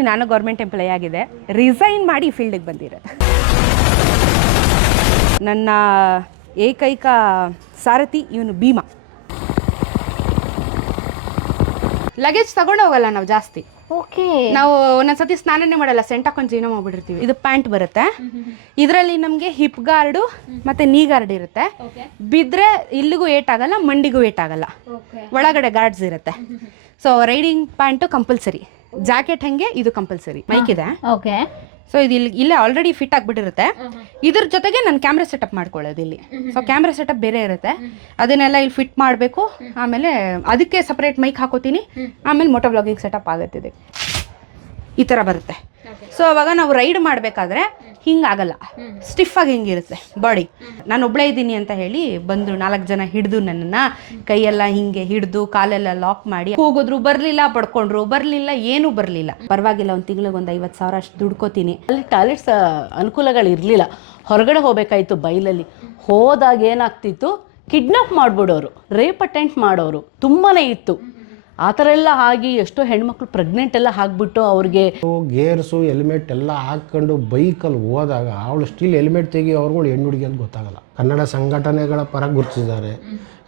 Actually ನಾನು government employee ಆಗಿದೆ, resign ಮಾಡಿ ಈ ಫೀಲ್ಡಿಗೆ ಬಂದಿರೋದು. ನನ್ನ ಏಕೈಕ ಸಾರಥಿ ಇವನು ಭೀಮಾ. ಲಗೇಜ್ ತಗೊಂಡು ಹೋಗಲ್ಲ ನಾವು ಜಾಸ್ತಿ. ಓಕೆ. ನಾವು ಒಂದೊಂದ್ಸತಿ ಸ್ನಾನನೇ ಮಾಡಲ್ಲ, ಸೆಂಟ್ ಹಾಕೊಂಡು ಜೀವನ ಮಾಡ್ಬಿಟ್ಟಿರ್ತೀವಿ. ಇದು ಪ್ಯಾಂಟ್ ಬರುತ್ತೆ, ಇದರಲ್ಲಿ ನಮಗೆ ಹಿಪ್ ಗಾರ್ಡು ಮತ್ತೆ ನೀ ಗಾರ್ಡ್ ಇರುತ್ತೆ. ಬಿದ್ದರೆ ಇಲ್ಲಿಗೂ ಏಟ್ ಆಗಲ್ಲ, ಮಂಡಿಗೂ ಏಟ್ ಆಗಲ್ಲ, ಒಳಗಡೆ ಗಾರ್ಡ್ಸ್ ಇರುತ್ತೆ. So riding pant compulsory, jacket ಹಂಗೆ ಇದು ಕಂಪಲ್ಸರಿ. ಮೈಕ್ ಇದೆ. ಓಕೆ. ಸೊ ಇದು ಇಲ್ಲೇ ಆಲ್ರೆಡಿ ಫಿಟ್ ಆಗಿಬಿಟ್ಟಿರುತ್ತೆ. ಇದ್ರ ಜೊತೆಗೆ ನಾನು ಕ್ಯಾಮ್ರಾ ಸೆಟಪ್ ಮಾಡ್ಕೊಳ್ಳೋದು ಇಲ್ಲಿ. ಸೊ ಕ್ಯಾಮ್ರಾ ಸೆಟಪ್ ಬೇರೆ ಇರುತ್ತೆ, ಅದನ್ನೆಲ್ಲ ಇಲ್ಲಿ ಫಿಟ್ ಮಾಡಬೇಕು. ಆಮೇಲೆ ಅದಕ್ಕೆ ಸಪ್ರೇಟ್ ಮೈಕ್ ಹಾಕೋತೀನಿ. ಆಮೇಲೆ ಮೋಟೋ ಬ್ಲಾಗಿಂಗ್ ಸೆಟಪ್ ಆಗುತ್ತಿದೆ, ಈ ಥರ ಬರುತ್ತೆ. ಸೊ ಅವಾಗ ನಾವು ರೈಡ್ ಮಾಡಬೇಕಾದ್ರೆ ಹಿಂಗಾಗಲ್ಲ, ಸ್ಟಿಫಾಗಿ ಹಿಂಗಿರುತ್ತೆ ಬಾಡಿ. ನಾನು ಒಬ್ಬಳೇ ಇದ್ದೀನಿ ಅಂತ ಹೇಳಿ ಬಂದು 4 ಜನ ಹಿಡಿದು ನನ್ನನ್ನು ಕೈಯೆಲ್ಲ ಹಿಂಗೆ ಹಿಡಿದು ಕಾಲೆಲ್ಲ ಲಾಕ್ ಮಾಡಿ ಹೋಗೋದ್ರು, ಬರಲಿಲ್ಲ, ಪಡ್ಕೊಂಡ್ರು, ಬರಲಿಲ್ಲ, ಏನೂ ಬರಲಿಲ್ಲ. ಪರವಾಗಿಲ್ಲ, ಒಂದು ತಿಂಗಳಿಗೆ ಒಂದು 50,000 ಅಷ್ಟು ದುಡ್ಕೋತೀನಿ. ಅಲ್ಲಿ ಟಾಯ್ಲೆಟ್ಸ್ ಅನುಕೂಲಗಳಿರಲಿಲ್ಲ, ಹೊರಗಡೆ ಹೋಗಬೇಕಾಯ್ತು. ಬೈಲಲ್ಲಿ ಹೋದಾಗ ಏನಾಗ್ತಿತ್ತು, ಕಿಡ್ನಾಪ್ ಮಾಡಿಬಿಡೋರು, ರೇಪ್ ಅಟೆಂಪ್ಟ್ ಮಾಡೋರು ತುಂಬಾ ಇತ್ತು. ಆ ಥರ ಎಲ್ಲ ಆಗಿ ಎಷ್ಟೋ ಹೆಣ್ಮಕ್ಳು ಪ್ರೆಗ್ನೆಂಟ್ ಎಲ್ಲ ಆಗಿಬಿಟ್ಟು ಅವ್ರಿಗೆ ಗೇರ್ಸು ಹೆಲ್ಮೆಟ್ ಎಲ್ಲ ಹಾಕ್ಕೊಂಡು ಬೈಕಲ್ಲಿ ಹೋದಾಗ ಅವಳು ಸ್ಟಿಲ್ ಹೆಲ್ಮೆಟ್ ತೆಗಿ ಅವ್ರುಗಳು ಹೆಣ್ಣು ಹುಡುಗಿ ಅಂತ ಗೊತ್ತಾಗಲ್ಲ. ಕನ್ನಡ ಸಂಘಟನೆಗಳ ಪರ ಗುರುತಿಸಿದ್ದಾರೆ.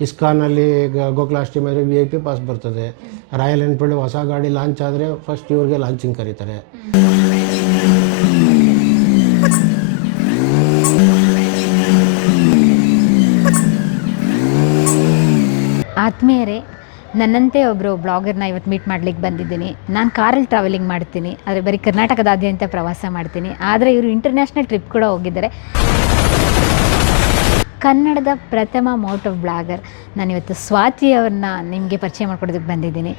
ಇಸ್ಕಾನಲ್ಲಿ ಗೋಕುಲಾಷ್ಟಮಿ VIP ಪಾಸ್ ಬರ್ತದೆ. ರಾಯಲ್ ಎನ್ಫೀಲ್ಡ್ ಹೊಸ ಗಾಡಿ ಲಾಂಚ್ ಆದರೆ ಫಸ್ಟ್ ಇವ್ರಿಗೆ ಲಾಂಚಿಂಗ್ ಕರೀತಾರೆ. ಆತ್ಮೀಯರೇ, ನನ್ನಂತೆ ಒಬ್ಬರು ಬ್ಲಾಗರ್ನ ಇವತ್ತು ಮೀಟ್ ಮಾಡ್ಲಿಕ್ಕೆ ಬಂದಿದ್ದೀನಿ. ನಾನು ಕಾರಲ್ಲಿ ಟ್ರಾವೆಲಿಂಗ್ ಮಾಡ್ತೀನಿ, ಆದರೆ ಬರೀ ಕರ್ನಾಟಕದಾದ್ಯಂತ ಪ್ರವಾಸ ಮಾಡ್ತೀನಿ. ಆದರೆ ಇವರು ಇಂಟರ್ನ್ಯಾಷನಲ್ ಟ್ರಿಪ್ ಕೂಡ ಹೋಗಿದ್ದಾರೆ. ಕನ್ನಡದ ಪ್ರಥಮ ಮೋಟೋ ಬ್ಲಾಗರ್ ನಾನಿವತ್ತು ಸ್ವಾತಿ ಅವ್ರನ್ನ ನಿಮಗೆ ಪರಿಚಯ ಮಾಡ್ಕೊಡೋದಕ್ಕೆ ಬಂದಿದ್ದೀನಿ.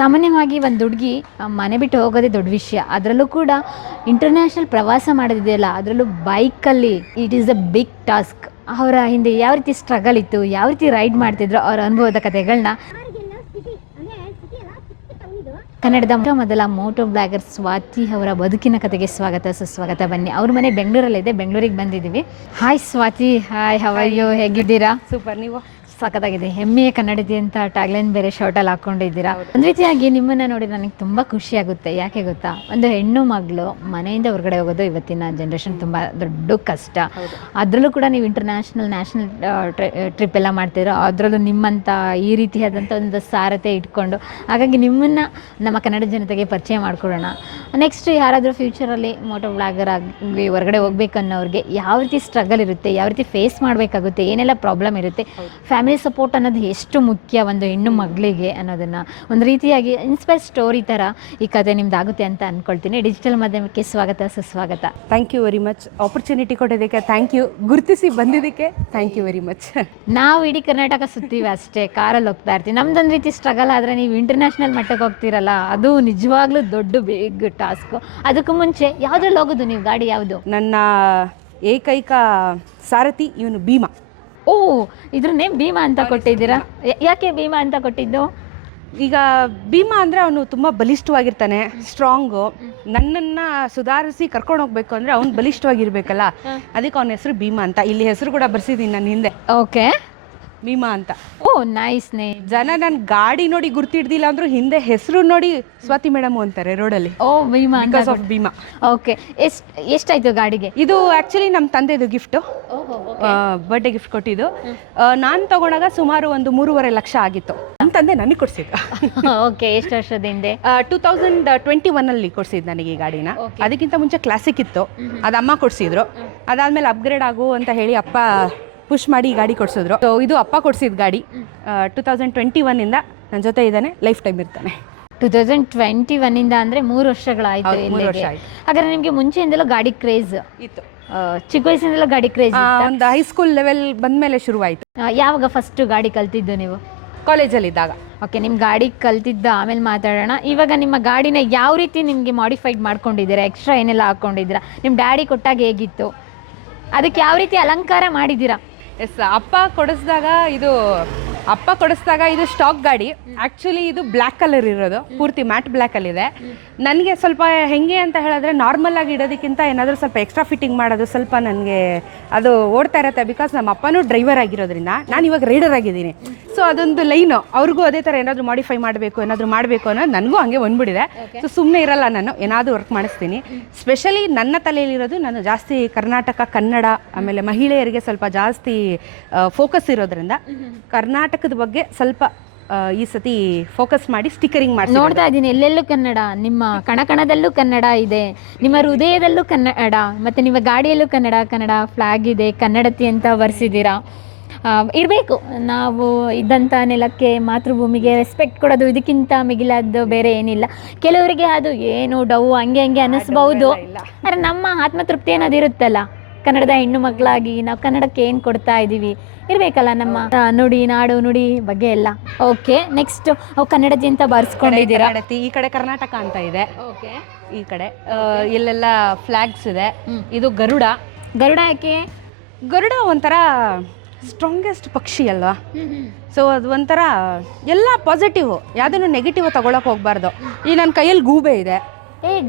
ಸಾಮಾನ್ಯವಾಗಿ ಒಂದು ಹುಡುಗಿ ಮನೆ ಬಿಟ್ಟು ಹೋಗೋದೇ ದೊಡ್ಡ ವಿಷಯ, ಅದರಲ್ಲೂ ಕೂಡ ಇಂಟರ್ನ್ಯಾಷನಲ್ ಪ್ರವಾಸ ಮಾಡೋದಿದೆಯಲ್ಲ, ಅದರಲ್ಲೂ ಬೈಕಲ್ಲಿ it is a big task. ಅವರ ಹಿಂದೆ ಯಾವ ರೀತಿ ಸ್ಟ್ರಗಲ್ ಇತ್ತು, ಯಾವ ರೀತಿ ರೈಡ್ ಮಾಡ್ತಿದ್ರು, ಅವರ ಅನುಭವದ ಕಥೆಗಳನ್ನ ಕನ್ನಡದ ಮೊದಲ ಮೋಟೋ ಬ್ಲಾಗರ್ ಸ್ವಾತಿ ಅವರ ಬದುಕಿನ ಕಥೆಗೆ ಸ್ವಾಗತ, ಸುಸ್ವಾಗತ. ಬನ್ನಿ. ಅವ್ರ ಮನೆ ಬೆಂಗಳೂರಲ್ಲಿದೆ, ಬೆಂಗಳೂರಿಗೆ ಬಂದಿದ್ದೀವಿ. Hi Swathi. Hi, how are you? ಹೇಗಿದ್ದೀರಾ? ಸೂಪರ್. ನೀವು? ಸಖತ್ತಾಗಿದೆ. ಹೆಮ್ಮೆಯ ಕನ್ನಡತಿ ಅಂತ ಟ್ಯಾಗ್ಲೈನ್ ಬೇರೆ ಶರ್ಟಲ್ಲಿ ಹಾಕ್ಕೊಂಡಿದ್ದೀರಾ. ಒಂದು ರೀತಿಯಾಗಿ ನಿಮ್ಮನ್ನು ನೋಡಿ ನನಗೆ ತುಂಬ ಖುಷಿ ಆಗುತ್ತೆ. ಯಾಕೆ ಗೊತ್ತಾ, ಒಂದು ಹೆಣ್ಣು ಮಗಳು ಮನೆಯಿಂದ ಹೊರಗಡೆ ಹೋಗೋದು ಇವತ್ತಿನ ಜನ್ರೇಷನ್ ತುಂಬ ದೊಡ್ಡ ಕಷ್ಟ. ಅದರಲ್ಲೂ ಕೂಡ ನೀವು ನ್ಯಾಷನಲ್ ಟ್ರಿಪ್ ಎಲ್ಲ ಮಾಡ್ತಿರೋ, ಅದರಲ್ಲೂ ನಿಮ್ಮಂಥ ಈ ರೀತಿಯಾದಂಥ ಒಂದು ಸಾರತೆ ಇಟ್ಕೊಂಡು, ಹಾಗಾಗಿ ನಿಮ್ಮನ್ನು ನಮ್ಮ ಕನ್ನಡ ಜನತೆಗೆ ಪರಿಚಯ ಮಾಡಿಕೊಡೋಣ. ನೆಕ್ಸ್ಟ್ ಯಾರಾದರೂ ಫ್ಯೂಚರಲ್ಲಿ ಮೋಟೋ ಬ್ಲಾಗರ್ ಆಗಿ ಹೊರಗಡೆ ಹೋಗ್ಬೇಕು ಅನ್ನೋರಿಗೆ ಯಾವ ರೀತಿ ಸ್ಟ್ರಗಲ್ ಇರುತ್ತೆ, ಯಾವ ರೀತಿ ಫೇಸ್ ಮಾಡಬೇಕಾಗುತ್ತೆ, ಏನೆಲ್ಲ ಪ್ರಾಬ್ಲಮ್ ಇರುತ್ತೆ, ಫ್ಯಾಮಿಲಿ ಸಪೋರ್ಟ್ ಅನ್ನೋದು ಎಷ್ಟು ಮುಖ್ಯ ಒಂದು ಹೆಣ್ಣು ಮಗಳಿಗೆ ಅನ್ನೋದನ್ನು ಒಂದು ರೀತಿಯಾಗಿ ಇನ್ಸ್ಪೈರ್ ಸ್ಟೋರಿ ಥರ ಈ ಕಥೆ ನಿಮ್ದಾಗುತ್ತೆ ಅಂತ ಅಂದ್ಕೊಳ್ತೀನಿ. ಡಿಜಿಟಲ್ ಮಾಧ್ಯಮಕ್ಕೆ ಸ್ವಾಗತ, ಸುಸ್ವಾಗತ. Thank you very much. Opportunity ಕೊಡೋದಕ್ಕೆ ಥ್ಯಾಂಕ್ ಯು, ಗುರುತಿಸಿ ಬಂದಿದ್ದಕ್ಕೆ ಥ್ಯಾಂಕ್ ಯು ವೆರಿ ಮಚ್. ನಾವು ಇಡೀ ಕರ್ನಾಟಕ ಸುತ್ತೀವಿ ಅಷ್ಟೇ, ಕಾರಲ್ಲಿ ಹೋಗ್ತಾ ಇರ್ತೀವಿ. ನಮ್ದೊಂದು ರೀತಿ ಸ್ಟ್ರಗಲ್ ಆದರೆ ನೀವು ಇಂಟರ್ನ್ಯಾಷನಲ್ ಮಟ್ಟಕ್ಕೆ ಹೋಗ್ತೀರಲ್ಲ, ಅದು ನಿಜವಾಗ್ಲೂ ದೊಡ್ಡ ಬಿಗ್ ಟಾಸ್ಕು. ಅದಕ್ಕೂ ಮುಂಚೆ ಯಾವುದ್ರಲ್ಲಿ ಹೋಗೋದು ನೀವು? ಗಾಡಿ ಯಾವುದು? ನನ್ನ ಏಕೈಕ ಸಾರಥಿ ಇವನು ಭೀಮಾ. ಓ, ಇದ್ರ ನೇಮ್ ಭೀಮಾ ಅಂತ ಕೊಟ್ಟಿದ್ದೀರಾ? ಯಾಕೆ ಭೀಮಾ ಅಂತ ಕೊಟ್ಟಿದ್ದು? ಈಗ ಭೀಮಾ ಅಂದರೆ ಅವನು ತುಂಬ ಬಲಿಷ್ಠವಾಗಿರ್ತಾನೆ, ಸ್ಟ್ರಾಂಗು. ನನ್ನನ್ನು ಸುಧಾರಿಸಿ ಕರ್ಕೊಂಡು ಹೋಗ್ಬೇಕು ಅಂದರೆ ಅವ್ನು ಬಲಿಷ್ಠವಾಗಿರ್ಬೇಕಲ್ಲ, ಅದಕ್ಕೆ ಅವನ ಹೆಸರು ಭೀಮಾ ಅಂತ. ಇಲ್ಲಿ ಹೆಸರು ಕೂಡ ಬರ್ಸಿದ್ದೀನಿ ನಾನು ಹಿಂದೆ, ಓಕೆ, ಭೀಮಾ ಅಂತ. ಓ ನೈಸ್ ನೇಮ್. ಜನ ನನ್ನ ಗಾಡಿ ನೋಡಿ ಗುರ್ತಿಡ್ದಿಲ್ಲ ಅಂದ್ರೂ ಹಿಂದೆ ಹೆಸರು ನೋಡಿ ಸ್ವಾತಿ ಮೇಡಮ್ ಅಂತಾರೆ ರೋಡಲ್ಲಿ. ಓ Bhima, because of Bhima. Okay. ಎಷ್ಟಾಯ್ತು ಗಾಡಿಗೆ? ಇದು ಆ್ಯಕ್ಚುಲಿ ನಮ್ಮ ತಂದೆದು ಗಿಫ್ಟು, ಬರ್ಡೇ ಗಿಫ್ಟ್ ಕೊಟ್ಟಿದ್ದು. ನಾನು ತಗೊಂಡಾಗ ಸುಮಾರು ಒಂದು 3.5 ಲಕ್ಷ ಆಗಿತ್ತು. ನಮ್ಮ ತಂದೆ ನನಗೆ ಕೊಡಿಸಿದ್ದು. ಓಕೆ. ಎಷ್ಟು ವರ್ಷದ ಹಿಂದೆ? 2021 ಕೊಡಿಸಿದ್ದು ನನಗೆ ಈ ಗಾಡಿನ. ಅದಕ್ಕಿಂತ ಮುಂಚೆ ಕ್ಲಾಸಿಕ್ ಇತ್ತು, ಅದು ಅಮ್ಮ ಕೊಡಿಸಿದ್ರು. ಅದಾದಮೇಲೆ ಅಪ್ಗ್ರೇಡ್ ಆಗು ಅಂತ ಹೇಳಿ ಅಪ್ಪ ಪುಷ್ ಮಾಡಿ ಈ ಗಾಡಿ ಕೊಡಿಸಿದ್ರು. ಸೊ ಇದು ಅಪ್ಪ ಕೊಡಿಸಿದ ಗಾಡಿ. 2021 ನನ್ನ ಜೊತೆ ಇದ್ದಾನೆ, ಲೈಫ್ ಟೈಮ್ ಇರ್ತಾನೆ. 2021 ಅಂದರೆ 3 ವರ್ಷಗಳಾಯ್ತು. 3 ವರ್ಷ ಆಯ್ತು. ಹಾಗಾದ್ರೆ ನಿಮಗೆ ಮುಂಚೆಯಿಂದಲೂ ಗಾಡಿ ಕ್ರೇಜ್ ಇತ್ತು? ಚಿಕ್ಕ ವಯಸ್ಸಿಂದಲೂ ಗಾಡಿ ಕ್ರೇಜ್? ಒಂದು ಹೈಸ್ಕೂಲ್ ಲೆವೆಲ್ ಬಂದಮೇಲೆ ಶುರುವಾಯಿತು. ಯಾವಾಗ ಫಸ್ಟ್ ಗಾಡಿ ಕಲ್ತಿದ್ದು ನೀವು? ಕಾಲೇಜಲ್ಲಿದ್ದಾಗ. ಓಕೆ, ನಿಮ್ಮ ಗಾಡಿ ಕಲ್ತಿದ್ದು ಆಮೇಲೆ ಮಾತಾಡೋಣ. ಇವಾಗ ನಿಮ್ಮ ಗಾಡಿನ ಯಾವ ರೀತಿ ನಿಮಗೆ ಮಾಡಿಫೈಡ್ ಮಾಡ್ಕೊಂಡಿದ್ದೀರಾ, ಎಕ್ಸ್ಟ್ರಾ ಏನೆಲ್ಲ ಹಾಕ್ಕೊಂಡಿದ್ದೀರಾ, ನಿಮ್ಮ ಡ್ಯಾಡಿ ಕೊಟ್ಟಾಗ ಹೇಗಿತ್ತು, ಅದಕ್ಕೆ ಯಾವ ರೀತಿ ಅಲಂಕಾರ ಮಾಡಿದ್ದೀರಾ? ಎಸ್, ಅಪ್ಪ ಕೊಡಿಸಿದಾಗ ಇದು ಸ್ಟಾಕ್ ಗಾಡಿ. ಆ್ಯಕ್ಚುಲಿ ಇದು ಬ್ಲ್ಯಾಕ್ ಕಲರ್ ಇರೋದು, ಪೂರ್ತಿ ಮ್ಯಾಟ್ ಬ್ಲ್ಯಾಕಲ್ಲಿದೆ. ನನಗೆ ಸ್ವಲ್ಪ ಹೆಂಗೆ ಅಂತ ಹೇಳಿದ್ರೆ ನಾರ್ಮಲ್ ಆಗಿ ಇಡೋದಕ್ಕಿಂತ ಏನಾದರೂ ಸ್ವಲ್ಪ ಎಕ್ಸ್ಟ್ರಾ ಫಿಟ್ಟಿಂಗ್ ಮಾಡೋದು ಸ್ವಲ್ಪ ನನಗೆ ಅದು ಓಡ್ತಾ ಇರುತ್ತೆ. ಬಿಕಾಸ್ ನಮ್ಮ ಅಪ್ಪನೂ ಡ್ರೈವರ್ ಆಗಿರೋದ್ರಿಂದ ನಾನು ಇವಾಗ ರೈಡರ್ ಆಗಿದ್ದೀನಿ. ಸೊ ಅದೊಂದು ಲೈನು ಅವ್ರಿಗೂ ಅದೇ ಥರ ಏನಾದರೂ ಮಾಡಿಫೈ ಮಾಡಬೇಕು ಏನಾದರೂ ಮಾಡಬೇಕು ಅನ್ನೋದು ನನಗೂ ಹಂಗೆ ಬಂದ್ಬಿಟ್ಟಿದೆ. ಸೊ ಸುಮ್ಮನೆ ಇರಲ್ಲ, ನಾನು ಏನಾದರೂ ವರ್ಕ್ ಮಾಡಿಸ್ತೀನಿ. ಸ್ಪೆಷಲಿ ನನ್ನ ತಲೆಯಲ್ಲಿರೋದು ನಾನು ಜಾಸ್ತಿ ಕರ್ನಾಟಕ, ಕನ್ನಡ, ಆಮೇಲೆ ಮಹಿಳೆಯರಿಗೆ ಸ್ವಲ್ಪ ಜಾಸ್ತಿ ಫೋಕಸ್ ಇರೋದ್ರಿಂದ ಕರ್ನಾಟಕದ ಬಗ್ಗೆ ಸ್ವಲ್ಪ ಈ ಸತಿ ಫೋಕಸ್ ಮಾಡಿ ಸ್ಟಿಕರಿಂಗ್ ಮಾಡಿ ನೋಡ್ತಾ ಇದ್ದೀನಿ ಎಲ್ಲೆಲ್ಲೂ ಕನ್ನಡ, ನಿಮ್ಮ ಕಣಕಣದಲ್ಲೂ ಕನ್ನಡ ಇದೆ, ನಿಮ್ಮ ಹೃದಯದಲ್ಲೂ ಕನ್ನಡ, ಮತ್ತು ನಿಮ್ಮ ಗಾಡಿಯಲ್ಲೂ ಕನ್ನಡ ಫ್ಲಾಗ್ ಇದೆ, ಕನ್ನಡತಿ ಅಂತ ಬರ್ಸಿದ್ದೀರಾ. ಇರಬೇಕು, ನಾವು ಇದ್ದಂಥ ನೆಲಕ್ಕೆ, ಮಾತೃಭೂಮಿಗೆ ರೆಸ್ಪೆಕ್ಟ್ ಕೊಡೋದು ಇದಕ್ಕಿಂತ ಮಿಗಿಲಾದ್ದು ಬೇರೆ ಏನಿಲ್ಲ. ಕೆಲವರಿಗೆ ಅದು ಏನು ಡವ್ ಹಂಗೆ ಅನ್ನಿಸ್ಬಹುದು, ಆದರೆ ನಮ್ಮ ಆತ್ಮತೃಪ್ತಿ ಅನ್ನೋದಿರುತ್ತಲ್ಲ, ಕನ್ನಡದ ಹೆಣ್ಣು ಮಕ್ಕಳಾಗಿ ನಾವು ಕನ್ನಡಕ್ಕೆ ಏನು ಕೊಡ್ತಾ ಇದ್ದೀವಿ ಇರಬೇಕಲ್ಲ, ನಮ್ಮ ನುಡಿ ನಾಡು ನುಡಿ ಬಗ್ಗೆ ಎಲ್ಲ. ಓಕೆ, ನೆಕ್ಸ್ಟ್ ಕನ್ನಡತಿ ಅಂತ ಬರ್ಸ್ಕೊಂಡಿದ್ದೀರಾ. ಈ ಕಡೆ ಕರ್ನಾಟಕ ಅಂತ ಇದೆ, ಈ ಕಡೆ ಇಲ್ಲೆಲ್ಲ ಫ್ಲಾಗ್ಸ್ ಇದೆ. ಇದು ಗರುಡ ಯಾಕೆ? ಗರುಡ ಒಂಥರ ಸ್ಟ್ರಾಂಗೆಸ್ಟ್ ಪಕ್ಷಿ ಅಲ್ವಾ. ಸೊ ಅದು ಒಂಥರ ಎಲ್ಲ ಪಾಸಿಟಿವ್, ಯಾವುದನ್ನು ನೆಗೆಟಿವ್ ತಗೊಳಕ್ ಹೋಗ್ಬಾರ್ದು. ಈ ನನ್ನ ಕೈಯಲ್ಲಿ ಗೂಬೆ ಇದೆ.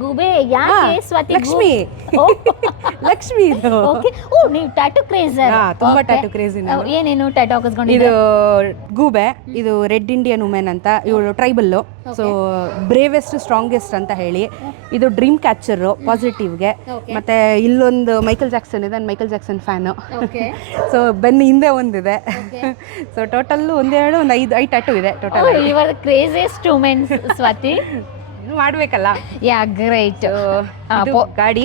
ಗೂಬೆ ಯಾಕೆ ಸ್ವಾತಿ? ಲಕ್ಷ್ಮಿ ಲಕ್ಷ್ಮಿ ಇದು. ಓಕೆ, ಓ ನೀವು ಟ್ಯಾಟೂ ಕ್ರೇಜರ್. ತುಂಬಾ ಟ್ಯಾಟೂ ಕ್ರೇಜಿ. ಏನೇನು ಟ್ಯಾಟೂ ಹಾಕಿಸ್ಕೊಂಡು? ಇದು ಗೂಬೆ, ಇದು ರೆಡ್ ಇಂಡಿಯನ್ ವುಮೆನ್ ಅಂತ, ಇವಳು ಟ್ರೈಬಲ್ಲು. ಸೊ ಬ್ರೇವೆಸ್ಟ್ ಸ್ಟ್ರಾಂಗೆಸ್ಟ್ ಅಂತ ಹೇಳಿ. ಇದು ಡ್ರೀಮ್ ಕ್ಯಾಚರು ಪಾಸಿಟಿವ್ಗೆ. ಮತ್ತೆ ಇಲ್ಲೊಂದು ಮೈಕಲ್ ಜಾಕ್ಸನ್ ಇದೆ, ಮೈಕಲ್ ಜಾಕ್ಸನ್ ಫ್ಯಾನು. ಸೊ ಬೆನ್ನ ಹಿಂದೆ ಒಂದಿದೆ. ಸೊ ಟೋಟಲ್ ಒಂದು ಐದು ಟ್ಯಾಟೂ ಇದೆ ಟೋಟಲ್. ಇವರ್ ಕ್ರೇಜಿಯಸ್ಟ್ ವುಮೆನ್ ಸ್ವಾತಿ. ಮಾಡ್ಬೇಕಲ್ಲ. Yeah great. ಗಾಡಿ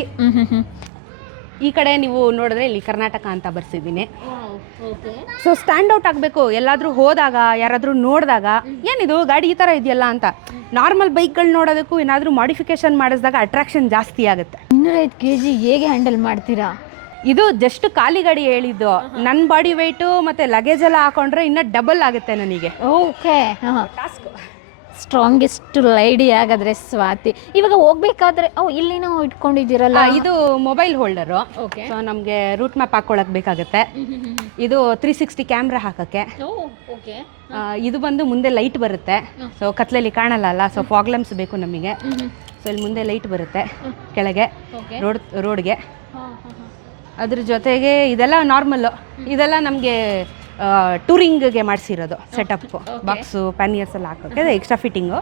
ಈ ಕಡೆ ನೀವು ನೋಡಿದ್ರೆ ಇಲ್ಲಿ ಕರ್ನಾಟಕ ಅಂತ ಬರ್ಸಿದ್ದೀನಿ. ಸೊ ಸ್ಟ್ಯಾಂಡ್ ಔಟ್ ಆಗಬೇಕು, ಎಲ್ಲಾದರೂ ಹೋದಾಗ ಯಾರಾದರೂ ನೋಡಿದಾಗ ಏನಿದು ಗಾಡಿ ಈ ಥರ ಇದೆಯಲ್ಲ ಅಂತ. ನಾರ್ಮಲ್ ಬೈಕ್ಗಳು ನೋಡೋದಕ್ಕೂ ಏನಾದರೂ ಮಾಡಿಫಿಕೇಶನ್ ಮಾಡಿಸಿದಾಗ ಅಟ್ರಾಕ್ಷನ್ ಜಾಸ್ತಿ ಆಗುತ್ತೆ. 205 kg ಹೇಗೆ ಹ್ಯಾಂಡಲ್ ಮಾಡ್ತೀರಾ? ಇದು ಜಸ್ಟ್ ಖಾಲಿ ಗಾಡಿ ಹೇಳಿದ್ದು. ನನ್ನ ಬಾಡಿ ವೆಯ್ಟು ಮತ್ತು ಲಗೇಜ್ ಎಲ್ಲ ಹಾಕೊಂಡ್ರೆ ಇನ್ನೂ ಡಬಲ್ ಆಗುತ್ತೆ ನನಗೆ. ಓಕೆ, ಸ್ಟ್ರಾಂಗೆಸ್ಟ್ ಲೈಡಿ ಆಗಾದ್ರೆ ಸ್ವಾತಿ. ಇವಾಗ ಹೋಗ್ಬೇಕಾದ್ರೆ ಇಲ್ಲೇನೋ ಇಟ್ಕೊಂಡಿದ್ದೀರಲ್ಲ, ಇದು ಮೊಬೈಲ್ ಹೋಲ್ಡರು. ಸೊ ನಮಗೆ ರೂಟ್ ಮ್ಯಾಪ್ ಹಾಕೊಳಕ್ ಬೇಕಾಗುತ್ತೆ. ಇದು 360 ಕ್ಯಾಮ್ರಾ ಹಾಕಕ್ಕೆ. ಇದು ಬಂದು ಮುಂದೆ ಲೈಟ್ ಬರುತ್ತೆ. ಸೊ ಕತ್ಲಲ್ಲಿ ಕಾಣಲ್ಲ, ಸೊ ಫಾಗ್ಲಮ್ಸ್ ಬೇಕು ನಮಗೆ. ಸೊ ಇಲ್ಲಿ ಮುಂದೆ ಲೈಟ್ ಬರುತ್ತೆ ಕೆಳಗೆ ರೋಡ್ಗೆ. ಅದ್ರ ಜೊತೆಗೆ ಇದೆಲ್ಲ ನಾರ್ಮಲ್ಲು, ಇದೆಲ್ಲ ನಮಗೆ ಟೂರಿಂಗ್ಗೆ ಮಾಡಿಸಿರೋದು ಸೆಟಪ್. ಬಾಕ್ಸು ಪ್ಯಾನಿಯರ್ಸ್ ಎಲ್ಲ ಹಾಕೋಕ್ಕೆ ಎಕ್ಸ್ಟ್ರಾ ಫಿಟ್ಟಿಂಗು.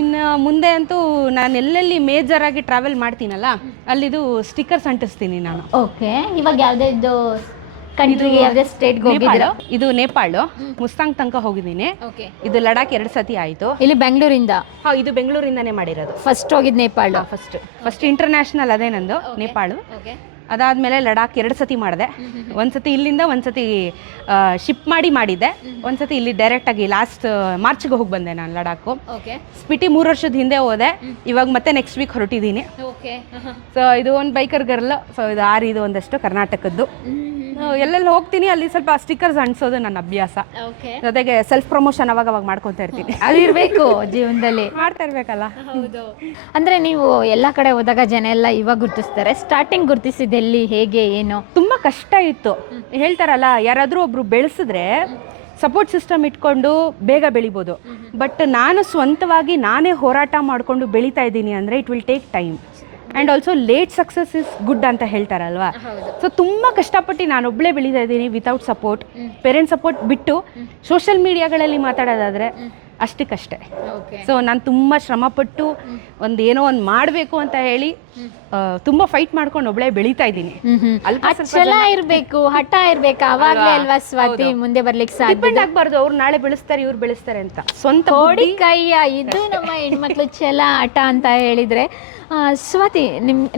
ಇನ್ನು ಮುಂದೆ ಅಂತೂ ನಾನು ಎಲ್ಲೆಲ್ಲಿ ಮೇಜರ್ ಆಗಿ ಟ್ರಾವೆಲ್ ಮಾಡ್ತೀನಲ್ಲ ಅಲ್ಲಿದು ಸ್ಟಿಕ್ಕರ್ಸ್ ಅಂಟಿಸ್ತೀನಿ ನಾನು. ಓಕೆ, ಇವಾಗ ಯಾವುದೇ ಕಂಟ್ರಿಗೆ ಯಾವುದೇ ಸ್ಟೇಟ್ಗೆ ಹೋಗಿದ್ದೀರಾ? ಇದು ನೇಪಾಳು, ಮುಸ್ತಾಂಗ್ ತನಕ ಹೋಗಿದ್ದೀನಿ. ಇದು ಲಡಾಖ್ 2 ಸತಿ ಆಯಿತು. ಇಲ್ಲಿ ಬೆಂಗಳೂರಿಂದ? ಇದು ಬೆಂಗಳೂರಿಂದಾನೇ ಮಾಡಿರೋದು. ಫಸ್ಟ್ ಹೋಗಿದ್ದು ನೇಪಾಳ? ಫಸ್ಟ್ ಇಂಟರ್ನ್ಯಾಷನಲ್ ಅದೇ ನಂದು ನೇಪಾಳು. ಅದಾದಮೇಲೆ ಲಡಾಖ್ 2 ಸತಿ ಮಾಡಿದೆ. ಒಂದ್ಸತಿ ಇಲ್ಲಿಂದ ಒಂದ್ಸತಿ ಶಿಪ್ ಮಾಡಿದ್ದೆ. ಒಂದ್ಸತಿ ಇಲ್ಲಿ ಡೈರೆಕ್ಟಾಗಿ ಲಾಸ್ಟ್ ಮಾರ್ಚ್ಗೆ ಹೋಗಿ ಬಂದೆ ನಾನು ಲಡಾಖು. ಸ್ಪಿಟಿ 3 ವರ್ಷದ ಹಿಂದೆ ಹೋದೆ, ಇವಾಗ ಮತ್ತೆ ನೆಕ್ಸ್ಟ್ ವೀಕ್ ಹೊರಟಿದ್ದೀನಿ. ಸೊ ಇದು ಒಂದು ಬೈಕರ್ ಗರ್ಲ್. ಸೊ ಇದು ಇದು ಒಂದಷ್ಟು ಕರ್ನಾಟಕದ್ದು. ಎಲ್ಲೆಲ್ಲಿ ಹೋಗ್ತೀನಿ ಅಲ್ಲಿ ಸ್ವಲ್ಪ ಸ್ಟಿಕ್ಕರ್ಸ್ ಅಂಟಿಸೋದು ನನ್ನ ಅಭ್ಯಾಸ. ಜೊತೆಗೆ ಸೆಲ್ಫ್ ಪ್ರಮೋಷನ್ ಅವಾಗ ಮಾಡ್ಕೊತಾ ಇರ್ತೀನಿ. ಅದಿರಬೇಕು ಜೀವನದಲ್ಲಿ, ಮಾಡ್ತಾ ಇರ್ಬೇಕಲ್ಲ. ಅಂದ್ರೆ ನೀವು ಎಲ್ಲ ಕಡೆ ಹೋದಾಗ ಜನ ಎಲ್ಲ ಇವಾಗ ಗುರ್ತಿಸ್ತಾರೆ. ಸ್ಟಾರ್ಟಿಂಗ್ ಗುರ್ತಿಸಿದ್ದೆಲ್ಲಿ, ಹೇಗೆ, ಏನು? ತುಂಬಾ ಕಷ್ಟ ಇತ್ತು. ಹೇಳ್ತಾರಲ್ಲ, ಯಾರಾದರೂ ಒಬ್ರು ಬೆಳೆಸಿದ್ರೆ ಸಪೋರ್ಟ್ ಸಿಸ್ಟಮ್ ಇಟ್ಕೊಂಡು ಬೇಗ ಬೆಳಿಬೋದು. ಬಟ್ ನಾನು ಸ್ವಂತವಾಗಿ ನಾನೇ ಹೋರಾಟ ಮಾಡಿಕೊಂಡು ಬೆಳೀತಾ ಇದ್ದೀನಿ ಅಂದರೆ it will take time. And also late success is good ಅಂತ ಹೇಳ್ತಾರಲ್ವಾ. ಸೊ ತುಂಬ ಕಷ್ಟಪಟ್ಟು ನಾನೊಬ್ಬಳೇ ಬೆಳೀತಾ ಇದ್ದೀನಿ ವಿತೌಟ್ ಸಪೋರ್ಟ್. ಪೇರೆಂಟ್ಸ್ ಸಪೋರ್ಟ್ ಬಿಟ್ಟು ಸೋಷಿಯಲ್ ಮೀಡಿಯಾಗಳಲ್ಲಿ ಮಾತಾಡೋದಾದರೆ ಅಷ್ಟಕ್ಕಷ್ಟೇ. ಸೊ ನಾನು ತುಂಬ ಶ್ರಮಪಟ್ಟು ಏನೋ ಒಂದು ಮಾಡಬೇಕು ಅಂತ ಹೇಳಿ ತುಂಬ ಫೈಟ್ ಮಾಡ್ಕೊಂಡು ಒಬ್ಬಳೇ ಬೆಳೀತಾ ಇದ್ದೀನಿ. ಛಲ ಇರಬೇಕು, ಹಠ ಇರಬೇಕು, ಅವಾಗಲೇ ಅಲ್ವಾ ಸ್ವಾತಿ ಮುಂದೆ ಬರ್ಲಿಕ್ಕೆ ಸಾಧ್ಯ. ಡಿಪೆಂಡ್ ಆಗಬಾರ್ದು ಅವ್ರು ನಾಳೆ ಬೆಳೆಸ್ತಾರೆ ಇವ್ರು ಬೆಳೆಸ್ತಾರೆ ಅಂತ. ಸ್ವಂತ ಕೋಡಿ ಕೈಯ ಇದು ನಮ್ಮ ಹೆಣ್ಮಕ್ಳು ಛಲ ಹಠ ಅಂತ ಹೇಳಿದ್ರೆ. ಸ್ವಾತಿ,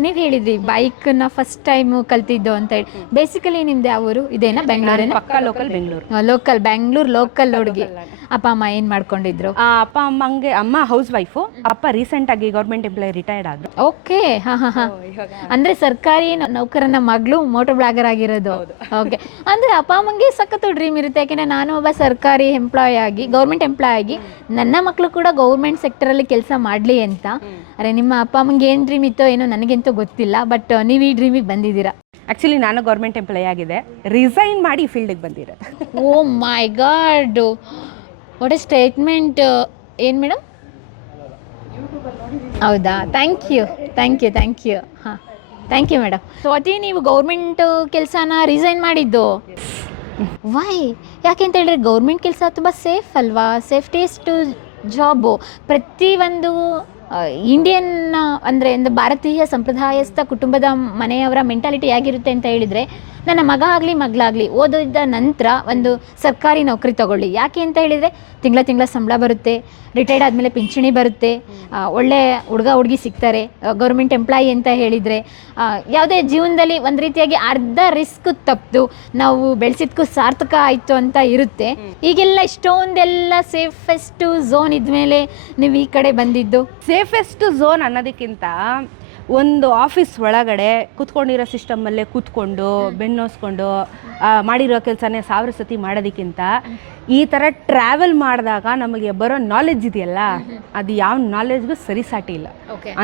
ನೀವು ಹೇಳಿದ್ರಿ ಬೈಕ್ನ ಫಸ್ಟ್ ಟೈಮ್ ಕಲ್ತಿದ್ದು ಅಂತ ಹೇಳಿ. ಬೇಸಿಕಲಿ ನಿಮ್ದು ಯಾವ ಊರು? ಇದೇನಾ ಬೆಂಗಳೂರೇನ? ಪಕ್ಕಾ local Bengaluru. Local Bengaluru local ಹುಡುಗಿ. ಅಪ್ಪ ಅಮ್ಮ ಏನು ಮಾಡ್ಕೊಂಡಿದ್ರು? ಅಪ್ಪ ಅಮ್ಮಂಗೆ ಅಮ್ಮ ಹೌಸ್ ವೈಫು, ಅಪ್ಪ ರೀಸೆಂಟ್ ಆಗಿ ಗೌರ್ಮೆಂಟ್ ಎಂಪ್ಲಾಯ್ ರಿಟೈರ್ಡ್ ಆದ್ರು. ಓಕೆ, ಅಂದ್ರೆ ಸರ್ಕಾರಿ ನೌಕರನ ಮಗಳು ಮೋಟೋ ಬ್ಲಾಗರ್ ಆಗಿರೋದು. ಓಕೆ, ಅಂದ್ರೆ ಅಪ್ಪ ಅಮ್ಮಂಗೆ ಸಖತ್ತು ಡ್ರೀಮ್ ಇರುತ್ತೆ. ಯಾಕೆಂದ್ರೆ ನಾನು ಒಬ್ಬ ಸರ್ಕಾರಿ ಎಂಪ್ಲಾಯ್ ಆಗಿ, ಗೌರ್ಮೆಂಟ್ ಎಂಪ್ಲಾಯ್ ಆಗಿ ನನ್ನ ಮಕ್ಕಳು ಕೂಡ ಗೌರ್ಮೆಂಟ್ ಸೆಕ್ಟರಲ್ಲಿ ಕೆಲಸ ಮಾಡಲಿ ಅಂತ. ಅರೆ ನಿಮ್ಮ ಅಪ್ಪ ಅಮ್ಮಂಗೆ ಏನು ಡ್ರೀಮ್ ಇತ್ತೋ ಏನೋ ನನಗಂತೂ ಗೊತ್ತಿಲ್ಲ, ಬಟ್ ನೀವು ಈ ಡ್ರೀಮಿಗೆ ಬಂದಿದ್ದೀರಾ. ಆ್ಯಕ್ಚುಲಿ ನಾನು ಗೌರ್ಮೆಂಟ್ ಎಂಪ್ಲಾಯ್ ಆಗಿದೆ, ರಿಸೈನ್ ಮಾಡಿ ಫೀಲ್ಡಿಗೆ ಬಂದಿರೋದು. ಓ my god, what A statement. ಏನು ಮೇಡಮ್? ಹೌದಾ, ಥ್ಯಾಂಕ್ ಯು ಹಾಂ, ಥ್ಯಾಂಕ್ ಯು ಮೇಡಮ್. ಸ್ವಾತಿ, ನೀವು ಗೌರ್ಮೆಂಟ್ ಕೆಲಸನ ರಿಸೈನ್ ಮಾಡಿದ್ದು ವೈ? ಯಾಕೆ ಅಂತ ಹೇಳಿದ್ರೆ ಗೌರ್ಮೆಂಟ್ ಕೆಲಸ ತುಂಬ ಸೇಫ್ ಅಲ್ವಾ, ಸೇಫ್ಟಿಯೆಸ್ಟ್ ಜಾಬು. ಪ್ರತಿಯೊಂದು ಇಂಡಿಯನ್ ಅಂದರೆ ಒಂದು ಭಾರತೀಯ ಸಂಪ್ರದಾಯಸ್ಥ ಕುಟುಂಬದ ಮನೆಯವರ ಮೆಂಟಾಲಿಟಿ ಹೇಗಿರುತ್ತೆ ಅಂತ ಹೇಳಿದರೆ, ನನ್ನ ಮಗ ಆಗಲಿ ಮಗಳಾಗಲಿ ಓದಿದ ನಂತರ ಒಂದು ಸರ್ಕಾರಿ ನೌಕರಿ ತಗೊಳ್ಳಿ. ಯಾಕೆ ಅಂತ ಹೇಳಿದರೆ ತಿಂಗಳ ಸಂಬಳ ಬರುತ್ತೆ, ರಿಟೈರ್ಡ್ ಆದಮೇಲೆ ಪಿಂಚಣಿ ಬರುತ್ತೆ, ಒಳ್ಳೆ ಹುಡುಗ ಹುಡುಗಿ ಸಿಗ್ತಾರೆ. ಗೌರ್ಮೆಂಟ್ ಎಂಪ್ಲಾಯಿ ಅಂತ ಹೇಳಿದರೆ ಯಾವುದೇ ಜೀವನದಲ್ಲಿ ಒಂದು ರೀತಿಯಾಗಿ ಅರ್ಧ ರಿಸ್ಕ್ ತಪ್ಪು ನಾವು ಬೆಳೆಸಿದ್ಕೂ ಸಾರ್ಥಕ ಆಯಿತು ಅಂತ ಇರುತ್ತೆ. ಈಗೆಲ್ಲ ಇಷ್ಟೊಂದೆಲ್ಲ ಸೇಫೆಸ್ಟ್ ಝೋನ್ ಇದ್ಮೇಲೆ ನೀವು ಈ ಕಡೆ ಬಂದಿದ್ದು? ಸೇಫೆಸ್ಟ್ ಝೋನ್ ಅನ್ನೋದಕ್ಕಿಂತ ಒಂದು ಆಫೀಸ್ ಒಳಗಡೆ ಕೂತ್ಕೊಂಡಿರೋ ಸಿಸ್ಟಮಲ್ಲೇ ಕೂತ್ಕೊಂಡು ಬೆನ್ನೋಸ್ಕೊಂಡು ಮಾಡಿರೋ ಕೆಲಸನೇ 1000 ಸತಿ ಮಾಡೋದಕ್ಕಿಂತ ಈ ಥರ ಟ್ರಾವೆಲ್ ಮಾಡಿದಾಗ ನಮಗೆ ಬರೋ ನಾಲೆಡ್ಜ್ ಇದೆಯಲ್ಲ, ಅದು ಯಾವ ನಾಲೆಡ್ಜ್ಗೂ ಸರಿಸಾಟಿ ಇಲ್ಲ.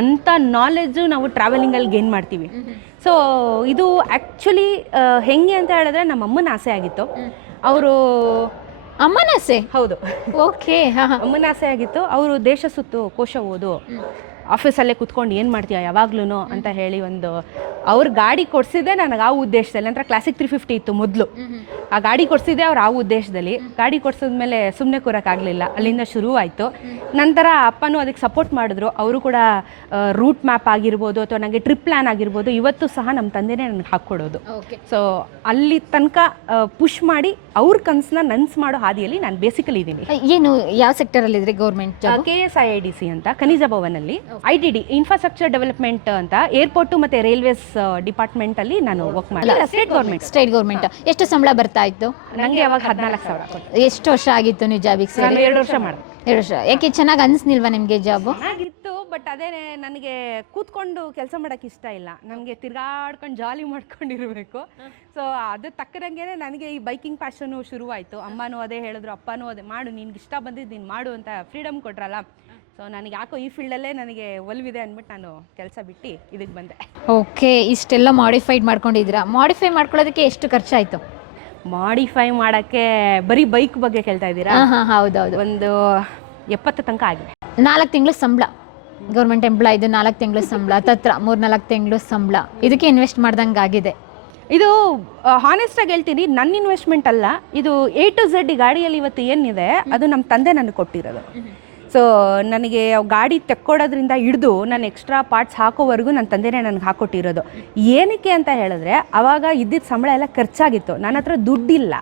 ಅಂಥ ನಾಲೆಡ್ಜು ನಾವು ಟ್ರಾವೆಲಿಂಗಲ್ಲಿ ಗೇನ್ ಮಾಡ್ತೀವಿ. ಸೊ ಇದು ಆ್ಯಕ್ಚುಲಿ ಹೆಂಗೆ ಅಂತ ಹೇಳಿದ್ರೆ ನಮ್ಮ ಅಮ್ಮನ ಆಸೆ ಆಗಿತ್ತು. ಅವರು ಅಮ್ಮನಾಸೆ? ಹೌದು, ಓಕೆ. ಅಮ್ಮನ ಆಸೆ ಆಗಿತ್ತು. ಅವರು ದೇಶ ಸುತ್ತು ಕೋಶ ಓದು, ಆಫೀಸಲ್ಲೇ ಕುತ್ಕೊಂಡು ಏನು ಮಾಡ್ತೀಯ ಯಾವಾಗ್ಲೂ ಅಂತ ಹೇಳಿ ಒಂದು ಅವ್ರ ಗಾಡಿ ಕೊಡಿಸಿದ್ದೆ ನನಗೆ ಆ ಉದ್ದೇಶದಲ್ಲಿ. ನಂತರ ಕ್ಲಾಸಿಕ್ 350 ಇತ್ತು ಮೊದಲು, ಆ ಗಾಡಿ ಕೊಡಿಸಿದ್ದೆ ಅವ್ರು ಆ ಉದ್ದೇಶದಲ್ಲಿ. ಗಾಡಿ ಕೊಡಿಸಿದ್ಮೇಲೆ ಸುಮ್ಮನೆ ಕೂರೋಕ್ಕಾಗಲಿಲ್ಲ, ಅಲ್ಲಿಂದ ಶುರುವಾಯಿತು. ನಂತರ ಅಪ್ಪನೂ ಅದಕ್ಕೆ ಸಪೋರ್ಟ್ ಮಾಡಿದ್ರು. ಅವರು ಕೂಡ ರೂಟ್ ಮ್ಯಾಪ್ ಆಗಿರ್ಬೋದು ಅಥವಾ ನನಗೆ ಟ್ರಿಪ್ ಪ್ಲ್ಯಾನ್ ಆಗಿರ್ಬೋದು ಇವತ್ತು ಸಹ ನಮ್ಮ ತಂದೆನೇ ನನಗೆ ಹಾಕ್ಕೊಡೋದು. ಸೊ ಅಲ್ಲಿ ತನಕ ಪುಷ್ ಮಾಡಿ ಅವ್ರ ಕನಸನ್ನ ನನ್ಸು ಮಾಡೋ ಹಾದಿಯಲ್ಲಿ ನಾನು ಬೇಸಿಕಲಿ ಇದ್ದೀನಿ. ಏನು ಯಾವ ಸೆಕ್ಟರಲ್ಲಿ ಇದ್ರಿ ಗೌರ್ಮೆಂಟ್ ಜಾಬ್? KSIIDC ಅಂತ ಖನಿಜ ಭವನಲ್ಲಿ IDD ಇನ್ಫ್ರಾಸ್ಟ್ರಕ್ಚರ್ ಡೆವಲಪ್ಮೆಂಟ್ ಅಂತ ಏರ್ಪೋರ್ಟು ಮತ್ತು ರೈಲ್ವೇಸ್ ಡಿಪಾರ್ಟ್ಮೆಂಟಲ್ಲಿ ನಾನು ವರ್ಕ್ ಮಾಡಿ. State government. ಎಷ್ಟು ಸಂಬಳ ಬರ್ತಾ ಇತ್ತು? ನನಗೆ ಅವಾಗ 14,000 ಕೊಟ್ಟು. ಎಷ್ಟು ವರ್ಷ ಆಗಿತ್ತು ನೀವು ಜಾಬಿಗೆ ಸೇರಿ? ನಾನು 2 ವರ್ಷ ಮಾಡಿದೆ. 2 ವರ್ಷ. ಯಾಕೆ ಚೆನ್ನಾಗಿ ಅನಿಸ್ನಿಲ್ವಾ ನಿಮಗೆ ಜಾಬು? ಚೆನ್ನಾಗಿತ್ತು, ಬಟ್ ಅದೇ ನನಗೆ ಕೂತ್ಕೊಂಡು ಕೆಲಸ ಮಾಡೋಕ್ಕೆ ಇಷ್ಟ ಇಲ್ಲ. ನನಗೆ ತಿರ್ಗಾಡ್ಕೊಂಡು ಜಾಲಿ ಮಾಡ್ಕೊಂಡಿರಬೇಕು. ಸೊ ಅದು ತಕ್ಕದಂಗೆ ನನಗೆ ಈ ಬೈಕಿಂಗ್ ಪ್ಯಾಷನು ಶುರುವಾಯಿತು. ಅಮ್ಮನೂ ಅದೇ ಹೇಳಿದ್ರು, ಅಪ್ಪನೂ ಅದೇ ಮಾಡು, ನಿನ್ಗೆ ಇಷ್ಟ ಬಂದಿದ್ದು ನೀನು ಮಾಡು ಅಂತ ಫ್ರೀಡಮ್ ಕೊಟ್ರಲ್ಲ. ಸೊ ನನಗೆ ಯಾಕೋ ಈ ಫೀಲ್ಡಲ್ಲೇ ನನಗೆ ಒಲವಿದೆ ಅಂದ್ಬಿಟ್ಟು ನಾನು ಕೆಲಸ ಬಿಟ್ಟು ಇದಕ್ಕೆ ಬಂದೆ. ಓಕೆ, ಇಷ್ಟೆಲ್ಲ ಮಾಡಿಫೈಡ್ ಮಾಡ್ಕೊಂಡಿದ್ದೀರಾ. ಮಾಡಿಫೈ ಮಾಡ್ಕೊಳ್ಳೋದಕ್ಕೆ ಎಷ್ಟು ಖರ್ಚಾಯಿತು? ಮಾಡಿಫೈ ಮಾಡೋಕ್ಕೆ ಬರೀ ಬೈಕ್ ಬಗ್ಗೆ ಕೇಳ್ತಾ ಇದ್ದೀರಾ? ಹಾಂ, ಹೌದೌದು. ಒಂದು 70 ತನಕ ಆಗಿದೆ. 4 ತಿಂಗಳು ಸಂಬಳ, ಗೌರ್ಮೆಂಟ್ ಎಂಪ್ಲಾಯ್ದು 4 ತಿಂಗಳು ಸಂಬಳ, ಹತ್ರ 3-4 ತಿಂಗಳು ಸಂಬಳ, ಇದಕ್ಕೆ ಇನ್ವೆಸ್ಟ್ ಮಾಡ್ದಂಗೆ ಆಗಿದೆ. ಇದು ಹಾನೆಸ್ಟಾಗಿ ಹೇಳ್ತೀನಿ, ನನ್ನ ಇನ್ವೆಸ್ಟ್ಮೆಂಟ್ ಅಲ್ಲ. ಇದು A to Z ಗಾಡಿಯಲ್ಲಿ ಇವತ್ತು ಏನಿದೆ ಅದು ನಮ್ಮ ತಂದೆ ನನಗೆ ಕೊಟ್ಟಿರೋದು. ಸೊ ನನಗೆ ಗಾಡಿ ತೆಕ್ಕೊಡೋದ್ರಿಂದ ಹಿಡಿದು ನಾನು ಎಕ್ಸ್ಟ್ರಾ ಪಾರ್ಟ್ಸ್ ಹಾಕೋವರೆಗೂ ನನ್ನ ತಂದೆನೇ ನನಗೆ ಹಾಕ್ಕೊಟ್ಟಿರೋದು. ಏನಕ್ಕೆ ಅಂತ ಹೇಳಿದ್ರೆ ಅವಾಗ ಇದ್ದಿದ್ದ ಸಂಬಳ ಎಲ್ಲ ಖರ್ಚಾಗಿತ್ತು, ನನ್ನ ಹತ್ರ ದುಡ್ಡಿಲ್ಲ.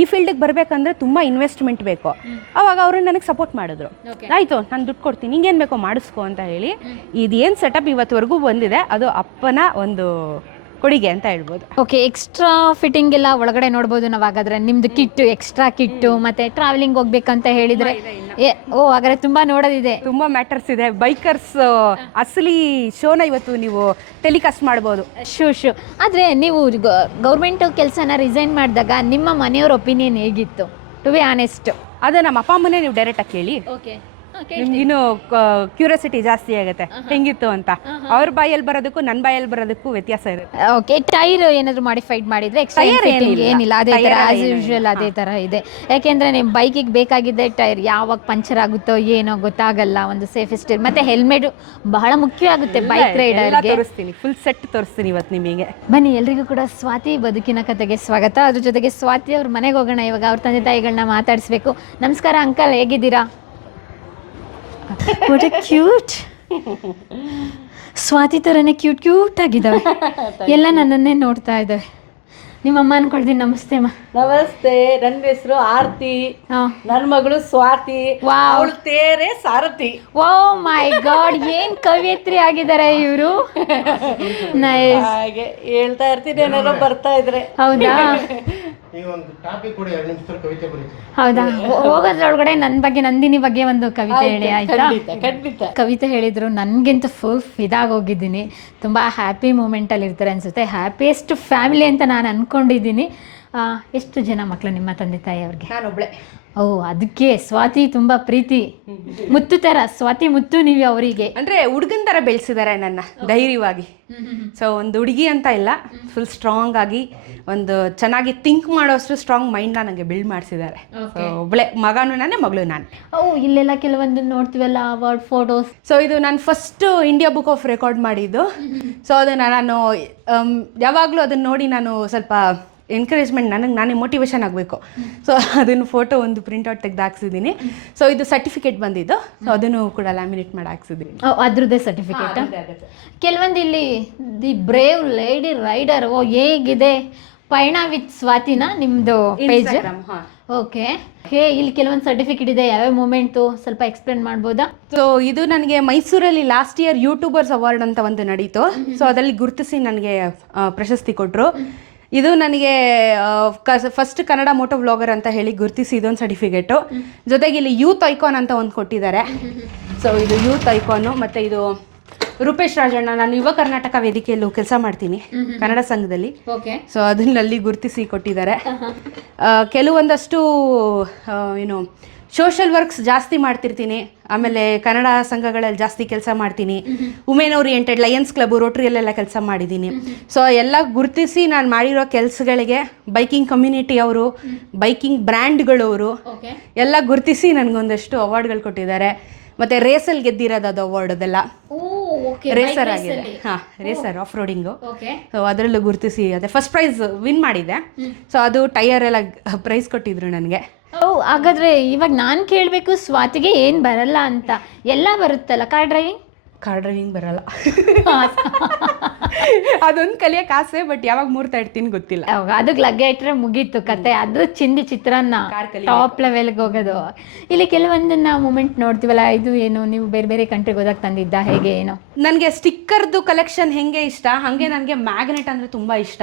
ಈ ಫೀಲ್ಡಿಗೆ ಬರಬೇಕಂದ್ರೆ ತುಂಬ ಇನ್ವೆಸ್ಟ್ಮೆಂಟ್ ಬೇಕು. ಅವಾಗ ಅವರು ನನಗೆ ಸಪೋರ್ಟ್ ಮಾಡಿದ್ರು. ಆಯಿತು, ನಾನು ದುಡ್ಡು ಕೊಡ್ತೀನಿ, ನಿಂಗೇನು ಬೇಕೋ ಮಾಡಿಸ್ಕೊ ಅಂತ ಹೇಳಿ ಇದೇನು ಸೆಟಪ್ ಇವತ್ತುವರೆಗೂ ಬಂದಿದೆ ಅದು ಅಪ್ಪನ ಒಂದು ಕೊಡುಗೆ ಅಂತ ಹೇಳ್ಬೋದು. ಓಕೆ, ಎಕ್ಸ್ಟ್ರಾ ಫಿಟ್ಟಿಂಗ್ ಎಲ್ಲ ಒಳಗಡೆ ನೋಡ್ಬೋದು ನಾವು. ಹಾಗಾದ್ರೆ ನಿಮ್ದು ಕಿಟ್ಟು, ಎಕ್ಸ್ಟ್ರಾ ಕಿಟ್ಟು, ಮತ್ತೆ ಟ್ರಾವೆಲಿಂಗ್ ಹೋಗ್ಬೇಕಂತ ಹೇಳಿದ್ರೆ ಹಾಗಾದ್ರೆ ತುಂಬಾ ನೋಡೋದಿದೆ, ತುಂಬಾ ಮ್ಯಾಟರ್ಸ್ ಇದೆ. ಬೈಕರ್ಸ್ ಅಸಲಿ ಶೋನ ಇವತ್ತು ನೀವು ಟೆಲಿಕಾಸ್ಟ್ ಮಾಡ್ಬೋದು. ಶೂ ಆದರೆ ನೀವು ಗೌರ್ಮೆಂಟ್ ಕೆಲಸನ ರಿಸೈನ್ ಮಾಡಿದಾಗ ನಿಮ್ಮ ಮನೆಯವ್ರ ಒಪಿನಿಯನ್ ಹೇಗಿತ್ತು? To be honest. ಅದೇ ನಮ್ಮ ಅಪ್ಪ ಅಮ್ಮನೇ ನೀವು ಡೈರೆಕ್ಟಾಗಿ ಕೇಳಿ, ಓಕೆ, ನಿಮ್ಗಿನ್ನೂ ಕ್ಯೂರಿಯಾಸಿಟಿ ಜಾಸ್ತಿ ಆಗುತ್ತೆ ಹೆಂಗಿತ್ತು ಅಂತ. ಅವ್ರ ಬಾಯಲ್ಲಿ ಬರೋದಕ್ಕೂ ನನ್ನ ಬಾಯಲ್ಲಿ ಬರೋದಕ್ಕೂ ವ್ಯತ್ಯಾಸ ಇರುತ್ತೆ. ಓಕೆ, ಟೈರ್ ಏನಾದರೂ ಮಾಡಿಫೈಡ್ ಮಾಡಿದ್ರೆ ಎಕ್ಸ್ಟ್ರಾ ಏನಿಲ್ಲ, ಅದೇ ಥರ ಆಸ್ ಯೂಶುವಲ್ ಅದೇ ಥರ ಇದೆ. ಯಾಕೆಂದರೆ ನಿಮ್ಮ ಬೈಕಿಗೆ ಬೇಕಾಗಿದ್ದೆ ಟೈರ್, ಯಾವಾಗ ಪಂಚರ್ ಆಗುತ್ತೋ ಏನೋ ಗೊತ್ತಾಗಲ್ಲ. ಒಂದು ಸೇಫೆಸ್ಟ್, ಮತ್ತೆ ಹೆಲ್ಮೆಟ್ ಬಹಳ ಮುಖ್ಯ ಆಗುತ್ತೆ ಬೈಕ್ ರೈಡರ್ಗೆ. ತೋರಿಸ್ತೀನಿ, ಫುಲ್ ಸೆಟ್ ತೋರಿಸ್ತೀನಿ ಇವತ್ತು ನಿಮಗೆ. ಬನ್ನಿ, ಎಲ್ರಿಗೂ ಕೂಡ ಸ್ವಾತಿ ಬದುಕಿನ ಕತೆಗೆ ಸ್ವಾಗತ. ಅದ್ರ ಜೊತೆಗೆ ಸ್ವಾತಿ ಅವ್ರ ಮನೆಗೆ ಹೋಗೋಣ. ಇವಾಗ ಅವ್ರ ತಂದೆ ತಾಯಿಗಳನ್ನ ಮಾತಾಡಿಸ್ಬೇಕು. ನಮಸ್ಕಾರ ಅಂಕಲ್, ಹೇಗಿದ್ದೀರಾ? ವಾಟ್ ಎ ಕ್ಯೂಟ್, ಸ್ವಾತಿ ಥರನೇ ಕ್ಯೂಟ್ ಆಗಿದ್ದಾವೆ ಎಲ್ಲ, ನನ್ನನ್ನೇ ನೋಡ್ತಾ ಇದ್ದಾವೆ. ನಿಮ್ಮಮ್ಮ ಅನ್ಕೊಳ್ತೀನಿ. ನಮಸ್ತೆ ಅಮ್ಮ. ನಮಸ್ತೆ, ನನ್ನ ಹೆಸರು ಆರ್ತಿ, ನನ್ನ ಮಗಳು ಸ್ವಾತಿ, ಅವಳು ತೇರೆ ಸಾರಥಿ. ಓ ಮೈ ಗಾಡ್, ಏನ್ ಕವಿಯತ್ರಿ ಆಗಿದ್ದಾರೆ ಇವರು. ಹಾಗೆ ಹೇಳ್ತಾ ಇರ್ತೀನಿ, ಏನಾರು ಬರ್ತಾ ಇದ್ರೆ. ಹೌದಾ? ಹೌದಾ, ಹೋಗೋದ್ರೊಳಗಡೆ ನನ್ನ ಬಗ್ಗೆ, ನಂದಿನಿ ಬಗ್ಗೆ ಒಂದು ಕವಿತೆ ಹೇಳಿ ಆಯ್ತಾ? ಕವಿತೆ ಹೇಳಿದ್ರು, ನನಗಂತೂ ಫುಲ್ ಇದಾಗೋಗಿದ್ದೀನಿ. ತುಂಬ ಹ್ಯಾಪಿ ಮೂಮೆಂಟಲ್ಲಿ ಇರ್ತಾರೆ ಅನಿಸುತ್ತೆ. ಹ್ಯಾಪಿಯೆಸ್ಟ್ ಫ್ಯಾಮಿಲಿ ಅಂತ ನಾನು ಅಂದ್ಕೊಂಡಿದ್ದೀನಿ. ಎಷ್ಟು ಜನ ಮಕ್ಕಳು ನಿಮ್ಮ ತಂದೆ ತಾಯಿ ಅವ್ರಿಗೆ? ನಾನೊಬ್ಳೆ. ಓ, ಅದಕ್ಕೆ ಸ್ವಾತಿ ತುಂಬ ಪ್ರೀತಿ, ಮುತ್ತು ಥರ ಸ್ವಾತಿ ಮುತ್ತು ನೀವು ಅವರಿಗೆ. ಅಂದರೆ ಹುಡುಗನ ಥರ ಬೆಳೆಸಿದ್ದಾರೆ ನನ್ನ ಧೈರ್ಯವಾಗಿ. ಸೊ ಒಂದು ಹುಡುಗಿ ಅಂತ ಇಲ್ಲ, ಫುಲ್ ಸ್ಟ್ರಾಂಗ್ ಆಗಿ ಒಂದು ಚೆನ್ನಾಗಿ ಥಿಂಕ್ ಮಾಡೋಷ್ಟು ಸ್ಟ್ರಾಂಗ್ ಮೈಂಡ್ನ ನನಗೆ ಬಿಲ್ಡ್ ಮಾಡಿಸಿದ್ದಾರೆ. ಸೊ ಒಬ್ಳೆ, ಮಗನೂ ನಾನೇ, ಮಗಳು ನಾನು. ಓ, ಇಲ್ಲೆಲ್ಲ ಕೆಲವೊಂದು ನೋಡ್ತೀವಲ್ಲ ಅವಾರ್ಡ್ ಫೋಟೋಸ್. ಸೊ ಇದು ನಾನು first India book of record ಮಾಡಿದ್ದು. ಸೊ ಅದನ್ನು ನಾನು ಯಾವಾಗಲೂ ಅದನ್ನು ನೋಡಿ ನಾನು ಸ್ವಲ್ಪ ಎನ್ಕರೇಜ್ಮೆಂಟ್, ನನಗೆ ನಾನೇ ಮೋಟಿವೇಶನ್ ಆಗಬೇಕು. ಸೊ ಅದನ್ನು ಫೋಟೋ ಒಂದು ಪ್ರಿಂಟ್ಔಟ್ ತೆಗೆದು ಹಾಕ್ಸಿದ್ದೀನಿ. ಸೊ ಇದು ಸರ್ಟಿಫಿಕೇಟ್ ಬಂದಿದ್ದು, ಸೊ ಅದನ್ನು ಕೂಡ ಲ್ಯಾಮಿನೇಟ್ ಮಾಡಿ ಹಾಕ್ಸಿದ್ದೀನಿ. ಅದ್ರದ್ದೇ ಸರ್ಟಿಫಿಕೇಟ್. ಕೆಲವೊಂದು ಇಲ್ಲಿ ದಿ ಬ್ರೇವ್ ಲೇಡಿ ರೈಡರ್, ಓ ಹೇಗಿದೆ ಪಯಣ ವಿತ್ ಸ್ವಾತಿನ ನಿಮ್ಮದು ಪೇಜ್? ಓಕೆ. ಇಲ್ಲಿ ಕೆಲವೊಂದು ಸರ್ಟಿಫಿಕೇಟ್ ಇದೆ, ಯಾವ್ಯಾವ ಮೂಮೆಂಟು ಸ್ವಲ್ಪ ಎಕ್ಸ್ಪ್ಲೇನ್ ಮಾಡ್ಬೋದಾ? ಸೊ ಇದು ನನಗೆ ಮೈಸೂರಲ್ಲಿ ಲಾಸ್ಟ್ ಇಯರ್ ಯೂಟ್ಯೂಬರ್ಸ್ ಅವಾರ್ಡ್ ಅಂತ ಒಂದು ನಡೀತು. ಸೊ ಅದರಲ್ಲಿ ಗುರುತಿಸಿ ನನಗೆ ಪ್ರಶಸ್ತಿ ಕೊಟ್ಟರು. ಇದು ನನಗೆ ಫಸ್ಟ್ ಕನ್ನಡ ಮೋಟೋ ವ್ಲಾಗರ್ ಅಂತ ಹೇಳಿ ಗುರುತಿಸಿ ಇದೊಂದು ಸರ್ಟಿಫಿಕೇಟು. ಜೊತೆಗೆ ಇಲ್ಲಿ ಯೂತ್ ಐಕಾನ್ ಅಂತ ಒಂದು ಕೊಟ್ಟಿದ್ದಾರೆ. ಸೊ ಇದು ಯೂತ್ ಐಕಾನು. ಮತ್ತು ಇದು ರೂಪೇಶ್ ರಾಜಣ್ಣ, ನಾನು ಯುವ ಕರ್ನಾಟಕ ವೇದಿಕೆಯಲ್ಲೂ ಕೆಲಸ ಮಾಡ್ತೀನಿ ಕನ್ನಡ ಸಂಘದಲ್ಲಿ. ಸೊ ಅದನ್ನಲ್ಲಿ ಗುರುತಿಸಿ ಕೊಟ್ಟಿದ್ದಾರೆ. ಕೆಲವೊಂದಷ್ಟು ಏನು ಸೋಷಲ್ ವರ್ಕ್ಸ್ ಜಾಸ್ತಿ ಮಾಡ್ತಿರ್ತೀನಿ. ಆಮೇಲೆ ಕನ್ನಡ ಸಂಘಗಳಲ್ಲಿ ಜಾಸ್ತಿ ಕೆಲಸ ಮಾಡ್ತೀನಿ. ವುಮೆನ್ ಓರಿಯೆಂಟೆಡ್ ಲಯನ್ಸ್ ಕ್ಲಬ್, ರೋಟ್ರಿಯಲ್ಲೆಲ್ಲ ಕೆಲಸ ಮಾಡಿದ್ದೀನಿ. ಸೊ ಎಲ್ಲ ಗುರುತಿಸಿ ನಾನು ಮಾಡಿರೋ ಕೆಲಸಗಳಿಗೆ ಬೈಕಿಂಗ್ ಕಮ್ಯುನಿಟಿ ಅವರು, ಬೈಕಿಂಗ್ ಬ್ರ್ಯಾಂಡ್ಗಳವರು ಎಲ್ಲ ಗುರುತಿಸಿ ನನಗೊಂದಷ್ಟು ಅವಾರ್ಡ್ಗಳು ಕೊಟ್ಟಿದ್ದಾರೆ. ಮತ್ತು ರೇಸಲ್ಲಿ ಗೆದ್ದಿರೋದು ಅದು ಅವಾರ್ಡ್, ಅದೆಲ್ಲ ರೇಸರ್ ಆಗಿದೆ. ಹಾಂ, ರೇಸರ್ ಆಫ್ ರೋಡಿಂಗು. ಸೊ ಅದರಲ್ಲೂ ಗುರುತಿಸಿ ಅದೇ ಫಸ್ಟ್ ಪ್ರೈಸ್ ವಿನ್ ಮಾಡಿದ್ದೆ. ಸೊ ಅದು ಟೈಯರ್ ಎಲ್ಲ ಪ್ರೈಸ್ ಕೊಟ್ಟಿದ್ರು ನನಗೆ. ಹಾಗಾದ್ರೆ ಇವಾಗ ನಾನು ಕೇಳಬೇಕು, ಸ್ವಾತಿಗೆ ಏನು ಬರಲ್ಲ ಅಂತ? ಎಲ್ಲ ಬರುತ್ತಲ್ಲ. ಕಾರ್ ಡ್ರೈವಿಂಗ್ ಬರಲ್ಲ. ಅದೊಂದು ಕಲಿಯಕ್ಕೆ ಆಸೆ, ಬಟ್ ಯಾವಾಗ ಮೂರ್ತ ಇಡ್ತೀನಿ ಗೊತ್ತಿಲ್ಲ. ಅದಕ್ಕೆ ಲಗ್ಗೆ ಇಟ್ಟರೆ ಮುಗೀತು ಕತೆ. ಅದು ಚಿಂದಿ ಚಿತ್ರಾನ್ನ ಟಾಪ್ ಲೆವೆಲ್ಗೆ ಹೋಗೋದು. ಇಲ್ಲಿ ಕೆಲವೊಂದನ್ನ ಮೂಮೆಂಟ್ ನೋಡ್ತೀವಲ್ಲ, ಇದು ಏನು ನೀವು ಬೇರೆ ಬೇರೆ ಕಂಟ್ರಿಗೆ ಹೋದಾಗ ತಂದಿದ್ದ, ಹೇಗೆ ಏನು? ನನಗೆ ಸ್ಟಿಕ್ಕರ್ದು ಕಲೆಕ್ಷನ್ ಹೆಂಗೆ ಇಷ್ಟ, ಹಾಗೆ ನನಗೆ ಮ್ಯಾಗ್ನೆಟ್ ಅಂದರೆ ತುಂಬ ಇಷ್ಟ.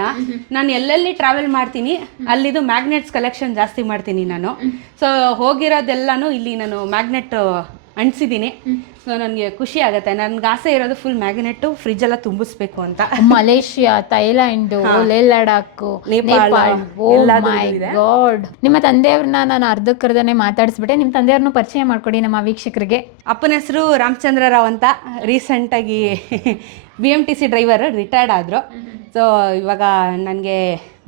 ನಾನು ಎಲ್ಲೆಲ್ಲಿ ಟ್ರಾವೆಲ್ ಮಾಡ್ತೀನಿ ಅಲ್ಲಿದು ಮ್ಯಾಗ್ನೆಟ್ಸ್ ಕಲೆಕ್ಷನ್ ಜಾಸ್ತಿ ಮಾಡ್ತೀನಿ ನಾನು. ಸೊ ಹೋಗಿರೋದೆಲ್ಲನೂ ಇಲ್ಲಿ ನಾನು ಮ್ಯಾಗ್ನೆಟ್ ಅಂಟಿಸಿದ್ದೀನಿ. ಸೊ ನನಗೆ ಖುಷಿ ಆಗುತ್ತೆ. ನನಗೆ ಆಸೆ ಇರೋದು ಫುಲ್ ಮ್ಯಾಗ್ನೆಟ್ಟು ಫ್ರಿಜ್ಜೆಲ್ಲ ತುಂಬಿಸ್ಬೇಕು ಅಂತ. Malaysia, Thailand, Leh Ladakh, Nepal. Oh my god. ನಿಮ್ಮ ತಂದೆಯವ್ರನ್ನ ನಾನು ಅರ್ಧಕ್ಕರ್ಧನೆ ಮಾತಾಡಿಸ್ಬಿಟ್ಟೆ. ನಿಮ್ಮ ತಂದೆಯವ್ರನ್ನೂ ಪರಿಚಯ ಮಾಡ್ಕೊಡಿ ನಮ್ಮ ವೀಕ್ಷಕರಿಗೆ. ಅಪ್ಪನ ಹೆಸರು ರಾಮಚಂದ್ರ ರಾವ್ ಅಂತ. ರೀಸೆಂಟಾಗಿ BMTC ಡ್ರೈವರ್ ರಿಟೈರ್ಡ್ ಆದರು. ಸೊ ಇವಾಗ ನನಗೆ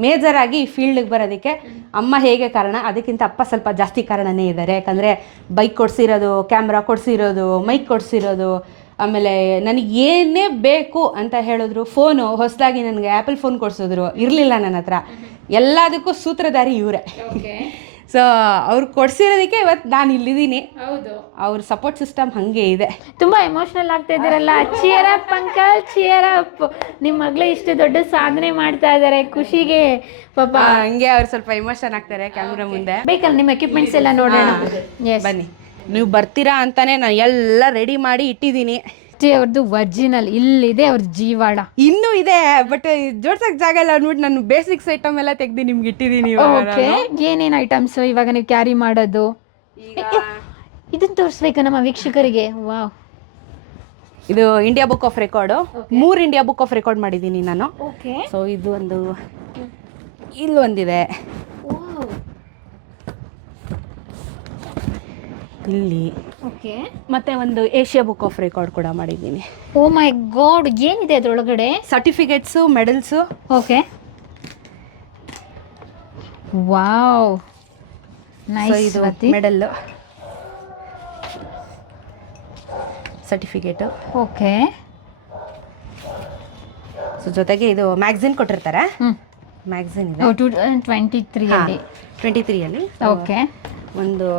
ಮೇಜರಾಗಿ ಈ ಫೀಲ್ಡಿಗೆ ಬರೋದಕ್ಕೆ ಅಮ್ಮ ಹೇಗೆ ಕಾರಣ, ಅದಕ್ಕಿಂತ ಅಪ್ಪ ಸ್ವಲ್ಪ ಜಾಸ್ತಿ ಕಾರಣನೇ ಇದ್ದಾರೆ. ಯಾಕಂದರೆ ಬೈಕ್ ಕೊಡಿಸಿರೋದು, ಕ್ಯಾಮ್ರಾ ಕೊಡಿಸಿರೋದು, ಮೈಕ್ ಕೊಡಿಸಿರೋದು, ಆಮೇಲೆ ನನಗೆ ಏನೇ ಬೇಕು ಅಂತ ಹೇಳಿದ್ರು, ಫೋನು ಹೊಸದಾಗಿ ನನಗೆ ಆ್ಯಪಲ್ ಫೋನ್ ಕೊಡಿಸಿದ್ರು, ಇರಲಿಲ್ಲ ನನ್ನ ಹತ್ರ. ಎಲ್ಲದಕ್ಕೂ ಸೂತ್ರಧಾರಿ ಇವರೇ. ಸೊ ಅವ್ರು ಕೊಡಿಸಿರೋದಕ್ಕೆ ಇವತ್ತು ನಾನು ಇಲ್ಲಿದ್ದೀನಿ. ಹೌದು, ಅವ್ರ ಸಪೋರ್ಟ್ ಸಿಸ್ಟಮ್ ಹಾಗೆ ಇದೆ. ತುಂಬ ಎಮೋಷ್ನಲ್ ಆಗ್ತಾ ಇದ್ದೀರಲ್ಲ. Cheer up uncle, cheer up. ನಿಮ್ಮ ಮಗಳು ಇಷ್ಟು ದೊಡ್ಡ ಸಾಧನೆ ಮಾಡ್ತಾ ಇದ್ದಾರೆ, ಖುಷಿಗೆ ಪಾಪ. ಹಂಗೆ ಅವ್ರು ಸ್ವಲ್ಪ ಎಮೋಷನ್ ಆಗ್ತಾರೆ ಕ್ಯಾಮ್ರಾ ಮುಂದೆ. ಬೇಕಲ್ಲ ನಿಮ್ಮ ಎಕ್ವಿಪ್ಮೆಂಟ್ಸ್ ಎಲ್ಲ ನೋಡೋಣ. ಬನ್ನಿ, ನೀವು ಬರ್ತೀರಾ ಅಂತಾನೆ ನಾನು ಎಲ್ಲ ರೆಡಿ ಮಾಡಿ ಇಟ್ಟಿದ್ದೀನಿ. ಅವ್ರದ್ದು ಒರಿಜಿನಲ್ ಇಲ್ಲಿದೆ, ಅವ್ರ ಜೀವಾಳ ಇನ್ನೂ ಇದೆ, ಬಟ್ ಜೋಡ್ಸಕ್ ಜಾಗ ಇಲ್ಲ ಅಂದ್ಬಿಟ್ಟು ನಾನು ಬೇಸಿಕ್ಸ್ ಐಟಮ್ ಎಲ್ಲ ತೆಗ್ದು ನಿಮ್ಗೆ ಇಟ್ಟಿದ್ದೀನಿ. ಓಕೆ, ಏನೇನು ಐಟಮ್ಸ್ ಇವಾಗ ನೀವು ಕ್ಯಾರಿ ಮಾಡೋದು? ಇದನ್ನ ತೋರಿಸ್ಬೇಕು ನಮ್ಮ ವೀಕ್ಷಕರಿಗೆ. ವಾವ್, ಇದು India book of record. 3 India book of record ಮಾಡಿದ್ದೀನಿ ನಾನು. ಓಕೆ. ಸೊ ಇದು ಒಂದು, ಇಲ್ಲೊಂದಿದೆ, ಇಲ್ಲಿ. ಓಕೆ. ಮತ್ತೆ ಒಂದು ಏಷ್ಯಾ ಬುಕ್ ಆಫ್ ರೆಕಾರ್ಡ್ ಕೂಡ ಮಾಡಿದ್ದೀನಿ. ಓ ಮೈ ಗಾಡ್, ಏನಿದೆ ಅದರೊಳಗಡೆ? Certificates, medals. Okay, wow, nice. ಇದು ಮೆಡಲ್ಲು, ಸರ್ಟಿಫಿಕೇಟು. ಓಕೆ. ಸೊ ಜೊತೆಗೆ ಇದು ಮ್ಯಾಗ್ಝಿನ್ ಕೊಟ್ಟಿರ್ತಾರೆ. ಮ್ಯಾಗ್ಝಿನ್ ಇದೆ 23 ಓಕೆ. ಒಂದು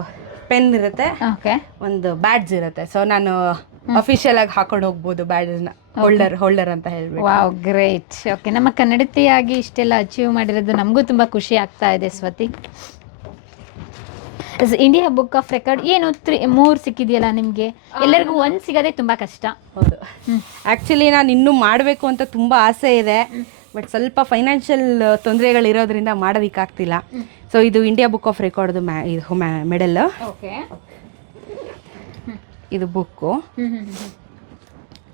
ಪೆನ್ ಇರುತ್ತೆ, ಓಕೆ, ಒಂದು ಬ್ಯಾಡ್ಜ್ ಇರುತ್ತೆ. ಸೊ ನಾನು ಅಫಿಷಿಯಲ್ ಆಗಿ ಹಾಕೊಂಡು ಹೋಗ್ಬೋದು ಬ್ಯಾಡ್ಜ್ನ. ಹೋಲ್ಡರ್ ಅಂತ ಹೇಳ್ಬೇಕು. Wow, great. ಓಕೆ, ನಮ್ಮ ಕನ್ನಡತಿಯಾಗಿ ಇಷ್ಟೆಲ್ಲ ಅಚೀವ್ ಮಾಡಿರೋದು ನಮಗೂ ತುಂಬ ಖುಷಿ ಆಗ್ತಾ ಇದೆ Swathi. India book of record ಏನು 3 ಸಿಕ್ಕಿದೆಯಲ್ಲ ನಿಮಗೆ? ಎಲ್ಲರಿಗೂ 1 ಸಿಗೋದೇ ತುಂಬ ಕಷ್ಟ. ಹೌದು, ಆ್ಯಕ್ಚುಲಿ ನಾನು ಇನ್ನೂ ಮಾಡಬೇಕು ಅಂತ ತುಂಬ ಆಸೆ ಇದೆ, ಬಟ್ ಸ್ವಲ್ಪ ಫೈನಾನ್ಷಿಯಲ್ ತೊಂದರೆಗಳಿರೋದ್ರಿಂದ ಮಾಡೋದಕ್ಕಾಗ್ತಿಲ್ಲ. ಸೊ ಇದು ಇಂಡಿಯಾ ಬುಕ್ ಆಫ್ ರೆಕಾರ್ಡ್ದು ಇದು ಮೆಡಲ್. ಓಕೆ. ಇದು ಬುಕ್ಕು.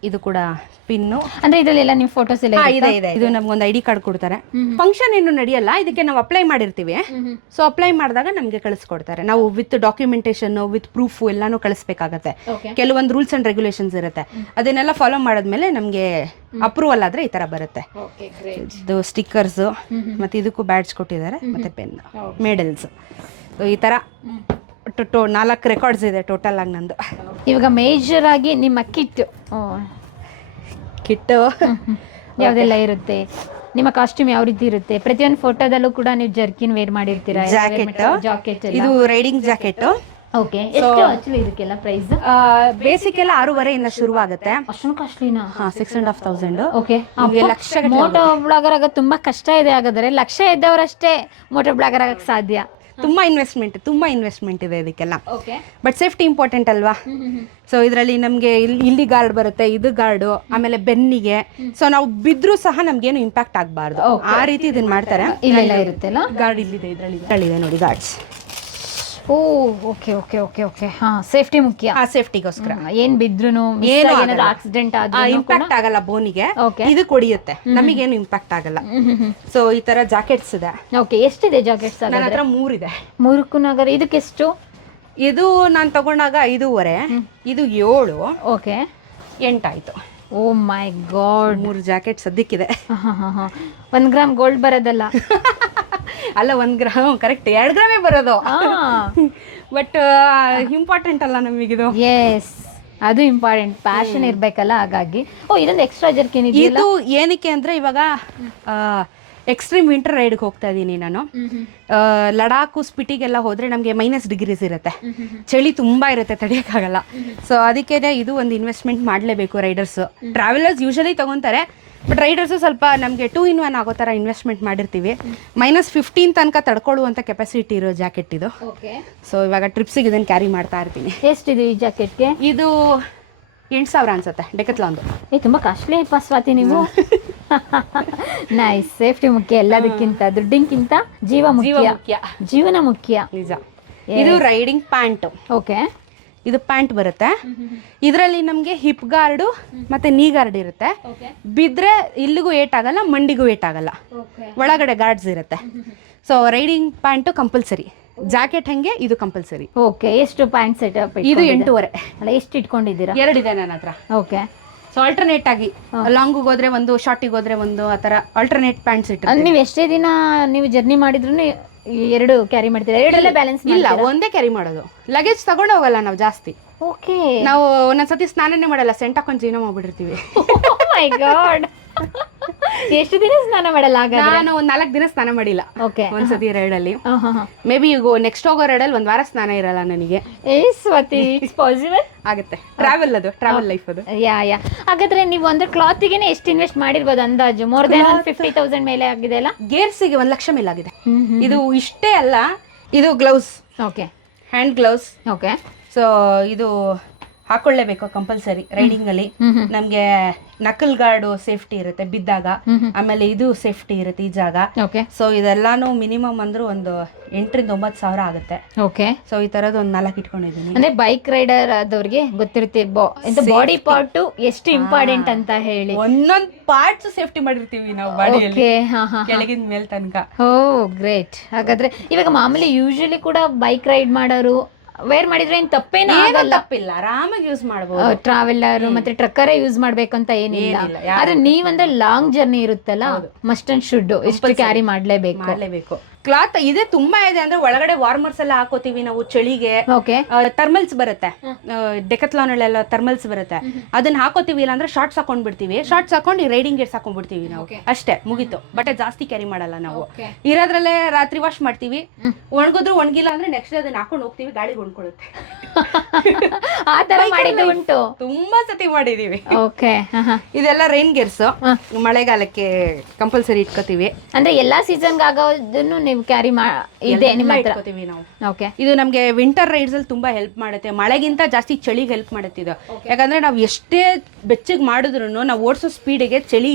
ಇದು ಕೂಡ ಪಿನ್ನು. ಅಂದ್ರೆ ಇದರಲ್ಲೆಲ್ಲ ನಿಮ್ಮ ಫೋಟೋಸ್ ಎಲ್ಲ ಇದೆ ಇದೆ. ಇದು ನಮ್ಗೊಂದು ID ಕಾರ್ಡ್ ಕೊಡ್ತಾರೆ. ಫಂಕ್ಷನ್ ಏನು ನಡೆಯಲ್ಲ, ಇದಕ್ಕೆ ನಾವು ಅಪ್ಲೈ ಮಾಡಿರ್ತೀವಿ. ಸೊ ಅಪ್ಲೈ ಮಾಡಿದಾಗ ನಮಗೆ ಕಳಿಸ್ಕೊಡ್ತಾರೆ. ನಾವು ವಿತ್ ಡಾಕ್ಯುಮೆಂಟೇಶನ್ ವಿತ್ ಪ್ರೂಫ್ ಎಲ್ಲಾನು ಕಳಿಸ್ಬೇಕಾಗತ್ತೆ. ಕೆಲವೊಂದು ರೂಲ್ಸ್ ಅಂಡ್ ರೆಗ್ಯುಲೇಷನ್ಸ್ ಇರುತ್ತೆ, ಅದನ್ನೆಲ್ಲ ಫಾಲೋ ಮಾಡಿದ್ಮೇಲೆ ನಮಗೆ ಅಪ್ರೂವಲ್ ಆದ್ರೆ ಈ ತರ ಬರುತ್ತೆ. ಇದು ಸ್ಟಿಕ್ಕರ್ಸ್, ಮತ್ತೆ ಇದಕ್ಕೂ ಬ್ಯಾಡ್ಜ್ ಕೊಟ್ಟಿದ್ದಾರೆ, ಮತ್ತೆ ಪೆನ್, ಮೆಡಲ್ಸ್. ಈ ತರ 4 ರೆಕಾರ್ಡ್ಸ್ ಇದೆ ಟೋಟಲ್ ಆಗಿ ನಂದು. ಇವಾಗ ಮೇಜರ್ ಆಗಿ ನಿಮ್ಮ ಕಿಟ್ಟು ಯಾವ್ದೆಲ್ಲ ಇರುತ್ತೆ, ನಿಮ್ಮ ಕಾಸ್ಟ್ಯೂಮ್ ಯಾವ ರೀತಿ ಇರುತ್ತೆ? ಪ್ರತಿಯೊಂದು ಫೋಟೋದಲ್ಲೂ ಕೂಡ ನೀವು ಜರ್ಕಿನ್ ವೇರ್ ಮಾಡಿರ್ತೀರಾ, ಜಾಕೆಟ್. ಇದು ರೈಡಿಂಗ್ ಜಾಕೆಟ್. ಓಕೆ, ಎಷ್ಟು ಆಕ್ಚುಲಿ ಇದಕ್ಕೆಲ್ಲ ಪ್ರೈಸ್? ಬೇಸಿಕ್ ಎಲ್ಲ 6,500 ಇಂದ ಶುರು ಆಗುತ್ತೆ. ಅಷ್ಟೊಂದು ಕಾಸ್ಟ್ಲಿನಾ? 6,500. ಓಕೆ. ಲಕ್ಷ ಮೋಟೋ ಬ್ಲಾಗರ್ ಆಗ ತುಂಬಾ ಕಷ್ಟ ಇದೆ. ಹಾಗಾದ್ರೆ ಲಕ್ಷ ಇದ್ದವರಷ್ಟೇ ಮೋಟೋ ಬ್ಲಾಗರ್ ಆಗಕ್ಕೆ ಸಾಧ್ಯ. ತುಂಬಾ ಇನ್ವೆಸ್ಟ್ಮೆಂಟ್ ಇದೆ ಇದಕ್ಕೆಲ್ಲ. ಓಕೆ. ಬಟ್ ಸೇಫ್ಟಿ ಇಂಪಾರ್ಟೆಂಟ್ ಅಲ್ವಾ? ಸೊ ಇದರಲ್ಲಿ ನಮಗೆ ಇಲ್ಲಿ ಗಾರ್ಡ್ ಬರುತ್ತೆ, ಇದು ಗಾರ್ಡು, ಆಮೇಲೆ ಬೆನ್ನಿಗೆ. ಸೊ ನಾವು ಬಿದ್ರೂ ಸಹ ನಮ್ಗೇನು ಇಂಪ್ಯಾಕ್ಟ್ ಆಗಬಾರ್ದು, ಆ ರೀತಿ ಇದನ್ನ ಮಾಡ್ತಾರೆ. ಇಲ್ಲೆಲ್ಲ ಇರುತ್ತಲ್ಲ ಗಾರ್ಡ್ ಇಲ್ಲಿದೆ, ಇದರಲ್ಲಿದೆ ನೋಡಿ ಗಾರ್ಡ್ಸ್. ಓ ಓಕೆ ಓಕೆ ಓಕೆ ಓಕೆ. ಹಾ, ಸೇಫ್ಟಿ ಮುಖ್ಯ. ಆ ಸೇಫ್ಟಿಗೋಸ್ಕರ ಏನ್ ಬಿದ್ರುನು ಏನಾದ್ರು ಆಕ್ಸಿಡೆಂಟ್ ಆದ್ರೂ ಇಂಪ್ಯಾಕ್ಟ್ ಆಗಲ್ಲ ಬೋನಿಗೆ. Okay. ಇದು ಕೊಡಿಯುತ್ತೆ, ನಮಗೇನು ಇಂಪ್ಯಾಕ್ಟ್ ಆಗಲ್ಲ. ಸೊ ಈ ತರ ಜಾಕೆಟ್ಸ್ ಇದೆ. ಓಕೆ, ಎಷ್ಟಿದೆ ಜಾಕೆಟ್ಸ್? ನನ್ನ ಹತ್ರ 3 ಇದೆ. 3 ನಗರ. ಇದಕ್ಕೆ ಎಷ್ಟು? ಇದು ನಾನು ತಗೊಂಡಾಗ 5.5, ಇದು 7. ಓಕೆ, 8 ಆಯ್ತು. Oh my god. 3 ಜಾಕೆಟ್ ಸದ್ಯಕ್ಕಿದೆ. 1 ಗ್ರಾಮ್ ಗೋಲ್ಡ್ ಬರೋದಲ್ಲ? ಅಲ್ಲ, 1 ಗ್ರಾಮ್ ಕರೆಕ್ಟ್, 2 ಗ್ರಾಮೇ ಬರೋದು. ಬಟ್ ಇಂಪಾರ್ಟೆಂಟ್ ಅಲ್ಲ ನಮಗಿದು. ಎಸ್, ಅದು ಇಂಪಾರ್ಟೆಂಟ್. ಪ್ಯಾಷನ್ ಇರ್ಬೇಕಲ್ಲ, ಹಾಗಾಗಿ. ಓ, ಇದೊಂದು ಎಕ್ಸ್ಟ್ರಾ ಜರ್ಕಿನ್ ಇದೆಯಲ್ಲ? ಇದು ಏನಕ್ಕೆ ಅಂದ್ರೆ ಇವಾಗ ಎಕ್ಸ್ಟ್ರೀಮ್ ವಿಂಟರ್ ರೈಡ್ಗೆ ಹೋಗ್ತಾ ಇದ್ದೀನಿ ನಾನು. ಲಡಾಖು ಸ್ಪಿಟಿಗೆಲ್ಲ ಹೋದ್ರೆ ನಮಗೆ -ಡಿಗ್ರೀಸ್ ಇರುತ್ತೆ, ಚಳಿ ತುಂಬಾ ಇರುತ್ತೆ, ತಡೆಯೋಕ್ಕಾಗಲ್ಲ. ಸೊ ಅದಕ್ಕೆ ಇದು ಒಂದು ಇನ್ವೆಸ್ಟ್ಮೆಂಟ್ ಮಾಡಲೇಬೇಕು ರೈಡರ್ಸ್. ಟ್ರಾವೆಲರ್ಸ್ ಯೂಶಲಿ ತಗೊಂತಾರೆ, ಬಟ್ ರೈಡರ್ಸು ಸ್ವಲ್ಪ ನಮಗೆ 2 in 1 ಆಗೋ ಥರ ಇನ್ವೆಸ್ಟ್ಮೆಂಟ್ ಮಾಡಿರ್ತೀವಿ. -15 ತನಕ ತಡ್ಕೊಳ್ಳುವಂಥ ಕೆಪಾಸಿಟಿ ಇರೋ ಜಾಕೆಟ್ ಇದು. ಸೊ ಇವಾಗ ಟ್ರಿಪ್ಸಿಗೆ ಇದನ್ನು ಕ್ಯಾರಿ ಮಾಡ್ತಾ ಇರ್ತೀನಿ. ಎಷ್ಟಿದೆ ಈ ಜಾಕೆಟ್ಗೆ? ಇದು 8,000 ಅನ್ಸುತ್ತೆ, ಡೆಕತ್ಲಾನ್ದು. ತುಂಬ ಕಾಸ್ಟ್ಲಿ ಸ್ವಾತಿ ನೀವು. ನೈಸ್. ಸೇಫ್ಟಿ ಮುಖ್ಯ ಎಲ್ಲದಕ್ಕಿಂತ, ದುಡ್ಡಿಗಿಂತ ಜೀವ ಮುಖ್ಯ, ಜೀವನ ಮುಖ್ಯ. ನಿಜ. ಇದು ರೈಡಿಂಗ್ ಪ್ಯಾಂಟ್. ಓಕೆ. ಇದು ಪ್ಯಾಂಟ್ ಬರುತ್ತೆ. ಇದರಲ್ಲಿ ನಮಗೆ ಹಿಪ್ ಗಾರ್ಡು ಮತ್ತೆ ನೀ ಗಾರ್ಡ್ ಇರುತ್ತೆ. ಬಿದ್ರೆ ಇಲ್ಲಿಗೂ ಏಟ್ ಆಗಲ್ಲ, ಮಂಡಿಗೂ ಏಟ್ ಆಗಲ್ಲ, ಒಳಗಡೆ ಗಾರ್ಡ್ಸ್ ಇರುತ್ತೆ. So riding pant compulsory, jacket ಹಂಗೆ ಇದು ಕಂಪಲ್ಸರಿ. ಓಕೆ. ಎಷ್ಟು ಪ್ಯಾಂಟ್ ಸೆಟ್? ಇದು 8.5. ಅಲ್ಲ, ಎಷ್ಟು ಇಟ್ಕೊಂಡಿದ್ದೀರಾ? 2 ಇದೆ ನನ್ನ ಹತ್ರ. ಓಕೆ. ಸೊ ಆಲ್ಟರ್ನೇಟ್ ಆಗಿ ಲಾಂಗಿಗೆ ಹೋದ್ರೆ ಒಂದು, ಶಾರ್ಟಿಗೆ ಹೋದ್ರೆ ಒಂದು, ಆ ಥರ ಆಲ್ಟರ್ನೇಟ್ ಪ್ಯಾಂಟ್ಸ್ ಇಟ್ಟು. ನೀವು ಎಷ್ಟೇ ದಿನ ನೀವು ಜರ್ನಿ ಮಾಡಿದ್ರು 2 ಕ್ಯಾರಿ ಮಾಡ್ತೀರಾ? 2 ಬ್ಯಾಲೆನ್ಸ್ ಇಲ್ಲ, ಒಂದೇ ಕ್ಯಾರಿ ಮಾಡೋದು. ಲಗೇಜ್ ತಗೊಂಡು ಹೋಗಲ್ಲ ನಾವು ಜಾಸ್ತಿ. ಓಕೆ. ನಾವು ಒಂದೊಂದ್ಸತಿ ಸ್ನಾನನೇ ಮಾಡಲ್ಲ, ಸೆಂಟ್ ಹಾಕೊಂಡು ಜೀವನ ಮಾಡ್ಬಿಟ್ಟಿರ್ತೀವಿ. ಮೈ ಗಾಡ್. ಎಷ್ಟು ದಿನ ಸ್ನಾನ ಮಾಡಲ್ಲ? ನಾನು 4 ದಿನ ಸ್ನಾನ ಮಾಡಿಲ್ಲ. ಓಕೆ. ಒಂದ್ಸತಿ ರೈಡಲ್ಲಿ. ಮೇ ಬಿ ಈಗ ನೆಕ್ಸ್ಟ್ ಹೋಗೋ ರೈಡಲ್ಲಿ 1 ವಾರ ಸ್ನಾನ ಇರಲ್ಲ ನನಗೆ. ಸ್ವಾತಿ, ಇಟ್ಸ್ ಪಾಸಿಬಲ್ ಆಗುತ್ತೆ. ಟ್ರಾವೆಲ್ ಲೈಫ್ ಅದು. ಯಾ. ಹಾಗಾದ್ರೆ ನೀವು ಒಂದು ಕ್ಲಾತಿಗೆ ಎಷ್ಟು ಇನ್ವೆಸ್ಟ್ ಮಾಡಿರ್ಬೋದು ಅಂದಾಜು? ಮೋರ್ ದೆನ್ 50,000 ಮೇಲೆ ಆಗಿದೆ ಅಲ್ಲ? ಗೇರ್ಸಿಗೆ 1 ಲಕ್ಷ ಮೇಲೆ ಆಗಿದೆ. ಇದು ಇಷ್ಟೇ ಅಲ್ಲ, ಇದು gloves. Okay. Hand gloves. Okay. So ಇದು ಹಾಕೊಳ್ಳೇಬೇಕು ಕಂಪಲ್ಸರಿ ರೈಡಿಂಗ್ ಅಲ್ಲಿ. ನಮ್ಗೆ ನಕಲ್ ಗಾರ್ಡು ಸೇಫ್ಟಿ ಇರುತ್ತೆ ಬಿದ್ದಾಗ, ಆಮೇಲೆ ಇದು ಸೇಫ್ಟಿ ಇರುತ್ತೆ ಈ ಜಾಗ. ಸೊ ಇದೆಲ್ಲಾನು ಮಿನಿಮಮ್ ಅಂದ್ರೂ ಒಂದು 8,000 to 9,000 ಆಗುತ್ತೆ. ಓಕೆ. ಸೊ ಈ ತರದ್ ಒಂದು 4 ಇಟ್ಕೊಂಡಿದ್ದೀನಿ. ಅಂದ್ರೆ ಬೈಕ್ ರೈಡರ್ ಆದವ್ರಿಗೆ ಗೊತ್ತಿರುತ್ತೆ ಬಾಡಿ ಪಾರ್ಟ್ ಎಷ್ಟು ಇಂಪಾರ್ಟೆಂಟ್ ಅಂತ ಹೇಳಿ. ಒಂದೊಂದ್ ಪಾರ್ಟ್ಸ್ ಸೇಫ್ಟಿ ಮಾಡಿರ್ತೀವಿ ನಾವು ಬಾಡಿಯಲ್ಲಿ, ಕೆಳಗಿನ ಮೇಲ್ ತನಕ. ಓ ಗ್ರೇಟ್. ಹಾಗಾದ್ರೆ ಇವಾಗ ಮಾಮೂಲಿ ಯೂಶಲಿ ಕೂಡ ಬೈಕ್ ರೈಡ್ ಮಾಡೋರು ವೇರ್ ಮಾಡಿದ್ರೆ ಏನ್ ತಪ್ಪೇನೋ ತಪ್ಪಿಲ್ಲ, ಆರಾಮಾಗಿ ಯೂಸ್ ಮಾಡಬಹುದು. ಟ್ರಾವೆಲರ್ ಮತ್ತೆ ಟ್ರಕ್ಕರೇ ಯೂಸ್ ಮಾಡ್ಬೇಕು ಅಂತ ಏನಿಲ್ಲ. ಆದ್ರೆ ನೀವಂದ್ರೆ ಲಾಂಗ್ ಜರ್ನಿ ಇರುತ್ತಲ್ಲ, ಮಸ್ಟ್ ಅಂಡ್ ಶುಡ್ ಎಷ್ಟು ಕ್ಯಾರಿ ಮಾಡ್ಲೇಬೇಕು. ಕ್ಲಾತ್ ಇದೆ ತುಂಬಾ ಇದೆ ಅಂದ್ರೆ ಒಳಗಡೆ ವಾರ್ಮರ್ಸ್ ಎಲ್ಲ ಹಾಕೋತೀವಿ ನಾವು ಚಳಿಗೆ. ಓಕೆ. ಥರ್ಮಲ್ಸ್ ಬರುತ್ತೆ, ಡೆಕತ್ಲಾನ್ ಅಲ್ಲೆಲ್ಲ ಥರ್ಮಲ್ಸ್ ಬರುತ್ತೆ, ಅದನ್ನ ಹಾಕೋತೀವಿ. ಇಲ್ಲ ಅಂದ್ರೆ ಶಾರ್ಟ್ಸ್ ಹಾಕೊಂಡ್ ಬಿಡ್ತೀವಿ, ಶಾರ್ಟ್ಸ್ ಹಾಕೊಂಡು ರೈಡಿಂಗ್ ಗೇರ್ಸ್ ಹಾಕೊಂಡ್ಬಿಡ್ತೀವಿ ನಾವು, ಅಷ್ಟೇ ಮುಗೀತು. ಬಟ್ಟೆ ಜಾಸ್ತಿ ಕ್ಯಾರಿ ಮಾಡಲ್ಲ ನಾವು. ಇರೋದ್ರಲ್ಲೇ ರಾತ್ರಿ ವಾಶ್ ಮಾಡ್ತೀವಿ, ಒಣಗಿದ್ರು ಒಣಗಿಲ್ಲ ಅಂದ್ರೆ ನೆಕ್ಸ್ಟ್ ಡೇ ಅದನ್ನ ಹಾಕೊಂಡು ಹೋಗ್ತೀವಿ, ಗಾಳಿಗೆ ಹೊಂದ್ಕೊಳ್ಳುತ್ತೆ. ಆ ತರ ಮಾಡಿದ್ದು ಉಂಟು, ತುಂಬಾ ಸತಿ ಮಾಡಿದೀವಿ. ಓಕೆ. ಇದೆಲ್ಲ ರೈನ್ ಗೇರ್ಸ್, ಮಳೆಗಾಲಕ್ಕೆ ಕಂಪಲ್ಸರಿ ಇಟ್ಕೋತೀವಿ. ಅಂದ್ರೆ ಎಲ್ಲಾ ಸೀಸನ್ ಆಗೋದನ್ನು ನೀವು ಕ್ಯಾರಿ ಇದೆ ನಿಮ್ಮ ಹತ್ರ? ಇಟ್ಕೋತೀವಿ ನಾವು. ಓಕೆ. ಇದು ನಮಗೆ ವಿಂಟರ್ ರೈಡ್ಸ್ ಅಲ್ಲಿ ತುಂಬಾ ಹೆಲ್ಪ್ ಮಾಡುತ್ತೆ. ಮಳೆಗಿಂತ ಜಾಸ್ತಿ ಚಳಿಗೆ ಹೆಲ್ಪ್ ಮಾಡುತ್ತೆ ಇದು. ಯಾಕಂದ್ರೆ ನಾವು ಎಷ್ಟೇ ಬೆಚ್ಚಗೆ ಮಾಡಿದ್ರು ನಾವು ಓಡಿಸೋ ಸ್ಪೀಡಿಗೆ ಚಳಿ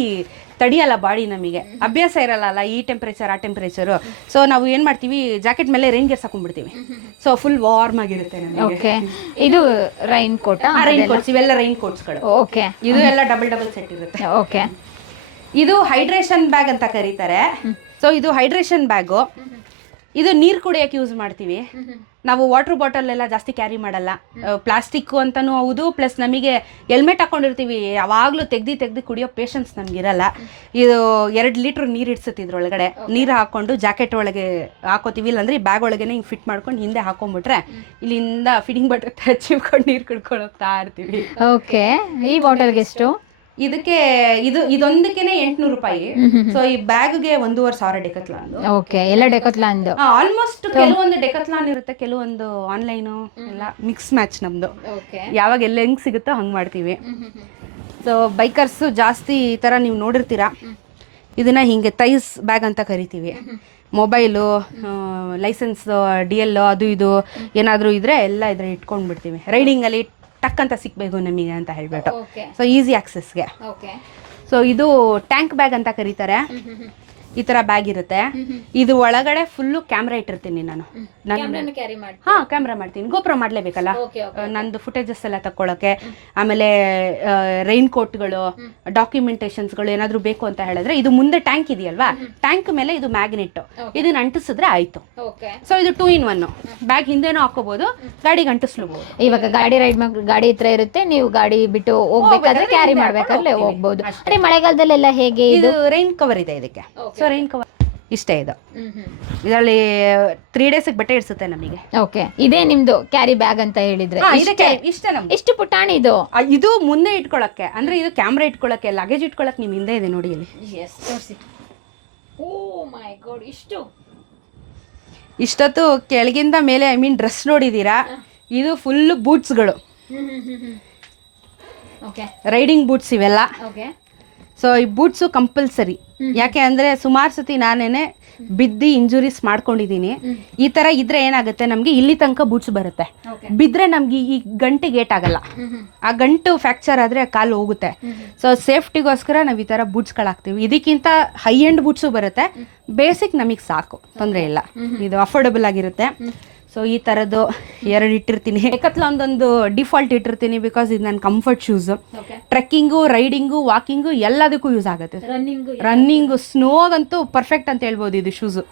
ತಡಿಯಲ್ಲ ಬಾಡಿ, ನಮಗೆ ಅಭ್ಯಾಸ ಇರಲ್ಲ ಈ ಟೆಂಪ್ರೇಚರ್ ಆ ಟೆಂಪ್ರೇಚರು. ಸೊ ನಾವು ಏನು ಮಾಡ್ತೀವಿ, ಜಾಕೆಟ್ ಮೇಲೆ ರೈನ್ ಗೇರ್ಸ್ ಹಾಕೊಂಡ್ಬಿಡ್ತೀವಿ. ಸೊ ಫುಲ್ ವಾರ್ಮ್ ಆಗಿರುತ್ತೆ ನಮಗೆ. ಓಕೆ. ಇದು ರೈನ್ ಕೋಟ್? ರೈನ್ ಕೋಟ್ಸ್, ಇವೆಲ್ಲ ರೈನ್ ಕೋಟ್ಸ್ಗಳು. ಓಕೆ. ಇದು ಎಲ್ಲ ಡಬಲ್ ಸೆಟ್ ಇರುತ್ತೆ. ಓಕೆ. ಇದು ಹೈಡ್ರೇಷನ್ ಬ್ಯಾಗ್ ಅಂತ ಕರೀತಾರೆ. ಸೊ ಇದು ಹೈಡ್ರೇಷನ್ ಬ್ಯಾಗು. ಇದು ನೀರು ಕುಡಿಯೋಕೆ ಯೂಸ್ ಮಾಡ್ತೀವಿ ನಾವು. ವಾಟರ್ ಬಾಟಲ್ ಎಲ್ಲ ಜಾಸ್ತಿ ಕ್ಯಾರಿ ಮಾಡಲ್ಲ. ಪ್ಲಾಸ್ಟಿಕ್ ಅಂತಲೂ ಹೌದು, ಪ್ಲಸ್ ನಮಗೆ ಹೆಲ್ಮೆಟ್ ಹಾಕೊಂಡಿರ್ತೀವಿ, ಯಾವಾಗಲೂ ತೆಗ್ದು ಕುಡಿಯೋ ಪೇಷನ್ಸ್ ನಮಗಿರಲ್ಲ. ಇದು 2 ಲೀಟ್ರ್ ನೀರು ಇಡ್ಸುತ್ತೆ ಇದ್ರೊಳಗಡೆ. ನೀರು ಹಾಕ್ಕೊಂಡು ಜಾಕೆಟ್ ಒಳಗೆ ಹಾಕೋತೀವಿ, ಇಲ್ಲಾಂದ್ರೆ ಈ ಬ್ಯಾಗ್ ಒಳಗೇನೆ ಹಿಂಗೆ ಫಿಟ್ ಮಾಡ್ಕೊಂಡು ಹಿಂದೆ ಹಾಕೊಂಡ್ಬಿಟ್ರೆ ಇಲ್ಲಿಂದ ಫಿಟ್ಟಿಂಗ್ ಬಟ್ಟೆ ಹಚ್ಚಿಕೊಂಡು ನೀರು ಕುಡ್ಕೊಂಡು ಹೋಗ್ತಾ ಇರ್ತೀವಿ. ಓಕೆ. ಈ ಬಾಟಲ್ಗೆ ಎಷ್ಟು? ಇದಕ್ಕೆ ಇದೊಂದಕ್ಕೇನೆ 800 ರೂಪಾಯಿ. ಸೊ ಈ ಬ್ಯಾಗ್ಗೆ 1,500 ಡೆಕತ್ಲಾನ್. ಓಕೆ. ಎಲ್ಲ ಡೆಕತ್ಲಾನ್? ಆಲ್ಮೋಸ್ಟ್ ಕೆಲವೊಂದು ಡೆಕತ್ಲಾನ್ ಇರುತ್ತೆ, ಕೆಲವೊಂದು ಆನ್ಲೈನು, ಎಲ್ಲ ಮಿಕ್ಸ್ ಮ್ಯಾಚ್ ನಮ್ದು. ಯಾವಾಗ ಎಲ್ಲ ಹೆಂಗ್ ಸಿಗುತ್ತೋ ಹಂಗೆ ಮಾಡ್ತೀವಿ. ಸೊ ಬೈಕರ್ಸು ಜಾಸ್ತಿ ಈ ಥರ ನೀವು ನೋಡಿರ್ತೀರಾ, ಇದನ್ನ ಹಿಂಗೆ ತೈಸ್ ಬ್ಯಾಗ್ ಅಂತ ಕರಿತೀವಿ. ಮೊಬೈಲು, ಲೈಸೆನ್ಸ್, DL ಅದು ಇದು ಏನಾದರೂ ಇದ್ರೆ ಎಲ್ಲ ಇದ್ರೆ ಇಟ್ಕೊಂಡ್ಬಿಡ್ತೀವಿ. ರೈಡಿಂಗಲ್ಲಿ ಟಕ್ ಅಂತ ಸಿಕ್ಬೇಕು ನಮಗೆ ಅಂತ ಹೇಳ್ಬಿಟ್ಟು. ಸೊ ಈಸಿ ಆಕ್ಸೆಸ್ಗೆ. ಸೊ ಇದು ಟ್ಯಾಂಕ್ ಬ್ಯಾಗ್ ಅಂತ ಕರೀತಾರೆ. ಈ ಥರ ಬ್ಯಾಗ್ ಇರುತ್ತೆ. ಇದು ಒಳಗಡೆ ಫುಲ್ಲು ಕ್ಯಾಮ್ರಾ ಇಟ್ಟಿರ್ತೀನಿ ನಾನು. ಕ್ಯಾಮ್ರಾ ಮಾಡ್ತೀನಿ. ಗೋಪ್ರೋ ಮಾಡಲೇಬೇಕಲ್ಲ, ನಂದು ಫುಟೇಜಸ್ ಎಲ್ಲ ತಕ್ಕೊಳ್ಳೋಕೆ. ಆಮೇಲೆ ರೈನ್ ಕೋಟ್ಗಳು, ಡಾಕ್ಯುಮೆಂಟೇಶನ್ಸ್ಗಳು ಏನಾದರೂ ಬೇಕು ಅಂತ ಹೇಳಿದ್ರೆ ಇದು ಮುಂದೆ ಟ್ಯಾಂಕ್ ಇದೆಯಲ್ವಾ, ಟ್ಯಾಂಕ್ ಮೇಲೆ ಇದು ಮ್ಯಾಗ್ನೆಟ್, ಇದನ್ನ ಅಂಟಿಸಿದ್ರೆ ಆಯ್ತು. ಸೊ ಇದು 2 in 1. ಬ್ಯಾಗ್ ಹಿಂದೆನೂ ಹಾಕೋಬಹುದು, ಗಾಡಿಗೆ ಅಂಟಿಸ್ಲೂಬಹುದು. ಇವಾಗ ಗಾಡಿ ರೈಡ್ ಗಾಡಿ ಹತ್ರ ಇರುತ್ತೆ, ನೀವು ಗಾಡಿ ಬಿಟ್ಟು ಹೋಗ್ಬೇಕಾದ್ರೆ ಕ್ಯಾರಿ ಮಾಡ್ಬೇಕಾದ್ರೆ ಹೋಗ್ಬೋದು. ಅದೇ ಮಳೆಗಾಲದಲ್ಲೆಲ್ಲ ಹೇಗೆ? ಇದು ರೈನ್ ಕವರ್ ಇದೆ ಇದಕ್ಕೆ. ಸೊ ರೈನ್ ಕವರ್ ಇಷ್ಟೇ ಇದು. ಇದರಲ್ಲಿ 3 days ಬಟ್ಟೆ ಇಡ್ಸುತ್ತೆ ನಮಗೆ. ಓಕೆ. ಇದೇ ನಿಮ್ದು ಕ್ಯಾರಿ ಬ್ಯಾಗ್ ಅಂತ ಹೇಳಿದ್ರೆ ಇಷ್ಟೇ ನಮ್ದು. ಎಷ್ಟು ಪುಟಾಣಿ ಇದು. ಇದು ಮುಂದೆ ಇಟ್ಕೊಳಕ್ಕೆ, ಅಂದ್ರೆ ಇದು ಕ್ಯಾಮ್ರಾ ಇಟ್ಕೊಳಕ್ಕೆ, ಲಗೇಜ್ ಇಟ್ಕೊಳಕ್ಕೆ ನಿಮ್ ಹಿಂದೆ ಇದೆ ನೋಡಿ ಇಲ್ಲಿ. ಇಷ್ಟೊತ್ತು ಕೆಳಗಿಂದ ಮೇಲೆ ಡ್ರೆಸ್ ನೋಡಿದೀರಾ, ಇದು ಫುಲ್ ಬೂಟ್ಸ್ಗಳು, ರೈಡಿಂಗ್ ಬೂಟ್ಸ್ ಇವೆಲ್ಲ. ಸೊ ಈ ಬೂಟ್ಸು ಕಂಪಲ್ಸರಿ. ಯಾಕೆ ಅಂದರೆ ಸುಮಾರು ಸತಿ ನಾನೇನೆ ಬಿದ್ದು ಇಂಜುರೀಸ್ ಮಾಡ್ಕೊಂಡಿದ್ದೀನಿ. ಈ ಥರ ಇದ್ರೆ ಏನಾಗುತ್ತೆ, ನಮಗೆ ಇಲ್ಲಿ ತನಕ ಬೂಟ್ಸ್ ಬರುತ್ತೆ. ಬಿದ್ದರೆ ನಮ್ಗೆ ಈ ಗಂಟೆ ಗೇಟ್ ಆಗಲ್ಲ, ಆ ಗಂಟು ಫ್ರ್ಯಾಕ್ಚರ್ ಆದರೆ ಕಾಲು ಹೋಗುತ್ತೆ. ಸೊ ಸೇಫ್ಟಿಗೋಸ್ಕರ ನಾವು ಈ ಥರ ಬೂಟ್ಸ್ಗಳಾಗ್ತೀವಿ. ಇದಕ್ಕಿಂತ ಹೈ ಎಂಡ್ ಬೂಟ್ಸು ಬರುತ್ತೆ, ಬೇಸಿಕ್ ನಮಗೆ ಸಾಕು, ತೊಂದರೆ ಇಲ್ಲ. ಇದು ಅಫೋರ್ಡಬಲ್ ಆಗಿರುತ್ತೆ. ಸೊ ಈ ಥರದ್ದು 2 ಇಟ್ಟಿರ್ತೀನಿ. ಡೆಕತ್ಲಾನ್ದೊಂದು ಡಿಫಾಲ್ಟ್ ಇಟ್ಟಿರ್ತೀನಿ, ಬಿಕಾಸ್ ಇದು ನನ್ನ comfort shoes. Trekking, riding, walking ಎಲ್ಲದಕ್ಕೂ ಯೂಸ್ ಆಗುತ್ತೆ. ರನ್ನಿಂಗು, ಸ್ನೋಗಂತೂ ಪರ್ಫೆಕ್ಟ್ ಅಂತ ಹೇಳ್ಬೋದು ಇದು ಶೂಸು.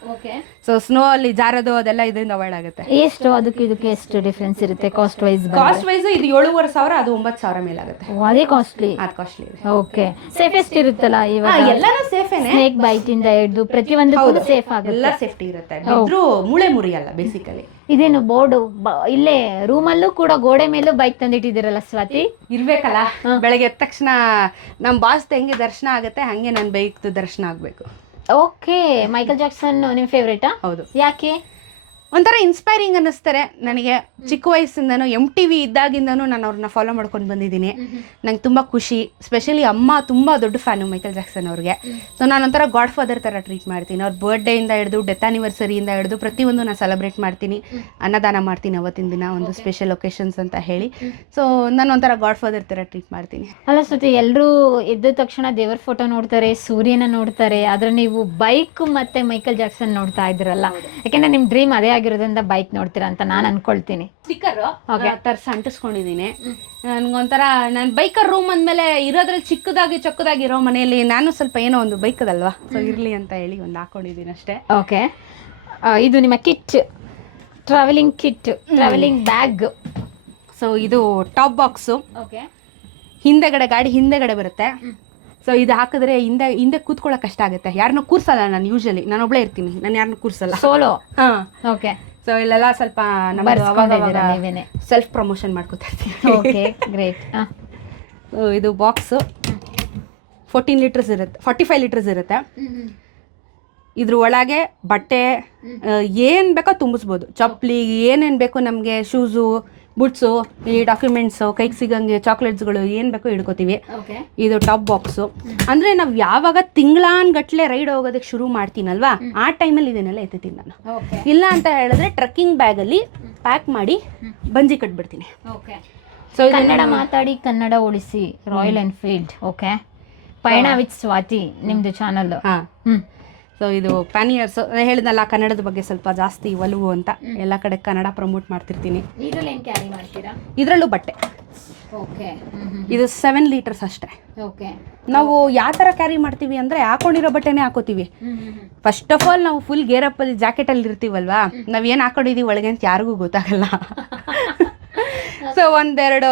ಸೊ ಸ್ನೋ ಅಲ್ಲಿ ಜಾರೋದು ಅದೆಲ್ಲ ಇದರಿಂದ ಅವಾಯ್ಡ್ ಆಗುತ್ತೆ. ಎಷ್ಟು ಅದಕ್ಕೆ ಇದಕ್ಕೆ ಎಷ್ಟು ಡಿಫ್ರೆನ್ಸ್ ಇರುತ್ತೆ ಕಾಸ್ಟ್ ವೈಸ್? ಇದು 7,500, ಅದು 9,000 ಮೇಲೆ ಆಗುತ್ತೆ. ಅದೇ ಕಾಸ್ಟ್ಲಿ. ಅದು ಕಾಸ್ಟ್ಲಿ. ಓಕೆ. ಸೇಫೆಸ್ಟ್ ಇರುತ್ತಲ್ಲ ಇವಾಗ? ಎಲ್ಲಾನು ಸೇಫೇನೆ. ಸ್ನೇಕ್ ಬೈಟ್ ಇಂದ ಹಿಡಿದು ಪ್ರತಿಯೊಂದು ಸೇಫ್ ಆಗುತ್ತೆ. ಎಲ್ಲ ಸೇಫ್ಟಿ ಇರುತ್ತೆ, ಬಿದ್ರೂ ಮೂಳೆ ಮುರಿಯಲ್ಲ ಬೇಸಿಕಲಿ. ಇದೇನು ಬೋರ್ಡು ಇಲ್ಲೇ ರೂಮಲ್ಲೂ ಕೂಡ ಗೋಡೆ ಮೇಲೂ ಬೈಕ್ ತಂದಿಟ್ಟಿದ್ದೀರಲ್ಲ ಸ್ವಾತಿ? ಇರ್ಬೇಕಲ್ಲ, ಬೆಳಗ್ಗೆ ಎದ್ದ ತಕ್ಷಣ ನಮ್ಮ ಬಾಸ್ ಹೆಂಗೆ ದರ್ಶನ ಆಗುತ್ತೆ ಹಂಗೆ ನನ್ನ ಬೈಕ್ ದರ್ಶನ ಆಗ್ಬೇಕು. ಓಕೆ. ಮೈಕಲ್ ಜಾಕ್ಸನ್ ನಿಮ್ಮ ಫೇವ್ರೇಟಾ? ಹೌದು. ಯಾಕೆ? ಒಂಥರ ಇನ್ಸ್ಪೈರಿಂಗ್ ಅನ್ನಿಸ್ತಾರೆ ನನಗೆ. ಚಿಕ್ಕ ವಯಸ್ಸಿಂದನೂ MTV ಇದ್ದಾಗಿಂದನೂ ನಾನು ಅವ್ರನ್ನ ಫಾಲೋ ಮಾಡ್ಕೊಂಡು ಬಂದಿದ್ದೀನಿ. ನಂಗೆ ತುಂಬ ಖುಷಿ. ಸ್ಪೆಷಲಿ ಅಮ್ಮ ತುಂಬ ದೊಡ್ಡ ಫ್ಯಾನು ಮೈಕಲ್ ಜಾಕ್ಸನ್ ಅವ್ರಿಗೆ. ಸೊ ನಾನು ಒಂಥರ ಗಾಡ್ ಫಾದರ್ ಥರ ಟ್ರೀಟ್ ಮಾಡ್ತೀನಿ. ಅವ್ರ ಬರ್ಡೇಯಿಂದ ಹಿಡಿದು ಡೆತ್ ಆ್ಯನಿವರ್ಸರಿಯಿಂದ ಹಿಡಿದು ಪ್ರತಿಯೊಂದು ನಾನು ಸೆಲೆಬ್ರೇಟ್ ಮಾಡ್ತೀನಿ. ಅನ್ನದಾನ ಮಾಡ್ತೀನಿ ಅವತ್ತಿನ ದಿನ, ಒಂದು ಸ್ಪೆಷಲ್ ಒಕೇಶನ್ಸ್ ಅಂತ ಹೇಳಿ. ಸೊ ನಾನು ಒಂಥರ ಗಾಡ್ ಫಾದರ್ ಥರ ಟ್ರೀಟ್ ಮಾಡ್ತೀನಿ. ಅಲ್ಲ ಸ್ವಾತಿ, ಎಲ್ಲರೂ ಎದ್ದ ತಕ್ಷಣ ದೇವರ ಫೋಟೋ ನೋಡ್ತಾರೆ, ಸೂರ್ಯನ ನೋಡ್ತಾರೆ, ಆದರೆ ನೀವು ಬೈಕ್ ಮತ್ತೆ ಮೈಕಲ್ ಜಾಕ್ಸನ್ ನೋಡ್ತಾ ಇದ್ರಲ್ಲ, ಯಾಕೆಂದ್ರೆ ನಿಮ್ಮ ಡ್ರೀಮ್ ಅದೇ ಆಗಿರೋದ್ರಿಂದ ಬೈಕ್ ನೋಡ್ತೀರಾ ಅಂತ ನಾನು ಅನ್ಕೊಳ್ತೀನಿ. ಸ್ಟಿಕ್ಕರ್ ತರ್ಸಿ ಅಂಟಿಸ್ಕೊಂಡಿದ್ದೀನಿ. ನನ್ಗೊಂಥರ ನಾನು ಬೈಕರ್ ರೂಮ್ ಅಂದಮೇಲೆ ಇರೋದ್ರಲ್ಲಿ ಚೊಕ್ಕದಾಗಿ ಇರೋ ಮನೆಯಲ್ಲಿ ನಾನು ಸ್ವಲ್ಪ ಏನೋ ಒಂದು ಬೈಕದಲ್ವಾ, ಸೊ ಇರಲಿ ಅಂತ ಹೇಳಿ ಒಂದು ಹಾಕೊಂಡಿದ್ದೀನಿ ಅಷ್ಟೇ. ಓಕೆ. ಇದು ನಿಮ್ಮ kit, travelling kit, travelling bag. So ಇದು ಟಾಪ್ ಬಾಕ್ಸು. ಓಕೆ. ಗಾಡಿ ಹಿಂದೆಗಡೆ ಬರುತ್ತೆ. ಸೊ ಇದು ಹಾಕಿದ್ರೆ ಹಿಂದೆ ಕೂತ್ಕೊಳ್ಳೋಕೆ ಕಷ್ಟ ಆಗುತ್ತೆ. ಯಾರನ್ನೂ ಕೂರ್ಸಲ್ಲ ನಾನು, ಯೂಶಲಿ ನಾನು ಒಬ್ಳೇ ಇರ್ತೀನಿ, ನಾನು ಯಾರನ್ನೂ ಕೂರ್ಸಲ್ಲ. ಸೋಲೋ. ಹಾಂ. ಓಕೆ. ಸೊ ಇಲ್ಲೆಲ್ಲ ಸ್ವಲ್ಪ ಸೆಲ್ಫ್ ಪ್ರಮೋಷನ್ ಮಾಡ್ಕೊತಾ ಇರ್ತೀನಿ. Okay, great. ಇದು ಬಾಕ್ಸು 14 ಲೀಟರ್ಸ್ ಇರುತ್ತೆ, 45 ಲೀಟರ್ಸ್ ಇರುತ್ತೆ. ಇದ್ರ ಒಳಗೆ ಬಟ್ಟೆ ಏನು ಬೇಕೋ ತುಂಬಿಸ್ಬೋದು. ಚಪ್ಪಲಿ ಏನೇನು ಬೇಕು ನಮಗೆ, ಶೂಸು, ಬುಟ್ಸು, ಈ ಡಾಕ್ಯುಮೆಂಟ್ಸು, ಕೈಗೆ ಸಿಗಂಗೆ ಚಾಕ್ಲೇಟ್ಸ್ಗಳು ಏನು ಬೇಕೋ ಇಡ್ಕೋತೀವಿ. ಇದು ಟಾಪ್ ಬಾಕ್ಸು. ಅಂದರೆ ನಾವು ಯಾವಾಗ ತಿಂಗಳಾನ್ಗಟ್ಲೆ ರೈಡ್ ಹೋಗೋದಕ್ಕೆ ಶುರು ಮಾಡ್ತೀನಲ್ವಾ ಆ ಟೈಮಲ್ಲಿ ಇದನ್ನೆಲ್ಲ ಎತ್ತೀನಿ ನಾನು. ಇಲ್ಲ ಅಂತ ಹೇಳಿದ್ರೆ ಟ್ರಕ್ಕಿಂಗ್ ಬ್ಯಾಗಲ್ಲಿ ಪ್ಯಾಕ್ ಮಾಡಿ ಬಂಜಿ ಕಟ್ಬಿಡ್ತೀನಿ. ಸೊ ಕನ್ನಡ ಮಾತಾಡಿ ಕನ್ನಡ ಉಳಿಸಿ ರಾಯಲ್ ಎನ್ಫೀಲ್ಡ್. ಓಕೆ, ಪಯಣ ವಿತ್ ಸ್ವಾತಿ ನಿಮ್ಮದು ಚಾನಲ್. ಹಾಂ. ಸೊ ಇದು ಪ್ಯಾನಿಯರ್ಸ್ ಹೇಳಿದ್ನಲ್ಲ, ಕನ್ನಡದ ಬಗ್ಗೆ ಸ್ವಲ್ಪ ಜಾಸ್ತಿ ಒಲವು ಅಂತ ಎಲ್ಲ ಕಡೆ ಕನ್ನಡ ಪ್ರಮೋಟ್ ಮಾಡ್ತಿರ್ತೀನಿ. ಇದರಲ್ಲಿ ಏನು ಕ್ಯಾರಿ ಮಾಡ್ತೀರಾ? ಇದರಲ್ಲೂ ಬಟ್ಟೆ. ಓಕೆ. ಇದು 7 ಲೀಟರ್ಸ್ ಅಷ್ಟೇ. ಓಕೆ. ನಾವು ಯಾವ ಥರ ಕ್ಯಾರಿ ಮಾಡ್ತೀವಿ ಅಂದರೆ ಹಾಕೊಂಡಿರೋ ಬಟ್ಟೆನೇ ಹಾಕೋತೀವಿ. ಫಸ್ಟ್ ಆಫ್ ಆಲ್ ನಾವು ಫುಲ್ ಗೇರಪ್ಪಲ್ಲಿ ಜಾಕೆಟಲ್ಲಿ ಇರ್ತೀವಲ್ವಾ, ನಾವು ಏನು ಹಾಕೊಂಡಿದ್ದೀವಿ ಒಳಗೆ ಅಂತ ಯಾರಿಗೂ ಗೊತ್ತಾಗಲ್ಲ. ಸೊ ಒಂದೆರಡು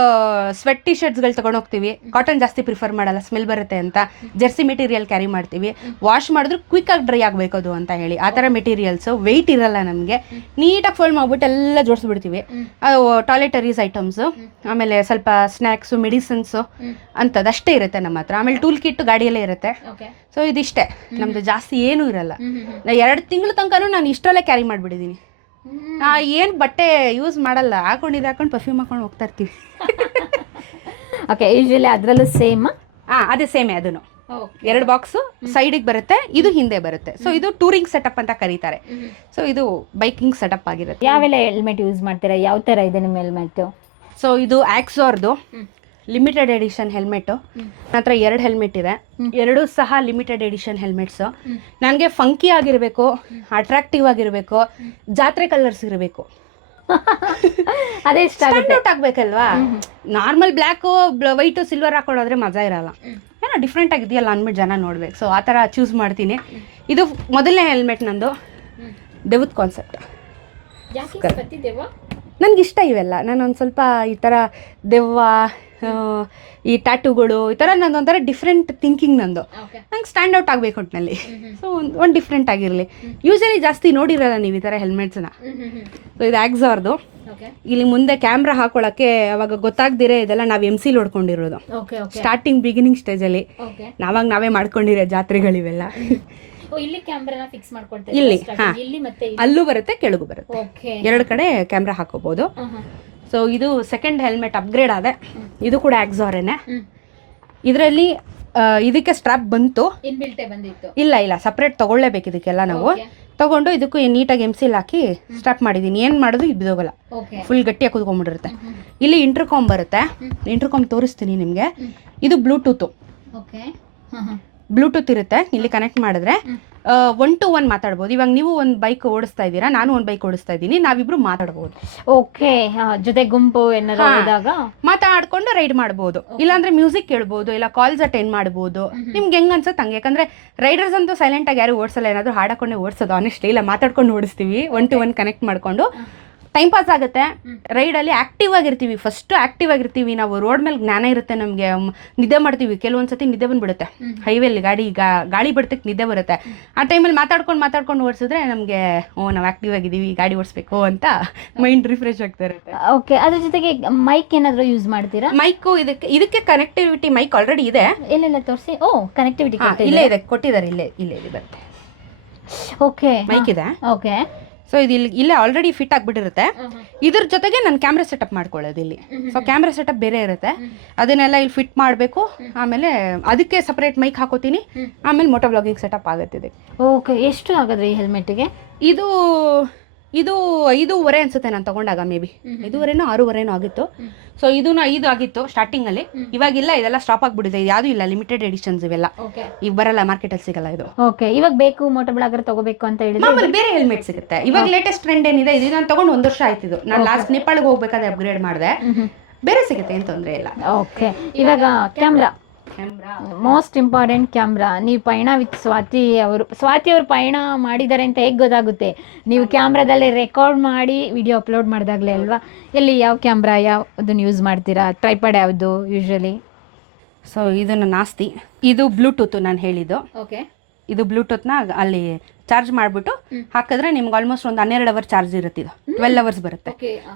ಸ್ವೆಟ್ ಟಿ ಶರ್ಟ್ಸ್ಗಳು ತೊಗೊಂಡು ಹೋಗ್ತೀವಿ. ಕಾಟನ್ ಜಾಸ್ತಿ ಪ್ರಿಫರ್ ಮಾಡಲ್ಲ, ಸ್ಮೆಲ್ ಬರುತ್ತೆ ಅಂತ. ಜೆರ್ಸಿ ಮೆಟೀರಿಯಲ್ ಕ್ಯಾರಿ ಮಾಡ್ತೀವಿ. ವಾಶ್ ಮಾಡಿದ್ರು ಕ್ವಿಕ್ಕಾಗಿ ಡ್ರೈ ಆಗಬೇಕು ಅದು ಅಂತ ಹೇಳಿ ಆ ಥರ ಮೆಟೀರಿಯಲ್ಸು. ವೆಯ್ಟ್ ಇರಲ್ಲ ನಮಗೆ. ನೀಟಾಗಿ ಫೋಲ್ಡ್ ಮಾಡ್ಬಿಟ್ಟು ಎಲ್ಲ ಜೋಡಿಸ್ಬಿಡ್ತೀವಿ. ಅದು ಟಾಯ್ಲೆಟರೀಸ್ ಐಟಮ್ಸು, ಆಮೇಲೆ ಸ್ವಲ್ಪ ಸ್ನ್ಯಾಕ್ಸು, ಮೆಡಿಸಿನ್ಸು ಅಂಥದ್ದಷ್ಟೇ ಇರುತ್ತೆ ನಮ್ಮ ಹತ್ರ. ಆಮೇಲೆ ಟೂಲ್ ಕಿಟ್ ಗಾಡಿಯಲ್ಲೇ ಇರುತ್ತೆ. ಸೊ ಇದಿಷ್ಟೇ ನಮ್ಮದು, ಜಾಸ್ತಿ ಏನೂ ಇರಲ್ಲ. 2 ತಿಂಗಳ ತನಕನೂ ನಾನು ಇಷ್ಟರಲ್ಲೇ ಕ್ಯಾರಿ ಮಾಡಿಬಿಟ್ಟಿದ್ದೀನಿ. ಏನು ಬಟ್ಟೆ ಯೂಸ್ ಮಾಡಲ್ಲ, ಹಾಕೊಂಡು ಪರ್ಫ್ಯೂಮ್ ಹಾಕೊಂಡು ಹೋಗ್ತಾ ಇರ್ತೀವಿ. ಓಕೆ, ಯೂಶಲಿ ಅದರಲ್ಲೂ ಸೇಮ್? ಅದೇ ಸೇಮೇ. ಅದನ್ನು 2 ಬಾಕ್ಸು ಸೈಡಿಗೆ ಬರುತ್ತೆ, ಇದು ಹಿಂದೆ ಬರುತ್ತೆ. ಸೊ ಇದು ಟೂರಿಂಗ್ ಸೆಟಪ್ ಅಂತ ಕರೀತಾರೆ. ಸೊ ಇದು ಬೈಕಿಂಗ್ ಸೆಟಪ್ ಆಗಿರುತ್ತೆ. ಯಾವೆಲ್ಲ ಹೆಲ್ಮೆಟ್ ಯೂಸ್ ಮಾಡ್ತೀರಾ? ಯಾವ ಥರ ಇದೆ ನಿಮ್ಮ ಹೆಲ್ಮೆಟ್ಟು? ಸೊ ಇದು ಆಕ್ಸಾರ್ದು ಲಿಮಿಟೆಡ್ ಎಡಿಷನ್ ಹೆಲ್ಮೆಟು. ನನ್ನ ಹತ್ರ 2 ಹೆಲ್ಮೆಟ್ ಇದೆ. 2 ಸಹ ಲಿಮಿಟೆಡ್ ಎಡಿಷನ್ ಹೆಲ್ಮೆಟ್ಸು. ನನಗೆ ಫಂಕಿ ಆಗಿರಬೇಕು, ಅಟ್ರಾಕ್ಟಿವ್ ಆಗಿರಬೇಕು, ಜಾತ್ರೆ ಕಲರ್ಸ್ ಇರಬೇಕು. ಅದೇ ಸ್ಟ್ಯಾಂಡ್ ಔಟ್ ಆಗಬೇಕಲ್ವಾ. ನಾರ್ಮಲ್ ಬ್ಲ್ಯಾಕು, ವೈಟು, ಸಿಲ್ವರ್ ಹಾಕೊಂಡೋದ್ರೆ ಮಜಾ ಇರಲ್ಲ. ಏನೋ ಡಿಫ್ರೆಂಟ್ ಆಗಿದೆಯಲ್ಲ ಅಂದ್ಬಿಟ್ಟು ಜನ ನೋಡ್ಬೇಕು. ಸೊ ಆ ಥರ ಚೂಸ್ ಮಾಡ್ತೀನಿ. ಇದು ಮೊದಲನೇ ಹೆಲ್ಮೆಟ್ ನಂದು, ದೆವ್ವದ ಕಾನ್ಸೆಪ್ಟ್. ನನಗಿಷ್ಟ ಇವೆಲ್ಲ. ನಾನೊಂದು ಸ್ವಲ್ಪ ಈ ಥರ ದೆವ್ವ, ಈ ಟ್ಯಾಟೂಗಳು, ಈ ಥರ ನಂದೊಂಥರ ಡಿಫ್ರೆಂಟ್ ಥಿಂಕಿಂಗ್ ನಂದು. ನಂಗೆ ಸ್ಟ್ಯಾಂಡ್ ಔಟ್ ಆಗಬೇಕು ಒಟ್ಟಿನಲ್ಲಿ. ಸೊ ಒಂದು ಡಿಫ್ರೆಂಟ್ ಆಗಿರಲಿ. ಯೂಶಲಿ ಜಾಸ್ತಿ ನೋಡಿರಲ್ಲ ನೀವು ಈ ಥರ ಹೆಲ್ಮೆಟ್ಸ್ನ. ಸೊ ಇದು ಆಕ್ಸಾರ್ದು. ಇಲ್ಲಿ ಮುಂದೆ ಕ್ಯಾಮ್ರಾ ಹಾಕೊಳ್ಳೋಕ್ಕೆ ಅವಾಗ ಗೊತ್ತಾಗ್ದಿರೇ ಇದೆಲ್ಲ ನಾವು MC ಹೊಡ್ಕೊಂಡಿರೋದು. ಸ್ಟಾರ್ಟಿಂಗ್ ಬಿಗಿನಿಂಗ್ ಸ್ಟೇಜಲ್ಲಿ ನಾವೇ ಮಾಡ್ಕೊಂಡಿರೋ ಜಾತ್ರೆಗಳಿವೆಲ್ಲ. ಇಲ್ಲಿ ಕ್ಯಾಮ್ರಾನ ಫಿಕ್ಸ್ ಮಾಡ್ಕೊಳ್ತೀವಿ. ಇಲ್ಲಿ ಅಲ್ಲೂ ಬರುತ್ತೆ, ಕೆಳಗೂ ಬರುತ್ತೆ. 2 ಕಡೆ ಕ್ಯಾಮ್ರಾ ಹಾಕೋಬಹುದು. ಸೊ ಇದು ಸೆಕೆಂಡ್ ಹೆಲ್ಮೆಟ್ ಅಪ್ಗ್ರೇಡ್ ಆದೆ. ಇದು ಕೂಡ ಆಕ್ಸಾರೇನೆ. ಇದರಲ್ಲಿ ಇದಕ್ಕೆ ಸ್ಟ್ರಾಪ್ ಬಂತು, ಇಲ್ಲ ಸಪ್ರೇಟ್ ತಗೊಳ್ಳೇಬೇಕು ಇದಕ್ಕೆಲ್ಲ. ನಾವು ತಗೊಂಡು ಇದಕ್ಕೂ ನೀಟಾಗಿ MC ಹಾಕಿ ಸ್ಟ್ರಾಪ್ ಮಾಡಿದ್ದೀನಿ. ಏನು ಮಾಡೋದು ಇದು ಬಿದೋಗಲ್ಲ, ಫುಲ್ ಗಟ್ಟಿಯಾಗಿ ಕೂತ್ಕೊಂಡ್ಬಿಟ್ಟಿರುತ್ತೆ. ಇಲ್ಲಿ ಇಂಟರ್ಕಾಮ್ ಬರುತ್ತೆ. ಇಂಟರ್ಕಾಮ್ ತೋರಿಸ್ತೀನಿ ನಿಮಗೆ. ಇದು ಬ್ಲೂಟೂತ್ ಇರುತ್ತೆ. ಇಲ್ಲಿ ಕನೆಕ್ಟ್ ಮಾಡಿದ್ರೆ 1 to 1 ಮಾತಾಡ್ಬೋದು. ಇವಾಗ ನೀವು ಒಂದು ಬೈಕ್ ಓಡಿಸ್ತಾ ಇದ್ದೀರಾ, ನಾನು ಒಂದು ಬೈಕ್ ಓಡಿಸ್ತಾ ಇದ್ದೀನಿ, ನಾವಿಬ್ರು ಮಾತಾಡ್ಬೋದು. ಓಕೆ, ಜೊತೆ ಗುಂಪು ಏನಾದ್ರು ಹೋದಾಗ ಮಾತಾಡ್ಕೊಂಡು ರೈಡ್ ಮಾಡ್ಬೋದು. ಇಲ್ಲಾಂದ್ರೆ ಮ್ಯೂಸಿಕ್ ಕೇಳ್ಬೋದು, ಇಲ್ಲ ಕಾಲ್ಸ್ ಅಟೆಂಡ್ ಮಾಡ್ಬೋದು. ನಿಮ್ಗೆ ಹೆಂಗ್ ಅನ್ಸುತ್ತೆ ಹಂಗೆ. ಯಾಕಂದ್ರೆ ರೈಡರ್ಸ್ ಅಂತೂ ಸೈಲೆಂಟ್ ಆಗಿ ಯಾರು ಓಡಿಸಲ್ಲ, ಏನಾದ್ರು ಹಾಡಕೊಂಡೆ ಓಡಿಸೋದು. ಆನೆಸ್ಟ್ಲಿ ಇಲ್ಲ, ಮಾತಾಡ್ಕೊಂಡು ಓಡಿಸ್ತೀವಿ. 1 to 1 ಕನೆಕ್ಟ್ ಮಾಡ್ಕೊಂಡು. ಟೈಮ್ ಪಾಸ್ ಆಗುತ್ತೆ. ರೈಡಲ್ಲಿ ಆ್ಯಕ್ಟಿವ್ ಆಗಿರ್ತೀವಿ. ಫಸ್ಟು ಆ್ಯಕ್ಟಿವ್ ಆಗಿರ್ತೀವಿ ನಾವು. ರೋಡ್ ಮೇಲೆ ಜ್ಞಾನ ಇರುತ್ತೆ ನಮಗೆ. ನಿದ್ದೆ ಮಾಡ್ತೀವಿ, ಕೆಲವೊಂದ್ಸತಿ ನಿದ್ದೆ ಬಂದುಬಿಡುತ್ತೆ. ಹೈವೇಲಿ ಗಾಳಿ ಬಿಡ್ತಕ್ಕೆ ನಿದ್ದೆ ಬರುತ್ತೆ. ಆ ಟೈಮಲ್ಲಿ ಮಾತಾಡ್ಕೊಂಡು ಓಡಿಸಿದ್ರೆ ನಮಗೆ ನಾವು ಆ್ಯಕ್ಟಿವ್ ಆಗಿದ್ದೀವಿ, ಗಾಡಿ ಓಡಿಸ್ಬೇಕು ಅಂತ ಮೈಂಡ್ ರಿಫ್ರೆಶ್ ಆಗ್ತಾ ಇರುತ್ತೆ. ಓಕೆ, ಅದ್ರ ಜೊತೆಗೆ ಮೈಕ್ ಏನಾದರೂ ಯೂಸ್ ಮಾಡ್ತೀರಾ? ಮೈಕು ಇದಕ್ಕೆ ಕನೆಕ್ಟಿವಿಟಿ ಮೈಕ್ ಆಲ್ರೆಡಿ ಇದೆ. ಎಲ್ಲೆಲ್ಲ ತೋರಿಸಿ. ಕನೆಕ್ಟಿವಿಟಿ ಇಲ್ಲೇ ಇದೆ, ಕೊಟ್ಟಿದ್ದಾರೆ. ಇಲ್ಲೇ ಬರುತ್ತೆ. ಓಕೆ, ಮೈಕ್ ಇದೆ. ಓಕೆ. ಸೊ ಇದು ಇಲ್ಲೇ ಆಲ್ರೆಡಿ ಫಿಟ್ ಆಗಿಬಿಟ್ಟಿರುತ್ತೆ. ಇದ್ರ ಜೊತೆಗೆ ನಾನು ಕ್ಯಾಮ್ರಾ ಸೆಟಪ್ ಮಾಡ್ಕೊಳ್ಳೋದು ಇಲ್ಲಿ. ಸೊ ಕ್ಯಾಮ್ರಾ ಸೆಟಪ್ ಬೇರೆ ಇರುತ್ತೆ, ಅದನ್ನೆಲ್ಲ ಇಲ್ಲಿ ಫಿಟ್ ಮಾಡಬೇಕು. ಆಮೇಲೆ ಅದಕ್ಕೆ ಸಪ್ರೇಟ್ ಮೈಕ್ ಹಾಕೋತೀನಿ. ಆಮೇಲೆ ಮೋಟೋ ವ್ಲಾಗಿಂಗ್ ಸೆಟಪ್ ಆಗುತ್ತೆ. ಓಕೆ, ಎಷ್ಟು ಆಗೋದ್ರಿ ಈ ಹೆಲ್ಮೆಟ್ಗೆ? ಇದು 5.5 ಅನ್ಸುತ್ತೆ ನಾನು ತಗೊಂಡಾಗ. ಮೇ ಬಿ 5.5 6.5 ಆಗಿತ್ತು. ಸೊ ಇದು 5 ಆಗಿತ್ತು ಸ್ಟಾರ್ಟಿಂಗಲ್ಲಿ. ಇವಾಗಿಲ್ಲ, ಇದೆಲ್ಲ ಸ್ಟಾಪ್ ಆಗಿಬಿಟ್ಟಿದೆ. ಯಾವುದು ಇಲ್ಲ, ಲಿಮಿಟೆಡ್ ಎಡಿಷನ್ಸ್ ಇವೆಲ್ಲ ಈಗ ಬರಲ್ಲ, ಮಾರ್ಕೆಟಲ್ಲಿ ಸಿಗಲ್ಲ ಇದು. ಓಕೆ, ಇವಾಗ ಬೇಕು ಮೋಟೋ ಬ್ಲಾಗರ್ ತಗೋಬೇಕು ಅಂತ ಹೇಳಿದ್ರೆ ಬೇರೆ ಹೆಲ್ಮೆಟ್ ಸಿಗುತ್ತೆ. ಇವಾಗ ಲೇಟೆಸ್ಟ್ ಟ್ರೆಂಡ್ ಏನಿದೆ, ಇದು ನಾನು ತಗೊಂಡು 1 ವರ್ಷ ಆಯ್ತಿದ್ದು. ನಾನು ಲಾಸ್ಟ್ ನೇಪಾಳಿಗೆ ಹೋಗ್ಬೇಕಾದ್ರೆ ಅಪ್ಗ್ರೇಡ್ ಮಾಡಿದೆ. ಬೇರೆ ಸಿಗುತ್ತೆ, ಏನು ತೊಂದರೆ ಇಲ್ಲ. ಓಕೆ, ಇವಾಗ ಕ್ಯಾಮ್ರಾ ಮೋಸ್ಟ್ ಇಂಪಾರ್ಟೆಂಟ್. ಕ್ಯಾಮ್ರಾ ನೀವು ಪಯಣ ವಿತ್ ಸ್ವಾತಿ ಅವರು ಪಯಣ ಮಾಡಿದ್ದಾರೆ ಅಂತ ಹೇಗೆ ಗೊತ್ತಾಗುತ್ತೆ? ನೀವು ಕ್ಯಾಮ್ರಾದಲ್ಲಿ ರೆಕಾರ್ಡ್ ಮಾಡಿ ವಿಡಿಯೋ ಅಪ್ಲೋಡ್ ಮಾಡಿದಾಗಲೇ ಅಲ್ವಾ? ಎಲ್ಲಿ ಯಾವ ಕ್ಯಾಮ್ರಾ ಯಾವುದನ್ನು ಯೂಸ್ ಮಾಡ್ತೀರಾ? ಟ್ರೈಪಾಡ್ ಯಾವುದು ಯೂಶಲಿ? ಸೊ ಇದು ನನ್ನ ಆಸ್ತಿ. ಇದು ಬ್ಲೂಟೂತ್ ನಾನು ಹೇಳಿದ್ದು. ಓಕೆ, ಇದು ಬ್ಲೂಟೂತ್ನ ಅಲ್ಲಿ ಚಾರ್ಜ್ ಮಾಡಿಬಿಟ್ಟು ಹಾಕಿದ್ರೆ ನಿಮ್ಗೆ ಆಲ್ಮೋಸ್ಟ್ ಒಂದು 12 ಅವರ್ ಚಾರ್ಜ್ ಇರುತ್ತೆ. ಇದು 12 ಅವರ್ಸ್ ಬರುತ್ತೆ.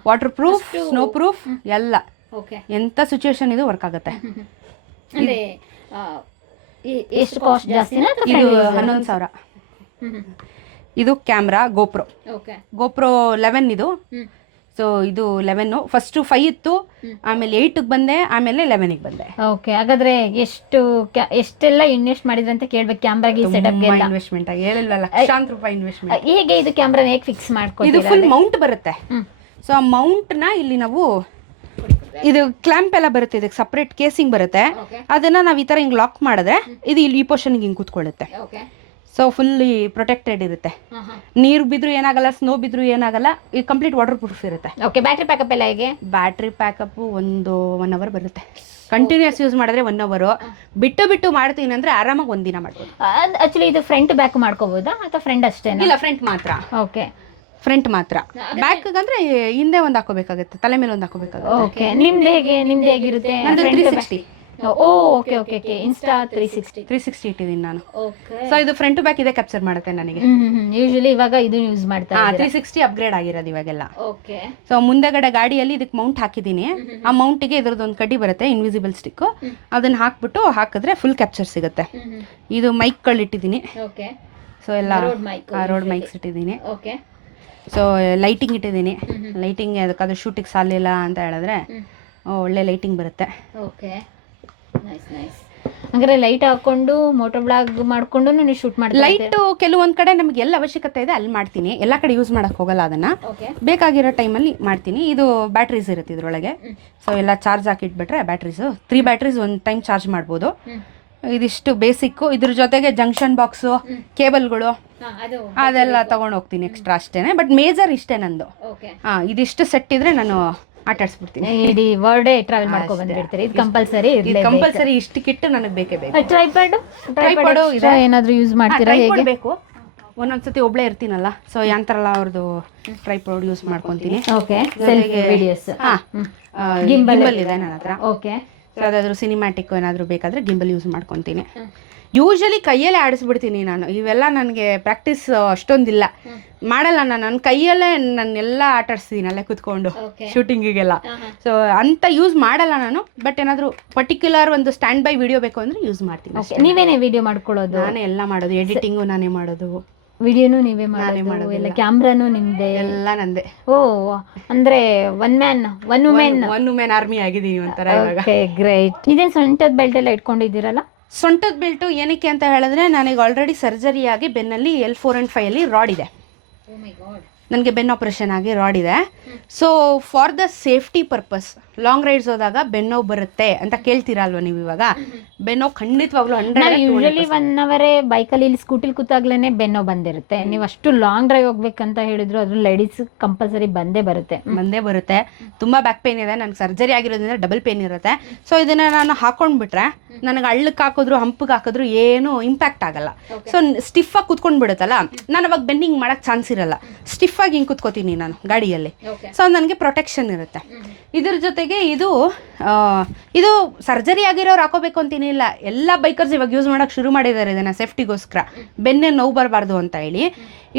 ವಾಟರ್ ಪ್ರೂಫ್, ಸ್ನೋ ಪ್ರೂಫ್ ಎಲ್ಲ. ಎಂಥ ಸಿಚುವೇಶನ್ ಇದು ವರ್ಕ್ ಆಗುತ್ತೆ. ಎಷ್ಟು ಕಾಸ್ಟ್ ಜಾಸ್ತಿನಾ? ಇದು 11,000. ಇದು ಕ್ಯಾಮ್ರಾ ಗೋಪ್ರೋ 11 ಇದು. ಸೊ ಇದು 11 ಫಸ್ಟು 5 ಇತ್ತು, ಆಮೇಲೆ 8ಗೆ ಬಂದೆ, ಆಮೇಲೆ 11ಗೆ ಬಂದೆ. ಓಕೆ, ಹಾಗಾದ್ರೆ ಎಷ್ಟೆಲ್ಲ ಇನ್ವೆಸ್ಟ್ ಮಾಡಿದ್ರೆ ಅಂತ ಕೇಳ್ಬೇಕು ಕ್ಯಾಮ್ರಾಗೆ, ಸೆಟಪ್ಗೆ ಎಲ್ಲ? ಇನ್ವೆಸ್ಟ್ಮೆಂಟ್ ಆಗಿ ಹೇಳಿಲ್ಲ, ಲಕ್ಷಾಂತರ ರೂಪಾಯಿ ಇನ್ವೆಸ್ಟ್ಮೆಂಟ್. ಹೇಗೆ ಇದು ಕ್ಯಾಮ್ರಾ ಹೇಗೆ ಫಿಕ್ಸ್ ಇದು ಮಾಡ್ಕೊತೀರಾ? ಫುಲ್ ಮೌಂಟ್ ಬರುತ್ತೆ. ಸೊ ಆ ಮೌಂಟ್ನ ಇಲ್ಲಿ ನಾವು ಇದು ಕ್ಲ್ಯಾಂಪ್ ಎಲ್ಲ ಬರುತ್ತೆ, ಇದಕ್ಕೆ ಸಪ್ರೇಟ್ ಕೇಸಿಂಗ್ ಬರುತ್ತೆ. ಅದನ್ನ ನಾವು ಈ ಥರ ಹಿಂಗೆ ಲಾಕ್ ಮಾಡಿದ್ರೆ ಇದು ಇಲ್ಲಿ ಈ ಪೋರ್ಷನ್ಗೆ ಹಿಂಗೆ ಕೂತ್ಕೊಳ್ಳುತ್ತೆ. ಸೊ ಫುಲ್ಲಿ ಪ್ರೊಟೆಕ್ಟೆಡ್ ಇರುತ್ತೆ. ನೀರು ಬಿದ್ದರೂ ಏನಾಗಲ್ಲ, ಸ್ನೋ ಬಿದ್ದರೂ ಏನಾಗಲ್ಲ. ಇದು ಕಂಪ್ಲೀಟ್ ವಾಟರ್ ಪ್ರೂಫ್ ಇರುತ್ತೆ. ಓಕೆ, ಬ್ಯಾಟ್ರಿ ಪ್ಯಾಕಪ್ ಎಲ್ಲ ಹೇಗೆ? ಬ್ಯಾಟ್ರಿ ಪ್ಯಾಕಪ್ಪು 1 ಅವರ್ ಬರುತ್ತೆ. ಕಂಟಿನ್ಯೂಸ್ ಯೂಸ್ ಮಾಡಿದ್ರೆ 1 ಅವರು, ಬಿಟ್ಟು ಮಾಡ್ತೀನಿ ಅಂದರೆ ಆರಾಮಾಗಿ 1 ದಿನ ಮಾಡ್ಬೋದು. ಆಕ್ಚುಲಿ ಇದು ಫ್ರಂಟ್ ಬ್ಯಾಕ್ ಮಾಡ್ಕೋಬೋದಾ ಅಥವಾ ಫ್ರಂಟ್ ಅಷ್ಟೇನಾ? ಇಲ್ಲ, ಫ್ರಂಟ್ ಮಾತ್ರ. ಓಕೆ, ಫ್ರಂಟ್ ಮಾತ್ರ. ಬ್ಯಾಕ್ ಅಂದ್ರೆ ಹಿಂದೆ ಒಂದು ಹಾಕೋಬೇಕಾಗುತ್ತೆ, ತಲೆ ಮೇಲೆ ಒಂದು ಹಾಕೋಬೇಕಾಗುತ್ತೆ. ಓಕೆ, ನಿಮ್ದು ಹೇಗಿರುತ್ತೆ? ನಂದು 360. ಓಕೆ ಓಕೆ ಓಕೆ, ಇನ್ಸ್ಟಾ 360 ಇಟ್ಟಿದ್ದೀನಿ ನಾನು. ಓಕೆ, ಸೊ ಇದು ಫ್ರಂಟ್ ಬ್ಯಾಕ್ ಇದೇ ಕ್ಯಾಪ್ಚರ್ ಮಾಡುತ್ತೆ ನನಗೆ. ಯೂಶಲಿ ಇವಾಗ ಇದು ಯೂಸ್ ಮಾಡ್ತಾರೆ. 360 ಅಪ್ಗ್ರೇಡ್ ಆಗಿರೋದು ಇವಾಗೆಲ್ಲ. ಓಕೆ, ಸೊ ಮುಂದೆಗಡೆ ಗಾಡಿಯಲ್ಲಿ ಇದಕ್ಕೆ ಮೌಂಟ್ ಹಾಕಿದ್ದೀನಿ. ಆ ಮೌಂಟಿಗೆ ಇದ್ರದ್ದು ಒಂದು ಕಡ್ಡಿ ಬರುತ್ತೆ, ಇನ್ವಿಸಿಬಲ್ ಸ್ಟಿಕ್. ಅದನ್ನ ಹಾಕಿದ್ರೆ ಫುಲ್ ಕ್ಯಾಪ್ಚರ್ ಸಿಗುತ್ತೆ. ಇದು ಮೈಕ್ಗಳು ಇಟ್ಟಿದ್ದೀನಿ. ಓಕೆ, ಸೊ ಎಲ್ಲ ರೋಡ್ ಮೈಕ್ಸ್ ಇಟ್ಟಿದ್ದೀನಿ. ಓಕೆ, ಸೊ ಲೈಟಿಂಗ್ ಇಟ್ಟಿದ್ದೀನಿ. ಲೈಟಿಂಗ್ ಅದಕ್ಕಾದ್ರೂ ಶೂಟಿಗೆ ಸಾಲಿಲ್ಲ ಅಂತ ಹೇಳಿದ್ರೆ ಒಳ್ಳೆ ಲೈಟಿಂಗ್ ಬರುತ್ತೆ. Okay, nice nice. ಹಾಗಾದ್ರೆ ಲೈಟ್ ಹಾಕೊಂಡು ಮೋಟೋ ಬ್ಲಾಗ್ ಮಾಡ್ಕೊಂಡು ನೀವು ಶೂಟ್ ಮಾಡ್ತೀರಾ? ಲೈಟು ಕೆಲವೊಂದು ಕಡೆ ನಮಗೆ ಎಲ್ಲ ಅವಶ್ಯಕತೆ ಇದೆ ಅಲ್ಲಿ ಮಾಡ್ತೀನಿ, ಎಲ್ಲ ಕಡೆ ಯೂಸ್ ಮಾಡಕ್ಕೆ ಹೋಗಲ್ಲ. ಅದನ್ನು ಬೇಕಾಗಿರೋ ಟೈಮಲ್ಲಿ ಮಾಡ್ತೀನಿ. ಇದು ಬ್ಯಾಟ್ರೀಸ್ ಇರುತ್ತೆ ಇದರೊಳಗೆ. ಸೊ ಎಲ್ಲ ಚಾರ್ಜ್ ಹಾಕಿಟ್ಬಿಟ್ರೆ ಬ್ಯಾಟ್ರೀಸು 3 ಬ್ಯಾಟ್ರೀಸ್ ಒಂದು ಟೈಮ್ ಚಾರ್ಜ್ ಮಾಡ್ಬೋದು. ಇದಿಷ್ಟು ಬೇಸಿಕ್ಕು. ಇದ್ರ ಜೊತೆಗೆ ಜಂಕ್ಷನ್ ಬಾಕ್ಸು, ಕೇಬಲ್ಗಳು ಅದೆಲ್ಲ ತಗೊಂಡು ಹೋಗ್ತೀನಿ ಎಕ್ಸ್ಟ್ರಾ ಅಷ್ಟೇನೆ. ಬಟ್ ಮೇಜರ್ ಇಷ್ಟೇ ನಂದು. ಇದಿಷ್ಟು ಸೆಟ್ ಇದ್ರೆ ನಾನು ಆಟಾಡ್ಸ್ಬಿಡ್ತೀನಿ. ಇಡೀ ವರ್ಡೇ ಟ್ರಾವೆಲ್ ಮಾಡ್ಕೊಂಡು ಬಂದಿರ್ತೀರಿ. ಇದು ಕಂಪಲ್ಸರಿ ಕಂಪಲ್ಸರಿ ಇಷ್ಟು ಕಿಟ್ಟು ನನಗೆ ಬೇಕೇ ಬೇಕು. ಟ್ರೈಪಾಡ್ ಏನಾದರೂ ಯೂಸ್ ಮಾಡ್ತೀರಾ? ಹೇಗೆ ಬೇಕು? ಒಂದೊಂದ್ಸತಿ ಒಬ್ಳೇ ಇರ್ತೀನಲ್ಲ, ಸೊ ಯಾಂತರಲ್ಲ ಅವ್ರದ್ದು ಟ್ರೈಪಾಡ್ ಯೂಸ್ ಮಾಡ್ಕೊತೀನಿ. Okay, selfie videos. ಗಿಂಬಲ್ ಇದೆ ನನ್ನ ಹತ್ರ. ಓಕೆ, ಯಾವುದಾದ್ರೂ ಸಿನಿಮ್ಯಾಟಿಕ್ ಏನಾದರೂ ಬೇಕಾದರೆ ಗಿಂಬಲ್ ಯೂಸ್ ಮಾಡ್ಕೊತೀನಿ. ಯೂಶಲಿ ಕೈಯಲ್ಲೇ ಆಡಿಸ್ಬಿಡ್ತೀನಿ ನಾನು. ಇವೆಲ್ಲ ನನಗೆ ಪ್ರಾಕ್ಟೀಸ್ ಅಷ್ಟೊಂದಿಲ್ಲ, ಮಾಡಲ್ಲ ನಾನು. ನನ್ನ ಕೈಯಲ್ಲೇ ನಾನೆಲ್ಲ ಆಟಾಡಿಸ್ತೀನಿ ಅಲ್ಲೇ ಕೂತ್ಕೊಂಡು ಶೂಟಿಂಗಿಗೆಲ್ಲ. ಸೊ ಅಂತ ಯೂಸ್ ಮಾಡಲ್ಲ ನಾನು. ಬಟ್ ಏನಾದರೂ ಪರ್ಟಿಕ್ಯುಲರ್ ಒಂದು ಸ್ಟ್ಯಾಂಡ್ ಬೈ ವಿಡಿಯೋ ಬೇಕು ಅಂದರೆ ಯೂಸ್ ಮಾಡ್ತೀನಿ. ನೀವೇನೇ ವಿಡಿಯೋ ಮಾಡ್ಕೊಳ್ಳೋದು? ನಾನೇ ಎಲ್ಲ ಮಾಡೋದು, ಎಡಿಟಿಂಗು ನಾನೇ ಮಾಡೋದು, ವಿಡಿಯೋನು ನೀವೇ ಮಾಡೋದು, ಎಲ್ಲ ಕ್ಯಾಮ್ರಾನು ನಿಮ್ದೇ? ಎಲ್ಲ ನಂದೇ. ಓ, ಅಂದ್ರೆ ಒನ್ ವುಮೆನ್ ಆರ್ಮಿ ಆಗಿದ್ದೀನಿ ಒಂಥರ ಇವಾಗ. Okay, great. ಇದೇನು ಸೊಂಟದ ಬೆಲ್ಟ್ ಎಲ್ಲ ಇಟ್ಕೊಂಡಿದ್ದೀರಲ್ಲ? ಸೊಂಟದ ಬೆಲ್ಟು ಏನಕ್ಕೆ ಅಂತ ಹೇಳಿದ್ರೆ, ನನಗೆ ಆಲ್ರೆಡಿ ಸರ್ಜರಿ ಆಗಿ ಬೆನ್ನಲ್ಲಿ L4 and 5 ಅಲ್ಲಿ ರಾಡ್ ಇದೆ. ನನಗೆ ಬೆನ್ನು ಆಪರೇಷನ್ ಆಗಿ ರಾಡ್ ಇದೆ. So for the safety purpose long rides ಹೋದಾಗ ಬೆನ್ನೋವು ಬರುತ್ತೆ ಅಂತ ಕೇಳ್ತೀರಾ ಅಲ್ವಾ ನೀವು? ಇವಾಗ ಬೆನ್ನೋವು ಖಂಡಿತವಾಗ್ಲೂ 100. ಯೂಶಲಿ 1 ಅವರೇ ಬೈಕಲ್ಲಿ ಇಲ್ಲಿ ಸ್ಕೂಟಿಲಿ ಕೂತಾಗ್ಲೇ ಬೆನ್ನೋ ಬಂದಿರುತ್ತೆ. ನೀವು ಅಷ್ಟು ಲಾಂಗ್ ಡ್ರೈವ್ ಹೋಗ್ಬೇಕಂತ ಹೇಳಿದ್ರು ಅದ್ರ ಲೇಡೀಸ್ ಕಂಪಲ್ಸರಿ ಬಂದೇ ಬರುತ್ತೆ. ತುಂಬ ಬ್ಯಾಕ್ ಪೇನ್ ಇದೆ, ನನಗೆ ಸರ್ಜರಿ ಆಗಿರೋದ್ರಿಂದ ಡಬಲ್ ಪೇನ್ ಇರುತ್ತೆ. ಸೊ ಇದನ್ನು ನಾನು ಹಾಕೊಂಡ್ಬಿಟ್ರೆ ನನಗೆ ಹಳ್ಳಕ್ಕೆ ಹಾಕಿದ್ರು ಹಂಪಿಗೆ ಹಾಕಿದ್ರು ಏನೂ ಇಂಪ್ಯಾಕ್ಟ್ ಆಗಲ್ಲ. ಸೊ ಸ್ಟಿಫಾಗಿ ಕೂತ್ಕೊಂಡು ಬಿಡುತ್ತಲ್ಲ, ನಾನು ಅವಾಗ ಬೆನ್ನಿಂಗ್ ಮಾಡೋಕ್ಕೆ ಚಾನ್ಸ್ ಇರಲ್ಲ. ಸ್ಟಿಫಾಗಿ ಹಿಂಗೆ ಕೂತ್ಕೋತೀನಿ ನಾನು ಗಾಡಿಯಲ್ಲಿ. ಸೊ ನನಗೆ ಪ್ರೊಟೆಕ್ಷನ್ ಇರುತ್ತೆ. ಇದ್ರ ಜೊತೆಗೆ ಇದು ಸರ್ಜರಿ ಆಗಿರೋರು ಹಾಕೋಬೇಕು ಅಂತೇನಿಲ್ಲ. ಎಲ್ಲ ಬೈಕರ್ಸ್ ಇವಾಗ ಯೂಸ್ ಮಾಡೋಕ್ಕೆ ಶುರು ಮಾಡಿದ್ದಾರೆ ಇದನ್ನು ಸೇಫ್ಟಿಗೋಸ್ಕರ, ಬೆನ್ನೇ ನೋವು ಬರಬಾರ್ದು ಅಂತ ಹೇಳಿ.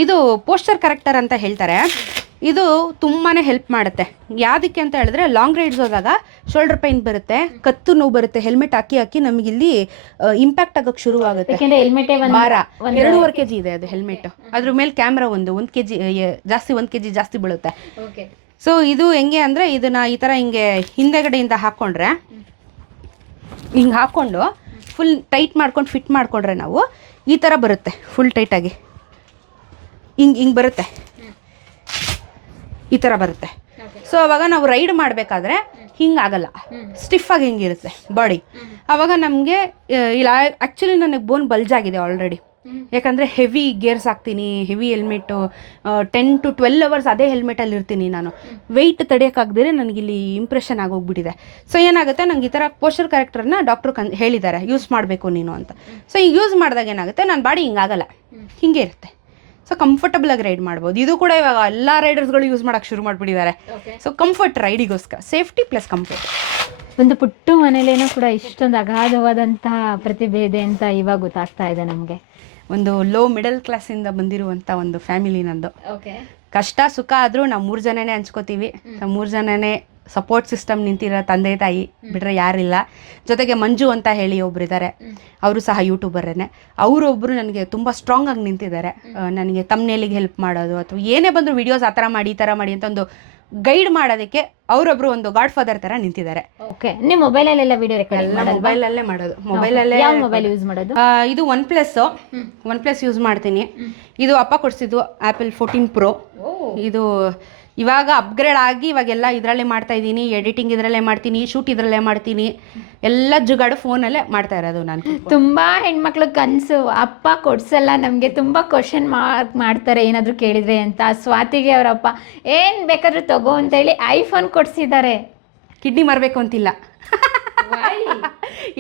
ಇದು ಪೋಸ್ಚರ್ ಕರೆಕ್ಟರ್ ಅಂತ ಹೇಳ್ತಾರೆ. ಇದು ತುಂಬಾ ಹೆಲ್ಪ್ ಮಾಡುತ್ತೆ. ಯಾವುದಕ್ಕೆ ಅಂತ ಹೇಳಿದ್ರೆ, ಲಾಂಗ್ ರೈಡ್ಸ್ ಹೋದಾಗ ಶೋಲ್ಡರ್ ಪೈನ್ ಬರುತ್ತೆ, ಕತ್ತು ನೋವು ಬರುತ್ತೆ. ಹೆಲ್ಮೆಟ್ ಹಾಕಿ ನಮಗಿಲ್ಲಿ ಇಂಪ್ಯಾಕ್ಟ್ ಆಗೋಕ್ಕೆ ಶುರುವಾಗುತ್ತೆ. ಭಾರ 2.5 kg ಇದೆ ಅದು ಹೆಲ್ಮೆಟ್. ಅದ್ರ ಮೇಲೆ ಕ್ಯಾಮ್ರಾ 1 kg ಜಾಸ್ತಿ, 1 kg ಜಾಸ್ತಿ ಬೀಳುತ್ತೆ. ಸೊ ಇದು ಹೆಂಗೆ ಅಂದರೆ, ಇದನ್ನು ಈ ಥರ ಹಿಂಗೆ ಹಿಂದೆಗಡೆಯಿಂದ ಹಾಕ್ಕೊಂಡ್ರೆ, ಹಿಂಗೆ ಹಾಕ್ಕೊಂಡು ಫುಲ್ ಟೈಟ್ ಮಾಡ್ಕೊಂಡು ಫಿಟ್ ಮಾಡಿಕೊಂಡ್ರೆ ನಾವು ಈ ಥರ ಬರುತ್ತೆ. ಫುಲ್ ಟೈಟಾಗಿ ಹಿಂಗೆ ಬರುತ್ತೆ, ಈ ಥರ ಬರುತ್ತೆ. ಸೊ ಅವಾಗ ನಾವು ರೈಡ್ ಮಾಡಬೇಕಾದ್ರೆ ಹಿಂಗಾಗಲ್ಲ, ಸ್ಟಿಫಾಗಿ ಹಿಂಗಿರುತ್ತೆ ಬಾಡಿ. ಆವಾಗ ನಮಗೆ ಇಲ್ಲ, ಆ್ಯಕ್ಚುಲಿ ನನಗೆ ಬೋನ್ ಬಲ್ಜ್ ಆಗಿದೆ ಆಲ್ರೆಡಿ. ಯಾಕಂದರೆ ಹೆವಿ ಗೇರ್ಸ್ ಹಾಕ್ತೀನಿ, ಹೆವಿ ಹೆಲ್ಮೆಟ್ಟು 10 to 12 hours ಅದೇ ಹೆಲ್ಮೆಟಲ್ಲಿ ಇರ್ತೀನಿ ನಾನು. ವೆಯ್ಟ್ ತಡೆಯೋಕ್ಕಾಗದೇ ನನಗಿಲ್ಲಿ ಇಂಪ್ರೆಷನ್ ಆಗೋಗ್ಬಿಟ್ಟಿದೆ. ಸೊ ಏನಾಗುತ್ತೆ, ನಂಗೆ ಈ ಥರ ಪೋಸ್ಚರ್ ಕರೆಕ್ಟರ್ನ ಡಾಕ್ಟ್ರು ಹೇಳಿದ್ದಾರೆ ಯೂಸ್ ಮಾಡಬೇಕು ನೀನು ಅಂತ. ಸೊ ಈಗ ಯೂಸ್ ಮಾಡಿದಾಗ ಏನಾಗುತ್ತೆ, ನನ್ನ ಬಾಡಿ ಹಿಂಗಾಗಲ್ಲ, ಹಿಂಗೆ ಇರುತ್ತೆ. ಸೊ ಕಂಫರ್ಟಬಲ್ ರೈಡ್ ಮಾಡ್ಬೋದು. ಇದು ಕೂಡ ಇವಾಗ ಎಲ್ಲ ರೈಡರ್ಸ್ಗಳು ಯೂಸ್ ಮಾಡೋಕ್ಕೆ ಶುರು ಮಾಡಿಬಿಟ್ಟಿದ್ದಾರೆ. ಸೊ ಕಂಫರ್ಟ್ ರೈಡಿಗೋಸ್ಕರ, ಸೇಫ್ಟಿ ಪ್ಲಸ್ ಕಂಫರ್ಟ್. ಒಂದು ಪುಟ್ಟ ಮನೇಲೇನೋ ಕೂಡ ಇಷ್ಟೊಂದು ಅಗಾಧವಾದಂತಹ ಪ್ರತಿಭೆ ಇದೆ ಅಂತ ಇವಾಗ ಗೊತ್ತಾಗ್ತಾ ಇದೆ ನಮಗೆ. ಒಂದು ಲೋ ಮಿಡಲ್ ಕ್ಲಾಸಿಂದ ಬಂದಿರುವಂಥ ಒಂದು ಫ್ಯಾಮಿಲಿ ನಂದು. ಕಷ್ಟ ಸುಖ ಆದರೂ ನಾವು 3 ಜನನೇ ಹಂಚ್ಕೋತೀವಿ. 3 ಜನನೇ ಸಪೋರ್ಟ್ ಸಿಸ್ಟಮ್ ನಿಂತಿರೋ ತಂದೆ ತಾಯಿ ಬಿಟ್ಟರೆ ಯಾರಿಲ್ಲ. ಜೊತೆಗೆ ಮಂಜು ಅಂತ ಹೇಳಿ ಒಬ್ಬರಿದ್ದಾರೆ, ಅವರು ಸಹ ಯೂಟ್ಯೂಬರ್ರೇನೆ. ಅವರೊಬ್ಬರು ನನಗೆ ತುಂಬ ಸ್ಟ್ರಾಂಗಾಗಿ ನಿಂತಿದ್ದಾರೆ. ನನಗೆ ತಮ್ನೇಲಿಗೆ ಹೆಲ್ಪ್ ಮಾಡೋದು ಅಥವಾ ಏನೇ ಬಂದರೂ ವೀಡಿಯೋಸ್ ಆ ಥರ ಮಾಡಿ ಈ ಥರ ಮಾಡಿ ಅಂತ ಒಂದು ಗೈಡ್ ಮಾಡೋದಕ್ಕೆ ಅವರೊಬ್ರು ಒಂದು ಗಾಡ್ ಫಾದರ್ ಥರ ನಿಂತಿದ್ದಾರೆ. ಓಕೆ, ನೀವು ಮೊಬೈಲಲ್ಲೆಲ್ಲ ವಿಡಿಯೋ ರೆಕಾರ್ಡಿಂಗ್ ಮಾಡಲ್ವಾ? ಮೊಬೈಲಲ್ಲೇ ಮಾಡೋದು. ಮೊಬೈಲಲ್ಲೇ. ಯಾವ ಮೊಬೈಲ್ ಯೂಸ್ ಮಾಡೋದು? ಇದು ಒನ್ ಪ್ಲಸ್ ಯೂಸ್ ಮಾಡ್ತೀನಿ. ಇದು ಅಪ್ಪ ಕೊಡಿಸಿದ್ದು ಆ್ಯಪಲ್ 14 Pro. ಇದು ಇವಾಗ ಅಪ್ಗ್ರೇಡ್ ಆಗಿ ಇವಾಗೆಲ್ಲ ಇದರಲ್ಲೇ ಮಾಡ್ತಾ ಇದ್ದೀನಿ. ಎಡಿಟಿಂಗ್ ಇದರಲ್ಲೇ ಮಾಡ್ತೀನಿ, ಶೂಟ್ ಇದರಲ್ಲೇ ಮಾಡ್ತೀನಿ, ಎಲ್ಲ ಜುಗಾಡು ಫೋನಲ್ಲೇ ಮಾಡ್ತಾ ಇರೋದು ನಾನು. ತುಂಬಾ ಹೆಣ್ಮಕ್ಳು ಕನಸು ಅಪ್ಪ ಕೊಡ್ಸಲ್ಲ ನಮಗೆ, ತುಂಬಾ ಕ್ವಶನ್ ಮಾರ್ಕ್ ಮಾಡ್ತಾರೆ ಏನಾದರೂ ಕೇಳಿದ್ರೆ ಅಂತ. ಸ್ವಾತಿಗೆ ಅವರಪ್ಪ ಏನು ಬೇಕಾದ್ರೂ ತಗೋ ಅಂತೇಳಿ ಐಫೋನ್ ಕೊಡಿಸಿದ್ದಾರೆ. ಕಿಡ್ನಿ ಮರಬೇಕು ಅಂತಿಲ್ಲ.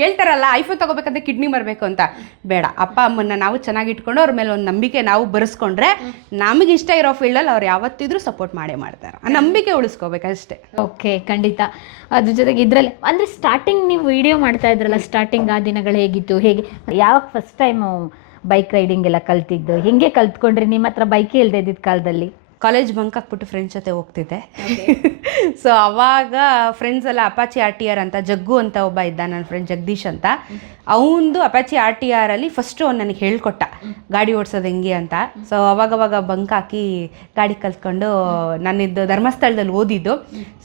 ಹೇಳ್ತಾರಲ್ಲ ಐಫೋನ್ ತಗೋಬೇಕಂದ್ರೆ ಕಿಡ್ನಿ ಮರಬೇಕು ಅಂತ. ಬೇಡ, ಅಪ್ಪ ಅಮ್ಮನ್ನ ನಾವು ಚೆನ್ನಾಗಿ ಇಟ್ಕೊಂಡು ಅವ್ರ ಮೇಲೆ ಒಂದು ನಂಬಿಕೆ ನಾವು ಬರೆಸ್ಕೊಂಡ್ರೆ ನಮಗೆ ಇಷ್ಟ ಇರೋ ಫೀಲ್ಡಲ್ಲಿ ಅವ್ರು ಯಾವತ್ತಿದ್ರೂ ಸಪೋರ್ಟ್ ಮಾಡೇ ಮಾಡ್ತಾರೆ. ಆ ನಂಬಿಕೆ ಉಳಿಸ್ಕೋಬೇಕಷ್ಟೇ. ಓಕೆ, ಖಂಡಿತ. ಅದ್ರ ಜೊತೆಗೆ ಇದರಲ್ಲಿ ಅಂದರೆ ಸ್ಟಾರ್ಟಿಂಗ್ ನೀವು ವಿಡಿಯೋ ಮಾಡ್ತಾ ಇದ್ರಲ್ಲ, ಸ್ಟಾರ್ಟಿಂಗ್ ಆ ದಿನಗಳು ಹೇಗಿತ್ತು, ಹೇಗೆ ಯಾವಾಗ ಫಸ್ಟ್ ಟೈಮು ಬೈಕ್ ರೈಡಿಂಗ್ ಎಲ್ಲ ಕಲ್ತಿದ್ದು, ಹೆಂಗೆ ಕಲ್ತ್ಕೊಂಡ್ರಿ? ನಿಮ್ಮ ಹತ್ರ ಬೈಕೇ ಇಲ್ಲದೆ ಇದ್ದಿದ್ದ ಕಾಲದಲ್ಲಿ ಕಾಲೇಜ್ ಬಂಕ್ ಹಾಕ್ಬಿಟ್ಟು ಫ್ರೆಂಡ್ಸ್ ಜೊತೆ ಹೋಗ್ತಿದ್ದೆ. ಸೊ ಅವಾಗ ಫ್ರೆಂಡ್ಸ್ ಎಲ್ಲ ಅಪಾಚಿ RTR ಅಂತ, ಜಗ್ಗು ಅಂತ ಒಬ್ಬ ಇದ್ದ ನನ್ನ ಫ್ರೆಂಡ್ ಜಗದೀಶ್ ಅಂತ, ಅವನದು ಅಪಾಚಿ RTR ಅಲ್ಲಿ ಫಸ್ಟು ಅವ್ನು ನನಗೆ ಹೇಳ್ಕೊಟ್ಟ ಗಾಡಿ ಓಡಿಸೋದು ಹೆಂಗೆ ಅಂತ. ಸೊ ಅವಾಗವಾಗ ಬಂಕ್ ಹಾಕಿ ಗಾಡಿ ಕಲ್ತ್ಕೊಂಡು ನಾನಿದ್ದು ಧರ್ಮಸ್ಥಳದಲ್ಲಿ ಓದಿದ್ದು.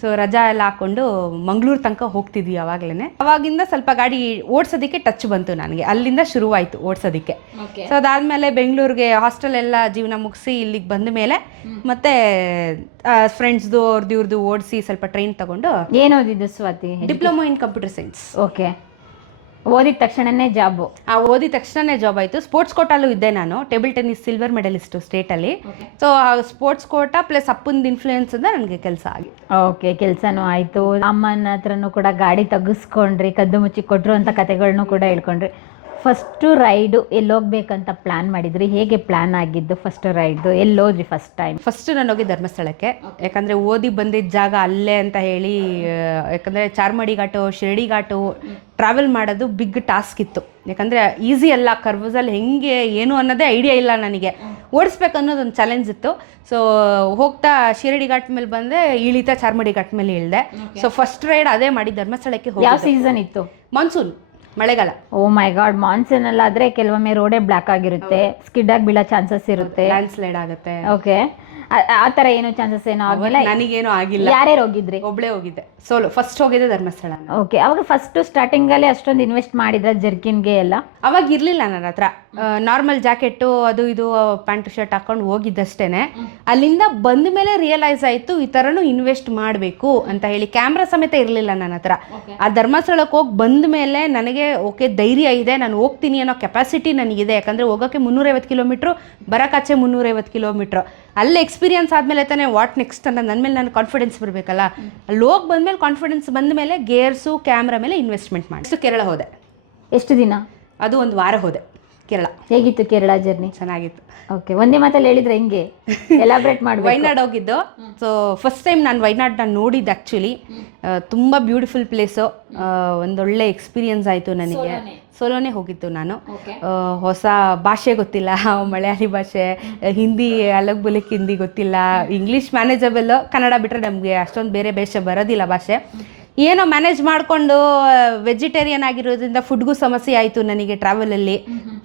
ಸೊ ರಜಾ ಎಲ್ಲ ಹಾಕ್ಕೊಂಡು ಮಂಗಳೂರು ತನಕ ಹೋಗ್ತಿದ್ವಿ ಅವಾಗಲೇ. ಅವಾಗಿಂದ ಸ್ವಲ್ಪ ಗಾಡಿ ಓಡಿಸೋದಕ್ಕೆ ಟಚ್ ಬಂತು ನನಗೆ, ಅಲ್ಲಿಂದ ಶುರುವಾಯಿತು ಓಡಿಸೋದಕ್ಕೆ. ಸೊ ಅದಾದಮೇಲೆ ಬೆಂಗಳೂರಿಗೆ ಹಾಸ್ಟೆಲ್ ಎಲ್ಲ ಜೀವನ ಮುಗಿಸಿ ಇಲ್ಲಿಗೆ ಬಂದ ಮೇಲೆ ಮತ್ತೆ ಫ್ರೆಂಡ್ಸ್ದು ಅವ್ರದ್ದು ಓಡಿಸಿ ಸ್ವಲ್ಪ ಟ್ರೈನ್ ತಗೊಂಡು. ಏನು ಓದಿದ್ದು Swathi? Diploma in computer science. Okay, ಓದಿದ ತಕ್ಷಣನೇ ಜಾಬು? ಓದಿದ ತಕ್ಷಣನೇ ಜಾಬ್ ಆಯಿತು. ಸ್ಪೋರ್ಟ್ಸ್ ಕೋಟಲ್ಲೂ ಇದ್ದೆ ನಾನು, ಟೇಬಲ್ ಟೆನ್ನಿಸ್ ಸಿಲ್ವರ್ ಮೆಡಲಿಸ್ಟು ಸ್ಟೇಟಲ್ಲಿ. ಸೊ ಸ್ಪೋರ್ಟ್ಸ್ ಕೋಟ ಪ್ಲಸ್ ಅಪ್ಪಂದು ಇನ್ಫ್ಲೂಯೆನ್ಸ್ ಇಂದ ನನಗೆ ಕೆಲಸ ಆಗಿತ್ತು. ಓಕೆ, ಕೆಲಸನೂ ಆಯಿತು. ಅಮ್ಮನ ಹತ್ರನೂ ಕೂಡ ಗಾಡಿ ತೆಗಿಸ್ಕೊಂಡ್ರಿ, ಕದ್ದು ಮುಚ್ಚಿ ಕೊಟ್ಟರು ಅಂತ ಕತೆಗಳನ್ನೂ ಕೂಡ ಹೇಳ್ಕೊಂಡ್ರಿ. ಫಸ್ಟು ರೈಡು ಎಲ್ಲೋಗ್ಬೇಕಂತ ಪ್ಲ್ಯಾನ್ ಮಾಡಿದ್ರಿ? ಹೇಗೆ ಪ್ಲ್ಯಾನ್ ಆಗಿದ್ದು ಫಸ್ಟ್ ರೈಡ್ದು? ಎಲ್ಲೋದ್ರಿ ಫಸ್ಟ್ ಟೈಮ್? ಫಸ್ಟ್ ನಾನು ಹೋಗಿ ಧರ್ಮಸ್ಥಳಕ್ಕೆ, ಯಾಕಂದರೆ ಓದಿ ಬಂದಿದ್ದ ಜಾಗ ಅಲ್ಲೇ ಅಂತ ಹೇಳಿ. ಯಾಕಂದರೆ ಚಾರ್ಮಡಿ ಘಾಟು, ಶಿರಡಿ ಘಾಟು ಟ್ರಾವೆಲ್ ಮಾಡೋದು ಬಿಗ್ ಟಾಸ್ಕ್ ಇತ್ತು. ಯಾಕಂದರೆ ಈಸಿ ಅಲ್ಲ, ಕರ್ವಸಲ್ಲಿ ಹೆಂಗೆ ಏನು ಅನ್ನೋದೇ ಐಡಿಯಾ ಇಲ್ಲ ನನಗೆ. ಓಡಿಸ್ಬೇಕು ಅನ್ನೋದೊಂದು ಚಾಲೆಂಜ್ ಇತ್ತು. ಸೊ ಹೋಗ್ತಾ ಶಿರಡಿ ಘಾಟ್ ಮೇಲೆ ಬಂದೆ, ಇಳಿತಾ ಚಾರ್ಮಡಿ ಘಾಟ್ ಮೇಲೆ ಇಳಿದೆ. ಸೊ ಫಸ್ಟ್ ರೈಡ್ ಅದೇ ಮಾಡಿ ಧರ್ಮಸ್ಥಳಕ್ಕೆ ಹೋಗಿ. ಯಾವ ಸೀಸನ್ ಇತ್ತು? ಮಾನ್ಸೂನ್, ಮಳೆಗಾಲ. ಓ ಮೈ ಗಾಡ್, ಮಾನ್ಸೂನ್ ಅಲ್ಲ ಆದ್ರೆ ಕೆಲವೊಮ್ಮೆ ರೋಡೇ ಬ್ಲಾಕ್ ಆಗಿರುತ್ತೆ, ಸ್ಕಿಡ್ ಆಗಿ ಬೀಳೋ ಚಾನ್ಸಸ್ ಇರುತ್ತೆ, ಲ್ಯಾಂಡ್ ಸ್ಲೈಡ್ ಆಗುತ್ತೆ. ಓಕೆ, ಆ ಥರ ಏನು ಚಾನ್ಸಸ್ ಏನೋ ಆಗಿಲ್ಲ? ನನಗೇನು ಆಗಿಲ್ಲ. ಯಾರ್ಯಾರು ಹೋಗಿದ್ರಿ? ಒಬ್ಳೇ ಹೋಗಿದ್ದೆ, ಸೋಲೋ. ಫಸ್ಟ್ ಹೋಗಿದ್ದೆ ಧರ್ಮಸ್ಥಳ. ಓಕೆ, ಅವಾಗ ಫಸ್ಟ್ ಸ್ಟಾರ್ಟಿಂಗಲ್ಲಿ ಅಷ್ಟೊಂದು ಇನ್ವೆಸ್ಟ್ ಮಾಡಿದ್ರ ಜರ್ಕಿನ್ಗೆ ಎಲ್ಲ? ಅವಾಗ ಇರಲಿಲ್ಲ ನನ್ನ ಹತ್ರ. ನಾರ್ಮಲ್ ಜಾಕೆಟು ಅದು ಇದು ಪ್ಯಾಂಟ್ ಶರ್ಟ್ ಹಾಕೊಂಡು ಹೋಗಿದ್ದಷ್ಟೇನೆ. ಅಲ್ಲಿಂದ ಬಂದ ಮೇಲೆ ರಿಯಲೈಸ್ ಆಯಿತು ಈ ಥರನೂ ಇನ್ವೆಸ್ಟ್ ಮಾಡಬೇಕು ಅಂತ ಹೇಳಿ. ಕ್ಯಾಮ್ರಾ ಸಮೇತ ಇರಲಿಲ್ಲ ನನ್ನ ಹತ್ರ. ಆ ಧರ್ಮಸ್ಥಳಕ್ಕೆ ಹೋಗಿ ಬಂದ ಮೇಲೆ ನನಗೆ ಓಕೆ ಧೈರ್ಯ ಇದೆ, ನಾನು ಹೋಗ್ತೀನಿ ಅನ್ನೋ ಕೆಪಾಸಿಟಿ ನನಗಿದೆ. ಯಾಕಂದರೆ ಹೋಗೋಕ್ಕೆ 350 ಕಿಲೋಮೀಟ್ರು, ಬರೋಕ್ಕಾಚೆ 350 ಕಿಲೋಮೀಟ್ರು. ಅಲ್ಲಿ ಎಕ್ಸ್ಪೀರಿಯನ್ಸ್ ಆದಮೇಲೆ ತಾನೇ ವಾಟ್ ನೆಕ್ಸ್ಟ್ ಅನ್ನೋದು ನನ್ನ ಮೇಲೆ ನಾನು ಕಾನ್ಫಿಡೆನ್ಸ್ ಬರಬೇಕಲ್ಲ. ಅಲ್ಲಿ ಹೋಗಿ ಬಂದಮೇಲೆ ಕಾನ್ಫಿಡೆನ್ಸ್ ಬಂದ ಮೇಲೆ ಗೇರ್ಸು ಕ್ಯಾಮ್ರಾ ಮೇಲೆ ಇನ್ವೆಸ್ಟ್ಮೆಂಟ್ ಮಾಡಿ ಕೇರಳ ಹೋದೆ. ಎಷ್ಟು ದಿನ? ಅದು 1 ವಾರ ಹೋದೆ ಕೇರಳ. ಹೇಗಿತ್ತು ಕೇರಳ ಜರ್ನಿ? ಚೆನ್ನಾಗಿತ್ತು. ಓಕೆ, ಒಂದೇ ಮಾತಲ್ಲಿ ಹೇಳಿದ್ರೆ ಹೆಂಗೆ ಎಲಾಬ್ರೇಟ್ ಮಾಡಿ? ವೈನಾಡ್ ಹೋಗಿದ್ದು. ಸೊ ಫಸ್ಟ್ ಟೈಮ್ ನಾನು ವೈನಾಡ್ನ ನೋಡಿದ್ದು ಆ್ಯಕ್ಚುಲಿ. ತುಂಬ ಬ್ಯೂಟಿಫುಲ್ ಪ್ಲೇಸು. ಒಂದೊಳ್ಳೆ ಎಕ್ಸ್ಪೀರಿಯನ್ಸ್ ಆಯಿತು ನನಗೆ. ಸೋಲೋನೇ ಹೋಗಿದ್ದು ನಾನು. ಹೊಸ ಭಾಷೆ ಗೊತ್ತಿಲ್ಲ, ಮಲಯಾಳಿ ಭಾಷೆ, ಹಿಂದಿ ಅಲಗ್ ಬುಲಕ್ ಹಿಂದಿ ಗೊತ್ತಿಲ್ಲ, ಇಂಗ್ಲೀಷ್ ಮ್ಯಾನೇಜಬಲ್, ಕನ್ನಡ ಬಿಟ್ಟರೆ ನಮಗೆ ಅಷ್ಟೊಂದು ಬೇರೆ ಭಾಷೆ ಬರೋದಿಲ್ಲ ಭಾಷೆ. ಏನೋ ಮ್ಯಾನೇಜ್ ಮಾಡಿಕೊಂಡು ವೆಜಿಟೇರಿಯನ್ ಆಗಿರೋದ್ರಿಂದ ಫುಡ್ಗೂ ಸಮಸ್ಯೆ ಆಯಿತು ನನಗೆ ಟ್ರಾವೆಲಲ್ಲಿ.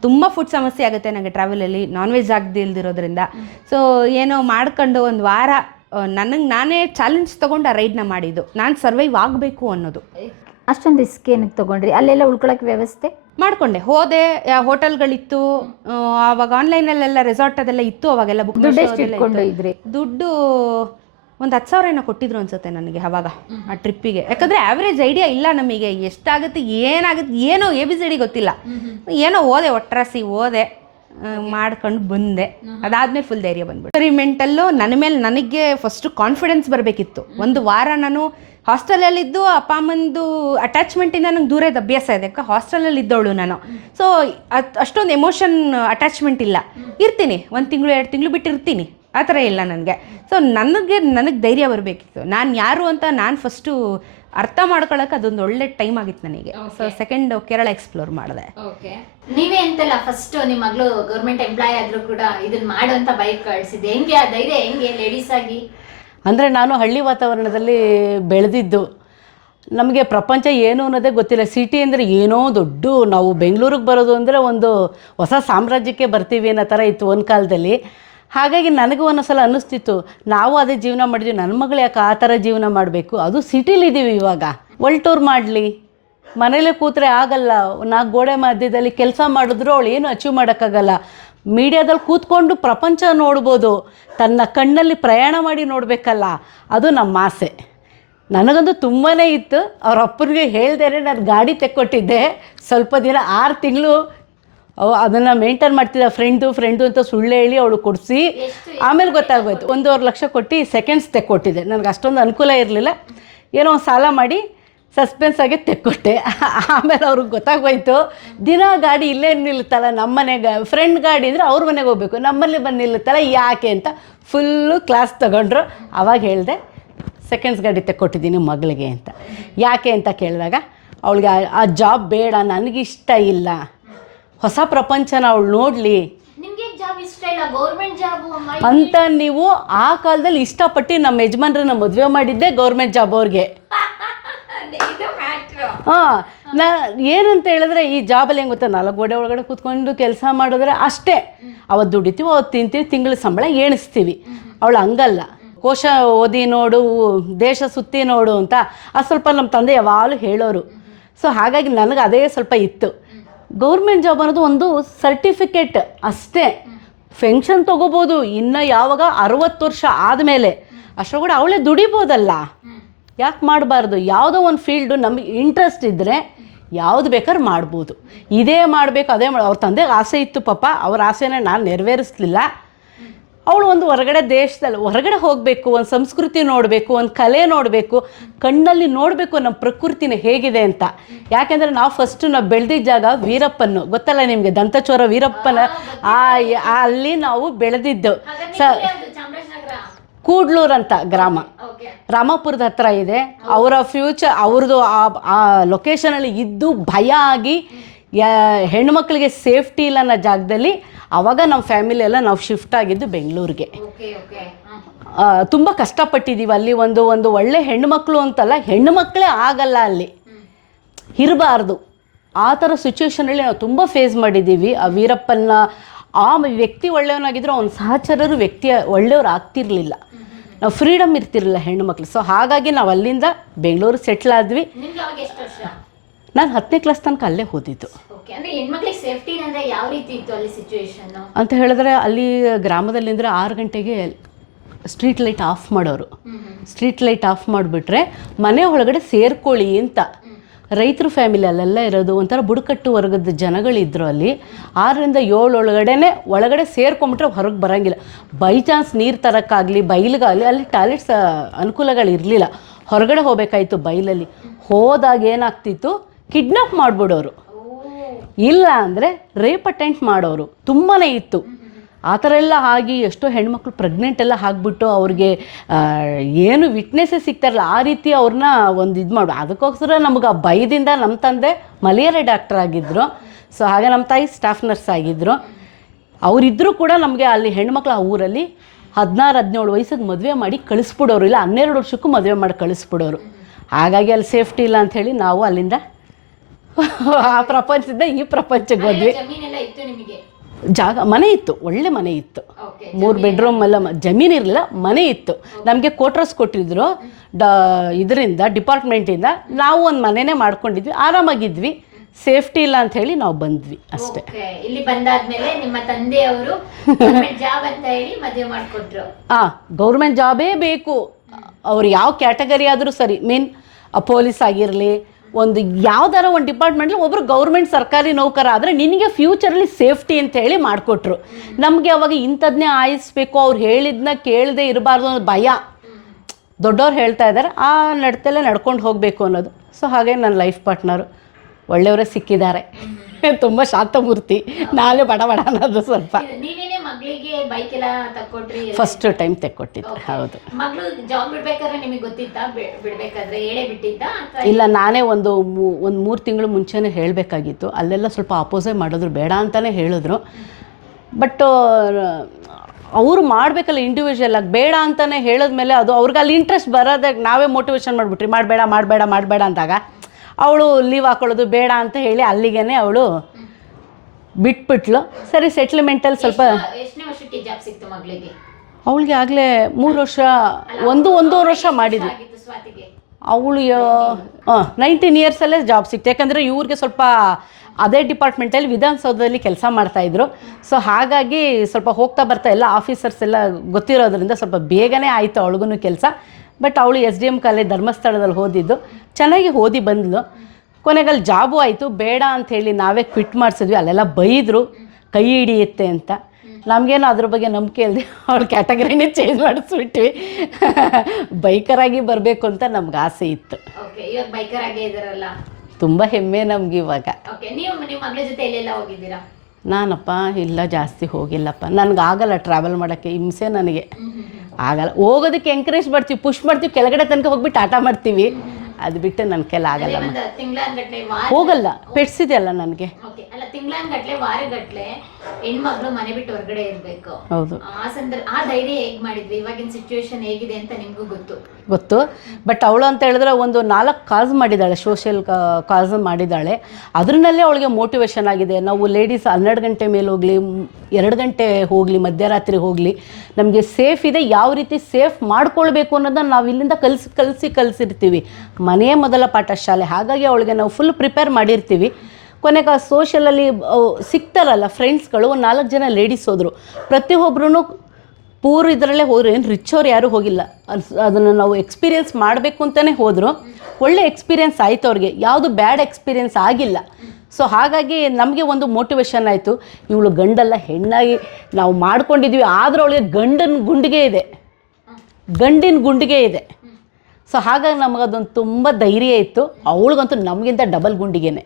ತುಂಬ ಫುಡ್ ಸಮಸ್ಯೆ ಆಗುತ್ತೆ ನನಗೆ ಟ್ರಾವೆಲಲ್ಲಿ, ನಾನ್ ವೆಜ್ ಆಗದೆ ಇಲ್ದಿರೋದ್ರಿಂದ. ಸೊ ಏನೋ ಮಾಡ್ಕೊಂಡು 1 ವಾರ ನನಗೆ ನಾನೇ ಚಾಲೆಂಜ್ ತೊಗೊಂಡು ಆ ರೈಡ್ನ ಮಾಡಿದ್ದು. ನಾನು ಸರ್ವೈವ್ ಆಗಬೇಕು ಅನ್ನೋದು. ಅಷ್ಟೊಂದು ರಿಸ್ಕ್ ಏನಕ್ಕೆ ತೊಗೊಂಡ್ರಿ? ಅಲ್ಲೆಲ್ಲ ಉಳ್ಕೊಳಕ್ಕೆ ವ್ಯವಸ್ಥೆ ಮಾಡ್ಕೊಂಡೆ ಹೋದೆ. ಹೋಟೆಲ್ಗಳಿತ್ತು ಆವಾಗ, ಆನ್ಲೈನಲ್ಲೆಲ್ಲ ರೆಸಾರ್ಟ್ ಅದೆಲ್ಲ ಇತ್ತು ಅವಾಗೆಲ್ಲ. ಬುಕ್ ಇದ್ರಿ? ದುಡ್ಡು ಒಂದು 10,000 ಏನೋ ಕೊಟ್ಟಿದ್ರು ಅನ್ಸುತ್ತೆ ನನಗೆ ಅವಾಗ ಆ ಟ್ರಿಪ್ಪಿಗೆ. ಯಾಕಂದರೆ ಆ್ಯಾವ್ರೇಜ್ ಐಡಿಯಾ ಇಲ್ಲ ನಮಗೆ ಎಷ್ಟಾಗುತ್ತೆ ಏನಾಗುತ್ತೆ ಏನೋ ABCD ಗೊತ್ತಿಲ್ಲ. ಏನೋ ಓದೆ, ಒಟ್ರಾಸಿ ಓದೆ, ಮಾಡ್ಕೊಂಡು ಬಂದೆ. ಅದಾದ್ಮೇಲೆ ಫುಲ್ ಧೈರ್ಯ ಬಂದ್ಬಿಟ್ಟು. ಎಕ್ಸ್ಪೆರಿಮೆಂಟಲ್ಲೂ ನನ್ನ ಮೇಲೆ ನನಗೆ ಫಸ್ಟು ಕಾನ್ಫಿಡೆನ್ಸ್ ಬರಬೇಕಿತ್ತು. 1 ವಾರ ನಾನು ಹಾಸ್ಟೆಲಲ್ಲಿದ್ದು ಅಪ್ಪ ಅಮ್ಮಂದು ಅಟ್ಯಾಚ್ಮೆಂಟಿಂದ ನಂಗೆ ದೂರ ಇದ್ದ ಅಭ್ಯಾಸ ಇದೆ. ಯಾಕೆ ಹಾಸ್ಟೆಲಲ್ಲಿ ಇದ್ದವಳು ನಾನು. ಸೊ ಅಷ್ಟೊಂದು ಎಮೋಷನ್ ಅಟ್ಯಾಚ್ಮೆಂಟ್ ಇಲ್ಲ. ಇರ್ತೀನಿ 1 ತಿಂಗಳು 2 ತಿಂಗಳು ಬಿಟ್ಟು ಇರ್ತೀನಿ, ಆ ಥರ ಇಲ್ಲ ನನಗೆ. ಸೊ ನನಗೆ ಧೈರ್ಯ ಬರಬೇಕಿತ್ತು. ನಾನು ಯಾರು ಅಂತ ನಾನು ಫಸ್ಟು ಅರ್ಥ ಮಾಡ್ಕೊಳ್ಳೋಕೆ ಅದೊಂದು ಒಳ್ಳೆ ಟೈಮ್ ಆಗಿತ್ತು ನನಗೆ. ಸೊ ಸೆಕೆಂಡ್ ಕೇರಳ ಎಕ್ಸ್ಪ್ಲೋರ್ ಮಾಡಿದೆ. ಓಕೆ, ನೀವೇ ಅಂತಲ್ಲ ಫಸ್ಟ್ ನಿಮ್ಮ ಮಗಳು ಗೌರ್ಮೆಂಟ್ ಎಂಪ್ಲಾಯ್ ಆದರೂ ಕೂಡ ಇದನ್ನ ಮಾಡುವಂಥ ಬೈಕ್ ಕಳಿಸಿದೆ. ಹೆಂಗೆ ಆ ಧೈರ್ಯ, ಹೆಂಗೆ ಲೇಡೀಸ್ ಆಗಿ? ಅಂದರೆ ನಾನು ಹಳ್ಳಿ ವಾತಾವರಣದಲ್ಲಿ ಬೆಳೆದಿದ್ದು. ನಮಗೆ ಪ್ರಪಂಚ ಏನು ಅನ್ನೋದೇ ಗೊತ್ತಿಲ್ಲ. ಸಿಟಿ ಅಂದರೆ ಏನೋ ದೊಡ್ಡ, ನಾವು ಬೆಂಗಳೂರಿಗೆ ಬರೋದು ಅಂದರೆ ಒಂದು ಹೊಸ ಸಾಮ್ರಾಜ್ಯಕ್ಕೆ ಬರ್ತೀವಿ ಅನ್ನೋ ಥರ ಇತ್ತು ಒಂದು ಕಾಲದಲ್ಲಿ. ಹಾಗಾಗಿ ನನಗೂ ಒಂದೊಂದ್ಸಲ ಅನ್ನಿಸ್ತಿತ್ತು, ನಾವು ಅದೇ ಜೀವನ ಮಾಡಿದ್ವಿ, ನನ್ನ ಮಗಳು ಯಾಕೆ ಆ ಥರ ಜೀವನ ಮಾಡಬೇಕು, ಅದು ಸಿಟಿಲಿದ್ದೀವಿ ಇವಾಗ, ಒಲ್ಟೂರ್ ಮಾಡಲಿ, ಮನೇಲೇ ಕೂತ್ರೆ ಆಗಲ್ಲ, 4 ಗೋಡೆ ಮಧ್ಯದಲ್ಲಿ ಕೆಲಸ ಮಾಡಿದ್ರು ಅವಳು ಏನು ಅಚೀವ್ ಮಾಡೋಕ್ಕಾಗಲ್ಲ. ಮೀಡಿಯಾದಲ್ಲಿ ಕೂತ್ಕೊಂಡು ಪ್ರಪಂಚ ನೋಡ್ಬೋದು, ತನ್ನ ಕಣ್ಣಲ್ಲಿ ಪ್ರಯಾಣ ಮಾಡಿ ನೋಡಬೇಕಲ್ಲ, ಅದು ನಮ್ಮ ಆಸೆ. ನನಗಂತೂ ತುಂಬಾ ಇತ್ತು. ಅವ್ರ ಅಪ್ಪನಿಗೆ ಹೇಳ್ದೇನೆ ನಾನು ಗಾಡಿ ತೆಕ್ಕೊಟ್ಟಿದ್ದೆ. ಸ್ವಲ್ಪ ದಿನ 6 ತಿಂಗಳು ಅದನ್ನು ಮೇಂಟೈನ್ ಮಾಡ್ತಿದ್ದ, ಫ್ರೆಂಡು ಅಂತ ಸುಳ್ಳು ಹೇಳಿ ಅವಳು ಕೊಡಿಸಿ, ಆಮೇಲೆ ಗೊತ್ತಾಗೋಯ್ತು 1.5 ಲಕ್ಷ ಕೊಟ್ಟು ಸೆಕೆಂಡ್ಸ್ ತೆಕ್ಕೊಟ್ಟಿದ್ದೆ. ನನಗೆ ಅಷ್ಟೊಂದು ಅನುಕೂಲ ಇರಲಿಲ್ಲ, ಏನೋ ಒಂದು ಸಾಲ ಮಾಡಿ ಸಸ್ಪೆನ್ಸ್ ಆಗಿ ತೆಕ್ಕೊಟ್ಟೆ. ಆಮೇಲೆ ಅವ್ರಿಗೆ ಗೊತ್ತಾಗೋಯ್ತು, ದಿನ ಗಾಡಿ ಇಲ್ಲೇ ನಿಲ್ಲುತ್ತಲ್ಲ, ನಮ್ಮ ಮನೆಗೆ ಫ್ರೆಂಡ್ ಗಾಡಿ ಅಂದರೆ ಅವ್ರ ಮನೆಗೆ ಹೋಗ್ಬೇಕು, ನಮ್ಮಲ್ಲಿ ಬಂದು ನಿಲ್ಲುತ್ತಲ್ಲ ಯಾಕೆ ಅಂತ ಫುಲ್ಲು ಕ್ಲಾಸ್ ತಗೊಂಡ್ರು. ಆವಾಗ ಹೇಳಿದೆ ಸೆಕೆಂಡ್ಸ್ ಗಾಡಿ ತೆಕ್ಕೊಟ್ಟಿದ್ದೀನಿ ಮಗಳಿಗೆ ಅಂತ. ಯಾಕೆ ಅಂತ ಕೇಳಿದಾಗ ಅವಳಿಗೆ ಆ ಜಾಬ್ ಬೇಡ, ನನಗಿಷ್ಟ ಇಲ್ಲ, ಹೊಸ ಪ್ರಪಂಚನ ಅವಳು ನೋಡಲಿ ಅಂತ. ನೀವು ಆ ಕಾಲದಲ್ಲಿ ಇಷ್ಟಪಟ್ಟು ನಮ್ಮ ಯಜಮಾನ್ರನ್ನ ಮದುವೆ ಮಾಡಿದ್ದೆ ಗೌರ್ಮೆಂಟ್ ಜಾಬ್ ಅವ್ರಿಗೆ. ಏನಂತ ಹೇಳಿದ್ರೆ ಈ ಜಾಬಲ್ಲಿ ಹೆಂಗೆ ಗೊತ್ತಾ, 4 ಗೋಡೆ ಒಳಗಡೆ ಕೂತ್ಕೊಂಡು ಕೆಲಸ ಮಾಡಿದ್ರೆ ಅಷ್ಟೇ, ಅವತ್ತು ದುಡಿತೀವಿ, ಅವತ್ತು ತಿಂತೀವಿ, ತಿಂಗಳ ಸಂಬಳ ಎಣಿಸ್ತೀವಿ. ಅವಳು ಹಂಗಲ್ಲ, ಕೋಶ ಓದಿ ನೋಡು, ದೇಶ ಸುತ್ತಿ ನೋಡು ಅಂತ ಅದು ಸ್ವಲ್ಪ ನಮ್ಮ ತಂದೆ ಯಾವಾಗಲೂ ಹೇಳೋರು. ಸೊ ಹಾಗಾಗಿ ನನಗೆ ಅದೇ ಸ್ವಲ್ಪ ಇತ್ತು. ಗೌರ್ಮೆಂಟ್ ಜಾಬ್ ಅನ್ನೋದು ಒಂದು ಸರ್ಟಿಫಿಕೇಟ್ ಅಷ್ಟೇ, ಪೆನ್ಷನ್ ತೊಗೋಬೋದು ಇನ್ನು ಯಾವಾಗ 60 ವರ್ಷ ಆದಮೇಲೆ, ಅಷ್ಟರೊಳಗಡೆ ಅವಳೇ ದುಡಿಬೋದಲ್ಲ, ಯಾಕೆ ಮಾಡಬಾರ್ದು? ಯಾವುದೋ ಒಂದು ಫೀಲ್ಡು ನಮಗೆ ಇಂಟ್ರೆಸ್ಟ್ ಇದ್ದರೆ ಯಾವುದು ಬೇಕಾದ್ರೂ ಮಾಡ್ಬೋದು. ಇದೇ ಮಾಡಬೇಕು ಅದೇ ಅವ್ರ ತಂದೆಗೆ ಆಸೆ ಇತ್ತು ಪಾಪ, ಅವ್ರ ಆಸೆನ ನಾನು ನೆರವೇರಿಸಲಿಲ್ಲ. ಅವಳು ಒಂದು ಹೊರಗಡೆ ಹೋಗಬೇಕು, ಒಂದು ಸಂಸ್ಕೃತಿ ನೋಡಬೇಕು, ಒಂದು ಕಲೆ ನೋಡಬೇಕು, ಕಣ್ಣಲ್ಲಿ ನೋಡಬೇಕು ನಮ್ಮ ಪ್ರಕೃತಿನ ಹೇಗಿದೆ ಅಂತ. ಯಾಕೆಂದರೆ ನಾವು ಬೆಳೆದಿದ್ದ ಜಾಗ ವೀರಪ್ಪನ್ನು ಗೊತ್ತಲ್ಲ ನಿಮಗೆ, ದಂತಚೋರ ವೀರಪ್ಪನ ಅಲ್ಲಿ ನಾವು ಬೆಳೆದಿದ್ದು. ಕೂಡ್ಲೂರು ಅಂತ ಗ್ರಾಮ, ರಾಮಾಪುರದ ಹತ್ರ ಇದೆ. ಅವರ ಅವ್ರದ್ದು ಆ ಲೊಕೇಶನಲ್ಲಿ ಇದ್ದು ಭಯ ಆಗಿ ಹೆಣ್ಮಕ್ಳಿಗೆ ಸೇಫ್ಟಿ ಇಲ್ಲ ಅನ್ನೋ ಜಾಗದಲ್ಲಿ ಆವಾಗ ನಮ್ಮ ಫ್ಯಾಮಿಲಿ ಎಲ್ಲ ನಾವು ಶಿಫ್ಟ್ ಆಗಿದ್ದು ಬೆಂಗಳೂರಿಗೆ. ತುಂಬ ಕಷ್ಟಪಟ್ಟಿದ್ದೀವಿ ಅಲ್ಲಿ. ಒಂದು ಒಳ್ಳೆ ಹೆಣ್ಣುಮಕ್ಕಳು ಅಂತಲ್ಲ, ಹೆಣ್ಣುಮಕ್ಕಳೇ ಆಗಲ್ಲ ಅಲ್ಲಿ, ಇರಬಾರ್ದು. ಆ ಥರ ಸಿಚುವೇಷನಲ್ಲಿ ನಾವು ತುಂಬ ಫೇಸ್ ಮಾಡಿದ್ದೀವಿ. ಆ ವೀರಪ್ಪನ ಆ ವ್ಯಕ್ತಿ ಒಳ್ಳೆಯವನಾಗಿದ್ದರೂ ಅವನ ಸಹಚರರು ಒಳ್ಳೆಯವ್ರು ಆಗ್ತಿರ್ಲಿಲ್ಲ, ನಾವು ಫ್ರೀಡಮ್ ಇರ್ತಿರಲಿಲ್ಲ ಹೆಣ್ಣುಮಕ್ಳು. ಸೊ ಹಾಗಾಗಿ ನಾವು ಅಲ್ಲಿಂದ ಬೆಂಗಳೂರು ಸೆಟ್ಲ್ ಆದ್ವಿ. ನಾನು 10ನೇ ಕ್ಲಾಸ್ ತನಕ ಅಲ್ಲೇ ಓದಿದ್ದು. ಅಂತ ಹೇಳಿದ್ರೆ ಅಲ್ಲಿ ಗ್ರಾಮದಲ್ಲಿಂದರೆ 6 ಗಂಟೆಗೆ ಸ್ಟ್ರೀಟ್ ಲೈಟ್ ಆಫ್ ಮಾಡೋರು. ಸ್ಟ್ರೀಟ್ ಲೈಟ್ ಆಫ್ ಮಾಡಿಬಿಟ್ರೆ ಮನೆ ಒಳಗಡೆ ಸೇರ್ಕೊಳ್ಳಿ ಅಂತ. ರೈತರ ಫ್ಯಾಮಿಲಿ ಅಲ್ಲೆಲ್ಲ ಇರೋದು, ಒಂಥರ ಬುಡಕಟ್ಟು ವರ್ಗದ ಜನಗಳಿದ್ರು ಅಲ್ಲಿ. 6ರಿಂದ 7 ಒಳಗಡೆ ಸೇರ್ಕೊಂಬಿಟ್ರೆ ಹೊರಗೆ ಬರೋಂಗಿಲ್ಲ. ಬೈ ಚಾನ್ಸ್ ನೀರು ತರೋಕ್ಕಾಗಲಿ, ಬೈಲಿಗಾಗಲಿ, ಅಲ್ಲಿ ಟಾಯ್ಲೆಟ್ಸ್ ಅನುಕೂಲಗಳಿರಲಿಲ್ಲ, ಹೊರಗಡೆ ಹೋಗಬೇಕಾಯ್ತು ಬೈಲಲ್ಲಿ. ಹೋದಾಗ ಏನಾಗ್ತಿತ್ತು, ಕಿಡ್ನಾಪ್ ಮಾಡಿಬಿಡೋರು, ಇಲ್ಲ ಅಂದರೆ ರೇಪ್ ಅಟೆಂಪ್ಟ್ ಮಾಡೋರು ತುಂಬಾ ಇತ್ತು. ಆ ಥರ ಎಲ್ಲ ಆಗಿ ಎಷ್ಟೋ ಹೆಣ್ಮಕ್ಳು ಪ್ರೆಗ್ನೆಂಟ್ ಎಲ್ಲ ಆಗಿಬಿಟ್ಟು ಅವ್ರಿಗೆ ಏನು ವಿಟ್ನೆಸ್ಸೇ ಸಿಗ್ತಾರಲ್ಲ, ಆ ರೀತಿ ಅವ್ರನ್ನ ಒಂದು ಇದು ಮಾಡು. ಅದಕ್ಕೋಸ್ಕರ ನಮ್ಗೆ ಆ ಭಯದಿಂದ ನಮ್ಮ ತಂದೆ ಮಲೇರಿಯಾ ಡಾಕ್ಟರ್ ಆಗಿದ್ದರು. ಸೊ ಹಾಗೆ ನಮ್ಮ ತಾಯಿ ಸ್ಟಾಫ್ ನರ್ಸ್ ಆಗಿದ್ದರು. ಅವರಿದ್ದರೂ ಕೂಡ ನಮಗೆ ಅಲ್ಲಿ ಹೆಣ್ಮಕ್ಳು ಆ ಊರಲ್ಲಿ 16-17 ವಯಸ್ಸಿಗೆ ಮದುವೆ ಮಾಡಿ ಕಳಿಸ್ಬಿಡೋರು, ಇಲ್ಲ 12 ವರ್ಷಕ್ಕೂ ಮದುವೆ ಮಾಡಿ ಕಳಿಸ್ಬಿಡೋರು. ಹಾಗಾಗಿ ಅಲ್ಲಿ ಸೇಫ್ಟಿ ಇಲ್ಲ ಅಂಥೇಳಿ ನಾವು ಅಲ್ಲಿಂದ ಆ ಪ್ರಪಂಚದಿಂದ ಈ ಪ್ರಪಂಚಕ್ಕೆ ಹೋದ್ವಿ. ಮನೆ ಇತ್ತು, ಒಳ್ಳೆ ಮನೆ ಇತ್ತು, 3 ಬೆಡ್ರೂಮ್ ಎಲ್ಲ. ಜಮೀನು ಇರಲಿಲ್ಲ, ಮನೆ ಇತ್ತು. ನಮಗೆ ಕ್ವಾರ್ಟರ್ಸ್ ಕೊಟ್ಟಿದ್ರು ಇದರಿಂದ, ಡಿಪಾರ್ಟ್ಮೆಂಟಿಂದ. ನಾವು ಒಂದು ಮನೆನೇ ಮಾಡ್ಕೊಂಡಿದ್ವಿ, ಆರಾಮಾಗಿದ್ವಿ. ಸೇಫ್ಟಿ ಇಲ್ಲ ಅಂತ ಹೇಳಿ ನಾವು ಬಂದ್ವಿ ಅಷ್ಟೇ. ಇಲ್ಲಿ ಬಂದಾದ್ಮೇಲೆ ನಿಮ್ಮ ತಂದೆಯವರು ಜಾಬ್ ಅಂತ ಹೇಳಿ ಮದುವೆ ಮಾಡಿಕೊಟ್ರು. ಗೌರ್ಮೆಂಟ್ ಜಾಬೇ ಬೇಕು, ಅವ್ರು ಯಾವ ಕ್ಯಾಟಗರಿ ಆದರೂ ಸರಿ, ಪೊಲೀಸ್ ಆಗಿರಲಿ, ಒಂದು ಯಾವ್ದಾರ ಒಂದು ಡಿಪಾರ್ಟ್ಮೆಂಟ್ಲಿ ಒಬ್ಬರು ಗೌರ್ಮೆಂಟ್ ಸರ್ಕಾರಿ ನೌಕರ ಆದರೆ ನಿನಗೆ ಫ್ಯೂಚರಲ್ಲಿ ಸೇಫ್ಟಿ ಅಂತ ಹೇಳಿ ಮಾಡಿಕೊಟ್ರು. ನಮಗೆ ಅವಾಗ ಇಂಥದ್ನೇ ಆಯಿಸ್ಬೇಕು, ಅವ್ರು ಹೇಳಿದ್ನ ಕೇಳದೆ ಇರಬಾರ್ದು ಅನ್ನೋದು ಭಯ. ದೊಡ್ಡವ್ರು ಹೇಳ್ತಾ ಇದ್ದಾರೆ, ಆ ನಡತೆಲ್ಲ ನಡ್ಕೊಂಡು ಹೋಗಬೇಕು ಅನ್ನೋದು. ಸೊ ಹಾಗೆ ನನ್ನ ಲೈಫ್ ಪಾರ್ಟ್ನರು ಒಳ್ಳೆಯವರೇ ಸಿಕ್ಕಿದ್ದಾರೆ. ತುಂಬ ಶಾಂತಮೂರ್ತಿ, ನಾನೇ ಬಡ ಅನ್ನೋದು ಸ್ವಲ್ಪ. ಫಸ್ಟ್ ಟೈಮ್ ತೆಕ್ಕೊಟ್ಟಿದ್ದೆ. ಹೌದು. ಇಲ್ಲ, ನಾನೇ ಒಂದು 3 ತಿಂಗಳು ಮುಂಚೆನೇ ಹೇಳಬೇಕಾಗಿತ್ತು. ಅಲ್ಲೆಲ್ಲ ಸ್ವಲ್ಪ ಅಪೋಸೇ ಮಾಡಿದ್ರು, ಬೇಡ ಅಂತಲೇ ಹೇಳಿದ್ರು. ಬಟ್ ಅವರು ಮಾಡಬೇಕಲ್ಲ ಇಂಡಿವಿಜುವಲ್ ಆಗಿ, ಬೇಡ ಅಂತಲೇ ಹೇಳಿದ್ಮೇಲೆ ಅದು ಅವ್ರಿಗೆ ಅಲ್ಲಿ ಇಂಟ್ರೆಸ್ಟ್ ಬರೋದಾಗ ನಾವೇ ಮೋಟಿವೇಶನ್ ಮಾಡಿಬಿಟ್ರಿ, ಮಾಡಬೇಡ ಅಂದಾಗ ಅವಳು ಲೀವ್ ಹಾಕೊಳ್ಳೋದು ಬೇಡ ಅಂತ ಹೇಳಿ ಅಲ್ಲಿಗೇ ಅವಳು ಬಿಟ್ಬಿಟ್ಲು. ಸರಿ ಸೆಟ್ಲ್ಮೆಂಟಲ್ಲಿ ಸ್ವಲ್ಪ ಎಷ್ಟನೇ ವರ್ಷಕ್ಕೆ ಜಾಬ್ ಸಿಕ್ತು ಮಗಳಿಗೆ? ಅವಳಿಗೆ ಆಗಲೇ 3 ವರ್ಷ ಒಂದೂವರೆ ವರ್ಷ ಮಾಡಿದ್ವಿ. ಸ್ವಾತಿಗೆ ಅವಳು 19 ಇಯರ್ಸಲ್ಲೇ ಜಾಬ್ ಸಿಕ್ತು. ಯಾಕಂದರೆ ಇವ್ರಿಗೆ ಸ್ವಲ್ಪ ಅದೇ ಡಿಪಾರ್ಟ್ಮೆಂಟಲ್ಲಿ ವಿಧಾನಸೌಧದಲ್ಲಿ ಕೆಲಸ ಮಾಡ್ತಾಯಿದ್ರು. ಸೊ ಹಾಗಾಗಿ ಸ್ವಲ್ಪ ಹೋಗ್ತಾ ಬರ್ತಾ ಎಲ್ಲ ಆಫೀಸರ್ಸ್ ಎಲ್ಲ ಗೊತ್ತಿರೋದ್ರಿಂದ ಸ್ವಲ್ಪ ಬೇಗನೆ ಆಯಿತು ಅವಳಿಗೂ ಕೆಲಸ. ಬಟ್ ಅವಳು SDM ಕಾಲೇಜ್ ಧರ್ಮಸ್ಥಳದಲ್ಲಿ ಓದಿದ್ದು, ಚೆನ್ನಾಗಿ ಓದಿ ಬಂದ್ಲು. ಕೊನೆಗಲ್ಲಿ ಜಾಬು ಆಯಿತು. ಬೇಡ ಅಂಥೇಳಿ ನಾವೇ ಕ್ವಿಟ್ ಮಾಡಿಸಿದ್ವಿ. ಅಲ್ಲೆಲ್ಲ ಬೈದರು ಕೈ ಹಿಡಿಯುತ್ತೆ ಅಂತ. ನಮಗೇನು ಅದ್ರ ಬಗ್ಗೆ ನಂಬಿಕೆ ಇಲ್ಲದೆ ಅವಳ ಕ್ಯಾಟಗರಿನೇ ಚೇಂಜ್ ಮಾಡಿಸ್ಬಿಟ್ವಿ. ಬೈಕರಾಗಿ ಬರಬೇಕು ಅಂತ ನಮ್ಗೆ ಆಸೆ ಇತ್ತು. ಇವಾಗ ಬೈಕರ್ ಆಗೇ ಇದಾರಲ್ಲ, ತುಂಬ ಹೆಮ್ಮೆ ನಮ್ಗೆ ಇವಾಗ. ನೀವು ನಿಮ್ಮ ಮಗಳ ಜೊತೆ ಎಲ್ಲೆಲ್ಲ ಹೋಗಿದ್ದೀರಾ? ನಾನಪ್ಪ ಇಲ್ಲ ಜಾಸ್ತಿ ಹೋಗಿಲ್ಲಪ್ಪ. ನನಗಾಗಲ್ಲ ಟ್ರಾವೆಲ್ ಮಾಡೋಕ್ಕೆ, ಹಿಂಸೆ ನನಗೆ ಆಗಲ್ಲ. ಹೋಗೋದಕ್ಕೆ ಎಂಕರೇಜ್ ಮಾಡ್ತೀವಿ, ಪುಷ್ ಮಾಡ್ತೀವಿ, ಕೆಳಗಡೆ ತನಕ ಹೋಗ್ಬಿಟ್ಟು ಆಟ ಮಾಡ್ತೀವಿ. ಅದು ಬಿಟ್ಟು ನನ್ನ ಕೈಲಿ ಆಗಲ್ಲ. ಹೋಗಲ್ಲ, ಪೆಟ್ಸಿದೆಯಲ್ಲ ನನಗೆ. ಅಲ್ಲ, ತಿಂಗಳಾನ್ಗಟ್ಲೆ ವಾರಗಟ್ಲೆ ಹೆಣ್ಮಕ್ಳು ಮನೆ ಬಿಟ್ಟು ಹೊರಗಡೆ ಇರಬೇಕು. ಹೌದು. ಆ ಧೈರ್ಯ ಹೇಗೆ ಮಾಡಿದ್ವಿ? ಇವಾಗಿನ ಸಿಚುವೇಶನ್ ಹೇಗಿದೆ ಅಂತ ನಿಮಗೂ ಗೊತ್ತು. ಬಟ್ ಅವಳು ಅಂತ ಹೇಳಿದ್ರೆ ಒಂದು 4 ಕಾಸ್ ಮಾಡಿದ್ದಾಳೆ, ಸೋಷಿಯಲ್ ಕಾಸ್ ಮಾಡಿದ್ದಾಳೆ. ಅದ್ರಲ್ಲೇ ಅವಳಿಗೆ ಮೋಟಿವೇಶನ್ ಆಗಿದೆ. ನಾವು ಲೇಡೀಸ್ 12 ಗಂಟೆ ಮೇಲೆ ಹೋಗಲಿ, 2 ಗಂಟೆ ಹೋಗಲಿ, ಮಧ್ಯರಾತ್ರಿ ಹೋಗಲಿ, ನಮಗೆ ಸೇಫ್ ಇದೆ. ಯಾವ ರೀತಿ ಸೇಫ್ ಮಾಡ್ಕೊಳ್ಬೇಕು ಅನ್ನೋದನ್ನ ನಾವು ಇಲ್ಲಿಂದ ಕಲಿಸಿರ್ತೀವಿ. ಮನೆಯೇ ಮೊದಲ ಪಾಠ ಶಾಲೆ. ಹಾಗಾಗಿ ಅವಳಿಗೆ ನಾವು ಫುಲ್ ಪ್ರಿಪೇರ್ ಮಾಡಿರ್ತೀವಿ. ಕೊನೆಗೆ ಸೋಷಿಯಲಲ್ಲಿ ಸಿಗ್ತಾರಲ್ಲ ಫ್ರೆಂಡ್ಸ್ಗಳು, ಒಂದು 4 ಜನ ಲೇಡೀಸ್ ಹೋದರು. ಪ್ರತಿಯೊಬ್ಬರೂ ಪೂರ್ ಇದರಲ್ಲೇ ಹೋದ್ರು, ಏನು ರಿಚ್ ಅವ್ರು ಯಾರೂ ಹೋಗಿಲ್ಲ. ಅದನ್ನು ನಾವು ಎಕ್ಸ್ಪೀರಿಯೆನ್ಸ್ ಮಾಡಬೇಕು ಅಂತಲೇ ಹೋದರು. ಒಳ್ಳೆ ಎಕ್ಸ್ಪೀರಿಯೆನ್ಸ್ ಆಯಿತು ಅವ್ರಿಗೆ, ಯಾವುದು ಬ್ಯಾಡ್ ಎಕ್ಸ್ಪೀರಿಯೆನ್ಸ್ ಆಗಿಲ್ಲ. ಸೊ ಹಾಗಾಗಿ ನಮಗೆ ಒಂದು ಮೋಟಿವೇಶನ್ ಆಯಿತು. ಇವಳು ಗಂಡಲ್ಲ, ಹೆಣ್ಣಾಗಿ ನಾವು ಮಾಡ್ಕೊಂಡಿದ್ವಿ. ಆದರೂ ಅವಳಿಗೆ ಗಂಡಿನ ಗುಂಡಿಗೆ ಇದೆ. ಸೊ ಹಾಗಾಗಿ ನಮಗದೊಂದು ತುಂಬ ಧೈರ್ಯ ಇತ್ತು. ಅವಳಿಗಂತೂ ನಮಗಿಂತ ಡಬಲ್ ಗುಂಡಿಗೆನೆ.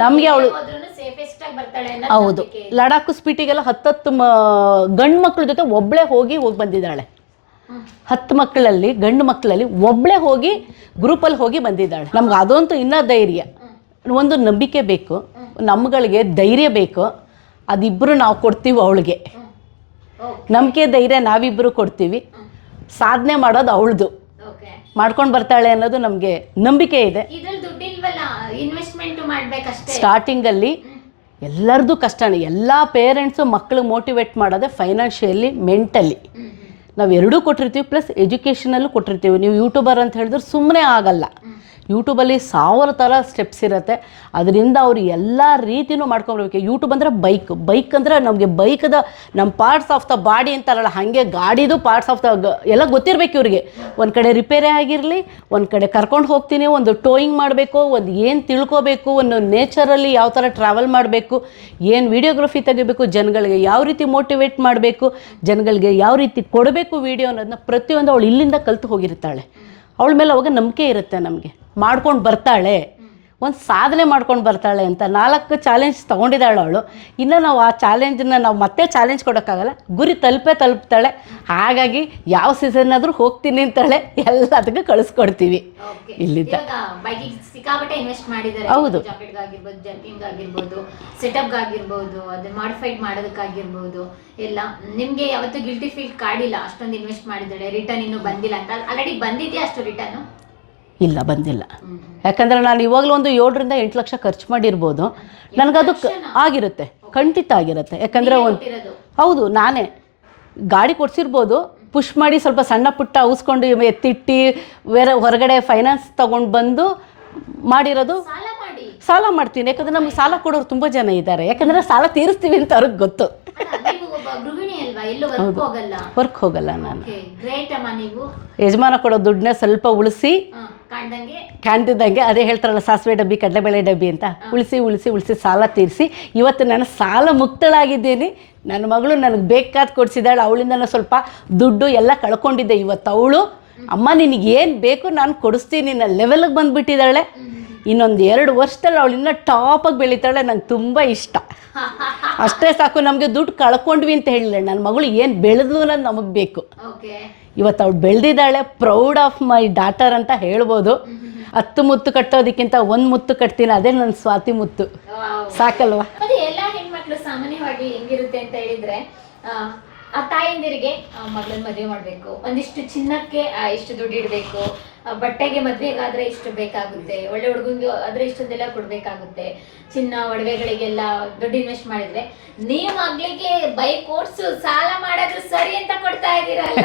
ನಮಗೆ ಅವಳು ಹೌದು, ಲಡಾಖ್ ಸ್ಪೀಟಿಗೆಲ್ಲ 10 ಗಂಡು ಮಕ್ಕಳ ಜೊತೆ ಒಬ್ಬಳೇ ಹೋಗಿ ಬಂದಿದ್ದಾಳೆ. 10 ಮಕ್ಕಳಲ್ಲಿ ಗಂಡು ಮಕ್ಕಳಲ್ಲಿ ಒಬ್ಬಳೇ ಹೋಗಿ ಗ್ರೂಪಲ್ಲಿ ಹೋಗಿ ಬಂದಿದ್ದಾಳೆ. ನಮ್ಗೆ ಅದಂತೂ ಇನ್ನೂ ಧೈರ್ಯ. ಒಂದು ನಂಬಿಕೆ ಬೇಕು, ನಮ್ಗಳಿಗೆ ಧೈರ್ಯ ಬೇಕು. ಅದಿಬ್ಬರು ನಾವು ಕೊಡ್ತೀವಿ ಅವಳಿಗೆ. ನಂಬಿಕೆ ಧೈರ್ಯ ನಾವಿಬ್ಬರು ಕೊಡ್ತೀವಿ. ಸಾಧನೆ ಮಾಡೋದು ಅವಳದು, ಮಾಡ್ಕೊಂಡು ಬರ್ತಾಳೆ ಅನ್ನೋದು ನಮಗೆ ನಂಬಿಕೆ ಇದೆ. ಸ್ಟಾರ್ಟಿಂಗಲ್ಲಿ ಎಲ್ಲರದು ಕಷ್ಟನೇ. ಎಲ್ಲ ಪೇರೆಂಟ್ಸು ಮಕ್ಕಳಿಗೆ ಮೋಟಿವೇಟ್ ಮಾಡೋದೇ ಫೈನಾನ್ಷಿಯಲಿ, ಮೆಂಟಲಿ. ನಾವು ಎರಡೂ ಕೊಟ್ಟಿರ್ತೀವಿ, ಪ್ಲಸ್ ಎಜುಕೇಷನಲ್ಲೂ ಕೊಟ್ಟಿರ್ತೀವಿ. ನೀವು ಯೂಟ್ಯೂಬರ್ ಅಂತ ಹೇಳಿದ್ರೆ ಸುಮ್ಮನೆ ಆಗಲ್ಲ. ಯೂಟ್ಯೂಬಲ್ಲಿ 1000 ಥರ ಸ್ಟೆಪ್ಸ್ ಇರುತ್ತೆ. ಅದರಿಂದ ಅವರು ಎಲ್ಲ ರೀತಿಯೂ ಮಾಡ್ಕೊಳ್ಬೇಕು. ಯೂಟ್ಯೂಬ್ ಅಂದರೆ ಬೈಕ್ ಅಂದರೆ ನಮಗೆ ಬೈಕದ ನಮ್ಮ ಪಾರ್ಟ್ಸ್ ಆಫ್ ದ ಬಾಡಿ ಅಂತಾರಲ್ಲ, ಹಾಗೆ ಗಾಡಿದು ಪಾರ್ಟ್ಸ್ ಆಫ್ ದ ಎಲ್ಲ ಗೊತ್ತಿರಬೇಕು ಇವ್ರಿಗೆ. ಒಂದು ಕಡೆ ರಿಪೇರಿ ಆಗಿರಲಿ, ಒಂದು ಕಡೆ ಕರ್ಕೊಂಡು ಹೋಗ್ತೀನಿ, ಒಂದು ಟೋಯಿಂಗ್ ಮಾಡಬೇಕು, ಒಂದು ಏನು ತಿಳ್ಕೋಬೇಕು, ಒಂದು ನೇಚರಲ್ಲಿ ಯಾವ ಥರ ಟ್ರಾವೆಲ್ ಮಾಡಬೇಕು, ಏನು ವಿಡಿಯೋಗ್ರಫಿ ತೆಗಿಬೇಕು, ಜನಗಳಿಗೆ ಯಾವ ರೀತಿ ಮೋಟಿವೇಟ್ ಮಾಡಬೇಕು, ಜನಗಳಿಗೆ ಯಾವ ರೀತಿ ಕೊಡಬೇಕು ವಿಡಿಯೋ ಅನ್ನೋದನ್ನ ಪ್ರತಿಯೊಂದು ಅವಳು ಇಲ್ಲಿಂದ ಕಲಿತು ಹೋಗಿರ್ತಾಳೆ. ಅವಳ ಮೇಲೆ ಅವಾಗ ನಂಬಿಕೆ ಇರುತ್ತೆ ನಮಗೆ. ಮಾಡ್ಕೊಂಡು ಬರ್ತಾಳೆ, ಒಂದು ಸಾಧನೆ ಮಾಡ್ಕೊಂಡು ಬರ್ತಾಳೆ ಅಂತ 4 ಚಾಲೆಂಜ್ ತೊಗೊಂಡಿದ್ದಾಳೆ ಅವಳು. ಇನ್ನು ನಾವು ಆ ಚಾಲೆಂಜನ್ನ ನಾವು ಮತ್ತೆ ಚಾಲೆಂಜ್ ಕೊಡೋಕ್ಕಾಗಲ್ಲ. ಗುರಿ ತಲುಪ್ತಾಳೆ. ಹಾಗಾಗಿ ಯಾವ ಸೀಸನ್ ಆದರೂ ಹೋಗ್ತೀನಿ ಅಂತಾಳೆ, ಎಲ್ಲದಕ್ಕೂ ಕಳಿಸ್ಕೊಡ್ತೀವಿ ಇಲ್ಲಿಂದ. ಸಿಕ್ಕಾಪಟ್ಟೆ ಇನ್ವೆಸ್ಟ್ ಮಾಡಿದ್ದಾರೆ. ಹೌದು, ಜಾಕೆಟ್ ಆಗಿರ್ಬೋದು, ಜರ್ಕಿಂಗ್ ಆಗಿರ್ಬೋದು, ಸೆಟಪ್ ಆಗಿರ್ಬೋದು, ಅದು ಮಾಡಿಫೈಡ್ ಮಾಡೋದಕ್ಕಾಗಿರ್ಬೋದು, ಎಲ್ಲ ನಿಮಗೆ ಯಾವತ್ತೂ ಗಿಲ್ಟಿ ಫೀಲ್ ಕಾಡಿಲ್ಲ? ಅಷ್ಟೊಂದು ಇನ್ವೆಸ್ಟ್ ಮಾಡಿದ್ದಾಳೆ, ರಿಟರ್ನ್ ಇನ್ನೂ ಬಂದಿಲ್ಲ ಅಂತ. ಆಲ್ರೆಡಿ ಬಂದಿದೆಯಾ ಅಷ್ಟು ರಿಟರ್ನು? ಇಲ್ಲ, ಬಂದಿಲ್ಲ. ಯಾಕಂದರೆ ನಾನು ಇವಾಗಲೂ ಒಂದು 7 ರಿಂದ 8 ಲಕ್ಷ ಖರ್ಚು ಮಾಡಿರ್ಬೋದು. ನನಗದು ಆಗಿರುತ್ತೆ, ಖಂಡಿತ ಆಗಿರುತ್ತೆ. ಯಾಕಂದರೆ ಹೌದು, ನಾನೇ ಗಾಡಿ ಕೊಡ್ಸಿರ್ಬೋದು, ಪುಷ್ ಮಾಡಿ ಸ್ವಲ್ಪ ಸಣ್ಣ ಪುಟ್ಟ ಔಸ್ಕೊಂಡು ಎತ್ತಿಟ್ಟು ಹೊರಗಡೆ ಫೈನಾನ್ಸ್ ತೊಗೊಂಡು ಬಂದು ಮಾಡಿರೋದು. ಸಾಲ ಮಾಡ್ತೀನಿ, ಯಾಕಂದರೆ ನಮ್ಗೆ ಸಾಲ ಕೊಡೋರು ತುಂಬ ಜನ ಇದ್ದಾರೆ. ಯಾಕಂದರೆ ಸಾಲ ತೀರಿಸ್ತೀವಿ ಅಂತ ಅವ್ರಿಗೆ ಗೊತ್ತು. ವರ್ಕ್ ಹೋಗಲ್ಲ ನಾನು. ಯಜಮಾನ ಕೊಡೋ ದುಡ್ಡನ್ನ ಸ್ವಲ್ಪ ಉಳಿಸಿ, ಕಾಣ್ತಿದ್ದಂಗೆ ಅದೇ ಹೇಳ್ತಾರಲ್ಲ, ಸಾಸಿವೆ ಡಬ್ಬಿ ಕಡಲೆಬೇಳೆ ಡಬ್ಬಿ ಅಂತ ಉಳಿಸಿ ಸಾಲ ತೀರಿಸಿ ಇವತ್ತು ನಾನು ಸಾಲ ಮುಕ್ತಳಾಗಿದ್ದೀನಿ. ನನ್ನ ಮಗಳು ನನಗೆ ಬೇಕಾದ ಕೊಡಿಸಿದಾಳೆ. ಅವಳಿಂದ ನಾನು ಸ್ವಲ್ಪ ದುಡ್ಡು ಎಲ್ಲ ಕಳ್ಕೊಂಡಿದ್ದೆ. ಇವತ್ತು ಅವಳು ಅಮ್ಮ ನಿನಗೇನು ಬೇಕು ನಾನು ಕೊಡಿಸ್ತೀನಿ ನನ್ನ ಲೆವೆಲ್ಗೆ ಬಂದುಬಿಟ್ಟಿದ್ದಾಳೆ. ಇನ್ನೊಂದು 2 ವರ್ಷದಲ್ಲಿ ಅವಳು ಇನ್ನೂ ಟಾಪಾಗಿ ಬೆಳೀತಾಳೆ. ನಂಗೆ ತುಂಬ ಇಷ್ಟ. ಅಷ್ಟೇ ಸಾಕು. ನಮಗೆ ದುಡ್ಡು ಕಳ್ಕೊಂಡ್ವಿ ಅಂತ ಹೇಳಿಲ್ಲ, ನನ್ನ ಮಗಳು ಏನು ಬೆಳೆದ್ಲು ಅನ್ನೋದು ನಮಗೆ ಬೇಕು. ಇವತ್ತು ಅವಳು ಬೆಳೆದಿದ್ದಾಳೆ. ಪ್ರೌಡ್ ಆಫ್ ಮೈ ಡಾಟರ್ ಅಂತ ಹೇಳ್ಬೋದು. 10 ಮುತ್ತು ಕಟ್ಟೋದಕ್ಕಿಂತ 1 ಮುತ್ತು ಕಟ್ತೀನಿ, ಅದೇ ನನ್ನ ಸ್ವಾತಿ ಮುತ್ತು. ಸಾಕಲ್ವಾ? ಎಲ್ಲ ಹೆಣ್ಮಕ್ಳು ಸಾಮಾನ್ಯವಾಗಿ ಹೆಂಗಿರುತ್ತೆ ಅಂತ ಹೇಳಿದ್ರೆ, ಆ ತಾಯಂದಿರಿಗೆ ಮಗಳನ್ನ ಮದುವೆ ಮಾಡಬೇಕು, ಒಂದಿಷ್ಟು ಚಿನ್ನಕ್ಕೆ ಇಷ್ಟು ದುಡ್ಡು ಇಡಬೇಕು, ಬಟ್ಟೆಗೆ ಮದ್ವೆಗಾದ್ರೆ ಇಷ್ಟು ಬೇಕಾಗುತ್ತೆ, ಒಳ್ಳೆ ಹುಡುಗಂಗೆ ಆದ್ರೆ ಇಷ್ಟೊಂದೆಲ್ಲ ಕೊಡ್ಬೇಕಾಗುತ್ತೆ, ಚಿನ್ನ ಒಡವೆಗಳಿಗೆಲ್ಲ ದುಡ್ಡು ಇನ್ವೆಸ್ಟ್ ಮಾಡಿದ್ರೆ ನೀವು ಮಗಳಿಗೆ ಬೈಕ್ ಓಡಿಸು ಸಾಲ ಮಾಡೋದು ಸರಿ ಅಂತ ಕೊಡ್ತಾ ಇದ್ದೀರಲ್ಲ.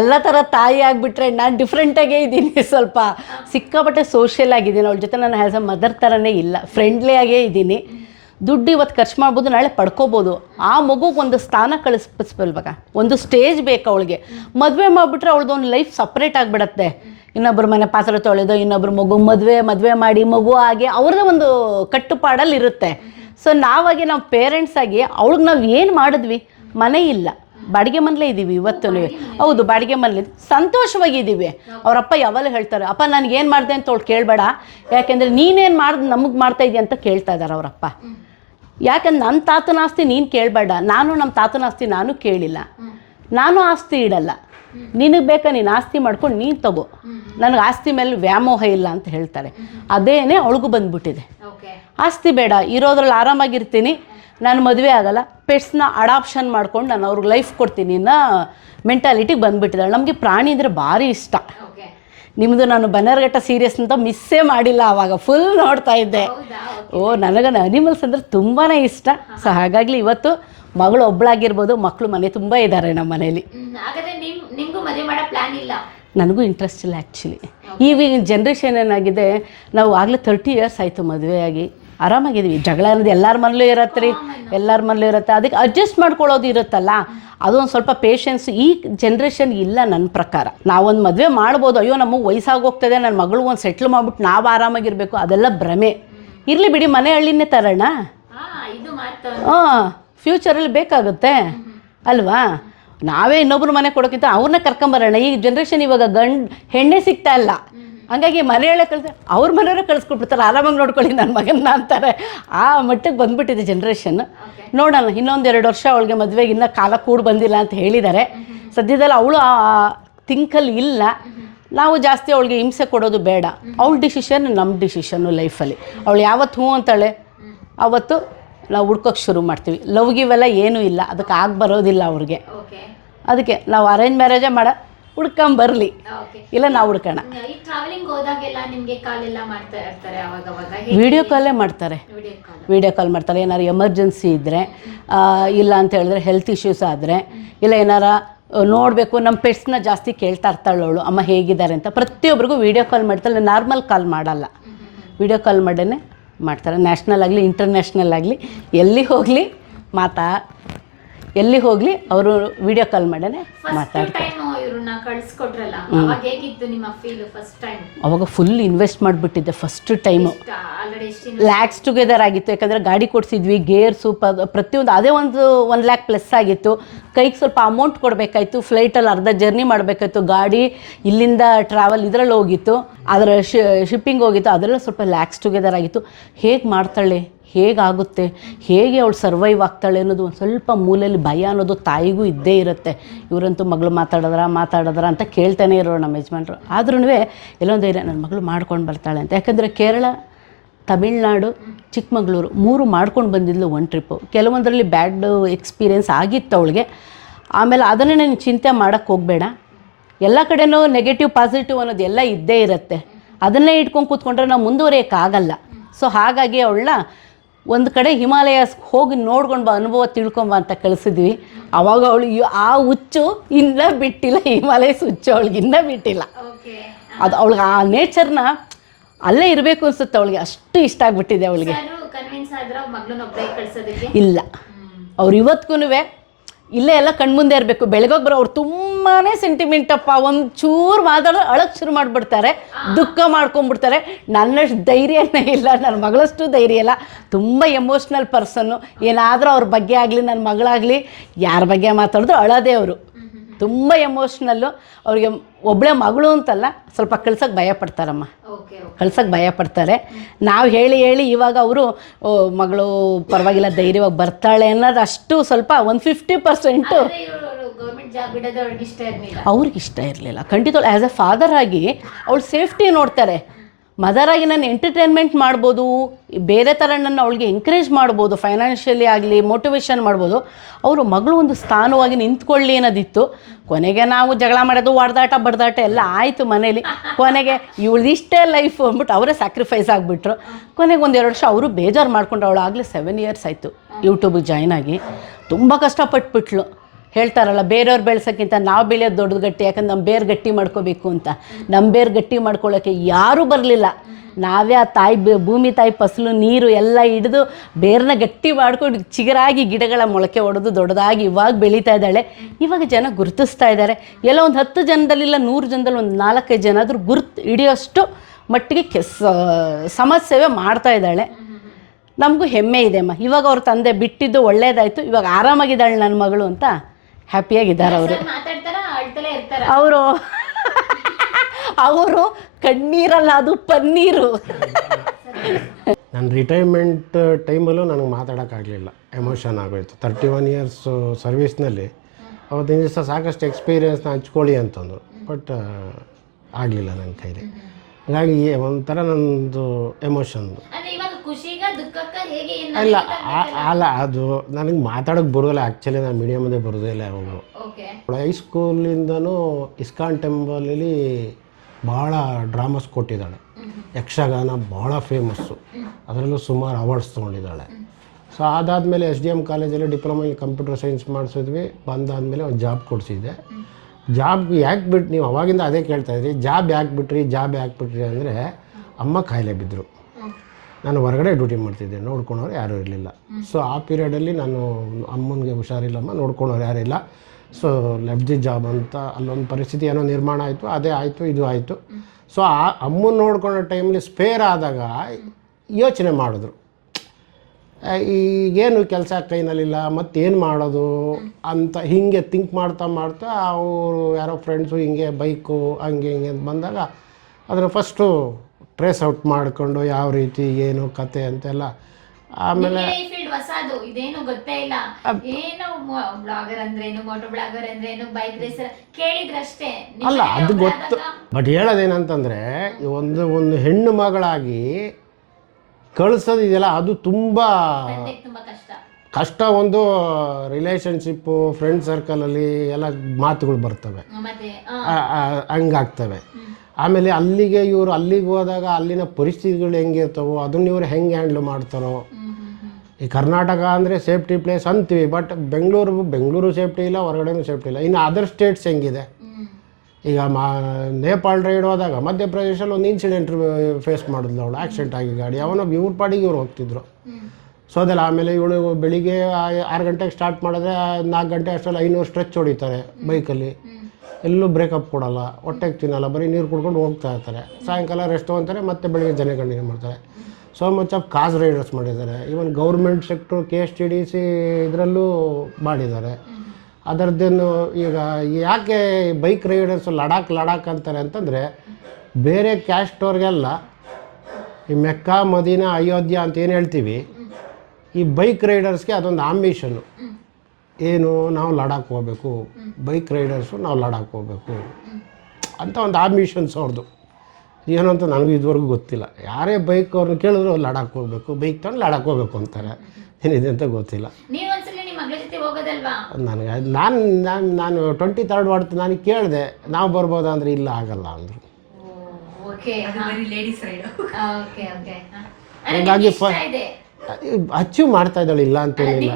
ಎಲ್ಲ ಥರ ತಾಯಿ ಆಗಿಬಿಟ್ರೆ ನಾನು ಡಿಫ್ರೆಂಟಾಗೇ ಇದ್ದೀನಿ, ಸ್ವಲ್ಪ ಸಿಕ್ಕಾಪಟ್ಟೆ ಸೋಷಿಯಲ್ ಆಗಿದ್ದೀನಿ. ಅವಳ ಜೊತೆ ನಾನು ಆ್ಯಸ್ ಅ ಮದರ್ ಥರನೇ ಇಲ್ಲ, ಫ್ರೆಂಡ್ಲಿಯಾಗೇ ಇದ್ದೀನಿ. ದುಡ್ಡು ಇವತ್ತು ಖರ್ಚು ಮಾಡ್ಬೋದು, ನಾಳೆ ಪಡ್ಕೋಬೋದು. ಆ ಮಗುಗೆ ಒಂದು ಸ್ಥಾನ ಕಳಿಸ್ಬಿಡ್ಬೇಕ, ಒಂದು ಸ್ಟೇಜ್ ಬೇಕು ಅವಳಿಗೆ. ಮದುವೆ ಮಾಡಿಬಿಟ್ರೆ ಅವಳದು ಒಂದು ಲೈಫ್ ಸಪ್ರೇಟ್ ಆಗಿಬಿಡತ್ತೆ. ಇನ್ನೊಬ್ಬರ ಮನೆ ಪಾತ್ರೆ ತೊಳೆದು, ಇನ್ನೊಬ್ಬರು ಮದುವೆ ಮಾಡಿ ಮಗು ಆಗಿ ಅವ್ರದ್ದೇ ಒಂದು ಕಟ್ಟುಪಾಡಲ್ಲಿ ಇರುತ್ತೆ. ಸೊ ನಾವಾಗಿ ನಾವು ಪೇರೆಂಟ್ಸ್ ಆಗಿ ಅವಳಿಗೆ ನಾವು ಏನು ಮಾಡಿದ್ವಿ? ಮನೆ ಇಲ್ಲ, ಬಾಡಿಗೆ ಮನೇಲೇ ಇದ್ದೀವಿ ಇವತ್ತು. ಹೌದು, ಬಾಡಿಗೆ ಮನೇಲಿ ಸಂತೋಷವಾಗಿದ್ದೀವಿ. ಅವರಪ್ಪ ಯಾವಾಗಲೂ ಹೇಳ್ತಾರೆ, ಅಪ್ಪ ನನಗೇನು ಮಾಡಿದೆ ಅಂತ ಅವಳು ಕೇಳಬೇಡ, ಯಾಕೆಂದರೆ ನೀನೇನು ಮಾಡ್ದು ನಮಗೆ ಮಾಡ್ತಾಯಿದ್ಯಾ ಅಂತ ಕೇಳ್ತಾ ಇದ್ದಾರೆ ಅವರಪ್ಪ. ಯಾಕಂದ್ರೆ ನನ್ನ ತಾತನ ಆಸ್ತಿ ನೀನು ಕೇಳಬೇಡ, ನಾನು ನಮ್ಮ ತಾತನ ಆಸ್ತಿ ನಾನು ಕೇಳಿಲ್ಲ, ನಾನು ಆಸ್ತಿ ಇಡಲ್ಲ, ನಿನಗೆ ಬೇಕಾ ನೀನು ಆಸ್ತಿ ಮಾಡ್ಕೊಂಡು ನೀನು ತಗೋ, ನನಗೆ ಆಸ್ತಿ ಮೇಲೆ ವ್ಯಾಮೋಹ ಇಲ್ಲ ಅಂತ ಹೇಳ್ತಾರೆ. ಅದೇನೇ ಅವಳಿಗೂ ಬಂದ್ಬಿಟ್ಟಿದೆ. ಆಸ್ತಿ ಬೇಡ, ಇರೋದ್ರಲ್ಲಿ ಆರಾಮಾಗಿರ್ತೀನಿ, ನಾನು ಮದುವೆ ಆಗಲ್ಲ, ಪೆಟ್ಸ್ನ ಅಡಾಪ್ಷನ್ ಮಾಡ್ಕೊಂಡು ನಾನು ಅವ್ರಿಗೆ ಲೈಫ್ ಕೊಡ್ತೀನಿ ಅನ್ನೋ ಮೆಂಟಾಲಿಟಿಗೆ ಬಂದುಬಿಟ್ಟಿದ್ದಾಳೆ. ನಮಗೆ ಪ್ರಾಣಿ ಅಂದರೆ ಭಾರಿ ಇಷ್ಟ. ನಿಮ್ಮದು ನಾನು ಬನ್ನರ್ಘಟ್ಟ ಸೀರಿಯಸ್ ಅಂತ ಮಿಸ್ಸೇ ಮಾಡಿಲ್ಲ, ಆವಾಗ ಫುಲ್ ನೋಡ್ತಾ ಇದ್ದೆ. ನನಗೆ ಅನಿಮಲ್ಸ್ ಅಂದರೆ ತುಂಬಾ ಇಷ್ಟ. ಸೊ ಹಾಗಾಗಿ ಇವತ್ತು ಮಗಳು ಒಬ್ಬಳಾಗಿರ್ಬೋದು, ಮಕ್ಕಳು ಮನೆ ತುಂಬ ಇದ್ದಾರೆ ನಮ್ಮ ಮನೇಲಿ. ನನಗೂ ಇಂಟ್ರೆಸ್ಟ್ ಇಲ್ಲ ಆ್ಯಕ್ಚುಲಿ. ಈಗಿನ ಜನ್ರೇಷನ್ ಏನಾಗಿದೆ, ನಾವು ಆಗಲೇ 30 ಇಯರ್ಸ್ ಆಯಿತು ಮದುವೆಯಾಗಿ, ಆರಾಮಾಗಿದ್ದೀವಿ. ಜಗಳ ಅನ್ನೋದು ಎಲ್ಲರ ಮನೇಲೂ ಇರತ್ತೆ ರೀ, ಎಲ್ಲರ ಮನೇಲೂ ಇರುತ್ತೆ. ಅದಕ್ಕೆ ಅಡ್ಜಸ್ಟ್ ಮಾಡ್ಕೊಳ್ಳೋದು ಇರುತ್ತಲ್ಲ, ಅದೊಂದು ಸ್ವಲ್ಪ ಪೇಷನ್ಸ್ ಈ ಜನ್ರೇಷನ್ ಇಲ್ಲ ನನ್ನ ಪ್ರಕಾರ. ನಾವೊಂದು ಮದುವೆ ಮಾಡ್ಬೋದು, ಅಯ್ಯೋ ನಮಗೆ ವಯಸ್ಸಾಗೋಗ್ತದೆ, ನನ್ನ ಮಗಳು ಒಂದು ಸೆಟ್ಲ್ ಮಾಡ್ಬಿಟ್ಟು ನಾವು ಆರಾಮಾಗಿರಬೇಕು, ಅದೆಲ್ಲ ಭ್ರಮೆ. ಇರಲಿ ಬಿಡಿ, ಮನೆ ಹಳ್ಳಿನೇ ತರೋಣ. ಫ್ಯೂಚರಲ್ಲಿ ಬೇಕಾಗುತ್ತೆ ಅಲ್ವಾ? ನಾವೇ ಇನ್ನೊಬ್ರು ಮನೆ ಕೊಡೋಕ್ಕಿಂತ ಅವ್ರನ್ನ ಕರ್ಕೊಂಬರೋಣ. ಈ ಜನ್ರೇಷನ್ ಇವಾಗ ಹೆಣ್ಣೆ ಸಿಗ್ತಾ ಇಲ್ಲ, ಹಂಗಾಗಿ ಮನೆಯಲ್ಲೇ ಅವ್ರ ಮನೆಯವರೇ ಕಳಿಸ್ಕೊಟ್ಬಿಡ್ತಾರೆ, ಆರಾಮಾಗಿ ನೋಡ್ಕೊಳ್ಳಿ ನನ್ನ ಮಗನ್ನ ಅಂತಾರೆ. ಆ ಮಟ್ಟಕ್ಕೆ ಬಂದುಬಿಟ್ಟಿದೆ ಜನ್ರೇಷನ್. ನೋಡೋಣ, ಇನ್ನೊಂದು 2 ವರ್ಷ ಅವಳಿಗೆ ಮದುವೆಗೆ ಇನ್ನೂ ಕಾಲ ಕೂಡ ಬಂದಿಲ್ಲ ಅಂತ ಹೇಳಿದ್ದಾರೆ. ಸದ್ಯದಲ್ಲಿ ಅವಳು ಆ ಥಿಂಕಲ್ಲಿ ಇಲ್ಲ. ನಾವು ಜಾಸ್ತಿ ಅವಳಿಗೆ ಹಿಂಸೆ ಕೊಡೋದು ಬೇಡ. ಅವಳ ಡಿಸಿಷನ್ ನಮ್ಮ ಡಿಸಿಷನ್ನು ಲೈಫಲ್ಲಿ. ಅವಳು ಯಾವತ್ತು ಹ್ಞೂ ಅಂತಾಳೆ ಆವತ್ತು ನಾವು ಹುಡ್ಕೋಕ್ಕೆ ಶುರು ಮಾಡ್ತೀವಿ. ಲವ್ ಗಿವೆಲ್ಲ ಏನೂ ಇಲ್ಲ, ಅದಕ್ಕೆ ಆಗಿ ಬರೋದಿಲ್ಲ ಅವ್ರಿಗೆ. ಅದಕ್ಕೆ ನಾವು ಅರೇಂಜ್ ಮ್ಯಾರೇಜೇ ಹುಡ್ಕೊಂಬರಲಿ, ಇಲ್ಲ ನಾವು ಹುಡ್ಕೋಣ. ವಿಡಿಯೋ ಕಾಲೇ ಮಾಡ್ತಾರೆ, ವಿಡಿಯೋ ಕಾಲ್ ಮಾಡ್ತಾರೆ. ಏನಾರು ಎಮರ್ಜೆನ್ಸಿ ಇದ್ದರೆ, ಇಲ್ಲ ಅಂತ ಹೇಳಿದ್ರೆ ಹೆಲ್ತ್ ಇಶ್ಯೂಸ್ ಆದರೆ, ಇಲ್ಲ ಏನಾರ ನೋಡಬೇಕು, ನಮ್ಮ ಪೆಟ್ಸ್ನ ಜಾಸ್ತಿ ಕೇಳ್ತಾ ಇರ್ತಾಳೆ ಅವಳು, ಅಮ್ಮ ಹೇಗಿದ್ದಾರೆ ಅಂತ. ಪ್ರತಿಯೊಬ್ಬರಿಗೂ ವಿಡಿಯೋ ಕಾಲ್ ಮಾಡ್ತಾಳೆ, ನಾರ್ಮಲ್ ಕಾಲ್ ಮಾಡಲ್ಲ, ವಿಡಿಯೋ ಕಾಲ್ ಮಾಡೇ ಮಾಡ್ತಾರೆ. ನ್ಯಾಷನಲ್ ಆಗಲಿ ಇಂಟರ್ನ್ಯಾಷನಲ್ ಆಗಲಿ ಎಲ್ಲಿ ಹೋಗಲಿ ಅವರು ವಿಡಿಯೋ ಕಾಲ್ ಮಾಡೇ ಮಾತಾಡ್ತಾರೆ. ಅವಾಗ ಫುಲ್ ಇನ್ವೆಸ್ಟ್ ಮಾಡಿಬಿಟ್ಟಿದ್ದೆ ಫಸ್ಟ್ ಟೈಮು. ಲ್ಯಾಕ್ಸ್ ಟುಗೆದರ್ ಆಗಿತ್ತು, ಯಾಕಂದರೆ ಗಾಡಿ ಕೊಡಿಸಿದ್ವಿ, ಗೇರ್ಸು ಪ್ರತಿಯೊಂದು ಅದೇ 1 ಲ್ಯಾಕ್ ಪ್ಲಸ್ ಆಗಿತ್ತು. ಕೈಗೆ ಸ್ವಲ್ಪ ಅಮೌಂಟ್ ಕೊಡಬೇಕಾಯ್ತು, ಫ್ಲೈಟಲ್ಲಿ ಅರ್ಧ ಜರ್ನಿ ಮಾಡಬೇಕಾಯ್ತು, ಗಾಡಿ ಇಲ್ಲಿಂದ ಟ್ರಾವೆಲ್ ಇದರಲ್ಲಿ ಹೋಗಿತ್ತು, ಅದರ ಶಿಪ್ಪಿಂಗ್ ಹೋಗಿತ್ತು, ಅದೆಲ್ಲ ಸ್ವಲ್ಪ ಲ್ಯಾಕ್ಸ್ ಟುಗೆದರ್ ಆಗಿತ್ತು. ಹೇಗೆ ಮಾಡ್ತಾಳೆ, ಹೇಗಾಗುತ್ತೆ, ಹೇಗೆ ಅವಳು ಸರ್ವೈವ್ ಆಗ್ತಾಳೆ ಅನ್ನೋದು ಒಂದು ಸ್ವಲ್ಪ ಮೂಲೆಯಲ್ಲಿ ಭಯ ಅನ್ನೋದು ತಾಯಿಗೂ ಇದ್ದೇ ಇರುತ್ತೆ. ಇವರಂತೂ ಮಗಳು ಮಾತಾಡಿದ್ರ ಅಂತ ಕೇಳ್ತಾನೆ ಇರೋರು ನಮ್ಮ ಯಜಮಾನ್ರು. ಆದ್ರೂ ಎಲ್ಲೊಂದು ಧೈರ್ಯ, ನನ್ನ ಮಗಳು ಮಾಡ್ಕೊಂಡು ಬರ್ತಾಳೆ ಅಂತ. ಯಾಕಂದರೆ ಕೇರಳ, ತಮಿಳ್ನಾಡು, ಚಿಕ್ಕಮಗಳೂರು 3 ಮಾಡ್ಕೊಂಡು ಬಂದಿದ್ಲು ಒಂದು ಟ್ರಿಪ್ಪು. ಕೆಲವೊಂದರಲ್ಲಿ ಬ್ಯಾಡ್ ಎಕ್ಸ್ಪೀರಿಯೆನ್ಸ್ ಆಗಿತ್ತು ಅವಳಿಗೆ. ಆಮೇಲೆ ಅದನ್ನೇ ನೀನು ಚಿಂತೆ ಮಾಡೋಕ್ಕೆ ಹೋಗಬೇಡ, ಎಲ್ಲ ಕಡೆನೂ ನೆಗೆಟಿವ್ ಪಾಸಿಟಿವ್ ಅನ್ನೋದು ಎಲ್ಲ ಇದ್ದೇ ಇರುತ್ತೆ. ಅದನ್ನೇ ಇಟ್ಕೊಂಡು ಕೂತ್ಕೊಂಡ್ರೆ ನಾವು ಮುಂದುವರಿಯೋಕ್ಕಾಗಲ್ಲ. ಸೊ ಹಾಗಾಗಿ ಅವಳನ್ನ ಒಂದು ಕಡೆ ಹಿಮಾಲಯಸ್ ಹೋಗಿ ನೋಡ್ಕೊಂಡು ಬಾ, ಅನುಭವ ತಿಳ್ಕೊಂಬ ಅಂತ ಕಳಿಸಿದ್ವಿ. ಆವಾಗ ಅವಳು ಆ ಹುಚ್ಚು ಇನ್ನೂ ಬಿಟ್ಟಿಲ್ಲ, ಹಿಮಾಲಯಸ್ ಹುಚ್ಚು ಅವಳಿಗೆ ಇನ್ನೂ ಬಿಟ್ಟಿಲ್ಲ. ಅದು ಅವಳಿಗೆ ಆ ನೇಚರ್ನ ಅಲ್ಲೇ ಇರಬೇಕು ಅನಿಸುತ್ತೆ ಅವಳಿಗೆ, ಅಷ್ಟು ಇಷ್ಟ ಆಗಿಬಿಟ್ಟಿದೆ ಅವಳಿಗೆ. ಇಲ್ಲ, ಅವ್ರು ಇವತ್ತಿಗೂ ಇಲ್ಲೇ ಎಲ್ಲ ಕಣ್ಮುಂದೆ ಇರಬೇಕು. ಬೆಳಗೋಗಿ ಬರೋ ಅವ್ರು ತುಂಬಾ ಸೆಂಟಿಮೆಂಟಪ್ಪ, ಒಂದು ಚೂರು ಮಾತಾಡೋ ಅಳಕ್ಕೆ ಶುರು ಮಾಡಿಬಿಡ್ತಾರೆ, ದುಃಖ ಮಾಡ್ಕೊಂಡ್ಬಿಡ್ತಾರೆ. ನನ್ನಷ್ಟು ಧೈರ್ಯನೇ ಇಲ್ಲ, ನನ್ನ ಮಗಳಷ್ಟು ಧೈರ್ಯ ಇಲ್ಲ. ತುಂಬ ಎಮೋಷ್ನಲ್ ಪರ್ಸನ್ನು. ಏನಾದರೂ ಅವ್ರ ಬಗ್ಗೆ ಆಗಲಿ, ನನ್ನ ಮಗಳಾಗಲಿ, ಯಾರ ಬಗ್ಗೆ ಮಾತಾಡಿದ್ರು ಅಳೋದೇ ಅವರು. ತುಂಬ ಎಮೋಷ್ನಲ್ಲು. ಅವ್ರಿಗೆ ಒಬ್ಬಳೇ ಮಗಳು ಅಂತಲ್ಲ, ಸ್ವಲ್ಪ ಕಳ್ಸೋಕ್ಕೆ ಭಯಪಡ್ತಾರಮ್ಮ, ಕಳ್ಸೋಕ್ಕೆ ಭಯಪಡ್ತಾರೆ. ನಾವು ಹೇಳಿ ಇವಾಗ ಅವರು ಮಗಳು ಪರವಾಗಿಲ್ಲ ಧೈರ್ಯವಾಗಿ ಬರ್ತಾಳೆ ಅನ್ನೋದು ಅಷ್ಟು ಸ್ವಲ್ಪ ಒಂದು 50% ಅವ್ರಿಗೆ ಇಷ್ಟ ಇರಲಿಲ್ಲ. ಖಂಡಿತ ಆ್ಯಸ್ ಎ ಫಾದರ್ ಆಗಿ ಅವಳು ಸೇಫ್ಟಿ ನೋಡ್ತಾರೆ. ಮದರಾಗಿ ನಾನು ಎಂಟರ್ಟೈನ್ಮೆಂಟ್ ಮಾಡ್ಬೋದು, ಬೇರೆ ಥರ ನನ್ನ ಅವಳಿಗೆ ಎಂಕರೇಜ್ ಮಾಡ್ಬೋದು, ಫೈನಾನ್ಷಿಯಲಿ ಆಗಲಿ ಮೋಟಿವೇಶನ್ ಮಾಡ್ಬೋದು. ಅವರು ಮಗಳು ಒಂದು ಸ್ಥಾನವಾಗಿ ನಿಂತ್ಕೊಳ್ಳಿ ಅನ್ನೋದಿತ್ತು. ಕೊನೆಗೆ ನಾವು ಜಗಳ ಮಾಡೋದು, ಹೊಡೆದಾಟ ಬಡ್ದಾಟ ಎಲ್ಲ ಆಯಿತು ಮನೇಲಿ. ಕೊನೆಗೆ ಇವಳಿಷ್ಟೇ ಲೈಫು ಅಂದ್ಬಿಟ್ಟು ಅವರೇ ಸ್ಯಾಕ್ರಿಫೈಸ್ ಆಗಿಬಿಟ್ರು. ಕೊನೆಗೆ 1-2 ವರ್ಷ ಅವರು ಬೇಜಾರು ಮಾಡ್ಕೊಂಡ್ರು. ಅವಳು ಆಗಲೇ 7 years ಆಯಿತು ಯೂಟ್ಯೂಬಿಗೆ ಜಾಯ್ನ್ ಆಗಿ. ತುಂಬ ಕಷ್ಟಪಟ್ಬಿಟ್ಲು. ಹೇಳ್ತಾರಲ್ಲ, ಬೇರೆಯವ್ರು ಬೆಳೆಸೋಕ್ಕಿಂತ ನಾವು ಬೆಳೆಯೋದು ದೊಡ್ಡದು ಗಟ್ಟಿ, ಯಾಕಂದ್ರೆ ನಮ್ಮ ಬೇರು ಗಟ್ಟಿ ಮಾಡ್ಕೋಬೇಕು ಅಂತ. ನಮ್ಮ ಬೇರು ಗಟ್ಟಿ ಮಾಡ್ಕೊಳ್ಳೋಕ್ಕೆ ಯಾರೂ ಬರಲಿಲ್ಲ. ನಾವೇ ಆ ತಾಯಿ ಭೂಮಿ ತಾಯಿ ಫಸಲು ನೀರು ಎಲ್ಲ ಹಿಡಿದು ಬೇರನ್ನ ಗಟ್ಟಿ ಮಾಡ್ಕೊಂಡು ಚಿಗುರಾಗಿ ಗಿಡಗಳ ಮೊಳಕೆ ಹೊಡೆದು ದೊಡ್ಡದಾಗಿ ಇವಾಗ ಬೆಳೀತಾ ಇದ್ದಾಳೆ. ಇವಾಗ ಜನ ಗುರುತಿಸ್ತಾ ಇದ್ದಾರೆ. ಎಲ್ಲ ಒಂದು 10 ಜನದಲ್ಲಿಲ್ಲ 100 ಜನದಲ್ಲಿ ಒಂದು 4-5 ಜನ ಆದರೂ ಗುರುತು ಹಿಡಿಯೋಷ್ಟು ಮಟ್ಟಿಗೆ ಸಮಾಜಸೇವೆ ಮಾಡ್ತಾ ಇದ್ದಾಳೆ. ನಮಗೂ ಹೆಮ್ಮೆ ಇದೆ ಅಮ್ಮ. ಇವಾಗ ಅವ್ರ ತಂದೆ ಬಿಟ್ಟಿದ್ದು ಒಳ್ಳೇದಾಯಿತು, ಇವಾಗ ಆರಾಮಾಗಿದ್ದಾಳೆ ನನ್ನ ಮಗಳು ಅಂತ ಹ್ಯಾಪಿಯಾಗಿದ್ದಾರೆ ಅವರು. ಅವರು ಕಣ್ಣೀರಲ್ಲ, ಅದು ಪನ್ನೀರು. ನನ್ನ ರಿಟೈರ್ಮೆಂಟ್ ಟೈಮಲ್ಲೂ ನನಗೆ ಮಾತಾಡೋಕ್ಕಾಗಲಿಲ್ಲ, ಎಮೋಷನ್ ಆಗೋಯ್ತು. 31 years ಸರ್ವೀಸ್ನಲ್ಲಿ ಅವತ್ತಿನ ದಿವಸ ಸಾಕಷ್ಟು ಎಕ್ಸ್ಪೀರಿಯೆನ್ಸ್ನ ಹಂಚ್ಕೊಳ್ಳಿ ಅಂತಂದರು, ಬಟ್ ಆಗಲಿಲ್ಲ ನನ್ನ ಕೈಲಿ. ಹಾಗಾಗಿ ಒಂಥರ ನನ್ನದು ಎಮೋಷನ್. ಇಲ್ಲ ಅಲ್ಲ, ಅದು ನನಗೆ ಮಾತಾಡೋಕ್ಕೆ ಬರೋದಿಲ್ಲ. ಆ್ಯಕ್ಚುಲಿ ನಾನು ಮೀಡಿಯಮದೇ ಬರೋದಿಲ್ಲ ಯಾವಾಗಲೂ. ಹೈಸ್ಕೂಲಿಂದನೂ ಇಸ್ಕಾನ್ ಟೆಂಪಲಲ್ಲಿ ಭಾಳ ಡ್ರಾಮಾಸ್ ಕೊಟ್ಟಿದ್ದಾಳೆ. ಯಕ್ಷಗಾನ ಭಾಳ ಫೇಮಸ್ಸು, ಅದರಲ್ಲೂ ಸುಮಾರು ಅವಾರ್ಡ್ಸ್ ತೊಗೊಂಡಿದ್ದಾಳೆ. ಸೊ ಅದಾದಮೇಲೆ SDM ಕಾಲೇಜಲ್ಲಿ ಡಿಪ್ಲೊಮಾ ಇನ್ ಕಂಪ್ಯೂಟರ್ ಸೈನ್ಸ್ ಮಾಡಿಸಿದ್ವಿ. ಬಂದಾದಮೇಲೆ ಒಂದು ಜಾಬ್ ಕೊಡಿಸಿದ್ದೆ. ಜಾಬ್ಗೆ ಯಾಕೆ ಬಿಟ್ಟು, ನೀವು ಅವಾಗಿಂದ ಅದೇ ಕೇಳ್ತಾಯಿದ್ರಿ, ಜಾಬ್ ಯಾಕೆ ಬಿಟ್ರಿ ಅಂದರೆ ಅಮ್ಮ ಕಾಯಿಲೆ ಬಿದ್ದರು. ನಾನು ಹೊರಗಡೆ ಡ್ಯೂಟಿ ಮಾಡ್ತಿದ್ದೆ, ನೋಡ್ಕೊಳೋರು ಯಾರೂ ಇರಲಿಲ್ಲ. ಸೊ ಆ ಪೀರಿಯಡಲ್ಲಿ ನಾನು ಅಮ್ಮನಿಗೆ ಹುಷಾರಿಲ್ಲಮ್ಮ, ನೋಡ್ಕೊಳೋರು ಯಾರೂ ಇಲ್ಲ. ಸೊ ಲೆಫ್ಟ್ ದಿ ಜಾಬ್ ಅಂತ ಅಲ್ಲೊಂದು ಪರಿಸ್ಥಿತಿ ಏನೋ ನಿರ್ಮಾಣ ಆಯಿತು. ಅದೇ ಆಯಿತು, ಇದು ಆಯಿತು. ಸೊ ಆ ಅಮ್ಮನ ನೋಡ್ಕೊಳ್ಳೋ ಟೈಮಲ್ಲಿ ಸ್ಪೇರ್ ಆದಾಗ ಯೋಚನೆ ಮಾಡಿದ್ರು, ಈಗೇನು ಕೆಲಸ ಕೈನಲ್ಲಿಲ್ಲ, ಮತ್ತೇನು ಮಾಡೋದು ಅಂತ ಹೀಗೆ ಥಿಂಕ್ ಮಾಡ್ತಾ ಅವರು ಯಾರೋ ಫ್ರೆಂಡ್ಸು ಹಿಂಗೆ ಬೈಕು ಹಂಗೆ ಅಂತ ಬಂದಾಗ ಅದನ್ನು ಫಸ್ಟು ಟ್ರೇಸ್ ಔಟ್ ಮಾಡಿಕೊಂಡು ಯಾವ ರೀತಿ ಏನು ಕತೆ ಅಂತೆಲ್ಲ. ಆಮೇಲೆ ಇದೇನು ಗೊತ್ತೇ ಇಲ್ಲ, ಏನು ಬ್ಲಾಗರ್ ಅಂದ್ರೇನು, ಮೋಟೋ ಬ್ಲಾಗರ್ ಅಂದ್ರೇನು, ಬೈಕ್ ರೇಸರ್ ಕೇಳಿದ್ರಷ್ಟೇ. ಅಲ್ಲ, ಅದು ಗೊತ್ತು. ಬಟ್ ಹೇಳೋದೇನಂತಂದರೆ, ಒಂದು ಹೆಣ್ಣು ಮಗಳಾಗಿ ಕಳಿಸೋದಿದೆಯಲ್ಲ, ಅದು ತುಂಬ ಕಷ್ಟ. ಒಂದು ರಿಲೇಷನ್ಶಿಪ್ಪು, ಫ್ರೆಂಡ್ ಸರ್ಕಲಲ್ಲಿ ಎಲ್ಲ ಮಾತುಗಳು ಬರ್ತವೆ, ಹಂಗಾಗ್ತವೆ. ಆಮೇಲೆ ಅಲ್ಲಿಗೆ ಹೋದಾಗ ಅಲ್ಲಿನ ಪರಿಸ್ಥಿತಿಗಳು ಹೆಂಗಿರ್ತವೋ ಅದನ್ನ ಇವರು ಹೆಂಗೆ ಹ್ಯಾಂಡ್ಲ್ ಮಾಡ್ತಾರೋ. ಈ ಕರ್ನಾಟಕ ಅಂದರೆ ಸೇಫ್ಟಿ ಪ್ಲೇಸ್ ಅಂತೀವಿ, ಬಟ್ ಬೆಂಗಳೂರು ಸೇಫ್ಟಿ ಇಲ್ಲ, ಹೊರಗಡೆನೂ ಸೇಫ್ಟಿ ಇಲ್ಲ. ಇನ್ನು ಅದರ್ ಸ್ಟೇಟ್ಸ್ ಹೆಂಗಿದೆ, ಈಗ ನೇಪಾಳ ರೈಡ್ ಹೋದಾಗ ಮಧ್ಯಪ್ರದೇಶಲ್ಲಿ ಒಂದು ಇನ್ಸಿಡೆಂಟ್ ಫೇಸ್ ಮಾಡಿದ್ಲು ಅವಳು, ಆಕ್ಸಿಡೆಂಟ್ ಆಗಿ ಗಾಡಿ. ಅವನು ಇವ್ರ ಪಾಡಿಗೆ ಇವ್ರು ಹೋಗ್ತಿದ್ರು. ಸೊ ಅದೆಲ್ಲ. ಆಮೇಲೆ ಇವಳು ಬೆಳಿಗ್ಗೆ 6 ಗಂಟೆಗೆ ಸ್ಟಾರ್ಟ್ ಮಾಡಿದ್ರೆ 4 ಗಂಟೆ ಅಷ್ಟರಲ್ಲಿ 500 ಸ್ಟ್ರೆಚ್ ಹೊಡಿತಾರೆ ಬೈಕಲ್ಲಿ. ಎಲ್ಲೂ ಬ್ರೇಕಪ್ ಕೊಡೋಲ್ಲ, ಹೊಟ್ಟೆಗೆ ತಿನ್ನಲ್ಲ, ಬರೀ ನೀರು ಕುಡ್ಕೊಂಡು ಹೋಗ್ತಾ ಇರ್ತಾರೆ. ಸಾಯಂಕಾಲ ರೆಸ್ಟ್ ತೊಗೊತಾರೆ, ಮತ್ತೆ ಬೆಳಿಗ್ಗೆ ಜನ ಕಂಟಿನ್ಯೂ ಮಾಡ್ತಾರೆ. So much of cause riders ಮಾಡಿದ್ದಾರೆ. ಈವನ್ ಗೌರ್ಮೆಂಟ್ ಸೆಕ್ಟ್ರು KSTDC ಇದರಲ್ಲೂ ಮಾಡಿದ್ದಾರೆ. ಅದರದ್ದೇನು ಈಗ ಯಾಕೆ ಬೈಕ್ ರೈಡರ್ಸು ಲಡಾಖ್ ಅಂತಾರೆ ಅಂತಂದರೆ, ಬೇರೆ ಕ್ಯಾಸ್ಟ್ ಅವ್ರಿಗೆಲ್ಲ ಈ ಮೆಕ್ಕಾ, ಮದೀನಾ, ಅಯೋಧ್ಯ ಅಂತ ಏನು ಹೇಳ್ತೀವಿ, ಈ ಬೈಕ್ ರೈಡರ್ಸ್ಗೆ ಅದೊಂದು ಆಂಬಿಷನ್ನು. ಏನು, ನಾವು ಲಡಾಖ್ ಹೋಗಬೇಕು, ಬೈಕ್ ರೈಡರ್ಸು ನಾವು ಲಡಾಖ್ ಹೋಗಬೇಕು ಅಂತ ಒಂದು ಆಂಬಿಷನ್ಸ್ ಅವ್ರದ್ದು. ಏನು ಅಂತ ನನಗೂ ಇದುವರೆಗೂ ಗೊತ್ತಿಲ್ಲ. ಯಾರೇ ಬೈಕ್ ಅವ್ರನ್ನ ಕೇಳಿದ್ರು ಲಡಾಖ್ ಹೋಗಬೇಕು, ಬೈಕ್ ತಗೊಂಡು ಲಡಾಖ್ ಹೋಗಬೇಕು ಅಂತಾರೆ. ಏನಿದೆ ಅಂತ ಗೊತ್ತಿಲ್ಲ ನನಗೆ. ನಾನು 23rd ವಾರ್ಡ್ ನನಗೆ ಕೇಳಿದೆ, ನಾವು ಬರ್ಬೋದಾ ಅಂದರೆ ಇಲ್ಲ, ಆಗಲ್ಲ ಅಂದರು. ಹಾಗಾಗಿ ಅಚೀವ್ ಮಾಡ್ತಾ ಇದ್ದಾಳೆ, ಇಲ್ಲ ಅಂತೇನಿಲ್ಲ.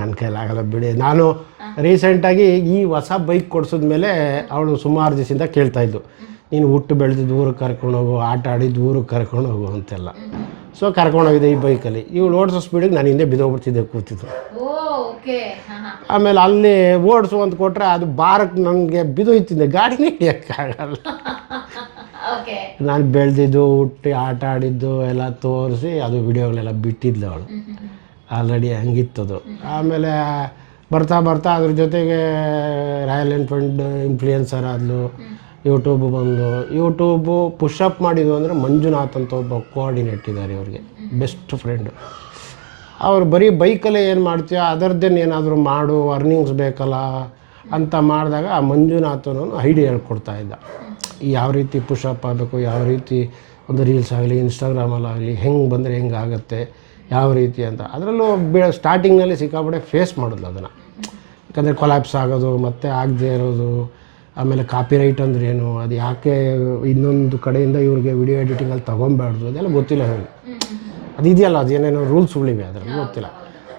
ನನ್ನ ಕೈಲಾಗಲ್ಲ ಬಿಡಿ. ನಾನು ರೀಸೆಂಟಾಗಿ ಈ ಹೊಸ ಬೈಕ್ ಕೊಡಿಸಿದ್ಮೇಲೆ ಅವಳು ಸುಮಾರು ದಿವಸದಿಂದ ಕೇಳ್ತಾಯಿದ್ದು, ನೀನು ಹುಟ್ಟು ಬೆಳೆದಿದ್ದು ಊರಿಗೆ ಕರ್ಕೊಂಡೋಗು, ಆಟ ಆಡಿದ್ದು ಊರಿಗೆ ಕರ್ಕೊಂಡೋಗು ಅಂತೆಲ್ಲ. ಸೊ ಕರ್ಕೊಂಡೋಗಿದೆ ಈ ಬೈಕಲ್ಲಿ. ಇವಳು ಓಡಿಸೋ ಸ್ಪೀಡಿಗೆ ನಾನು ಹಿಂದೆ ಬಿದ್ದೋಗ್ಬಿಡ್ತಿದ್ದೆ ಕೂತಿದ್ದು. ಆಮೇಲೆ ಅಲ್ಲಿ ಓಡಿಸು ಅಂತ ಕೊಟ್ಟರೆ ಅದು ಬಾರಕ್ಕೆ ನನಗೆ ಬಿದ್ದೋಯ್ತಿದ್ದೆ, ಗಾಡಿನೇ ಹಿಡಿಯೋಕ್ಕಾಗಲ್ಲ. ನಾನು ಬೆಳೆದಿದ್ದು, ಹುಟ್ಟಿ ಆಟ ಆಡಿದ್ದು ಎಲ್ಲ ತೋರಿಸಿ ಅದು ವಿಡಿಯೋಗಳೆಲ್ಲ ಬಿಟ್ಟಿದ್ಲು ಅವಳು. ಆಲ್ರೆಡಿ ಹಂಗಿತ್ತದು. ಆಮೇಲೆ ಬರ್ತಾ ಅದ್ರ ಜೊತೆಗೆ ರಾಯಲ್ ಎನ್ಫೀಲ್ಡ್ ಇನ್ಫ್ಲೂಯೆನ್ಸರ್ ಆದಲು. ಯೂಟ್ಯೂಬ್ ಬಂದು ಯೂಟ್ಯೂಬು ಪುಷಪ್ ಮಾಡಿದ್ದು ಅಂದರೆ ಮಂಜುನಾಥ್ ಅಂತ ಒಬ್ಬ ಕೋಆರ್ಡಿನೇಟ್ ಇದ್ದಾರೆ ಇವ್ರಿಗೆ, ಬೆಸ್ಟ್ ಫ್ರೆಂಡು. ಅವ್ರು ಬರೀ ಬೈಕಲ್ಲೇ ಏನು ಮಾಡ್ತೀಯೋ ಅದರದ್ದೇನು ಏನಾದರೂ ಮಾಡು, ಅರ್ನಿಂಗ್ಸ್ ಬೇಕಲ್ಲ ಅಂತ ಮಾಡಿದಾಗ ಆ ಮಂಜುನಾಥನು ಐಡಿಯಾ ಹೇಳ್ಕೊಡ್ತಾ ಇದ್ದ. ಯಾವ ರೀತಿ ಪುಷಪ್ ಆಗಬೇಕು, ಯಾವ ರೀತಿ ಒಂದು ರೀಲ್ಸ್ ಆಗಲಿ ಇನ್ಸ್ಟಾಗ್ರಾಮಲ್ಲಾಗಲಿ ಹೆಂಗೆ ಬಂದರೆ ಹೆಂಗೆ ಆಗುತ್ತೆ, ಯಾವ ರೀತಿ ಅಂತ. ಅದರಲ್ಲೂ ಸ್ಟಾರ್ಟಿಂಗ್ನಲ್ಲಿ ಸಿಕ್ಕಾಪಟ್ಟೆ ಫೇಸ್ ಮಾಡಿದ್ಲು ಅದನ್ನು. ಯಾಕಂದರೆ ಕೊಲ್ಯಾಪ್ಸ್ ಆಗೋದು, ಮತ್ತೆ ಆಗದೆ ಇರೋದು, ಆಮೇಲೆ ಕಾಪಿರೈಟ್ ಅಂದ್ರೆ ಏನು, ಅದು ಯಾಕೆ ಇನ್ನೊಂದು ಕಡೆಯಿಂದ ಇವ್ರಿಗೆ ವಿಡಿಯೋ ಎಡಿಟಿಂಗಲ್ಲಿ ತೊಗೊಬಾರ್ದು, ಅದೆಲ್ಲ ಗೊತ್ತಿಲ್ಲ ಅವ್ರಿಗೆ. ಅದು ಇದೆಯಲ್ಲ, ಅದೇನೇನೋ ರೂಲ್ಸ್ಗಳಿವೆ ಅದರಲ್ಲಿ ಗೊತ್ತಿಲ್ಲ.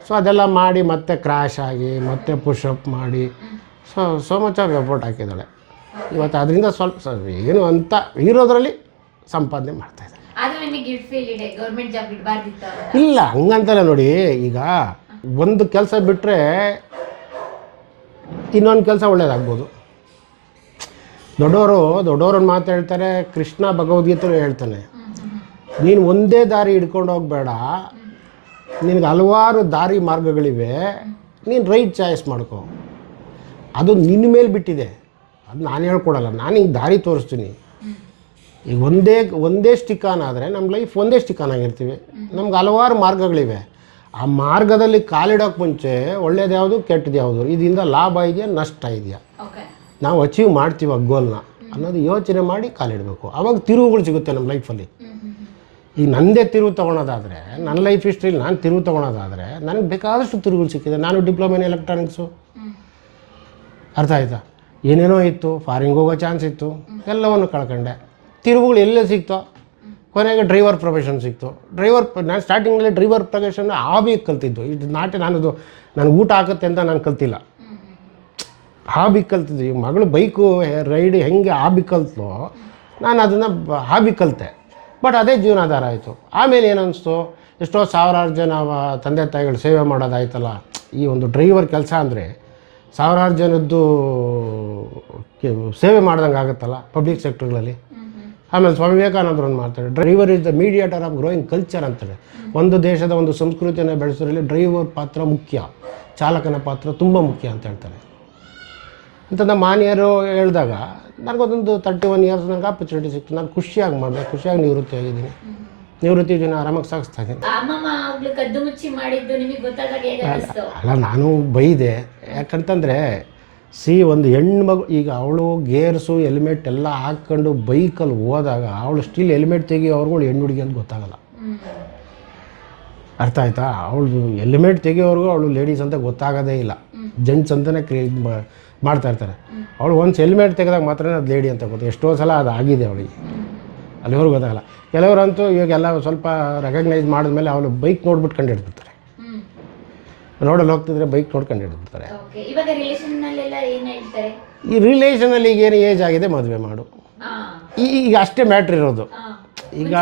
ಸೊ ಅದೆಲ್ಲ ಮಾಡಿ ಮತ್ತೆ ಕ್ರ್ಯಾಶ್ ಆಗಿ ಮತ್ತೆ ಪುಷಪ್ ಮಾಡಿ ಸೊ ಮಚ್ ಆಫ್ ಎಫರ್ಟ್ ಹಾಕಿದ್ದಾಳೆ. ಇವತ್ತು ಅದರಿಂದ ಸ್ವಲ್ಪ ಏನು ಅಂತ ಇರೋದ್ರಲ್ಲಿ ಸಂಪಾದನೆ ಮಾಡ್ತಾಯಿದ್ದಾಳೆ. ಇಲ್ಲ ಹಂಗಂತಲ್ಲ ನೋಡಿ, ಈಗ ಒಂದು ಕೆಲಸ ಬಿಟ್ಟರೆ ಇನ್ನೊಂದು ಕೆಲಸ ಒಳ್ಳೇದಾಗ್ಬೋದು. ದೊಡ್ಡವರು ಮಾತು ಹೇಳ್ತಾರೆ, ಕೃಷ್ಣ ಭಗವದ್ಗೀತೆ ಹೇಳ್ತಾನೆ, ನೀನು ಒಂದೇ ದಾರಿ ಹಿಡ್ಕೊಂಡು ಹೋಗಬೇಡ, ನಿನಗೆ ಹಲವಾರು ದಾರಿ ಮಾರ್ಗಗಳಿವೆ, ನೀನು ರೈಟ್ ಚಾಯ್ಸ್ ಮಾಡ್ಕೊ. ಅದು ನಿನ್ನ ಮೇಲೆ ಬಿಟ್ಟಿದೆ, ಅದು ನಾನು ಹೇಳ್ಕೊಡಲ್ಲ, ನಾನು ಹಿಂಗೆ ದಾರಿ ತೋರಿಸ್ತೀನಿ. ಈಗ ಒಂದೇ ಸ್ಟಿಕಾನ್ ಆದರೆ ನಮ್ಮ ಲೈಫ್ ಒಂದೇ ಸ್ಟಿಕಾನ್ ಆಗಿರ್ತೀವಿ. ನಮ್ಗೆ ಹಲವಾರು ಮಾರ್ಗಗಳಿವೆ. ಆ ಮಾರ್ಗದಲ್ಲಿ ಕಾಲಿಡೋಕ್ಕೆ ಮುಂಚೆ ಒಳ್ಳೇದು ಯಾವುದು ಕೆಟ್ಟದ್ದು ಯಾವುದು, ಇದರಿಂದ ಲಾಭ ಇದೆಯಾ ನಷ್ಟ ಇದೆಯಾ, ನಾವು ಅಚೀವ್ ಮಾಡ್ತೀವಿ ಆ ಗೋಲ್ನ ಅನ್ನೋದು ಯೋಚನೆ ಮಾಡಿ ಕಾಲಿಡಬೇಕು. ಆವಾಗ ತಿರುವುಗಳು ಸಿಗುತ್ತೆ ನಮ್ಮ ಲೈಫಲ್ಲಿ. ಈಗ ನನ್ನದೇ ತಿರುವು ತೊಗೊಳೋದಾದರೆ, ನನ್ನ ಲೈಫ್ ಹಿಸ್ಟ್ರಿಲಿ ನಾನು ತಿರುವು ತೊಗೊಳೋದಾದರೆ ನನಗೆ ಬೇಕಾದಷ್ಟು ತಿರುವುಗಳು ಸಿಕ್ಕಿದೆ. ನಾನು ಡಿಪ್ಲೊಮಾ ಇನ್ ಎಲೆಕ್ಟ್ರಾನಿಕ್ಸು, ಅರ್ಥ ಆಯ್ತಾ, ಏನೇನೋ ಇತ್ತು, ಫಾರಿನ್ಗೆ ಹೋಗೋ ಚಾನ್ಸ್ ಇತ್ತು, ಎಲ್ಲವನ್ನು ಕಳ್ಕೊಂಡೆ. ತಿರುವುಗಳು ಎಲ್ಲೇ ಸಿಕ್ತೋ, ಕೊನೆಗೆ ಡ್ರೈವರ್ ಪ್ರೊಫೆಷನ್ ಸಿಕ್ತು. ನಾನು ಸ್ಟಾರ್ಟಿಂಗಲ್ಲಿ ಡ್ರೈವರ್ ಪ್ರೊಫೆಷನ್ ಹಾಬಿ ಕಲ್ತಿದ್ದು. ಇದು ನನಗೆ ಊಟ ಆಗುತ್ತೆ ಅಂತ ನಾನು ಕಲ್ತಿಲ್ಲ, ಹಾಬಿ ಕಲ್ತಿದ್ದು. ಈಗ ಮಗಳು ಬೈಕು ರೈಡ್ ಹೆಂಗೆ ಹಾಬಿ ಕಲ್ತೋ, ನಾನು ಅದನ್ನು ಹಾಬಿ ಕಲಿತೆ. ಬಟ್ ಅದೇ ಜೀವನಾಧಾರ ಆಯಿತು. ಆಮೇಲೆ ಏನನ್ನಿಸ್ತು, ಎಷ್ಟೋ ಸಾವಿರಾರು ಜನ ತಂದೆ ತಾಯಿಗಳು ಸೇವೆ ಮಾಡೋದಾಯ್ತಲ್ಲ. ಈ ಒಂದು ಡ್ರೈವರ್ ಕೆಲಸ ಅಂದರೆ ಸಾವಿರಾರು ಜನದ್ದು ಸೇವೆ ಮಾಡ್ದಂಗೆ ಆಗುತ್ತಲ್ಲ ಪಬ್ಲಿಕ್ ಸೆಕ್ಟರ್ಗಳಲ್ಲಿ. ಆಮೇಲೆ ಸ್ವಾಮಿ ವಿವೇಕಾನಂದರು ಒಂದು ಮಾಡ್ತಾರೆ, driver is the mediator of growing culture ಅಂತಾರೆ. ಒಂದು ದೇಶದ ಒಂದು ಸಂಸ್ಕೃತಿಯನ್ನು ಬೆಳೆಸೋದ್ರಲ್ಲಿ ಡ್ರೈವರ್ ಪಾತ್ರ ಮುಖ್ಯ, ಚಾಲಕನ ಪಾತ್ರ ತುಂಬ ಮುಖ್ಯ ಅಂತ ಹೇಳ್ತಾರೆ. ಅಂತ ಮಾನ್ಯರು ಹೇಳಿದಾಗ ನನಗೊಂದೊಂದು 31 ಇಯರ್ಸ್ ನನಗೆ ಆಪರ್ಚುನಿಟಿ ಸಿಕ್ತು. ನಾನು ಖುಷಿಯಾಗಿ ಮಾಡಿದೆ, ಖುಷಿಯಾಗಿ ನಿವೃತ್ತಿ ಆಗಿದ್ದೀನಿ. ನಿವೃತ್ತಿ ಜನ ಆರಾಮಾಗಿ ಸಾಗಿಸ್ತಾ ಇದ್ದೀನಿ. ಅಲ್ಲ, ನಾನು ಬೈದೆ. ಯಾಕಂತಂದರೆ ಒಂದು ಹೆಣ್ಣು ಮಗು, ಈಗ ಅವಳು ಗೇರ್ಸು ಹೆಲ್ಮೆಟ್ ಎಲ್ಲ ಹಾಕ್ಕೊಂಡು ಬೈಕಲ್ಲಿ ಹೋದಾಗ ಅವಳು ಸ್ಟಿಲ್ ಹೆಲ್ಮೆಟ್ ತೆಗಿಯೋವ್ರುಗಳು ಹೆಣ್ಣು ಹುಡುಗಿ ಅಂತ ಗೊತ್ತಾಗಲ್ಲ. ಅರ್ಥ ಆಯ್ತಾ? ಅವಳು ಹೆಲ್ಮೆಟ್ ತೆಗಿಯೋವ್ರಿಗೂ ಅವಳು ಲೇಡೀಸ್ ಅಂತ ಗೊತ್ತಾಗೋದೇ ಇಲ್ಲ, ಜೆಂಟ್ಸ್ ಅಂತಲೇ ಮಾಡ್ತಾ ಇರ್ತಾರೆ. ಅವಳು ಒಂದು ಹೆಲ್ಮೆಟ್ ತೆಗೆದಾಗ ಮಾತ್ರ ಅದು ಲೇಡಿ ಅಂತ ಗೊತ್ತು. ಎಷ್ಟೋ ಸಲ ಅದು ಆಗಿದೆ ಅವಳಿಗೆ, ಅಲ್ಲಿವರೆಗೂ ಗೊತ್ತಾಗಲ್ಲ. ಕೆಲವರಂತೂ ಇವಾಗೆಲ್ಲ ಸ್ವಲ್ಪ ರೆಕಗ್ನೈಸ್ ಮಾಡಿದ್ಮೇಲೆ ಅವಳು ಬೈಕ್ ನೋಡ್ಬಿಟ್ಟು ಕಂಡು ಹಿಡ್ಬಿಡ್ತಾರೆ. ರೋಡಲ್ಲಿ ಹೋಗ್ತಿದ್ರೆ ಬೈಕ್ ನೋಡ್ಕೊಂಡು ಹಿಡ್ಬಿಡ್ತಾರೆ. ಈ ರಿಲೇಷನಲ್ಲಿ ಈಗ ಏನು ಏಜ್ ಆಗಿದೆ ಮದುವೆ ಮಾಡು, ಈಗ ಅಷ್ಟೇ ಮ್ಯಾಟ್ರ್ ಇರೋದು. ಈಗ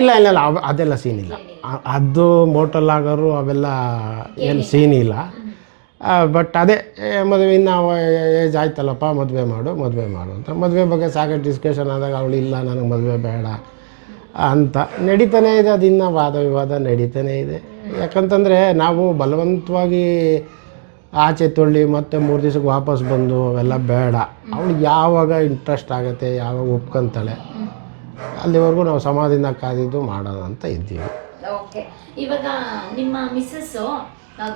ಇಲ್ಲ ಅದೆಲ್ಲ ಸೀನ್ ಇಲ್ಲ. ಅದು ಮೋಟಲ್ಲಾಗೋರು ಅವೆಲ್ಲ ಏನು ಸೀನ್ ಇಲ್ಲ. ಬಟ್ ಅದೇ ಮದುವೆ ಇನ್ನು ಏಜ್ ಆಯ್ತಲ್ಲಪ್ಪ ಮದುವೆ ಮಾಡು ಅಂತ ಮದುವೆ ಬಗ್ಗೆ ಸಾಕಷ್ಟು ಡಿಸ್ಕಷನ್ ಆದಾಗ ಅವಳು ಇಲ್ಲ ನನಗೆ ಮದುವೆ ಬೇಡ ಅಂತ ನಡೀತಾನೆ ಇದೆ. ಅದು ಇನ್ನೂ ವಾದ ವಿವಾದ ನಡೀತಾನೆ ಇದೆ. ಯಾಕಂತಂದರೆ ನಾವು ಬಲವಂತವಾಗಿ ಆಚೆ ತೊಳ್ಳಿ ಮತ್ತೆ 3 ದಿವಸಕ್ಕೆ ವಾಪಸ್ ಬಂದು ಅವೆಲ್ಲ ಬೇಡ. ಅವಳಿಗೆ ಯಾವಾಗ ಇಂಟ್ರೆಸ್ಟ್ ಆಗುತ್ತೆ, ಯಾವಾಗ ಒಪ್ಕೊಂತಾಳೆ, ಅಲ್ಲಿವರೆಗೂ ನಾವು ಸಮಾಧಿಯಿಂದ ಕಾದಿದ್ದು ಮಾಡೋಣ ಅಂತ ಇದ್ದೀವಿ. ಓಕೆ, ಇವಾಗ ನಿಮ್ಮ ಮಿಸ್ಸಸ್ಸು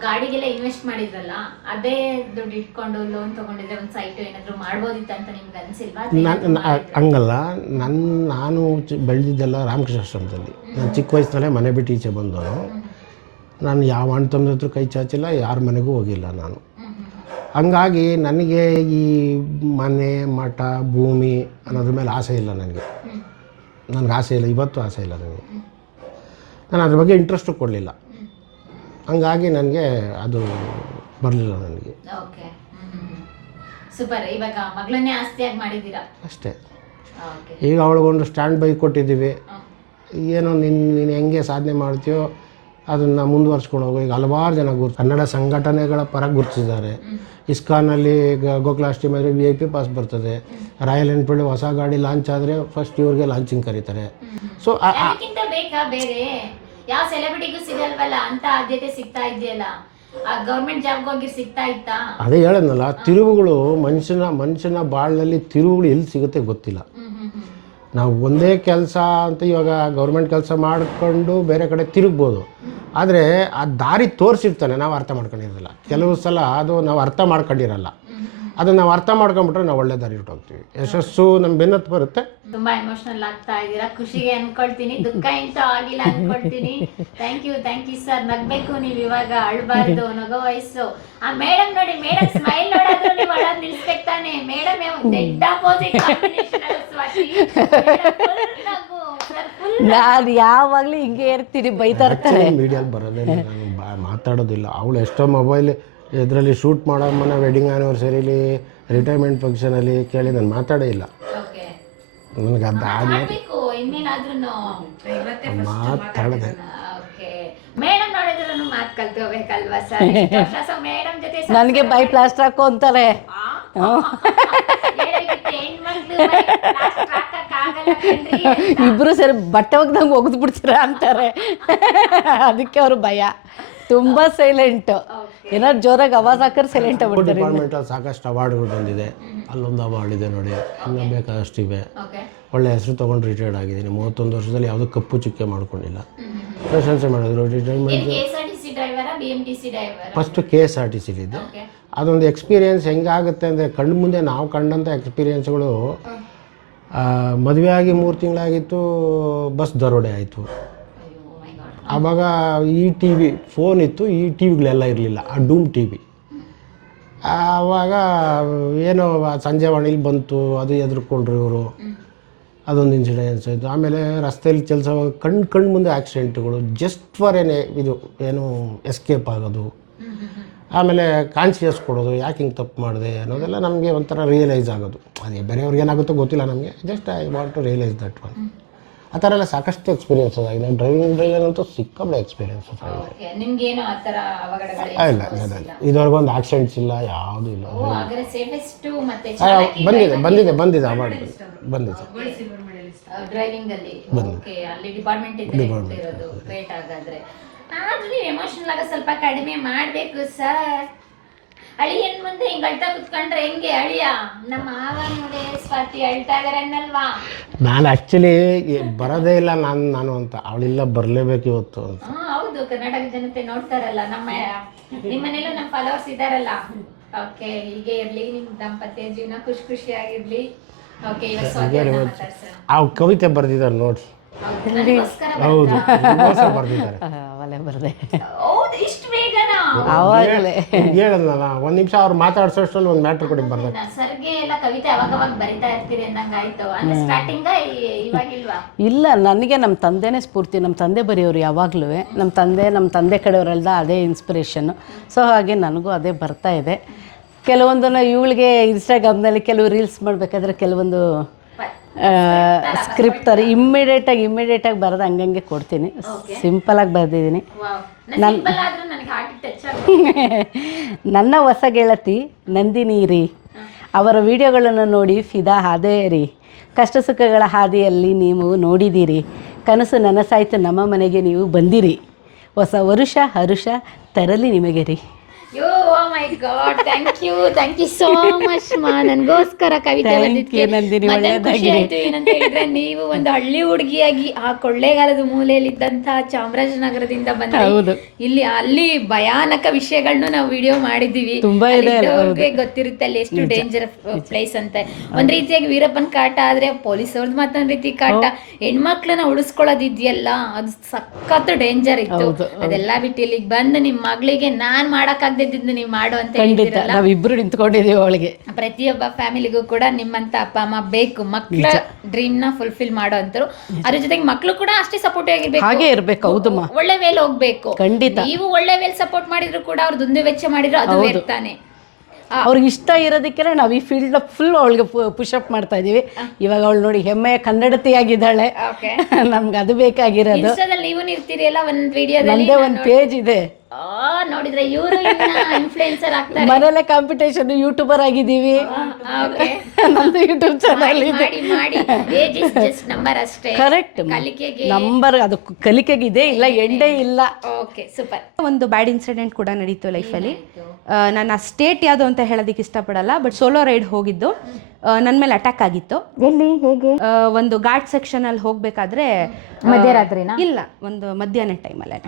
ಗಾಡಿಗೆಲ್ಲ ಇನ್ವೆಸ್ಟ್ ಮಾಡಿದ್ರಲ್ಲ, ಅದೇ ದುಡ್ಡು ಇಟ್ಕೊಂಡು ಲೋನ್ ತೊಗೊಂಡಿದ್ರೆ ಒಂದು ಸೈಟು ಏನಾದರೂ ಮಾಡ್ಬೋದಿತ್ತು ಅಂತ ನಿಮ್ಗೆ ಅನಿಸಿಲ್ವಾ? ಹಂಗಲ್ಲ, ನಾನು ಬೆಳೆದಿದ್ದೆಲ್ಲ ರಾಮಕೃಷ್ಣ ಆಶ್ರಮದಲ್ಲಿ. ನಾನು ಚಿಕ್ಕ ವಯಸ್ಸಿನಲ್ಲೇ ಮನೆ ಬಿಟ್ಟು ಈಚೆ ಬಂದವನು. ನಾನು ಯಾವ ಅಣ್ಣ ತಮ್ಮನ ಹತ್ರ ಕೈ ಚಾಚಿಲ್ಲ, ಯಾರ ಮನೆಗೂ ಹೋಗಿಲ್ಲ ನಾನು. ಹಂಗಾಗಿ ನನಗೆ ಈ ಮನೆ ಮಠ ಭೂಮಿ ಅನ್ನೋದ್ರ ಮೇಲೆ ಆಸೆ ಇಲ್ಲ. ನನಗೆ ಆಸೆ ಇಲ್ಲ, ಇವತ್ತು ಆಸೆ ಇಲ್ಲ ನನಗೆ. ನಾನು ಅದ್ರ ಬಗ್ಗೆ ಇಂಟ್ರೆಸ್ಟು ಕೊಡಲಿಲ್ಲ. ಹಂಗಾಗಿ ನನಗೆ ಅದು ಬರಲಿಲ್ಲ ನನಗೆ. Okay, super. ಇವಾಗ ಮಗಳನ್ನೇ ಆಸ್ತಿಯಾಗಿ ಮಾಡಿದ್ದೀರಾ ಅಷ್ಟೇ. ಈಗ ಅವಳಿಗೊಂದು ಸ್ಟ್ಯಾಂಡ್ ಬೈ ಕೊಟ್ಟಿದ್ದೀವಿ. ಏನೋ ನೀನು ಹೆಂಗೆ ಸಾಧನೆ ಮಾಡ್ತೀಯೋ ಅದನ್ನು ಮುಂದುವರ್ಸ್ಕೊಂಡು ಹೋಗೋ. ಈಗ ಹಲವಾರು ಜನ ಕನ್ನಡ ಸಂಘಟನೆಗಳ ಪರ ಗುರುತಿಸಿದ್ದಾರೆ. ಇಸ್ಕಾನಲ್ಲಿ ಗೋಕುಲಾಷ್ಟಮಿ ಆದರೆ VIP ಪಾಸ್ ಬರ್ತದೆ. ರಾಯಲ್ ಎನ್ಫೀಲ್ಡ್ ಹೊಸ ಗಾಡಿ ಲಾಂಚ್ ಆದರೆ ಫಸ್ಟ್ ಇವ್ರಿಗೆ ಲಾಂಚಿಂಗ್ ಕರೀತಾರೆ. ಸೊ ಬೇಕಾ ಬೇರೆ ಯಾವ ಸೆಲೆಬ್ರಿಟಿಗೂ ಸಿಗಲ್ವಲ್ಲ ಅಂತ ಆದ್ಯತೆ ಸಿಗ್ತಾ ಇದೆಯಲ್ಲ, ಗೌರ್ಮೆಂಟ್ ಜಾಬ್ಗೆ ಹೋಗಿ ಸಿಗ್ತಾ ಇತ್ತಾ? ಅದೇ ಹೇಳದ್ನಲ್ಲ, ತಿರುವುಗಳು ಮನುಷ್ಯನ ಬಾಳ್ನಲ್ಲಿ ತಿರುವುಗಳು ಎಲ್ಲಿ ಸಿಗುತ್ತೆ ಗೊತ್ತಿಲ್ಲ. ನಾವು ಒಂದೇ ಕೆಲಸ ಅಂತ ಇವಾಗ ಗೌರ್ಮೆಂಟ್ ಕೆಲಸ ಮಾಡಿಕೊಂಡು ಬೇರೆ ಕಡೆ ತಿರುಗ್ಬೋದು. ಆದರೆ ಆ ದಾರಿ ತೋರಿಸಿರ್ತಾನೆ, ನಾವು ಅರ್ಥ ಮಾಡ್ಕೊಂಡಿರೋದಿಲ್ಲ. ಕೆಲವು ಸಲ ಅದು ನಾವು ಅರ್ಥ ಮಾಡ್ಕೊಂಡಿರಲ್ಲ. ಅದನ್ನು ನಾವು ಅರ್ಥ ಮಾಡ್ಕೊಂಬಿಟ್ರೆ ನಾವು ಒಳ್ಳೆ ದಾರಿ ಹೋಗ್ತೀವಿ. ಯಶಸ್ಸು ನಮ್ಮ ಬೆನ್ನತ್ತು ಬರುತ್ತೆ. ತುಂಬಾ ಎಮೋಷನಲ್ ಆಗ್ತಾ ಇದ್ದೀರಾ. ಖುಷಿಗೆ ಅನ್ಕೊಳ್ತೀನಿ, ದುಃಖ ಎಂತೂ ಆಗಿಲ್ಲ ಅನ್ಕೊಳ್ತೀನಿ. Thank you sir. ನಗ್ಬೇಕು ನೀವು ಇವಾಗ, ಅಳ್ಬಾರ್ದು, ನಗೋ ವಯಸ್ಸು. ಆ ಮೇಡಮ್ ನೋಡಿ, ಮೇಡಮ್ ಸ್ಮೈಲ್ ನೋಡಾದ್ರೂ ನೀವು ಅಳೋದ್ ನಿಲ್ಸ್ಬೇಕು ತಾನೆ. Madam dead opposite combination Swathi. ನಾನು ಯಾವಾಗಲೂ ಹಿಂಗೆ ಇರ್ತೀನಿ, ಬೈತಾ ಇರ್ತಾರೆ. ಮೀಡಿಯಲ್ಲಿ ಬರೋದೇ ನಾನು ಮಾತಾಡೋದಿಲ್ಲ. ಅವಳು ಎಷ್ಟೋ ಮೊಬೈಲ್ ಇದರಲ್ಲಿ ಶೂಟ್ ಮಾಡೋ ಮನೆ ವೆಡ್ಡಿಂಗ್ ಆ್ಯನಿವರ್ಸರಿಲಿ, ರಿಟೈರ್ಮೆಂಟ್ ಫಂಕ್ಷನಲ್ಲಿ ಕೇಳಿ ನಾನು ಮಾತಾಡೇ ಇಲ್ಲ. ನನಗೆ ಅದು ಆದ್ಮೇಲೆ ಮಾತಾಡದೆ. ಮೇಡಮ್ ನೋಡಿದ್ರು ಮಾತು ಕಲ್ತ್ಕೋಬೇಕಲ್ವಾ ಸರ್? ಮೇಡಮ್ ಜೊತೆ ನನಗೆ ಬೈ ಪ್ಲಾಸ್ಟರ್ ಹಾಕೋ ಅಂತಾರೆ. ಇಬ್ರು ಸರಿ ಬಟ್ಟೆ ಒಗ್ದಂಗೆ ಒಗ್ದು ಬಿಡ್ತೀರಾ ಅಂತಾರೆ. ಅದಕ್ಕೆ ಅವರು ಭಯ. ತುಂಬ ಸೈಲೆಂಟು. ಏನಾದ್ರು ಜೋರಾಗಿ ಅವಾಜ್ ಹಾಕಿದ್ರೆ ಸೈಲೆಂಟ್ ಆಗ್ಬಿಡ್ತಾರೆ. ಡಿಪಾರ್ಟ್ಮೆಂಟಲ್ಲಿ ಸಾಕಷ್ಟು ಅವಾರ್ಡ್ಗಳು ಬಂದಿದೆ. ಅಲ್ಲೊಂದು ಅವಾರ್ಡ್ ಇದೆ ನೋಡಿ, ಇನ್ನೂ ಬೇಕಾದಷ್ಟಿವೆ. ಒಳ್ಳೆ ಹೆಸರು ತೊಗೊಂಡು ರಿಟೈರ್ಡ್ ಆಗಿದ್ದೀನಿ. 31 ವರ್ಷದಲ್ಲಿ ಯಾವುದೂ ಕಪ್ಪು ಚುಕ್ಕೆ ಮಾಡ್ಕೊಂಡಿಲ್ಲ. ಪ್ರಶಂಸೆ ಮಾಡಿದ್ರು. ರಿಟೈರ್ಮೆಂಟ್ ಫಸ್ಟು KSRTC ಇದ್ದೆ. ಅದೊಂದು ಎಕ್ಸ್ಪೀರಿಯೆನ್ಸ್ ಹೆಂಗಾಗುತ್ತೆ ಅಂದರೆ, ಕಣ್ಣು ಮುಂದೆ ನಾವು ಕಂಡಂಥ ಎಕ್ಸ್ಪೀರಿಯೆನ್ಸ್ಗಳು. ಮದುವೆ ಆಗಿ 3 ತಿಂಗಳಾಗಿತ್ತು, ಬಸ್ ದರೋಡೆ ಆಯಿತು. ಆವಾಗ ಈ ಟಿ ವಿ ಫೋನ್ ಇತ್ತು, ಈ ಟಿ ವಿಗಳೆಲ್ಲ ಇರಲಿಲ್ಲ, ಆ ಡೂಮ್ ಟಿ ವಿ. ಆವಾಗ ಏನೋ ಸಂಜೆ ವಾಣಿಲಿ ಬಂತು, ಅದು ಎದುರ್ಕೊಂಡ್ರು ಇವರು. ಅದೊಂದು ಇನ್ಸಿಡೆನ್ಸ್ ಆಯಿತು. ಆಮೇಲೆ ರಸ್ತೆಯಲ್ಲಿ ಚಲಿಸೋವಾಗ ಕಣ್ಣು ಮುಂದೆ ಆಕ್ಸಿಡೆಂಟ್ಗಳು, ಜಸ್ಟ್ ಫಾರ್ ಇದು ಏನು ಎಸ್ಕೇಪ್ ಆಗೋದು. ಆಮೇಲೆ ಕಾನ್ಶಿಯಸ್ ಕೊಡೋದು, ಯಾಕೆ ಹಿಂಗೆ ತಪ್ಪು ಮಾಡಿದೆ ಅನ್ನೋದೆಲ್ಲ ನಮಗೆ ಒಂಥರ ರಿಯಲೈಸ್ ಆಗೋದು. ಅದೇ ಬೇರೆಯವ್ರಿಗೆ ಏನಾಗುತ್ತೋ ಗೊತ್ತಿಲ್ಲ, ನಮಗೆ just I want to realize that one. ಆ ಥರ ಎಲ್ಲ ಸಾಕಷ್ಟು ಎಕ್ಸ್ಪೀರಿಯನ್ಸ್ ಆಗಿದೆ. ಡ್ರೈವಿಂಗಂತೂ ಸಿಕ್ಕಾಪಟ್ಟೆ ಎಕ್ಸ್ಪೀರಿಯನ್ಸಸ್ ಆಗಿದೆ. ಇಲ್ಲ, ಇದುವರೆಗೂ ಒಂದು ಆಕ್ಸಿಡೆಂಟ್ಸ್ ಇಲ್ಲ, ಯಾವುದೂ ಇಲ್ಲ. ಬಂದಿದೆ ಅವಾರ್ಡ್ ಬಂದಿದೆ. ಎಮೋಷನಲ್ ಆಗ ಸ್ವಲ್ಪ ಕಡಿಮೆ ಮಾಡಬೇಕು ಸರ್. ಅಳಿಯನ್ ಮುಂದೆ ಹಿಂಗೆ ಅಳ್ತಾ ಕುತ್ಕೊಂಡ್ರೆ ಹೆಂಗೆ ಅಳಿಯ? ನಮ್ಮ ಆಗ ನೋಡಿ ಸ್ವಾತಿ ಅಳ್ತಾ ಇದಾರೆ ಅನ್ನಲ್ವಾ? ನಾನು ಆ್ಯಕ್ಚುಲಿ ಬರೋದೇ ಇಲ್ಲ ನಾನು ಅಂತ. ಅವಳಿಲ್ಲ ಬರಲೇಬೇಕು ಇವತ್ತು ಅಂತ. ಹೌದು, ಕರ್ನಾಟಕ ಜನತೆ ನೋಡ್ತಾರಲ್ಲ, ನಿಮ್ಮನೆಲ್ಲೂ ನಮ್ಮ ಫಾಲೋವರ್ಸ್ ಇದಾರಲ್ಲ. ಓಕೆ, ಹೀಗೆ ಇರ್ಲಿ ನಿಮ್ಮ ದಾಂಪತ್ಯ ಜೀವನ, ಖುಷಿಯಾಗಿರ್ಲಿ. ಓಕೆ, ಆ ಕವಿತೆ ಬರ್ದಿದ್ದಾರೆ ನೋಡಿ. ಹೌದು, ಬರ್ದಿದ್ದಾರೆ. ಅವಲೇ ಬರದೆ ಇಷ್ಟು ಬೇಗನಾ? ಅವಾಗಲೇ ಹೇಳಲ್ಲ, ಒಂದು ನಿಮಿಷ ಅವ್ರು ಮಾತಾಡ್ಸೋಷ್ಟರಲ್ಲಿ ಒಂದು ಮ್ಯಾಟ್ರ್ ಕೊಡಿ ಬರ್ಬೇಕು. ಸರ್ಗೆ ಎಲ್ಲ ಕವಿತೆ ಅವಾಗ ಬರಿತಾ ಇರ್ತೀರಿ ಅಂದಂಗಾಯ್ತು. ಅಂದ್ರೆ ಸ್ಟಾರ್ಟಿಂಗ್ ಇವಾಗಿಲ್ವಾ? ಇಲ್ಲ, ನನಗೆ ನಮ್ಮ ತಂದೆನೇ ಸ್ಫೂರ್ತಿ. ನಮ್ಮ ತಂದೆ ಬರೆಯೋರು ಯಾವಾಗಲೂ. ನಮ್ಮ ತಂದೆ ಕಡೆಯವರೆಲ್ಲ ಅದೇ ಇನ್ಸ್ಪಿರೇಷನ್ನು. ಸೊ ಹಾಗೆ ನನಗೂ ಅದೇ ಬರ್ತಾ ಇದೆ. ಕೆಲವೊಂದನ್ನು ಇವಳಿಗೆ ಇನ್ಸ್ಟಾಗ್ರಾಮ್ನಲ್ಲಿ ಕೆಲವು ರೀಲ್ಸ್ ಮಾಡಬೇಕಾದ್ರೆ ಕೆಲವೊಂದು ಸ್ಕ್ರಿಪ್ಟ್ ಥರ ಇಮ್ಮಿಡಿಯೇಟಾಗಿ ಬರೆದು ಹಂಗಂಗೆ ಕೊಡ್ತೀನಿ. ಸಿಂಪಲಾಗಿ ಬರೆದಿದ್ದೀನಿ. ನನ್ನ ಹೊಸ ಗೆಳತಿ ನಂದಿನಿ ರೀ, ಅವರ ವಿಡಿಯೋಗಳನ್ನು ನೋಡಿ ಫಿದಾ ಆದೇ ರೀ. ಕಷ್ಟ ಸುಖಗಳ ಹಾದಿಯಲ್ಲಿ ನೀವು ನೋಡಿದ್ದೀರಿ, ಕನಸು ನನಸಾಯ್ತು ನಮ್ಮ ಮನೆಗೆ ನೀವು ಬಂದಿರಿ. ಹೊಸ ವರುಷ ಹರುಷ ತರಲಿ ನಿಮಗೆ ರೀ. Oh my god, thank you so much ಮಾ. ನನಗೋಸ್ಕರ ಕವಿತೆ ಏನಂತ ಹೇಳಿದ್ರೆ, ನೀವು ಒಂದು ಹಳ್ಳಿ ಹುಡುಗಿಯಾಗಿ ಆ ಕೊಳ್ಳೇಗಾಲದ ಮೂಲೆಯಲ್ಲಿದ್ದಂತಹ ಚಾಮರಾಜನಗರದಿಂದ ಬಂದ ಅಲ್ಲಿ ಭಯಾನಕ ವಿಷಯಗಳನ್ನ ನಾವು ವಿಡಿಯೋ ಮಾಡಿದ್ದೀವಿ. ಗೊತ್ತಿರುತ್ತೆ ಅಲ್ಲಿ ಎಷ್ಟು ಡೇಂಜರ್ ಪ್ಲೇಸ್ ಅಂತ. ಒಂದ್ ರೀತಿಯಾಗಿ ವೀರಪ್ಪನ್ ಕಾಟ ಆದ್ರೆ ಪೊಲೀಸ್ ಅವ್ರದ್ದು ಮತ್ತೊಂದ್ ರೀತಿ ಕಾಟ. ಹೆಣ್ಮಕ್ಳನ್ನ ಉಳಿಸ್ಕೊಳ್ಳೋದಿದ್ಯಲ್ಲ, ಅದು ಸಖತ್ ಡೇಂಜರ್ ಇತ್ತು. ಅದೆಲ್ಲ ಬಿಟ್ಟು ಇಲ್ಲಿಗೆ ಬಂದು ನಿಮ್ ಮಗಳಿಗೆ ನಾನ್ ಮಾಡಕ್ಕಾಗ್ದಿದ್ದು ನೀವು ಮಾಡು ಅಂತ ಹೇಳಿದ್ರಲ್ಲ. ನಾವಿಬ್ರು ನಿಂತ್ಕೊಂಡಿದೀವಿ ಅವಳಿಗೆ. ಪ್ರತಿಯೊಬ್ಬ ಫ್ಯಾಮಿಲಿಗೂ ಕೂಡ ನಿಮ್ಮಂತ ಅಪ್ಪ ಅಮ್ಮ ಬೇಕು, ಮಕ್ಕಳ ಡ್ರೀಮ್ ನ ಫುಲ್ಫಿಲ್ ಮಾಡೋ ಅಂತರು. ಅದ್ರ ಜೊತೆಗೆ ಮಕ್ಕಳು ಕೂಡ ಅಷ್ಟೇ ಸಪೋರ್ಟ್ ಆಗಿರ್ಬೇಕು, ಹಾಗೆ ಇರ್ಬೇಕು. ಹೌದಮ್ಮ, ಒಳ್ಳೆ ವೇಲ್ ಹೋಗ್ಬೇಕು. ಖಂಡಿತ. ನೀವು ಒಳ್ಳೆ ವೇಲ್ ಸಪೋರ್ಟ್ ಮಾಡಿದ್ರು ಕೂಡ ಅವ್ರ ದುಂದು ವೆಚ್ಚ ಮಾಡಿದ್ರು ಅದು ಇರ್ತಾನೆ. ಅವ್ರಿಗೆ ಇಷ್ಟ ಇರೋದಕ್ಕೆ ನಾವು ಈ ಫೀಲ್ಡ್ ಫುಲ್ ಅವಳಿಗೆ ಪುಷಪ್ ಮಾಡ್ತಾ ಇದೀವಿ. ಇವಾಗ ಅವಳು ನೋಡಿ ಹೆಮ್ಮೆಯ ಕನ್ನಡತಿಯಾಗಿದ್ದಾಳೆ. ನಮ್ಗೆ ಅದು ಬೇಕಾಗಿರೋದು. ನೀವು ಇರ್ತೀರಿ ಅಲ್ಲ, ಒಂದ್ ವಿಡಿಯೋದಲ್ಲಿ ಒಂದು ಪೇಜ್ ಇದೆ ನೋಡಿದ್ರೆ ಇವರು ಇನ್ಫ್ಲುಯೆನ್ಸರ್ ಆಗ್ತಾರೆ. ಮನೆಯಲ್ಲೇ ಕಾಂಪಿಟೇಷನ್ ಯೂಟ್ಯೂಬರ್ ಆಗಿದ್ದೀವಿ. ನಮ್ದು ಯೂಟ್ಯೂಬ್ ಚಾನಲ್ ಇದೆ. ನಂಬರ್ ಅಷ್ಟೇ, ಕರೆಕ್ಟ್. ನಂಬರ್ ಅದು ಕಲಿಕೆಗಿದೆ, ಇಲ್ಲ ಎಂಡೇ ಇಲ್ಲ. Okay, super. ಒಂದು ಬ್ಯಾಡ್ ಇನ್ಸಿಡೆಂಟ್ ಕೂಡ ನಡೀತು ಲೈಫಲ್ಲಿ. ನಾನು ಆ ಸ್ಟೇಟ್ ಯಾವುದು ಅಂತ ಹೇಳೋದಕ್ಕೆ ಇಷ್ಟಪಡಲ್ಲ, ಬಟ್ ಸೋಲೋ ರೈಡ್ ಹೋಗಿದ್ದು. ನನ್ನ ಮೇಲೆ ಅಟ್ಯಾಕ್ ಆಗಿತ್ತು. ಎಲ್ಲಿ, ಹೇಗೆ? ಒಂದು ಘಾಟ್ ಸೆಕ್ಷನಲ್ಲಿ ಹೋಗಬೇಕಾದ್ರೆ ಮಧ್ಯರಾತ್ರಿನಾ? ಇಲ್ಲ, ಒಂದು ಮಧ್ಯಾಹ್ನ ಟೈಮಲ್ಲೇ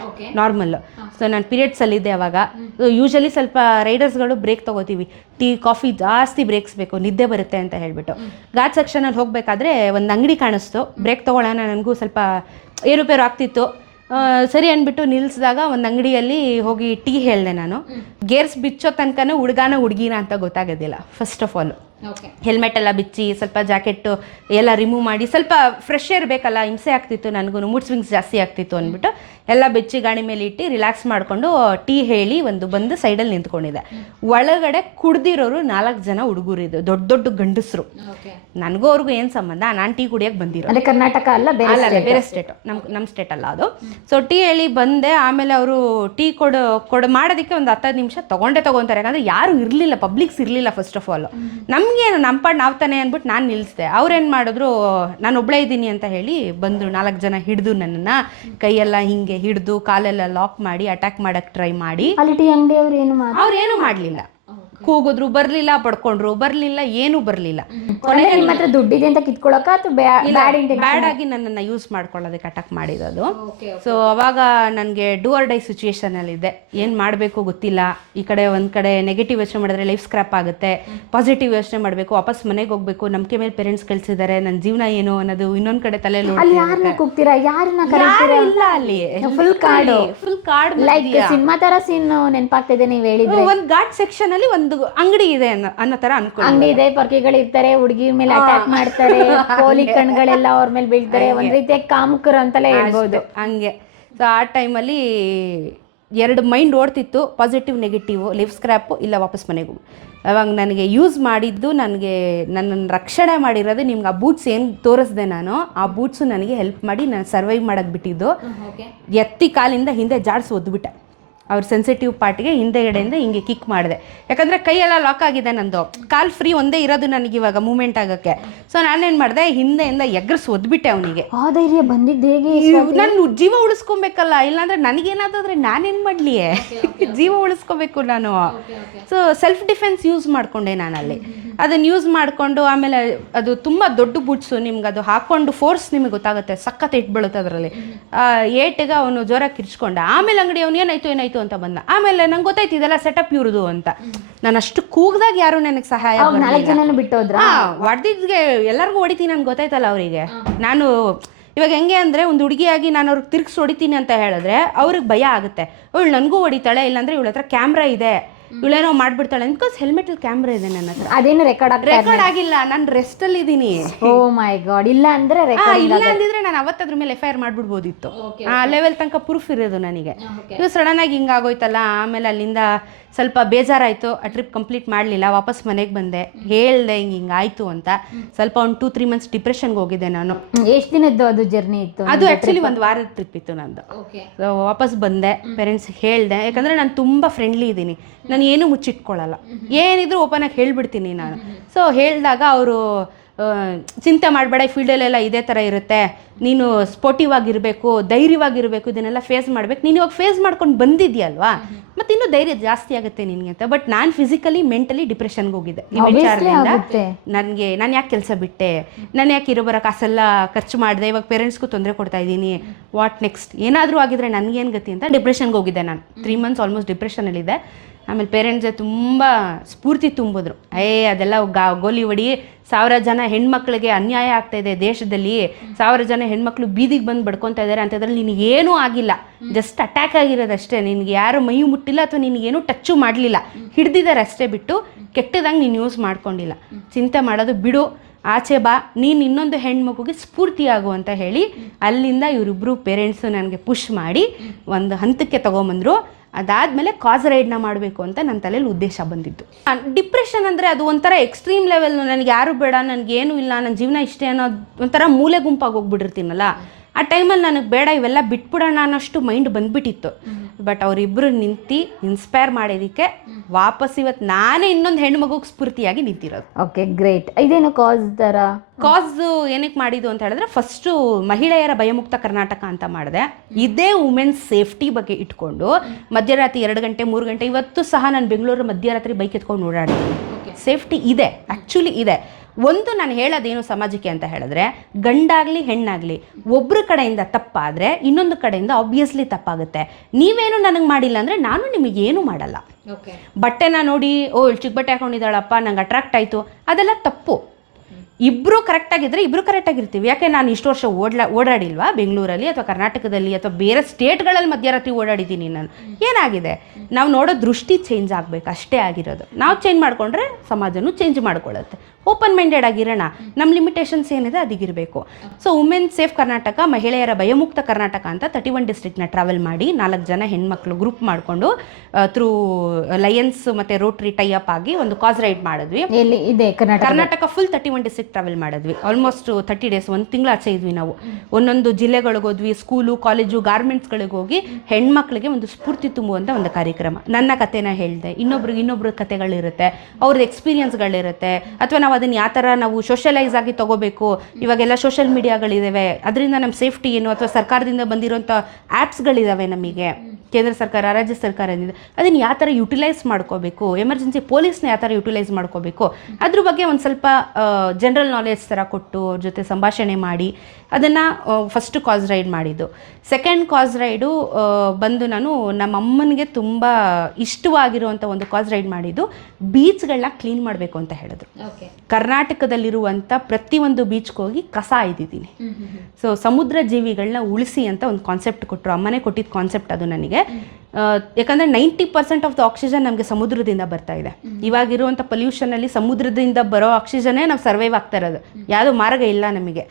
ನಾರ್ಮಲ್ಲು. ಸೊ ನಾನು ಪೀರಿಯಡ್ಸಲ್ಲಿದ್ದೆ ಅವಾಗ. ಯೂಶಲಿ ಸ್ವಲ್ಪ ರೈಡರ್ಸ್ಗಳು ಬ್ರೇಕ್ ತೊಗೋತೀವಿ, ಟೀ ಕಾಫಿ ಜಾಸ್ತಿ ಬ್ರೇಕ್ಸ್ ಬೇಕು, ನಿದ್ದೆ ಬರುತ್ತೆ ಅಂತ ಹೇಳಿಬಿಟ್ಟು. ಘಾಟ್ ಸೆಕ್ಷನಲ್ಲಿ ಹೋಗಬೇಕಾದ್ರೆ ಒಂದು ಅಂಗಡಿ ಕಾಣಿಸ್ತು, ಬ್ರೇಕ್ ತೊಗೊಳ್ಳೋಣ, ನನಗೂ ಸ್ವಲ್ಪ ಏರುಪೇರು ಆಗ್ತಿತ್ತು. ಸರಿ ಅಂದ್ಬಿಟ್ಟು ನಿಲ್ಲಿಸಿದಾಗ ಒಂದು ಅಂಗಡಿಯಲ್ಲಿ ಹೋಗಿ ಟೀ ಹೇಳಿದೆ ನಾನು. ಗೇರ್ಸ್ ಬಿಚ್ಚೋ ತನಕನೂ ಹುಡುಗಿನ ಅಂತ ಗೊತ್ತಾಗೋದಿಲ್ಲ ಫಸ್ಟ್ ಆಫ್ ಆಲ್. ಹೆಲ್ಮೆಟ್ ಎಲ್ಲ ಬಿಚ್ಚಿ ಸ್ವಲ್ಪ ಜಾಕೆಟ್ಟು ಎಲ್ಲ ರಿಮೂವ್ ಮಾಡಿ ಸ್ವಲ್ಪ ಫ್ರೆಶ್ ಏರ್ ಬೇಕಲ್ಲ, ಹಿಂಸೆ ಆಗ್ತಿತ್ತು ನನಗೂ, ಮೂಡ್ ಸ್ವಿಂಗ್ಸ್ ಜಾಸ್ತಿ ಆಗ್ತಿತ್ತು ಅಂದ್ಬಿಟ್ಟು ಎಲ್ಲ ಬೆಚ್ಚಿ ಗಾಡಿ ಮೇಲೆ ಇಟ್ಟು ರಿಲ್ಯಾಕ್ಸ್ ಮಾಡಿಕೊಂಡು ಟೀ ಹೇಳಿ ಬಂದು ಸೈಡಲ್ಲಿ ನಿಂತ್ಕೊಂಡಿದ್ದೆ. ಒಳಗಡೆ ಕುಡ್ದಿರೋರು 4 ಜನ ಹುಡುಗರಿದ್ದು, ದೊಡ್ಡ ದೊಡ್ಡ ಗಂಡಸರು. ನನಗೂ ಅವ್ರಿಗೂ ಏನು ಸಂಬಂಧ, ನಾನು ಟೀ ಕುಡಿಯೋಕೆ ಬಂದಿರೋ. ಅದೇ ಕರ್ನಾಟಕ ಅಲ್ಲ, ಬೇರೆ ಸ್ಟೇಟು, ನಮ್ಮ ಸ್ಟೇಟ್ ಅಲ್ಲ ಅದು. ಸೊ ಟೀ ಹೇಳಿ ಬಂದೆ. ಆಮೇಲೆ ಅವರು ಟೀ ಕೊಡು ಮಾಡೋದಕ್ಕೆ ಒಂದು 10 ನಿಮಿಷ ತೊಗೊಂತಾರೆ, ಯಾಕಂದರೆ ಯಾರು ಇರಲಿಲ್ಲ, ಪಬ್ಲಿಕ್ಸ್ ಇರಲಿಲ್ಲ ಫಸ್ಟ್ ಆಫ್ ಆಲ್. ನಮಗೇನು ನಮ್ಮ ಪಾಡ್ ನಾವು ತಾನೆ ಅಂದ್ಬಿಟ್ಟು ನಾನು ನಿಲ್ಲಿಸಿದೆ. ಅವ್ರೇನು ಮಾಡಿದ್ರು, ನಾನು ಒಬ್ಬಳೇ ಇದ್ದೀನಿ ಅಂತ ಹೇಳಿ ಬಂದರು 4 ಜನ ಹಿಡಿದು ನನ್ನನ್ನು ಕೈಯೆಲ್ಲ ಹಿಂಗೆ ಹಿಡಿದು ಕಾಲೆಲ್ಲ ಲಾಕ್ ಮಾಡಿ ಅಟ್ಯಾಕ್ ಮಾಡಕ್ಕೆ ಟ್ರೈ ಮಾಡಿ. ಅಲ್ಲಿ ಟೀ ಅಂಗಡಿ ಅವ್ರು ಏನು ಮಾಡಲಿಲ್ಲ, ಕೂಗಿದ್ರು ಬರಲಿಲ್ಲ, ಪಡ್ಕೊಂಡ್ರು ಬರಲಿಲ್ಲ, ಏನೂ ಬರಲಿಲ್ಲ. ನಿಮ್ಮ ಹತ್ರ ದುಡ್ಡಿದೆ ಅಂತ ಕಿತ್ಕೊಳ್ಳೋಕೆ ಅಥವಾ ಬ್ಯಾಡ್ ಆಗಿ ನನ್ನನ್ನು ಯೂಸ್ ಮಾಡ್ಕೊಳ್ಳೋದಕ್ಕೆ ಅಟ್ಯಾಕ್ ಮಾಡಿರೋದು. ಸೊ ಅವಾಗ ನನಗೆ ಡೂ ಆರ್ ಡೈ ಸಿಚುವೇಶನಲ್ಲಿದ್ದೆ, ಏನು ಮಾಡಬೇಕು ಗೊತ್ತಿಲ್ಲ. ಈ ಕಡೆ ಒಂದು ಕಡೆ ನೆಗೆಟಿವ್ ಯೋಚನೆ ಮಾಡಿದ್ರೆ ಲೈಫ್ ಸ್ಕ್ರಾಪ್ ಆಗುತ್ತೆ, ಪಾಸಿಟಿವ್ ಯೋಚನೆ ಮಾಡಬೇಕು, ವಾಪಸ್ ಮನೆಗೆ ಹೋಗ್ಬೇಕು, ನಂಬಿಕೆ ಮೇಲೆ ಪೇರೆಂಟ್ಸ್ ಕಳಿಸಿದ್ದಾರೆ, ನನ್ನ ಜೀವನ ಏನು ಅನ್ನೋದು ಇನ್ನೊಂದು ಕಡೆ ತಲೆಯಲ್ಲಿ ಇಲ್ಲ ಅಲ್ಲಿ. ಫುಲ್ ಕಾರ್ಡ್ ಲೈಕ್ ಸಿನಿಮಾ ತರ ಸೀನ್ ನೆನಪಾಗ್ತಿದೆ ನೀವು ಹೇಳಿದ್ರೆ. ಒಂದು ಘಾಟ್ ಸೆಕ್ಷನ್ ಅಲ್ಲಿ ಒಂದು ಅಂಗಡಿ ಇದೆ ಅನ್ನೋ ತರ ಅನ್ಕೊಂಡು, ಅಂಗಡಿ ಇದೆ, ಪರ್ಕಿಗಳು ಇರ್ತಾರೆ, ಹುಡುಗಿ ಮೇಲೆ ಅಟ್ಯಾಕ್ ಮಾಡ್ತಾರೆ, ಪೋಲಿ ಕಣ್ಗಳೆಲ್ಲ ಅವ್ರ ಮೇಲೆ ಬೀಳ್ತಾರೆ, ಒಂದ್ ರೀತಿಯ ಕಾಮುಕರು ಅಂತಲೇ ಹೇಳ್ಬೋದು ಹಂಗೆ. ಸೊ ಆ ಟೈಮಲ್ಲಿ 2 ಮೈಂಡ್ ಓಡ್ತಿತ್ತು, ಪಾಸಿಟಿವ್ ನೆಗೆಟಿವ್, ಲೈಫ್ ಸ್ಕ್ರ್ಯಾಪು ಇಲ್ಲ ವಾಪಸ್ ಮನೆಗೂ. ಅವಾಗ ನನಗೆ ಯೂಸ್ ಮಾಡಿದ್ದು, ನನ್ನನ್ನು ರಕ್ಷಣೆ ಮಾಡಿರೋದು ನಿಮ್ಗೆ ಆ ಬೂಟ್ಸ್ ಏನು ತೋರಿಸ್ದೆ ನಾನು, ಆ ಬೂಟ್ಸು ನನಗೆ ಹೆಲ್ಪ್ ಮಾಡಿ ನಾನು ಸರ್ವೈವ್ ಮಾಡೋಕ್ಕೆ ಬಿಟ್ಟಿದ್ದು. ಎತ್ತಿ ಕಾಲಿಂದ ಹಿಂದೆ ಜಾಡ್ಸಿ ಒದ್ಬಿಟ್ಟೆ, ಅವ್ರ ಸೆನ್ಸಿಟಿವ್ ಪಾರ್ಟಿಗೆ ಹಿಂದೆಗಡೆಯಿಂದ ಹಿಂಗೆ ಕಿಕ್ ಮಾಡಿದೆ. ಯಾಕಂದರೆ ಕೈಯೆಲ್ಲ ಲಾಕ್ ಆಗಿದೆ, ನಂದು ಕಾಲು ಫ್ರೀ ಒಂದೇ ಇರೋದು ನನಗೆ ಇವಾಗ ಮೂವ್ಮೆಂಟ್ ಆಗೋಕ್ಕೆ. ಸೊ ನಾನೇನು ಮಾಡಿದೆ, ಹಿಂದೆಯಿಂದ ಎಗ್ರಸ್ ಒದ್ಬಿಟ್ಟೆ ಅವನಿಗೆ. ಆ ಧೈರ್ಯ ಬಂದಿದ್ದು ಹೇಗೆ? ನಾನು ಜೀವ ಉಳಿಸ್ಕೊಬೇಕಲ್ಲ, ಇಲ್ಲಾಂದ್ರೆ ನನಗೇನಾದ್ರೆ ನಾನೇನು ಮಾಡಲಿ, ಜೀವ ಉಳಿಸ್ಕೋಬೇಕು ನಾನು. ಸೊ ಸೆಲ್ಫ್ ಡಿಫೆನ್ಸ್ ಯೂಸ್ ಮಾಡಿಕೊಂಡೆ ನಾನಲ್ಲಿ. ಅದನ್ನು ಯೂಸ್ ಮಾಡಿಕೊಂಡು ಆಮೇಲೆ ಅದು ತುಂಬ ದೊಡ್ಡ ಬೂಟ್ಸು, ನಿಮ್ಗೆ ಅದು ಹಾಕ್ಕೊಂಡು ಫೋರ್ಸ್ ನಿಮಗೆ ಗೊತ್ತಾಗುತ್ತೆ, ಸಖತ್ ಇಟ್ಟು ಬೀಳುತ್ತೆ ಅದರಲ್ಲಿ. ಏಟಿಗೆ ಅವನು ಜೋರಾಗಿ ಕಿರ್ಚ್ಕೊಂಡ. ಆಮೇಲೆ ಅಂಗಡಿ ಅವನು ಏನಾಯ್ತು ಅಂತ ಬಂದ. ಆಮೇಲೆ ನಂಗೆ ಗೊತ್ತಾಯ್ತು ಇದೆಲ್ಲ ಸೆಟಪ್ ಇವ್ರದು ಅಂತ. ನಾನು ಅಷ್ಟು ಕೂಗ್ದಾಗ ಯಾರು ನನಗೆ ಸಹಾಯ ಹೊಡೆದಿದ್ಗೆ ಎಲ್ಲರಿಗೂ ಹೊಡಿತೀನಿ ನನ್ಗೆ ಗೊತ್ತಾಯ್ತಲ್ಲ ಅವರಿಗೆ. ನಾನು ಇವಾಗ ಹೆಂಗೆ ಅಂದರೆ, ಒಂದು ಹುಡುಗಿಯಾಗಿ ನಾನು ಅವ್ರಿಗೆ ತಿರ್ಗಿಸಿ ಹೊಡಿತೀನಿ ಅಂತ ಹೇಳಿದ್ರೆ ಅವ್ರಿಗೆ ಭಯ ಆಗುತ್ತೆ, ಇವಳು ನನಗೂ ಹೊಡಿತಾಳೆ, ಇಲ್ಲಾಂದ್ರೆ ಇವಳ ಹತ್ರ ಕ್ಯಾಮ್ರಾ ಇದೆ, ಇವಳೇನೋ ಮಾಡ್ಬಿಡ್ತಾಳೆ. ಬಿಕಾಸ್ ಹೆಲ್ಮೆಟಲ್ಲಿ ಕ್ಯಾಮ್ರಾ ಇದೆ ನನ್ನ ಹತ್ರ. ಅದೇನು ರೆಕಾರ್ಡ್ ಆಗಿಲ್ಲ, ನಾನು ರೆಸ್ಟಲ್ಲಿ ಇದ್ದೀನಿ. ಓ ಮೈ ಗಾಡ್. ಇಲ್ಲ ಅಂದಿದ್ರೆ ನಾನು ಅವತ್ತದ್ರ ಮೇಲೆ FIR ಮಾಡ್ಬಿಡ್ಬೋದಿತ್ತು. ಆ ಲೆವೆಲ್ ತನಕ ಪ್ರೂಫ್ ಇರೋದು ನನಗೆ. ಇದು ಸಡನ್ ಆಗಿ ಹಿಂಗಾಗೋಯ್ತಲ್ಲ. ಆಮೇಲೆ ಅಲ್ಲಿಂದ ಸ್ವಲ್ಪ ಬೇಜಾರಾಯಿತು, ಆ ಟ್ರಿಪ್ ಕಂಪ್ಲೀಟ್ ಮಾಡಲಿಲ್ಲ, ವಾಪಸ್ ಮನೆಗೆ ಬಂದೆ, ಹೇಳ್ದೆ ಹಿಂಗಾಯ್ತು ಅಂತ. ಸ್ವಲ್ಪ ಒಂದು 2-3 ಮಂತ್ಸ್ ಡಿಪ್ರೆಷನ್ಗೆ ಹೋಗಿದ್ದೆ ನಾನು. ಎಷ್ಟು ದಿನದ್ದು ಅದು ಜರ್ನಿ ಇತ್ತು? ಅದು ಆ್ಯಕ್ಚುಲಿ 1 ವಾರದ ಟ್ರಿಪ್ ಇತ್ತು ನಂದು. ಸೊ ವಾಪಸ್ ಬಂದೆ, ಪೇರೆಂಟ್ಸ್ಗೆ ಹೇಳಿದೆ, ಯಾಕಂದರೆ ನಾನು ತುಂಬ ಫ್ರೆಂಡ್ಲಿ ಇದ್ದೀನಿ, ನಾನು ಏನೂ ಮುಚ್ಚಿಟ್ಕೊಳ್ಳಲ್ಲ, ಏನಿದ್ರು ಓಪನ್ ಆಗಿ ಹೇಳ್ಬಿಡ್ತೀನಿ ನಾನು. ಸೊ ಹೇಳಿದಾಗ ಅವರು ಚಿಂತೆ ಮಾಡಬೇಡ, ಈ ಫೀಲ್ಡಲ್ಲೆಲ್ಲ ಇದೇ ಥರ ಇರುತ್ತೆ, ನೀನು ಸ್ಪೋರ್ಟಿವ್ ಆಗಿರಬೇಕು, ಧೈರ್ಯವಾಗಿರಬೇಕು, ಇದನ್ನೆಲ್ಲ ಫೇಸ್ ಮಾಡಬೇಕು, ನೀನು ಇವಾಗ ಫೇಸ್ ಮಾಡ್ಕೊಂಡು ಬಂದಿದ್ಯಲ್ವಾ, ಮತ್ತು ಇನ್ನೂ ಧೈರ್ಯ ಜಾಸ್ತಿ ಆಗುತ್ತೆ ನಿನಗೆ ಅಂತ. ಬಟ್ ನಾನು ಫಿಸಿಕಲಿ ಮೆಂಟಲಿ ಡಿಪ್ರೆಷನ್ಗೆ ಹೋಗಿದ್ದೆ ಈ ವಿಚಾರದಿಂದ. ನಾನು ಯಾಕೆ ಕೆಲಸ ಬಿಟ್ಟೆ, ನಾನು ಯಾಕೆ ಇರೋಬರೋ ಕಾಸೆಲ್ಲ ಖರ್ಚು ಮಾಡಿದೆ, ಇವಾಗ ಪೇರೆಂಟ್ಸ್ಗೂ ತೊಂದರೆ ಕೊಡ್ತಾ ಇದ್ದೀನಿ, ವಾಟ್ ನೆಕ್ಸ್ಟ್, ಏನಾದರೂ ಆಗಿದ್ರೆ ನನಗೇನು ಗತಿ ಅಂತ ಡಿಪ್ರೆಷನ್ಗೆ ಹೋಗಿದ್ದೆ ನಾನು. 3 ಮಂತ್ಸ್ ಆಲ್ಮೋಸ್ಟ್ ಡಿಪ್ರೆಷನಲ್ಲಿದ್ದೆ. ಆಮೇಲೆ ಪೇರೆಂಟ್ಸೇ ತುಂಬ ಸ್ಫೂರ್ತಿ ತುಂಬಿದ್ರು. ಅದೆಲ್ಲ ಗೋಲಿ ಹೊಡಿ, 1000 ಜನ ಹೆಣ್ಮಕ್ಳಿಗೆ ಅನ್ಯಾಯ ಆಗ್ತಾಯಿದೆ ದೇಶದಲ್ಲಿ, 1000 ಜನ ಹೆಣ್ಮಕ್ಳು ಬೀದಿಗೆ ಬಂದು ಬಡ್ಕೊತಾ ಇದ್ದಾರೆ ಅಂತದ್ರಲ್ಲಿ ನಿನಗೇನೂ ಆಗಿಲ್ಲ, ಜಸ್ಟ್ ಅಟ್ಯಾಕ್ ಆಗಿರೋದಷ್ಟೇ, ನಿನಗೆ ಯಾರು ಮೈ ಮುಟ್ಟಿಲ್ಲ ಅಥವಾ ನಿನಗೇನು ಟಚ್ಚು ಮಾಡಲಿಲ್ಲ, ಹಿಡ್ದಿದ್ದಾರೆ ಅಷ್ಟೇ ಬಿಟ್ಟು ಕೆಟ್ಟದಂಗೆ ನೀನು ಯೂಸ್ ಮಾಡ್ಕೊಂಡಿಲ್ಲ, ಚಿಂತೆ ಮಾಡೋದು ಬಿಡು, ಆಚೆ ಬಾ, ನೀನು ಇನ್ನೊಂದು ಹೆಣ್ಮಗುಗೆ ಸ್ಫೂರ್ತಿಯಾಗು ಅಂತ ಹೇಳಿ ಅಲ್ಲಿಂದ ಇವರಿಬ್ಬರು ಪೇರೆಂಟ್ಸು ನನಗೆ ಪುಷ್ ಮಾಡಿ ಒಂದು ಹಂತಕ್ಕೆ ತೊಗೊಂಬಂದರು. ಅದಾದಮೇಲೆ ಕಾಸ್ ರೈಡ್ನ ಮಾಡಬೇಕು ಅಂತ ನನ್ನ ತಲೆಯಲ್ಲಿ ಉದ್ದೇಶ ಬಂದಿತ್ತು. ಡಿಪ್ರೆಷನ್ ಅಂದರೆ ಅದು ಒಂಥರ ಎಕ್ಸ್ಟ್ರೀಮ್ ಲೆವೆಲ್, ನನಗೆ ಯಾರು ಬೇಡ, ನನಗೇನು ಇಲ್ಲ, ನನ್ನ ಜೀವನ ಇಷ್ಟೇ ಅನ್ನೋದು ಒಂಥರ ಮೂಲೆ ಗುಂಪಾಗಿ ಹೋಗ್ಬಿಟ್ಟಿರ್ತೀನಲ್ಲ, ಆ ಟೈಮಲ್ಲಿ ನನಗೆ ಬೇಡ ಇವೆಲ್ಲ ಬಿಟ್ಬಿಡೋಣ ಅನ್ನೋಷ್ಟು ಮೈಂಡ್ ಬಂದುಬಿಟ್ಟಿತ್ತು. ಬಟ್ ಅವರಿಬ್ಬರು ನಿಂತು ಇನ್ಸ್ಪೈರ್ ಮಾಡೋದಕ್ಕೆ ವಾಪಸ್ ಇವತ್ತು ನಾನೇ ಇನ್ನೊಂದು ಹೆಣ್ಣು ಮಗುಗೆ ಸ್ಫೂರ್ತಿಯಾಗಿ ನಿಂತಿರೋದು. Okay, great. ಇದೇನು ಕಾಸ್ ಥರ? ಕಾಸ್ ಏನಕ್ಕೆ ಮಾಡಿದ್ದು ಅಂತ ಹೇಳಿದ್ರೆ, ಫಸ್ಟು ಮಹಿಳೆಯರ ಭಯಮುಕ್ತ ಕರ್ನಾಟಕ ಅಂತ ಮಾಡಿದೆ. ಇದೇ ವುಮೆನ್ಸ್ ಸೇಫ್ಟಿ ಬಗ್ಗೆ ಇಟ್ಕೊಂಡು ಮಧ್ಯರಾತ್ರಿ 2 ಗಂಟೆ 3 ಗಂಟೆ ಇವತ್ತು ಸಹ ನಾನು ಬೆಂಗಳೂರು ಮಧ್ಯರಾತ್ರಿ ಬೈಕ್ ಎತ್ಕೊಂಡು ಓಡಾಡ್ತೀನಿ. ಸೇಫ್ಟಿ ಇದೆ, ಆ್ಯಕ್ಚುಲಿ ಇದೆ. ಒಂದು ನಾನು ಹೇಳೋದೇನು ಸಮಾಜಕ್ಕೆ ಅಂತ ಹೇಳಿದ್ರೆ, ಗಂಡಾಗಲಿ ಹೆಣ್ಣಾಗಲಿ ಒಬ್ಬರ ಕಡೆಯಿಂದ ತಪ್ಪಾದರೆ ಇನ್ನೊಂದು ಕಡೆಯಿಂದ ಆಬ್ವಿಯಸ್ಲಿ ತಪ್ಪಾಗುತ್ತೆ. ನೀವೇನು ನನಗೆ ಮಾಡಿಲ್ಲ ಅಂದರೆ ನಾನು ನಿಮಗೇನು ಮಾಡಲ್ಲ. ಬಟ್ಟೆನ ನೋಡಿ ಚಿಕ್ಕ ಬಟ್ಟೆ ಹಾಕೊಂಡಿದ್ದಾಳಪ್ಪ ನಂಗೆ ಅಟ್ರಾಕ್ಟ್ ಆಯಿತು, ಅದೆಲ್ಲ ತಪ್ಪು. ಇಬ್ಬರು ಕರೆಕ್ಟಾಗಿದ್ದರೆ ಇಬ್ಬರು ಕರೆಕ್ಟಾಗಿರ್ತೀವಿ. ಯಾಕೆ ನಾನು ಇಷ್ಟು ವರ್ಷ ಓಡಾಡಿಲ್ವಾ ಬೆಂಗಳೂರಲ್ಲಿ ಅಥವಾ ಕರ್ನಾಟಕದಲ್ಲಿ ಅಥವಾ ಬೇರೆ ಸ್ಟೇಟ್ಗಳಲ್ಲಿ ಮಧ್ಯರಾತ್ರಿ ಓಡಾಡಿದ್ದೀನಿ ನಾನು. ಏನಾಗಿದೆ, ನಾವು ನೋಡೋ ದೃಷ್ಟಿ ಚೇಂಜ್ ಆಗಬೇಕು, ಅಷ್ಟೇ ಆಗಿರೋದು. ನಾವು ಚೇಂಜ್ ಮಾಡಿಕೊಂಡ್ರೆ ಸಮಾಜನೂ ಚೇಂಜ್ ಮಾಡ್ಕೊಳ್ಳುತ್ತೆ. ಓಪನ್ ಮೈಂಡೆಡ್ ಆಗಿರೋಣ, ನಮ್ಮ ಲಿಮಿಟೇಷನ್ಸ್ ಏನಿದೆ ಅದಿಗಿರಬೇಕು. ಸೊ ವುಮೆನ್ ಸೇಫ್ ಕರ್ನಾಟಕ, ಮಹಿಳೆಯರ ಭಯಮುಕ್ತ ಕರ್ನಾಟಕ ಅಂತ 31 ಡಿಸ್ಟ್ರಿಕ್ಟ್ನ ಟ್ರಾವೆಲ್ ಮಾಡಿ 4 ಜನ ಹೆಣ್ಮಕ್ಳು ಗ್ರೂಪ್ ಮಾಡಿಕೊಂಡು ಥ್ರೂ ಲಯನ್ಸ್ ಮತ್ತು ರೋಟ್ರಿ ಟೈಅಪ್ ಆಗಿ ಒಂದು ಕಾಸ್ ರೈಡ್ ಮಾಡಿದ್ವಿ. ಎಲ್ಲಿ ಇದೆ? ಕರ್ನಾಟಕ ಫುಲ್ 31 ಡಿಸ್ಟ್ರಿಕ್ಟ್ ಟ್ರಾವೆಲ್ ಮಾಡಿದ್ವಿ. ಆಲ್ಮೋಸ್ಟ್ 30 ಡೇಸ್, 1 ತಿಂಗಳು ಆಚೆ ಇದ್ವಿ ನಾವು. ಒಂದೊಂದು ಜಿಲ್ಲೆಗಳಿಗೆ ಹೋದ್ವಿ, ಸ್ಕೂಲು ಕಾಲೇಜು ಗಾರ್ಮೆಂಟ್ಸ್ಗಳಿಗೆ ಹೋಗಿ ಹೆಣ್ಮಕ್ಳಿಗೆ ಒಂದು ಸ್ಫೂರ್ತಿ ತುಂಬುವಂಥ ಒಂದು ಕಾರ್ಯಕ್ರಮ. ನನ್ನ ಕಥೆನ ಹೇಳಿದೆ, ಇನ್ನೊಬ್ರ ಕಥೆಗಳಿರುತ್ತೆ, ಅವ್ರದ್ದು ಎಕ್ಸ್ಪೀರಿಯನ್ಸ್ಗಳಿರುತ್ತೆ, ಅಥವಾ ನಾವು ಅದನ್ನು ಯಾವ ಥರ ನಾವು ಸೋಷಲೈಸ್ ಆಗಿ ತೊಗೋಬೇಕು. ಇವಾಗೆಲ್ಲ ಸೋಷಿಯಲ್ ಮೀಡಿಯಾಗಳಿದ್ದಾವೆ, ಅದರಿಂದ ನಮ್ಮ ಸೇಫ್ಟಿ ಏನು, ಅಥವಾ ಸರ್ಕಾರದಿಂದ ಬಂದಿರೋಂಥ ಆ್ಯಪ್ಸ್ಗಳಿದ್ದಾವೆ ನಮಗೆ, ಕೇಂದ್ರ ಸರ್ಕಾರ ರಾಜ್ಯ ಸರ್ಕಾರದಿಂದ, ಅದನ್ನು ಯಾವ ಥರ ಯುಟಿಲೈಸ್ ಮಾಡ್ಕೋಬೇಕು, ಎಮರ್ಜೆನ್ಸಿ ಪೊಲೀಸ್ನ ಯಾವ ಥರ ಯುಟಿಲೈಸ್ ಮಾಡ್ಕೋಬೇಕು, ಅದ್ರ ಬಗ್ಗೆ ಒಂದು ಸ್ವಲ್ಪ ಜನರಲ್ ನಾಲೆಡ್ಜ್ ಥರ ಕೊಟ್ಟು ಅವ್ರ ಜೊತೆ ಸಂಭಾಷಣೆ ಮಾಡಿ ಅದನ್ನು ಫಸ್ಟ್ ಕಾಸ್ ರೈಡ್ ಮಾಡಿದ್ದು. ಸೆಕೆಂಡ್ ಕಾಸ್ ರೈಡು ಬಂದು ನಾನು ನಮ್ಮ ಅಮ್ಮನಿಗೆ ತುಂಬ ಇಷ್ಟವಾಗಿರುವಂಥ ಒಂದು ಕಾಸ್ ರೈಡ್ ಮಾಡಿದ್ದು, ಬೀಚ್ಗಳನ್ನ ಕ್ಲೀನ್ ಮಾಡಬೇಕು ಅಂತ ಹೇಳಿದ್ರು. ಕರ್ನಾಟಕದಲ್ಲಿರುವಂಥ ಪ್ರತಿಯೊಂದು ಬೀಚ್ಗೆ ಹೋಗಿ ಕಸ ಇದ್ದಿದ್ದೀನಿ. ಸೊ ಸಮುದ್ರ ಜೀವಿಗಳನ್ನ ಉಳಿಸಿ ಅಂತ ಒಂದು ಕಾನ್ಸೆಪ್ಟ್ ಕೊಟ್ಟರು, ಅಮ್ಮನೇ ಕೊಟ್ಟಿದ್ದ ಕಾನ್ಸೆಪ್ಟ್ ಅದು ನನಗೆ. ಯಾಕಂದರೆ 90% ಆಫ್ ದ ಆಕ್ಸಿಜನ್ ನಮಗೆ ಸಮುದ್ರದಿಂದ ಬರ್ತಾ ಇದೆ. ಇವಾಗಿರುವಂಥ ಪೊಲ್ಯೂಷನಲ್ಲಿ ಸಮುದ್ರದಿಂದ ಬರೋ ಆಕ್ಸಿಜನ್ನೇ ನಾವು ಸರ್ವೈವ್ ಆಗ್ತಾ ಇರೋದು, ಯಾವುದೋ ಮಾರ್ಗ ಇಲ್ಲ ನಮಗೆ.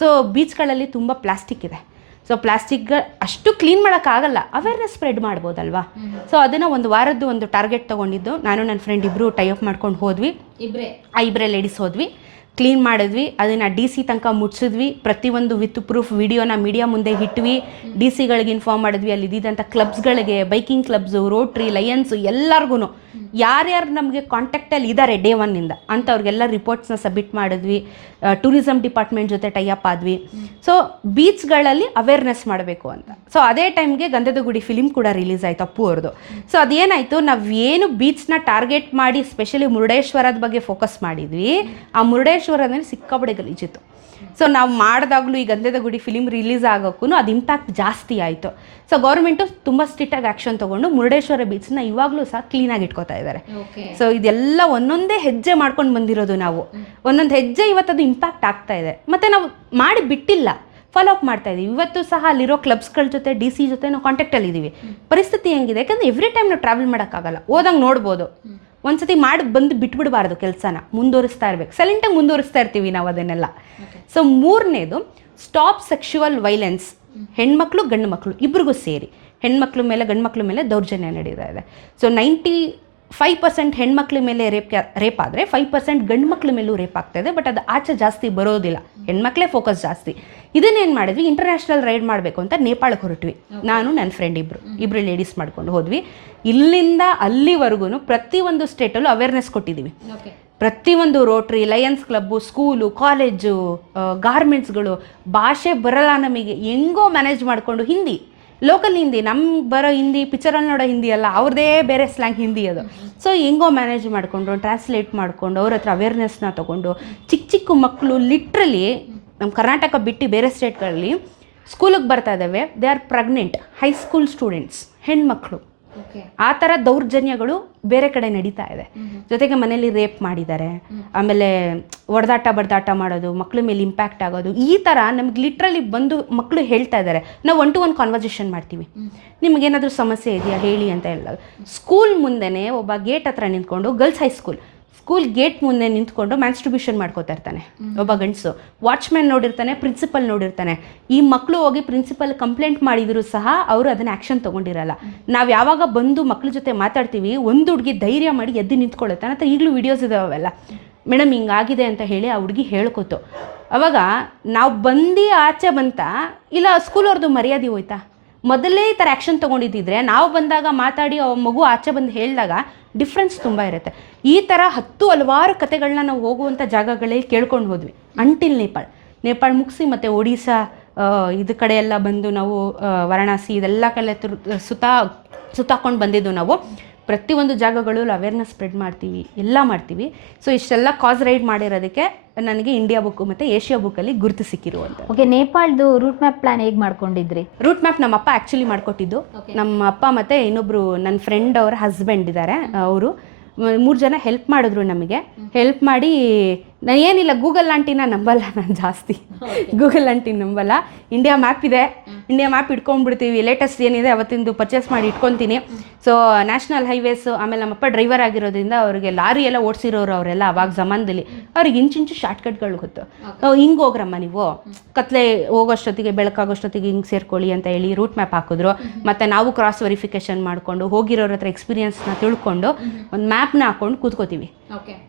ಸೊ ಬೀಚ್ಗಳಲ್ಲಿ ತುಂಬ ಪ್ಲಾಸ್ಟಿಕ್ ಇದೆ. ಸೊ ಪ್ಲಾಸ್ಟಿಕ್ ಅಷ್ಟು ಕ್ಲೀನ್ ಮಾಡೋಕ್ಕಾಗಲ್ಲ, ಅವೇರ್ನೆಸ್ ಸ್ಪ್ರೆಡ್ ಮಾಡ್ಬೋದಲ್ವಾ. ಸೊ ಅದನ್ನು ಒಂದು ವಾರದ್ದು ಒಂದು ಟಾರ್ಗೆಟ್ ತೊಗೊಂಡಿದ್ದು, ನಾನು ನನ್ನ ಫ್ರೆಂಡ್ ಇಬ್ಬರು ಟೈಅಪ್ ಮಾಡ್ಕೊಂಡು ಹೋದ್ವಿ. ಇಬ್ಬರೇ ಲೇಡೀಸ್ ಹೋದ್ವಿ, ಕ್ಲೀನ್ ಮಾಡಿದ್ವಿ, ಅದನ್ನು DC ತನಕ ಮುಟ್ಸಿದ್ವಿ. ಪ್ರತಿಯೊಂದು ವಿತ್ ಪ್ರೂಫ್ ವಿಡಿಯೋನ ಮೀಡಿಯಾ ಮುಂದೆ ಇಟ್ವಿ. DC ಗಳಿಗೆ ಇನ್ಫಾರ್ಮ್ ಮಾಡಿದ್ವಿ, ಅಲ್ಲಿ ಇದ್ದಂಥ ಕ್ಲಬ್ಸ್ಗಳಿಗೆ, ಬೈಕಿಂಗ್ ಕ್ಲಬ್ಸು, ರೋಟ್ರಿ, ಲಯನ್ಸು, ಎಲ್ಲರಿಗೂ ಯಾರ್ಯಾರು ನಮಗೆ ಕಾಂಟ್ಯಾಕ್ಟಲ್ಲಿ ಇದ್ದಾರೆ ಡೇ 1 ಅಂಥವ್ರಿಗೆಲ್ಲ ರಿಪೋರ್ಟ್ಸ್ನ ಸಬ್ಮಿಟ್ ಮಾಡಿದ್ವಿ. ಟೂರಿಸಮ್ ಡಿಪಾರ್ಟ್ಮೆಂಟ್ ಜೊತೆ ಟೈಅಪ್ ಆದ್ವಿ. ಸೊ ಬೀಚ್ಗಳಲ್ಲಿ ಅವೇರ್ನೆಸ್ ಮಾಡಬೇಕು ಅಂತ. ಸೊ ಅದೇ ಟೈಮ್ಗೆ ಗಂಧದ ಗುಡಿ ಫಿಲಿಮ್ ಕೂಡ ರಿಲೀಸ್ ಆಯಿತು, ಅಪ್ಪು ಅವ್ರದ್ದು. ಸೊ ಅದೇನಾಯಿತು, ನಾವೇನು ಬೀಚ್ನ ಟಾರ್ಗೆಟ್ ಮಾಡಿ ಸ್ಪೆಷಲಿ ಮುರುಡೇಶ್ವರದ ಬಗ್ಗೆ ಫೋಕಸ್ ಮಾಡಿದ್ವಿ, ಆ ಮುರುಡೇಶ್ವರದಲ್ಲಿ ಸಿಕ್ಕಾಪಟ್ಟೆ ಗಲೀಜಿತ್ತು. ಸೊ ನಾವು ಮಾಡಿದಾಗಲೂ ಈ ಗಂಧದ ಗುಡಿ ಫಿಲಿಮ್ ರಿಲೀಸ್ ಆಗೋಕ್ಕೂ ಅದು ಇಂಪ್ಯಾಕ್ಟ್ ಜಾಸ್ತಿ ಆಯಿತು. ಸೊ ಗೌರ್ಮೆಂಟು ತುಂಬ ಸ್ಟ್ರಿಕ್ಟಾಗಿ ಆ್ಯಕ್ಷನ್ ತೊಗೊಂಡು ಮುರುಡೇಶ್ವರ ಬೀಚ್ನ ಇವಾಗಲೂ ಸಹ ಕ್ಲೀನಾಗಿ ಇಟ್ಕೋತಾ ಇದ್ದಾರೆ. ಸೊ ಇದೆಲ್ಲ ಒಂದೊಂದೇ ಹೆಜ್ಜೆ ಮಾಡ್ಕೊಂಡು ಬಂದಿರೋದು ನಾವು. ಒಂದೊಂದು ಹೆಜ್ಜೆ ಇವತ್ತದು ಇಂಪ್ಯಾಕ್ಟ್ ಆಗ್ತಾ ಇದೆ. ಮತ್ತು ನಾವು ಮಾಡಿ ಬಿಟ್ಟಿಲ್ಲ, ಫಾಲೋ ಅಪ್ ಮಾಡ್ತಾ ಇದ್ದೀವಿ. ಇವತ್ತು ಸಹ ಅಲ್ಲಿರೋ ಕ್ಲಬ್ಸ್ಗಳ ಜೊತೆ DC ಜೊತೆ ನಾವು ಕಾಂಟ್ಯಾಕ್ಟಲ್ಲಿ ಇದ್ದೀವಿ. ಪರಿಸ್ಥಿತಿ ಹೆಂಗಿದೆ, ಯಾಕಂದರೆ ಎವ್ರಿ ಟೈಮ್ ನಾವು ಟ್ರಾವೆಲ್ ಮಾಡೋಕ್ಕಾಗಲ್ಲ. ಹೋದಂಗೆ ನೋಡ್ಬೋದು, ಒಂದ್ಸತಿ ಮಾಡಿ ಬಂದು ಬಿಟ್ಬಿಡಬಾರ್ದು, ಕೆಲಸನ ಮುಂದುವರಿಸ್ತಾ ಇರಬೇಕು, ಸೈಲೆಂಟಾಗಿ ಮುಂದುವರಿಸ್ತಾ ಇರ್ತೀವಿ ನಾವು ಅದನ್ನೆಲ್ಲ. ಸೊ ಮೂರನೇದು, ಸ್ಟಾಪ್ ಸೆಕ್ಷುವಲ್ ವೈಲೆನ್ಸ್. ಹೆಣ್ಮಕ್ಳು ಗಂಡು ಮಕ್ಕಳು ಇಬ್ರಿಗೂ ಸೇರಿ ಹೆಣ್ಮಕ್ಳ ಮೇಲೆ ಗಂಡು ಮಕ್ಳ ಮೇಲೆ ದೌರ್ಜನ್ಯ ನಡೀತಾ ಇದೆ. ಸೊ 95% ಹೆಣ್ಮಕ್ಳ ಮೇಲೆ ರೇಪ್ ಆದರೆ 5% ಗಂಡು ಮಕ್ಳ ಮೇಲೂ ರೇಪ್ ಆಗ್ತಾಯಿದೆ. ಬಟ್ ಅದು ಆಚೆ ಜಾಸ್ತಿ ಬರೋದಿಲ್ಲ, ಹೆಣ್ಮಕ್ಳೇ ಫೋಕಸ್ ಜಾಸ್ತಿ. ಇದನ್ನೇನು ಮಾಡಿದ್ವಿ, ಇಂಟರ್ನ್ಯಾಷನಲ್ ರೈಡ್ ಮಾಡಬೇಕು ಅಂತ ನೇಪಾಳಕ್ಕೆ ಹೊರಟ್ವಿ. ನಾನು ನನ್ನ ಫ್ರೆಂಡ್ ಇಬ್ಬರು ಲೇಡೀಸ್ ಮಾಡ್ಕೊಂಡು ಹೋದ್ವಿ. ಇಲ್ಲಿಂದ ಅಲ್ಲಿವರೆಗೂ ಪ್ರತಿಯೊಂದು ಸ್ಟೇಟಲ್ಲೂ ಅವೇರ್ನೆಸ್ ಕೊಟ್ಟಿದ್ದೀವಿ. ಪ್ರತಿಯೊಂದು rotary, lions club, school, college, ಗಾರ್ಮೆಂಟ್ಸ್ಗಳು, ಭಾಷೆ ಬರಲ್ಲ ನಮಗೆ, ಹೆಂಗೋ ಮ್ಯಾನೇಜ್ ಮಾಡಿಕೊಂಡು ಹಿಂದಿ, ಲೋಕಲ್ ಹಿಂದಿ, ನಮ್ಗೆ ಬರೋ ಹಿಂದಿ ಪಿಕ್ಚರಲ್ಲಿ ನೋಡೋ ಹಿಂದಿ ಅಲ್ಲ, ಅವ್ರದ್ದೇ ಬೇರೆ ಸ್ಲ್ಯಾಂಗ್ ಹಿಂದಿ ಅದು. ಸೊ ಹೆಂಗೋ ಮ್ಯಾನೇಜ್ ಮಾಡಿಕೊಂಡು ಟ್ರಾನ್ಸ್ಲೇಟ್ ಮಾಡಿಕೊಂಡು ಅವ್ರ ಹತ್ರ ಅವೇರ್ನೆಸ್ನ ತೊಗೊಂಡು ಚಿಕ್ಕ ಚಿಕ್ಕ ಮಕ್ಕಳು ಲಿಟ್ರಲಿ ನಮ್ಮ ಕರ್ನಾಟಕ ಬಿಟ್ಟು ಬೇರೆ ಸ್ಟೇಟ್ಗಳಲ್ಲಿ ಸ್ಕೂಲಿಗೆ ಬರ್ತಾ ಇದ್ದಾವೆ, they are pregnant, high school students, ಹೆಣ್ಮಕ್ಳು. ಆ ಥರ ದೌರ್ಜನ್ಯಗಳು ಬೇರೆ ಕಡೆ ನಡೀತಾ ಇದೆ. ಜೊತೆಗೆ ಮನೇಲಿ ರೇಪ್ ಮಾಡಿದ್ದಾರೆ, ಆಮೇಲೆ ಬಡ್ದಾಟ ಮಾಡೋದು, ಮಕ್ಳ ಮೇಲೆ ಇಂಪ್ಯಾಕ್ಟ್ ಆಗೋದು, ಈ ಥರ ನಮ್ಗೆ ಲಿಟ್ರಲಿ ಬಂದು ಮಕ್ಕಳು ಹೇಳ್ತಾ ಇದ್ದಾರೆ. ನಾವು 1-to-1 ಕಾನ್ವರ್ಸೇಷನ್ ಮಾಡ್ತೀವಿ, ನಿಮಗೇನಾದರೂ ಸಮಸ್ಯೆ ಇದೆಯಾ ಹೇಳಿ ಅಂತ ಹೇಳಿದಾಗ. ಸ್ಕೂಲ್ ಮುಂದೆನೇ ಒಬ್ಬ ಗೇಟ್ ಹತ್ರ ನಿಂತ್ಕೊಂಡು, ಗರ್ಲ್ಸ್ ಹೈಸ್ಕೂಲ್ ಸ್ಕೂಲ್ ಗೇಟ್ ಮುಂದೆ ನಿಂತ್ಕೊಂಡು ಮ್ಯಾನ್ಸ್ಟ್ರಿಬ್ಯೂಷನ್ ಮಾಡ್ಕೋತಾ ಇರ್ತಾನೆ ಒಬ್ಬ ಗಂಡಸು. ವಾಚ್ಮ್ಯಾನ್ ನೋಡಿರ್ತಾನೆ, ಪ್ರಿನ್ಸಿಪಲ್ ನೋಡಿರ್ತಾನೆ. ಈ ಮಕ್ಕಳು ಹೋಗಿ ಪ್ರಿನ್ಸಿಪಲ್ ಕಂಪ್ಲೇಂಟ್ ಮಾಡಿದರೂ ಸಹ ಅವರು ಅದನ್ನು ಆ್ಯಕ್ಷನ್ ತೊಗೊಂಡಿರಲ್ಲ. ನಾವು ಯಾವಾಗ ಬಂದು ಮಕ್ಳ ಜೊತೆ ಮಾತಾಡ್ತೀವಿ, ಒಂದು ಹುಡುಗಿ ಧೈರ್ಯ ಮಾಡಿ ಎದ್ದು ನಿಂತ್ಕೊಳ್ಳುತ್ತಾನೆ ಅಂತ ಈಗಲೂ ವೀಡಿಯೋಸ್ ಇದಾವೆಲ್ಲ. ಮೇಡಮ್ ಹಿಂಗಾಗಿದೆ ಅಂತ ಹೇಳಿ ಆ ಹುಡುಗಿ ಹೇಳ್ಕೊತು. ಅವಾಗ ನಾವು ಬಂದು ಆಚೆ ಬಂತ ಇಲ್ಲ ಸ್ಕೂಲ್ ಅವ್ರದ್ದು ಮರ್ಯಾದೆ ಹೋಯ್ತಾ? ಮೊದಲೇ ಈ ಥರ ಆ್ಯಕ್ಷನ್ ತೊಗೊಂಡಿದ್ದಿದ್ರೆ ನಾವು ಬಂದಾಗ ಮಾತಾಡಿ ಮಗು ಆಚೆ ಬಂದು ಹೇಳಿದಾಗ ಡಿಫ್ರೆನ್ಸ್ ತುಂಬ ಇರುತ್ತೆ. ಈ ಥರ ಹಲವಾರು ಕತೆಗಳನ್ನ ನಾವು ಹೋಗುವಂಥ ಜಾಗಗಳಲ್ಲಿ ಕೇಳ್ಕೊಂಡು ಹೋದ್ವಿ ಅಂಟಿಲ್ ನೇಪಾಳ ಮುಗಿಸಿ ಮತ್ತು ಒಡಿಸ್ಸಾ ಇದು ಕಡೆ ಎಲ್ಲ ಬಂದು ನಾವು ವಾರಣಾಸಿ ಇದೆಲ್ಲ ಕಡೆ ಸುತ್ತಾಕೊಂಡು ಬಂದಿದ್ದು ನಾವು. ಪ್ರತಿಯೊಂದು ಜಾಗಗಳು ಅವೇರ್ನೆಸ್ ಸ್ಪ್ರೆಡ್ ಮಾಡ್ತೀವಿ, ಎಲ್ಲ ಮಾಡ್ತೀವಿ. ಸೊ ಇಷ್ಟೆಲ್ಲ ಕಾಸ್ ರೈಡ್ ಮಾಡಿರೋದಕ್ಕೆ ನನಗೆ ಇಂಡಿಯಾ ಬುಕ್ ಮತ್ತು ಏಷ್ಯಾ ಬುಕ್ಕಲ್ಲಿ ಗುರುತು ಸಿಕ್ಕಿರುವಂಥ. ಓಕೆ, ನೇಪಾಳದು ರೂಟ್ ಮ್ಯಾಪ್ ಪ್ಲಾನ್ ಹೇಗೆ ಮಾಡ್ಕೊಂಡಿದ್ರಿ? ರೂಟ್ ಮ್ಯಾಪ್ ನಮ್ಮ ಅಪ್ಪ ಆ್ಯಕ್ಚುಲಿ ಮಾಡಿಕೊಟ್ಟಿದ್ದು. ನಮ್ಮ ಅಪ್ಪ ಮತ್ತು ಇನ್ನೊಬ್ಬರು ನನ್ನ ಫ್ರೆಂಡ್ ಅವರ ಹಸ್ಬೆಂಡ್ ಇದ್ದಾರೆ, ಅವರು 3 ಜನ ಹೆಲ್ಪ್ ಮಾಡಿದ್ರು ನಮಗೆ. ಹೆಲ್ಪ್ ಮಾಡಿ ನಾನು ಏನಿಲ್ಲ, ಗೂಗಲ್ ಆಂಟಿನ ನಂಬಲ್ಲ ನಾನು ಜಾಸ್ತಿ. ಗೂಗಲ್ ಆಂಟಿನ ನಂಬಲ್ಲ. ಇಂಡಿಯಾ ಮ್ಯಾಪ್ ಇದೆ, ಇಂಡಿಯಾ ಮ್ಯಾಪ್ ಇಟ್ಕೊಂಡ್ಬಿಡ್ತೀವಿ. ಲೇಟೆಸ್ಟ್ ಏನಿದೆ ಅವತ್ತಿಂದು ಪರ್ಚೇಸ್ ಮಾಡಿ ಇಟ್ಕೊತೀನಿ. ಸೊ ನ್ಯಾಷನಲ್ ಹೈವೇಸು, ಆಮೇಲೆ ನಮ್ಮಪ್ಪ ಡ್ರೈವರ್ ಆಗಿರೋದ್ರಿಂದ ಅವ್ರಿಗೆ ಲಾರಿ ಎಲ್ಲ ಓಡಿಸಿರೋರು ಅವರೆಲ್ಲ ಅವಾಗ ಜಮಾನದಲ್ಲಿ. ಅವ್ರಿಗೆ ಇಂಚಿಂಚು ಶಾರ್ಟ್ಕಟ್ಗಳು ಗೊತ್ತು. ಹಿಂಗೆ ಹೋಗ್ರಮ್ಮ ನೀವು, ಕತ್ಲೆ ಹೋಗೋಷ್ಟೊತ್ತಿಗೆ ಬೆಳಕಾಗೋಷ್ಟೊತ್ತಿಗೆ ಹಿಂಗೆ ಸೇರ್ಕೊಳ್ಳಿ ಅಂತ ಹೇಳಿ ರೂಟ್ ಮ್ಯಾಪ್ ಹಾಕಿದ್ರು. ಮತ್ತು ನಾವು ಕ್ರಾಸ್ ವೆರಿಫಿಕೇಷನ್ ಮಾಡಿಕೊಂಡು ಹೋಗಿರೋರ ಹತ್ರ ಎಕ್ಸ್ಪೀರಿಯನ್ಸ್ನ ತಿಳ್ಕೊಂಡು ಒಂದು ಮ್ಯಾಪ್ನ ಹಾಕ್ಕೊಂಡು ಕೂತ್ಕೋತೀವಿ.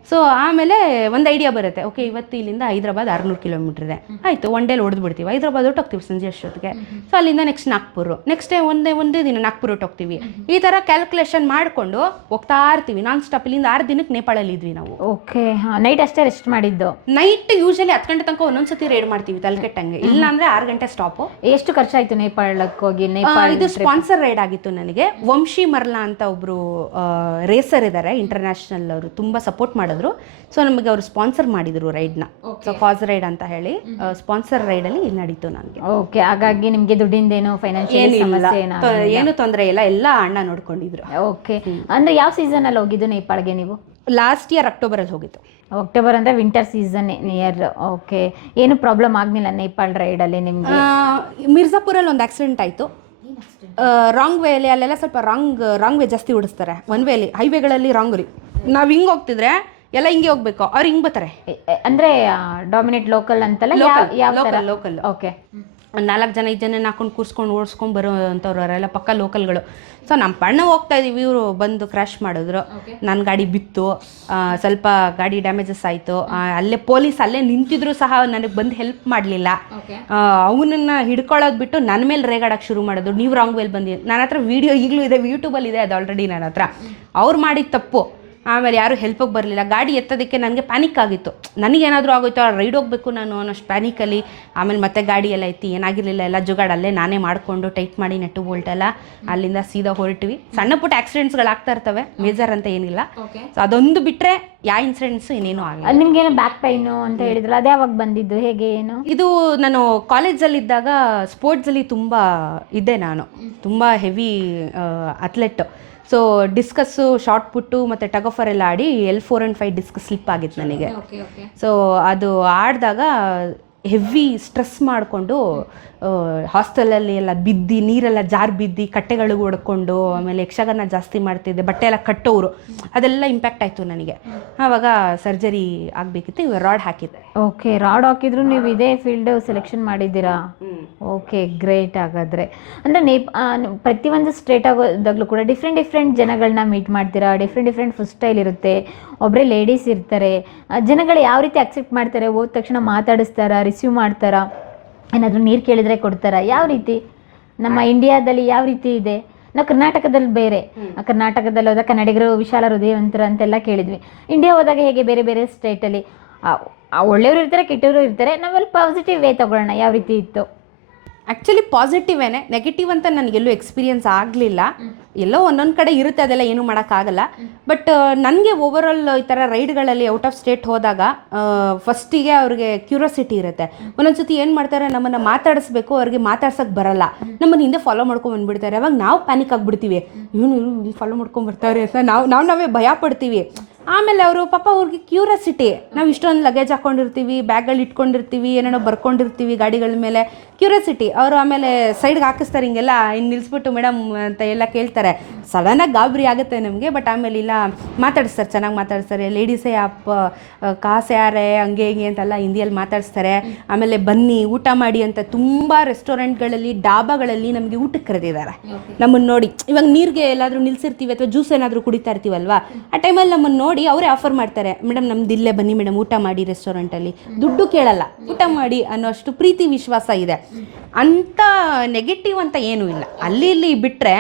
ಸೊ ಆಮೇಲೆ ಒಂದು ಐಡಿಯಾ ಬರುತ್ತೆ, ಓಕೆ ಇವತ್ತು ಇಲ್ಲಿಂದ ಹೈದ್ರಾಬಾದ್ 600 ಕಿಲೋಮೀಟರ್ ಇದೆ, ಆಯಿತು ಒನ್ ಡೇಲಿ ಹೊಡೆದ್ಬಿಡ್ತೀವಿ, ಹೈದ್ರಾಬಾದ್ ಹೊಟ್ಟೋಗ್ತೀವಿ ಸಂಜೆ ಅಷ್ಟೊತ್ತಿಗೆ. ಸೊ ಅಲ್ಲಿಂದ ನೆಕ್ಸ್ಟ್ ನಾಗ್ಪುರ, ನೆಕ್ಸ್ಟ್ ಡೇ ಒಂದೇ ದಿನ ನಾಗ್ಪುರ ಹೊಟ್ಟೋಗ್ತೀವಿ. ಈ ಥರ ಕ್ಯಾಲ್ಕುಲೇಷನ್ ಮಾಡಿಕೊಂಡು ಹೋಗ್ತಾ ಇರ್ತೀವಿ ನಾನ್ ಸ್ಟಾಪ್. ಇಲ್ಲಿಂದ 6 ದಿನಕ್ಕೆ ನೇಪಾಳಲ್ಲಿ ಇದ್ವಿ ನಾವು. ಓಕೆ, ನೈಟ್ ಅಷ್ಟೇ ರೆಸ್ಟ್ ಮಾಡಿದ್ದು? ನೈಟ್ ಯೂಶಲಿ 10 ಗಂಟೆ ತನಕ ಒಂದೊಂದ್ಸತಿ ರೈಡ್ ಮಾಡ್ತೀವಿ ತಲೆಕೆಟ್ಟಂಗೆ, ಇಲ್ಲ ಅಂದರೆ 6 ಗಂಟೆ ಸ್ಟಾಪು. ಎಷ್ಟು ಖರ್ಚಾಯಿತು ನೇಪಾಳಕ್ಕೆ ಹೋಗಿ? ಇದು ಸ್ಪಾನ್ಸರ್ ರೈಡ್ ಆಗಿತ್ತು ನನಗೆ. ವಂಶಿ ಮರ್ಲಾ ಅಂತ ಒಬ್ಬರು ರೇಸರ್ ಇದ್ದಾರೆ ಇಂಟರ್ನ್ಯಾಷನಲ್, ಅವರು ತುಂಬ ಸಪೋರ್ಟ್ ಮಾಡಿದ್ರು. ಸೊ ನಮಗೆ ಅವರು ಸ್ಪಾನ್ಸರ್ ಮಾಡಿದ್ರು ರೈಡ್ನ. ಸೊ ಕಾಸ್ ರೈಡ್ ಅಂತ ಹೇಳಿ ಸ್ಪಾನ್ಸರ್ ರೈಡಲ್ಲಿ ನಡೀತು ನನಗೆ. ಓಕೆ, ಹಾಗಾಗಿ ನಿಮಗೆ ದುಡ್ಡಿಂದೇನು ಫೈನಾನ್ಷಿಯಲ್ ಸಮಸ್ಯೆ ಏನು ತೊಂದರೆ ಇಲ್ಲ, ಎಲ್ಲ ಅಣ್ಣ ನೋಡ್ಕೊಂಡಿದ್ರು. ಓಕೆ, ಅಂದರೆ ಯಾವ ಸೀಸನಲ್ಲಿ ಹೋಗಿದ್ದು ನೇಪಾಳ್ಗೆ ನೀವು? ಲಾಸ್ಟ್ ಇಯರ್ ಅಕ್ಟೋಬರಲ್ಲಿ ಹೋಗಿತ್ತು. ಅಕ್ಟೋಬರ್ ಅಂದರೆ ವಿಂಟರ್ ಸೀಸನ್ ನಿಯರ್. ಓಕೆ, ಏನು ಪ್ರಾಬ್ಲಮ್ ಆಗಲಿಲ್ಲ ನೇಪಾಳ್ ರೈಡಲ್ಲಿ ನಿಮಗೆ? ಮಿರ್ಜಾಪುರಲ್ಲಿ ಒಂದು ಆಕ್ಸಿಡೆಂಟ್ ಆಯಿತು. ರಾಂಗ್ ವೇಲಿ, ಅಲ್ಲೆಲ್ಲ ಸ್ವಲ್ಪ ರಾಂಗ್ ವೇ ಜಾಸ್ತಿ ಓಡಿಸ್ತಾರೆ. ಒನ್ ವೇಲಿ ಹೈವೇಗಳಲ್ಲಿ ರಾಂಗ್ ರೀ. ನಾವು ಹಿಂಗೆ ಹೋಗ್ತಿದ್ರೆ ಎಲ್ಲ ಹಿಂಗೆ ಹೋಗ್ಬೇಕು, ಅವ್ರು ಹಿಂಗೆ ಬರ್ತಾರೆ. ಅಂದರೆ ಡಾಮಿನೇಟ್ ಲೋಕಲ್ ಅಂತಲ್ಲ, ಲೋಕಲ್. ಓಕೆ, ಒಂದು 4 ಜನ 5 ಜನ ಹಾಕೊಂಡು ಕೂರ್ಸ್ಕೊಂಡು ಓಡಿಸ್ಕೊಂಡು ಬರೋ ಅಂಥವ್ರು ಅವರೆಲ್ಲ ಪಕ್ಕ ಲೋಕಲ್ಗಳು. ಸೊ ನಮ್ಮ ಪಣ್ಣ ಹೋಗ್ತಾ ಇದೀವಿ, ಇವರು ಬಂದು ಕ್ರ್ಯಾಶ್ ಮಾಡಿದ್ರು. ನನ್ನ ಗಾಡಿ ಬಿತ್ತು, ಸ್ವಲ್ಪ ಗಾಡಿ ಡ್ಯಾಮೇಜಸ್ ಆಯಿತು. ಅಲ್ಲೇ ಪೊಲೀಸ್ ಅಲ್ಲೇ ನಿಂತಿದ್ರು ಸಹ ನನಗೆ ಬಂದು ಹೆಲ್ಪ್ ಮಾಡಲಿಲ್ಲ. ಅವನನ್ನು ಹಿಡ್ಕೊಳ್ಳೋದು ಬಿಟ್ಟು ನನ್ನ ಮೇಲೆ ರೇಗಾಡೋಕ್ಕೆ ಶುರು ಮಾಡಿದ್ರು, ನೀವು ರಾಂಗ್ ವೇಲ್ ಬಂದಿ. ನನ್ನ ಹತ್ರ ವೀಡಿಯೋ ಈಗಲೂ ಇದೆ, ಯೂಟ್ಯೂಬಲ್ಲಿ ಇದೆ ಅದು ಆಲ್ರೆಡಿ ನನ್ನ ಹತ್ರ. ಅವ್ರು ಮಾಡಿದ ತಪ್ಪು. ಆಮೇಲೆ ಯಾರೂ ಹೆಲ್ಪಿಗೆ ಬರಲಿಲ್ಲ. ಗಾಡಿ ಎತ್ತೋದಕ್ಕೆ ನನಗೆ ಪ್ಯಾನಿಕ್ ಆಗಿತ್ತು, ನನಗೇನಾದರೂ ಆಗೋಯ್ತು, ರೈಡ್ ಹೋಗಬೇಕು ನಾನು ಅನ್ನೋಷ್ಟು ಪ್ಯಾನಿಕಲ್ಲಿ. ಆಮೇಲೆ ಮತ್ತೆ ಗಾಡಿ ಎಲ್ಲ ಎತ್ತಿ ಏನಾಗಿರಲಿಲ್ಲ, ಎಲ್ಲ ಜುಗಾಡಲ್ಲೇ ನಾನೇ ಮಾಡಿಕೊಂಡು ಟೈಟ್ ಮಾಡಿ ನೆಟ್ಟು ಬೋಲ್ಟೆಲ್ಲ ಅಲ್ಲಿಂದ ಸೀದಾ ಹೊರಟಿವಿ. ಸಣ್ಣ ಪುಟ್ಟ ಆಕ್ಸಿಡೆಂಟ್ಸ್ಗಳಾಗ್ತಾ ಇರ್ತವೆ, ಮೇಜರ್ ಅಂತ ಏನಿಲ್ಲ. ಸೊ ಅದೊಂದು ಬಿಟ್ಟರೆ ಯಾವ ಇನ್ಸಿಡೆಂಟ್ಸು ಇನ್ನೇನು ಆಗಿಲ್ಲ. ನಿಮ್ಗೇನು ಬ್ಯಾಕ್ ಪೈನು ಅಂತ ಹೇಳಿದ್ರಲ್ಲ, ಅದು ಯಾವಾಗ ಬಂದಿದ್ದು, ಹೇಗೆ ಏನು? ಇದು ನಾನು ಕಾಲೇಜಲ್ಲಿದ್ದಾಗ ಸ್ಪೋರ್ಟ್ಸಲ್ಲಿ ತುಂಬ ಇದ್ದೆ, ನಾನು ತುಂಬ heavy athlete. So discuss, short ಪುಟ್ಟು ಮತ್ತು ಟಗಫರ್ ಎಲ್ಲ ಆಡಿ L4 and 5 ಡಿಸ್ಕ್ ಸ್ಲಿಪ್ ಆಗಿತ್ತು ನನಗೆ. ಸೊ ಅದು ಆಡಿದಾಗ ಹೆವಿ ಸ್ಟ್ರೆಸ್ ಮಾಡಿಕೊಂಡು ಹಾಸ್ಟೆಲಲ್ಲಿ ಎಲ್ಲ ಬಿದ್ದು, ನೀರೆಲ್ಲ ಜಾರು ಬಿದ್ದು, ಕಟ್ಟೆಗಳು ಹೊಡ್ಕೊಂಡು, ಆಮೇಲೆ ಯಕ್ಷಗಾನ ಜಾಸ್ತಿ ಮಾಡ್ತಿದ್ದೆ, ಬಟ್ಟೆ ಎಲ್ಲ ಕಟ್ಟೋರು, ಅದೆಲ್ಲ ಇಂಪ್ಯಾಕ್ಟ್ ಆಯಿತು ನನಗೆ. ಆವಾಗ ಸರ್ಜರಿ ಆಗಬೇಕಿತ್ತು, ಇವಾಗ ರಾಡ್ ಹಾಕಿದ್ದೆ. ಓಕೆ, ರಾಡ್ ಹಾಕಿದ್ರು ನೀವು ಇದೇ ಫೀಲ್ಡ್ ಸೆಲೆಕ್ಷನ್ ಮಾಡಿದ್ದೀರಾ? Okay, great. ಹಾಗಾದರೆ ಅಂದರೆ ಪ್ರತಿಯೊಂದು ಸ್ಟೇಟ್ ಆಗೋದಾಗಲೂ ಕೂಡ ಡಿಫ್ರೆಂಟ್ ಜನಗಳನ್ನ ಮೀಟ್ ಮಾಡ್ತೀರಾ, ಡಿಫ್ರೆಂಟ್ ಫುಡ್ ಸ್ಟೈಲ್ ಇರುತ್ತೆ, ಒಬ್ಬರೇ ಲೇಡೀಸ್ ಇರ್ತಾರೆ. ಜನಗಳು ಯಾವ ರೀತಿ ಅಕ್ಸೆಪ್ಟ್ ಮಾಡ್ತಾರೆ? ಹೋದ ತಕ್ಷಣ ಮಾತಾಡಿಸ್ತಾರಾ, ರಿಸೀವ್ ಮಾಡ್ತಾರಾ, ಏನಾದರೂ ನೀರು ಕೇಳಿದರೆ ಕೊಡ್ತಾರಾ? ಯಾವ ರೀತಿ ನಮ್ಮ ಇಂಡಿಯಾದಲ್ಲಿ ಯಾವ ರೀತಿ ಇದೆ? ನಾವು ಕರ್ನಾಟಕದಲ್ಲಿ ಬೇರೆ, ಕರ್ನಾಟಕದಲ್ಲಿ ಹೋದಾಗ ಕನ್ನಡಿಗರು ವಿಶಾಲ ಹೃದಯವಂತರು ಅಂತೆಲ್ಲ ಕೇಳಿದ್ವಿ. ಇಂಡಿಯಾ ಹೋದಾಗ ಹೇಗೆ ಬೇರೆ ಬೇರೆ ಸ್ಟೇಟಲ್ಲಿ ಒಳ್ಳೆಯವರು ಇರ್ತಾರೆ, ಕೆಟ್ಟವರು ಇರ್ತಾರೆ. ನಾವಲ್ಲಿ ಪಾಸಿಟಿವ್ ವೇ ತೊಗೊಳ್ಳೋಣ, ಯಾವ ರೀತಿ ಇತ್ತು? ಆ್ಯಕ್ಚುಲಿ ಪಾಸಿಟಿವೇನೆ, ನೆಗೆಟಿವ್ ಅಂತ ನನಗೆಲ್ಲೂ ಎಕ್ಸ್ಪೀರಿಯನ್ಸ್ ಆಗಲಿಲ್ಲ. ಎಲ್ಲೋ ಒಂದೊಂದು ಕಡೆ ಇರುತ್ತೆ, ಅದೆಲ್ಲ ಏನೂ ಮಾಡೋಕ್ಕಾಗಲ್ಲ. ಬಟ್ ನನಗೆ ಓವರಾಲ್ ಈ ಥರ ರೈಡ್ಗಳಲ್ಲಿ ಔಟ್ ಆಫ್ ಸ್ಟೇಟ್ ಹೋದಾಗ ಫಸ್ಟಿಗೆ ಅವ್ರಿಗೆ ಕ್ಯೂರಿಯಾಸಿಟಿ ಇರುತ್ತೆ. ಒಂದೊಂದು ಸತಿ ಏನು ಮಾಡ್ತಾರೆ, ನಮ್ಮನ್ನು ಮಾತಾಡಿಸ್ಬೇಕು, ಅವ್ರಿಗೆ ಮಾತಾಡ್ಸೋಕ್ಕೆ ಬರಲ್ಲ, ನಮ್ಮನ್ನು ಹಿಂದೆ ಫಾಲೋ ಮಾಡ್ಕೊಂಡು ಬಂದುಬಿಡ್ತಾರೆ. ಅವಾಗ ನಾವು ಪ್ಯಾನಿಕ್ ಆಗಿಬಿಡ್ತೀವಿ, ಇವನು ಫಾಲೋ ಮಾಡ್ಕೊಂಬರ್ತಾರೆ ಅಂತ ನಾವೇ ಭಯ ಪಡ್ತೀವಿ. ಆಮೇಲೆ ಅವರು ಪಾಪ ಅವ್ರಿಗೆ ಕ್ಯೂರಿಯಾಸಿಟಿ, ನಾವು ಇಷ್ಟೊಂದು ಲಗೇಜ್ ಹಾಕ್ಕೊಂಡಿರ್ತೀವಿ, ಬ್ಯಾಗ್ಗಳು ಇಟ್ಕೊಂಡಿರ್ತೀವಿ, ಏನೇನೋ ಬರ್ಕೊಂಡಿರ್ತೀವಿ ಗಾಡಿಗಳ ಮೇಲೆ, ಕ್ಯೂರಿಯಾಸಿಟಿ. ಅವರು ಆಮೇಲೆ ಸೈಡ್ಗೆ ಹಾಕಿಸ್ತಾರೆ, ಹಿಂಗೆಲ್ಲ ಹಿಂಗೆ ನಿಲ್ಲಿಸ್ಬಿಟ್ಟು ಮೇಡಮ್ ಅಂತ ಎಲ್ಲ ಕೇಳ್ತಾರೆ. ಸಡನ್ನಾಗಿ ಗಾಬರಿ ಆಗುತ್ತೆ ನಮಗೆ, ಬಟ್ ಆಮೇಲೆ ಇಲ್ಲ ಮಾತಾಡಿಸ್ತಾರೆ, ಚೆನ್ನಾಗಿ ಮಾತಾಡಿಸ್ತಾರೆ. ಲೇಡೀಸೇ ಅಪ್ಪ ಕಾಸೆ ಯಾರೇ ಹಂಗೆ ಹಿಂಗೆ ಅಂತೆಲ್ಲ ಹಿಂದಿಯಲ್ಲಿ ಮಾತಾಡಿಸ್ತಾರೆ. ಆಮೇಲೆ ಬನ್ನಿ ಊಟ ಮಾಡಿ ಅಂತ ತುಂಬ ರೆಸ್ಟೋರೆಂಟ್ಗಳಲ್ಲಿ, ಡಾಬಾಗಳಲ್ಲಿ ನಮಗೆ ಊಟಕ್ಕೆ ಕರೆದಿದ್ದಾರೆ. ನಮ್ಮನ್ನು ನೋಡಿ, ಇವಾಗ ನೀರಿಗೆ ಎಲ್ಲಾದರೂ ನಿಲ್ಸಿರ್ತೀವಿ ಅಥವಾ ಜ್ಯೂಸ್ ಏನಾದರೂ ಕುಡಿತಾ ಇರ್ತೀವಲ್ವಾ, ಆ ಟೈಮಲ್ಲಿ ನಮ್ಮನ್ನು ನೋಡಿ ಅವರೇ ಆಫರ್ ಮಾಡ್ತಾರೆ, ಮೇಡಮ್ ನಮ್ದು ಇಲ್ಲೇ ಬನ್ನಿ ಮೇಡಮ್ ಊಟ ಮಾಡಿ ರೆಸ್ಟೋರೆಂಟಲ್ಲಿ, ದುಡ್ಡು ಕೇಳಲ್ಲ, ಊಟ ಮಾಡಿ ಅನ್ನೋಷ್ಟು ಪ್ರೀತಿ ವಿಶ್ವಾಸ ಇದೆ. ಅಂಥ ನೆಗೆಟಿವ್ ಅಂತ ಏನೂ ಇಲ್ಲ. ಅಲ್ಲಿ ಇಲ್ಲಿ ಬಿಟ್ಟರೆ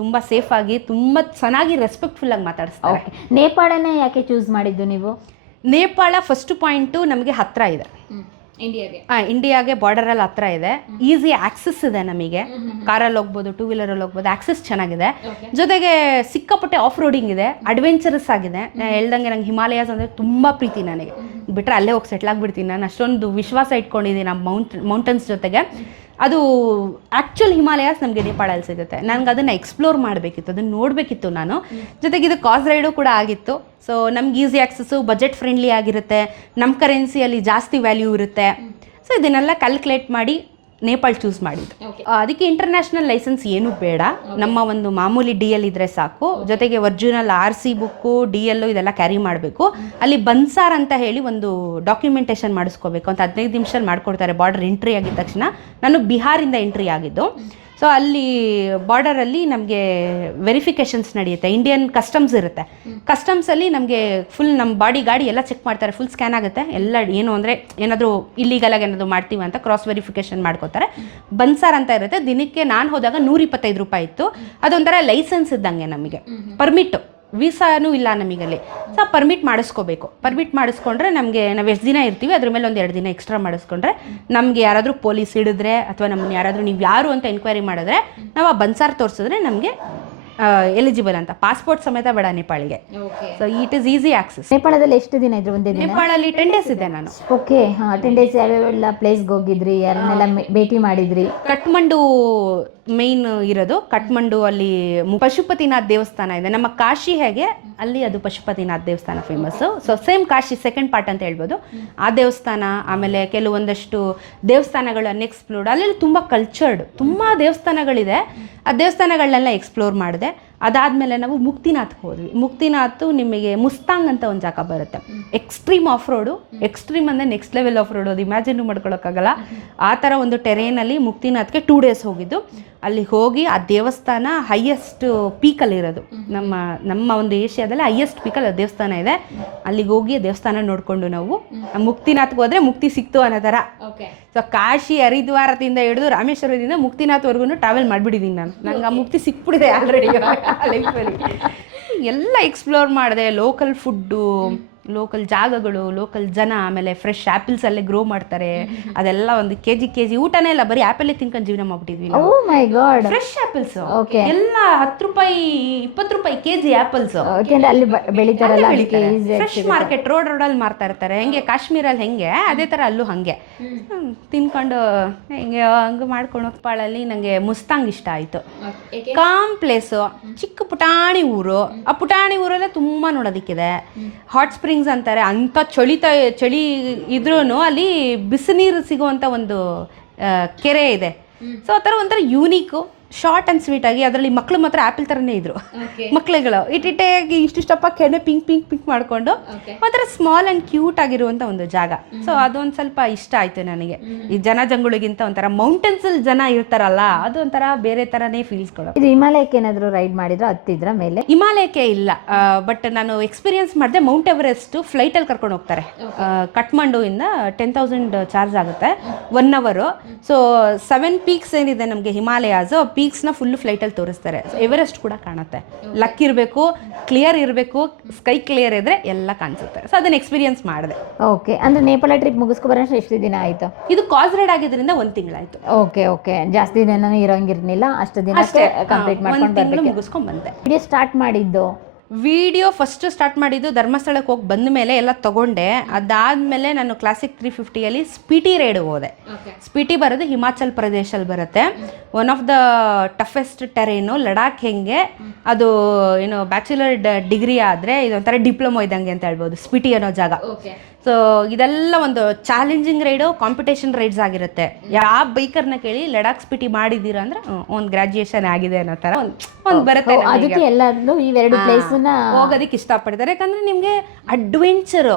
ತುಂಬ ಸೇಫಾಗಿ ತುಂಬ ಚೆನ್ನಾಗಿ ರೆಸ್ಪೆಕ್ಟ್ಫುಲ್ಲಾಗಿ ಮಾತಾಡಿಸ್ತಾರೆ. ಓಕೆ, ನೇಪಾಳನೇ ಯಾಕೆ ಚೂಸ್ ಮಾಡಿದ್ದು ನೀವು? ನೇಪಾಳ ಫಸ್ಟ್ ಪಾಯಿಂಟು ನಮಗೆ ಹತ್ತಿರ ಇದೆ, ಇಂಡಿಯಾಗೆ ಬಾರ್ಡರಲ್ಲಿ ಹತ್ರ ಇದೆ, ಈಸಿ ಆಕ್ಸೆಸ್ ಇದೆ ನಮಗೆ, ಕಾರಲ್ಲಿ ಹೋಗ್ಬೋದು, ಟೂ ವೀಲರಲ್ಲಿ ಹೋಗ್ಬೋದು, ಆಕ್ಸೆಸ್ ಚೆನ್ನಾಗಿದೆ. ಜೊತೆಗೆ ಸಿಕ್ಕಾಪಟ್ಟೆ ಆಫ್ ರೋಡಿಂಗ್ ಇದೆ, ಅಡ್ವೆಂಚರಸ್ ಆಗಿದೆ. ಹೇಳ್ದಂಗೆ ನಂಗೆ ಹಿಮಾಲಯಾಸ್ ಅಂದರೆ ತುಂಬ ಪ್ರೀತಿ ನನಗೆ. ಬಿಟ್ಟರೆ ಅಲ್ಲೇ ಹೋಗಿ ಸೆಟ್ಲ್ ಆಗಿಬಿಡ್ತೀನಿ ನಾನು, ಅಷ್ಟೊಂದು ವಿಶ್ವಾಸ ಇಟ್ಕೊಂಡಿದ್ದೀನಿ ನಮ್ಮ ಮೌಂಟನ್ಸ್ ಜೊತೆಗೆ. ಅದು ಆ್ಯಕ್ಚುಲ್ ಹಿಮಾಲಯಾಸ್ ನಮಗೆ ನೇಪಾಳಲ್ಲಿ ಸಿಗುತ್ತೆ. ನನಗೆ ಅದನ್ನು ಎಕ್ಸ್ಪ್ಲೋರ್ ಮಾಡಬೇಕಿತ್ತು, ಅದನ್ನು ನೋಡಬೇಕಿತ್ತು ನಾನು. ಜೊತೆಗೆ ಇದು ಕಾಸ್ ರೈಡು ಕೂಡ ಆಗಿತ್ತು. ಸೊ ನಮ್ಗೆ ಈಸಿ ಆಕ್ಸಸ್ಸು, ಬಜೆಟ್ ಫ್ರೆಂಡ್ಲಿ ಆಗಿರುತ್ತೆ, ನಮ್ಮ ಕರೆನ್ಸಿಯಲ್ಲಿ ಜಾಸ್ತಿ ವ್ಯಾಲ್ಯೂ ಇರುತ್ತೆ. ಸೊ ಇದನ್ನೆಲ್ಲ ಕ್ಯಾಲ್ಕುಲೇಟ್ ಮಾಡಿ ನೇಪಾಳ ಚೂಸ್ ಮಾಡಿದ್ದು. ಅದಕ್ಕೆ ಇಂಟರ್ನ್ಯಾಷನಲ್ ಲೈಸೆನ್ಸ್ ಏನೂ ಬೇಡ, ನಮ್ಮ ಒಂದು ಮಾಮೂಲಿ DL ಇದ್ದರೆ ಸಾಕು. ಜೊತೆಗೆ ಒರಿಜಿನಲ್ RC ಬುಕ್ಕು, DL ಇದೆಲ್ಲ ಕ್ಯಾರಿ ಮಾಡಬೇಕು. ಅಲ್ಲಿ ಬನ್ಸಾರ್ ಅಂತ ಹೇಳಿ ಒಂದು ಡಾಕ್ಯುಮೆಂಟೇಷನ್ ಮಾಡಿಸ್ಕೋಬೇಕು ಅಂತ 15 ನಿಮಿಷದಲ್ಲಿ ಮಾಡಿಕೊಡ್ತಾರೆ. ಬಾರ್ಡರ್ ಎಂಟ್ರಿ ಆಗಿದ ತಕ್ಷಣ, ನಾನು ಬಿಹಾರಿಂದ ಎಂಟ್ರಿ ಆಗಿದ್ದು. ಸೊ ಅಲ್ಲಿ ಬಾರ್ಡರಲ್ಲಿ ನಮಗೆ ವೆರಿಫಿಕೇಷನ್ಸ್ ನಡೆಯುತ್ತೆ, ಇಂಡಿಯನ್ ಕಸ್ಟಮ್ಸ್ ಇರುತ್ತೆ. ಕಸ್ಟಮ್ಸಲ್ಲಿ ನಮಗೆ ಫುಲ್ ನಮ್ಮ ಗಾಡಿ ಎಲ್ಲ ಚೆಕ್ ಮಾಡ್ತಾರೆ, ಫುಲ್ ಸ್ಕ್ಯಾನ್ ಆಗುತ್ತೆ ಎಲ್ಲ. ಏನು ಅಂದರೆ ಏನಾದರೂ ಇಲ್ಲಿಗಲಾಗಿ ಏನಾದರೂ ಮಾಡ್ತೀವಿ ಅಂತ ಕ್ರಾಸ್ ವೆರಿಫಿಕೇಷನ್ ಮಾಡ್ಕೋತಾರೆ. ಬನ್ಸಾರ್ ಅಂತ ಇರುತ್ತೆ. ದಿನಕ್ಕೆ ನಾನು ಹೋದಾಗ 125 ರೂಪಾಯಿ ಇತ್ತು. ಅದೊಂಥರ ಲೈಸೆನ್ಸ್ ಇದ್ದಂಗೆ ನಮಗೆ, ಪರ್ಮಿಟ್ಟು, ವೀಸಾನೂ ಇಲ್ಲ ನಮಗಲ್ಲಿ. ಸೊ ಪರ್ಮಿಟ್ ಮಾಡಿಸ್ಕೋಬೇಕು. ಪರ್ಮಿಟ್ ಮಾಡಿಸ್ಕೊಂಡ್ರೆ ನಮಗೆ ನಾವು ಎಷ್ಟು ದಿನ ಇರ್ತೀವಿ ಅದ್ರ ಮೇಲೆ 1-2 ದಿನ ಎಕ್ಸ್ಟ್ರಾ ಮಾಡಿಸ್ಕೊಂಡ್ರೆ, ನಮಗೆ ಯಾರಾದರೂ ಪೊಲೀಸ್ ಹಿಡಿದ್ರೆ ಅಥವಾ ನಮ್ಮನ್ನು ಯಾರಾದರೂ ನೀವು ಯಾರು ಅಂತ ಎಂಕ್ವೈರಿ ಮಾಡಿದ್ರೆ, ನಾವು ಆ ಬನ್ಸಾರ್ ತೋರಿಸಿದ್ರೆ ನಮಗೆ ಎಲಿಜಿಬಲ್ ಅಂತ. ಪಾಸ್ಪೋರ್ಟ್ ಸಮೇತ ಬೇಡ ನೇಪಾಳಿಗೆ. So it is easy access. ನೇಪಾಳದಲ್ಲಿ ಎಷ್ಟು ದಿನ ಇದ್ರು? ಒಂದೇ ದಿನ? ನೇಪಾಳಲ್ಲಿ 10 ಡೇಸ್ ಇದೆ ನಾನು. ಓಕೆ, 10 ಡೇಸ್ ಯಾವ್ಯಾವೆಲ್ಲ ಪ್ಲೇಸ್ಗೆ ಹೋಗಿದ್ರಿ, ಯಾರನ್ನೆಲ್ಲ ಭೇಟಿ ಮಾಡಿದ್ರಿ? ಕಠ್ಮಂಡು ಮೇಯ್ನ್ ಇರೋದು. ಕಠ್ಮಂಡು ಅಲ್ಲಿ ಪಶುಪತಿನಾಥ್ ದೇವಸ್ಥಾನ ಇದೆ. ನಮ್ಮ ಕಾಶಿ ಹೇಗೆ ಅಲ್ಲಿ ಅದು ಪಶುಪತಿನಾಥ್ ದೇವಸ್ಥಾನ famous. So same Kashi second part ಅಂತ ಹೇಳ್ಬೋದು. ಆ ದೇವಸ್ಥಾನ, ಆಮೇಲೆ ಕೆಲವೊಂದಷ್ಟು ದೇವಸ್ಥಾನಗಳು ಅನ್ಎಕ್ಸ್ಪ್ಲೋರ್ಡ್, ಅಲ್ಲಿ ತುಂಬ ಕಲ್ಚರ್ಡ್, ತುಂಬ ದೇವಸ್ಥಾನಗಳಿದೆ. ಆ ದೇವಸ್ಥಾನಗಳನ್ನೆಲ್ಲ ಎಕ್ಸ್ಪ್ಲೋರ್ ಮಾಡಿದೆ. ಅದಾದಮೇಲೆ ನಾವು ಮುಕ್ತಿನಾಥ್ಗೆ ಹೋದ್ವಿ. ಮುಕ್ತಿನಾಥ್ ನಿಮಗೆ ಮುಸ್ತಾಂಗ್ ಅಂತ ಒಂದು ಜಾಗ ಬರುತ್ತೆ. ಎಕ್ಸ್ಟ್ರೀಮ್ ಆಫ್ ರೋಡು, ಎಕ್ಸ್ಟ್ರೀಮ್ ಅಂದರೆ ನೆಕ್ಸ್ಟ್ ಲೆವೆಲ್ ಆಫ್ ರೋಡು, ಅದು ಇಮ್ಯಾಜಿನ್ ಮಾಡ್ಕೊಳಕ್ಕಾಗಲ್ಲ. ಆ ಥರ ಒಂದು ಟೆರೇನಲ್ಲಿ ಮುಕ್ತಿನಾಥ್ಗೆ 2 ಡೇಸ್ ಹೋಗಿದ್ದು. ಅಲ್ಲಿ ಹೋಗಿ ಆ ದೇವಸ್ಥಾನ ಹೈಯೆಸ್ಟ್ ಪೀಕಲ್ಲಿರೋದು, ನಮ್ಮ ಒಂದು ಏಷ್ಯಾದಲ್ಲಿ ಹೈಯೆಸ್ಟ್ ಪೀಕಲ್ಲಿ ಆ ದೇವಸ್ಥಾನ ಇದೆ. ಅಲ್ಲಿಗೆ ಹೋಗಿ ದೇವಸ್ಥಾನ ನೋಡಿಕೊಂಡು ನಾವು ಮುಕ್ತಿನಾಥ್ಗೆ ಹೋದರೆ ಮುಕ್ತಿ ಸಿಕ್ತು ಅನ್ನೋ ಥರ. ಸೊ ಕಾಶಿ, ಹರಿದ್ವಾರದಿಂದ ಹಿಡಿದು ರಾಮೇಶ್ವರದಿಂದ ಮುಕ್ತಿನಾಥ್ವರೆಗೂ ಟ್ರಾವೆಲ್ ಮಾಡಿಬಿಟ್ಟಿದ್ದೀನಿ ನಾನು. ನಂಗೆ ಆ ಮುಕ್ತಿ ಸಿಕ್ಬಿಟ್ಟಿದೆ ಆಲ್ರೆಡಿ ಲೈಫಲ್ಲಿ. ಎಲ್ಲ ಎಕ್ಸ್ಪ್ಲೋರ್ ಮಾಡಿದೆ. ಲೋಕಲ್ ಫುಡ್ಡು, ಲೋಕಲ್ ಜಾಗಗಳು, ಲೋಕಲ್ ಜನ, ಆಮೇಲೆ ಫ್ರೆಶ್ ಆ್ಯಪಲ್ಸ್ ಅಲ್ಲೇ ಗ್ರೋ ಮಾಡ್ತಾರೆ. ಅದೆಲ್ಲ ಒಂದು ಕೆಜಿ ಊಟನೇ ಇಲ್ಲ, ಬರೀ ಆ್ಯಪಲ್ಲೇ ತಿನ್ಕೊಂಡು ಜೀವನ ಮಾಡ್ಬಿಟ್ಟಿದ್ವಿ ನಾವು. ಓ ಮೈ ಗಾಡ್. ಫ್ರೆಶ್ ಆ್ಯಪಲ್ಸ್ ಎಲ್ಲ 10 ರೂಪಾಯಿ 20 ರೂಪಾಯಿ ಕೆಜಿ ಆ್ಯಪಲ್ಸ್. ಅಲ್ಲಿ ಬೆಳಿತಾರಲ್ಲ, ಫ್ರೆಶ್ ಮಾರ್ಕೆಟ್ ರೋಡಲ್ಲಿ ಮಾರ್ತಾ ಇರ್ತಾರೆ. ಹೆಂಗೆ ಕಾಶ್ಮೀರಲ್ಲಿ ಹೆಂಗೆ ಅದೇ ಥರ ಅಲ್ಲೂ ಹಾಗೆ ತಿನ್ಕೊಂಡು ಹಂಗೆ ಮಾಡ್ಕೊಂಡು ನೇಪಾಳಲ್ಲಿ ನನಗೆ ಮುಸ್ತಾಂಗ್ ಇಷ್ಟ ಆಯಿತು. ಕಾಮ್ ಪ್ಲೇಸು, ಚಿಕ್ಕ ಪುಟಾಣಿ ಊರು. ಆ ಪುಟಾಣಿ ಊರಲ್ಲೇ ತುಂಬ ನೋಡೋದಕ್ಕಿದೆ. ಹಾಟ್ ಸ್ಪ್ರಿಂಗ್ಸ್ ಅಂತಾರೆ. ಅಂಥ ಚಳಿ ಇದ್ರೂ ಅಲ್ಲಿ ಬಿಸಿನೀರು ಸಿಗುವಂಥ ಒಂದು ಕೆರೆ ಇದೆ. ಸೊ ಆ ಥರ ಒಂಥರ ಯೂನಿಕು, ಶಾರ್ಟ್ ಆ್ಯಂಡ್ ಸ್ವೀಟ್ ಆಗಿ. ಅದರಲ್ಲಿ ಮಕ್ಕಳು ಮಾತ್ರ ಆ್ಯಪಲ್ ಥರನೇ ಇದ್ರು. ಮಕ್ಕಳುಗಳು ಇಟ್ಟಿಟ್ಟಾಗಿ ಇಷ್ಟಿಷ್ಟಪ್ಪ ಕೆನೆ ಪಿಂಕ್ ಮಾಡಿಕೊಂಡು ಒಂಥರ ಸ್ಮಾಲ್ ಆ್ಯಂಡ್ ಕ್ಯೂಟ್ ಆಗಿರುವಂಥ ಒಂದು ಜಾಗ. ಸೊ ಅದೊಂದು ಸ್ವಲ್ಪ ಇಷ್ಟ ಆಯಿತು ನನಗೆ. ಈ ಜಂಗುಳಿಗಿಂತ ಒಂಥರ ಮೌಂಟೇನ್ಸಲ್ಲಿ ಜನ ಇರ್ತಾರಲ್ಲ, ಅದು ಒಂಥರ ಬೇರೆ ಥರನೇ ಫೀಲ್ಸ್ ಕೊಡೋ. ಇದು ಹಿಮಾಲಯಕ್ಕೆ ಏನಾದರೂ ರೈಡ್ ಮಾಡಿದ್ರೆ ಹತ್ತಿದ್ರ ಮೇಲೆ? ಹಿಮಾಲಯಕ್ಕೆ ಇಲ್ಲ, ಬಟ್ ನಾನು ಎಕ್ಸ್ಪೀರಿಯನ್ಸ್ ಮಾಡಿದೆ. ಮೌಂಟ್ ಎವರೆಸ್ಟ್ ಫ್ಲೈಟಲ್ಲಿ ಕರ್ಕೊಂಡು ಹೋಗ್ತಾರೆ. ಕಠ್ಮಂಡುವಿಂದ 10,000 ಚಾರ್ಜ್ ಆಗುತ್ತೆ 1 ಅವರ್. ಸೊ 7 ಪೀಕ್ಸ್ ಏನಿದೆ ನಮಗೆ ಹಿಮಾಲಯಾಸ್, ಪೀಕ್ಸ್ನ ಫುಲ್ಲು ಫ್ಲೈಟಲ್ಲಿ ತೋರಿಸ್ತಾರೆ. ಎವರೆಸ್ಟ್ ಕೂಡ ಕಾಣುತ್ತೆ. ಲಕ್ ಇರಬೇಕು, ಕ್ಲಿಯರ್ ಇರಬೇಕು, ಸ್ಕೈ ಕ್ಲಿಯರ್ ಇದ್ರೆ ಎಲ್ಲ ಕಾಣಿಸುತ್ತೆ. ಸೊ ಅದನ್ನ ಎಕ್ಸ್ಪೀರಿಯನ್ಸ್ ಮಾಡಿದೆ. ಓಕೆ, ಅಂದ್ರೆ ನೇಪಾಳ ಟ್ರಿಪ್ ಮುಗಿಸ್ಕೊಬರೋಷ್ಟು ಎಷ್ಟು ದಿನ ಆಯಿತು? ಇದು ಕಾಸ್ ರೈಡ್ ಆಗಿದ್ರಿಂದ 1 ತಿಂಗಳಾಯಿತು. ಓಕೆ, ಜಾಸ್ತಿ ದಿನ ಇರೋಂಗಿರ್ಲಿಲ್ಲ, ಅಷ್ಟು ದಿನ ಕಂಪ್ಲೀಟ್ ಮಾಡ್ಕೊಂಡು ಬರ್ಬೇಕು, ಮುಗಿಸ್ಕೊಂಡು ಬಂದೆ. ವಿಡಿಯೋ ಸ್ಟಾರ್ಟ್ ಮಾಡಿದ್ದು? ವಿಡಿಯೋ ಫಸ್ಟ್ ಸ್ಟಾರ್ಟ್ ಮಾಡಿದ್ದು ಧರ್ಮಸ್ಥಳಕ್ಕೆ ಹೋಗಿ ಬಂದ ಮೇಲೆ ಎಲ್ಲ ತೊಗೊಂಡೆ. ಅದಾದಮೇಲೆ ನಾನು ಕ್ಲಾಸಿಕ್ 350ಯಲ್ಲಿ ಸ್ಪಿಟಿ ರೈಡ್ ಹೋದೆ. ಸ್ಪಿಟಿ ಬರೋದು ಹಿಮಾಚಲ್ ಪ್ರದೇಶಲ್ಲಿ ಬರುತ್ತೆ. One of the toughest terrain. ಲಡಾಖ್ ಹೆಂಗೆ ಅದು ಏನು ಬ್ಯಾಚುಲರ್ ಡಿಗ್ರಿ ಆದರೆ ಇದೊಂಥರ ಡಿಪ್ಲೊಮೊ ಇದ್ದಂಗೆ ಅಂತ ಹೇಳ್ಬೋದು ಸ್ಪಿಟಿ ಅನ್ನೋ ಜಾಗ. ಸೊ ಇದೆಲ್ಲ ಒಂದು ಚಾಲೆಂಜಿಂಗ್ ರೈಡು, ಕಾಂಪಿಟೇಷನ್ ರೈಡ್ಸ್ ಆಗಿರುತ್ತೆ. ಯಾವ ಬೈಕರ್ನ ಕೇಳಿ ಲಡಾಖ್ ಸ್ಪಿಟಿ ಮಾಡಿದ್ದೀರಾ ಅಂದರೆ ಒಂದು ಗ್ರಾಜುಯೇಷನ್ ಆಗಿದೆ ಅನ್ನೋ ಥರ ಒಂದು ಬರುತ್ತೆ. ಅದಕ್ಕೆ ಎಲ್ಲರೂ ಇವೆರಡು ಪ್ಲೇಸ್ ಹೋಗೋದಕ್ಕೆ ಇಷ್ಟಪಡ್ತಾರೆ. ಯಾಕಂದರೆ ನಿಮಗೆ ಅಡ್ವೆಂಚರು,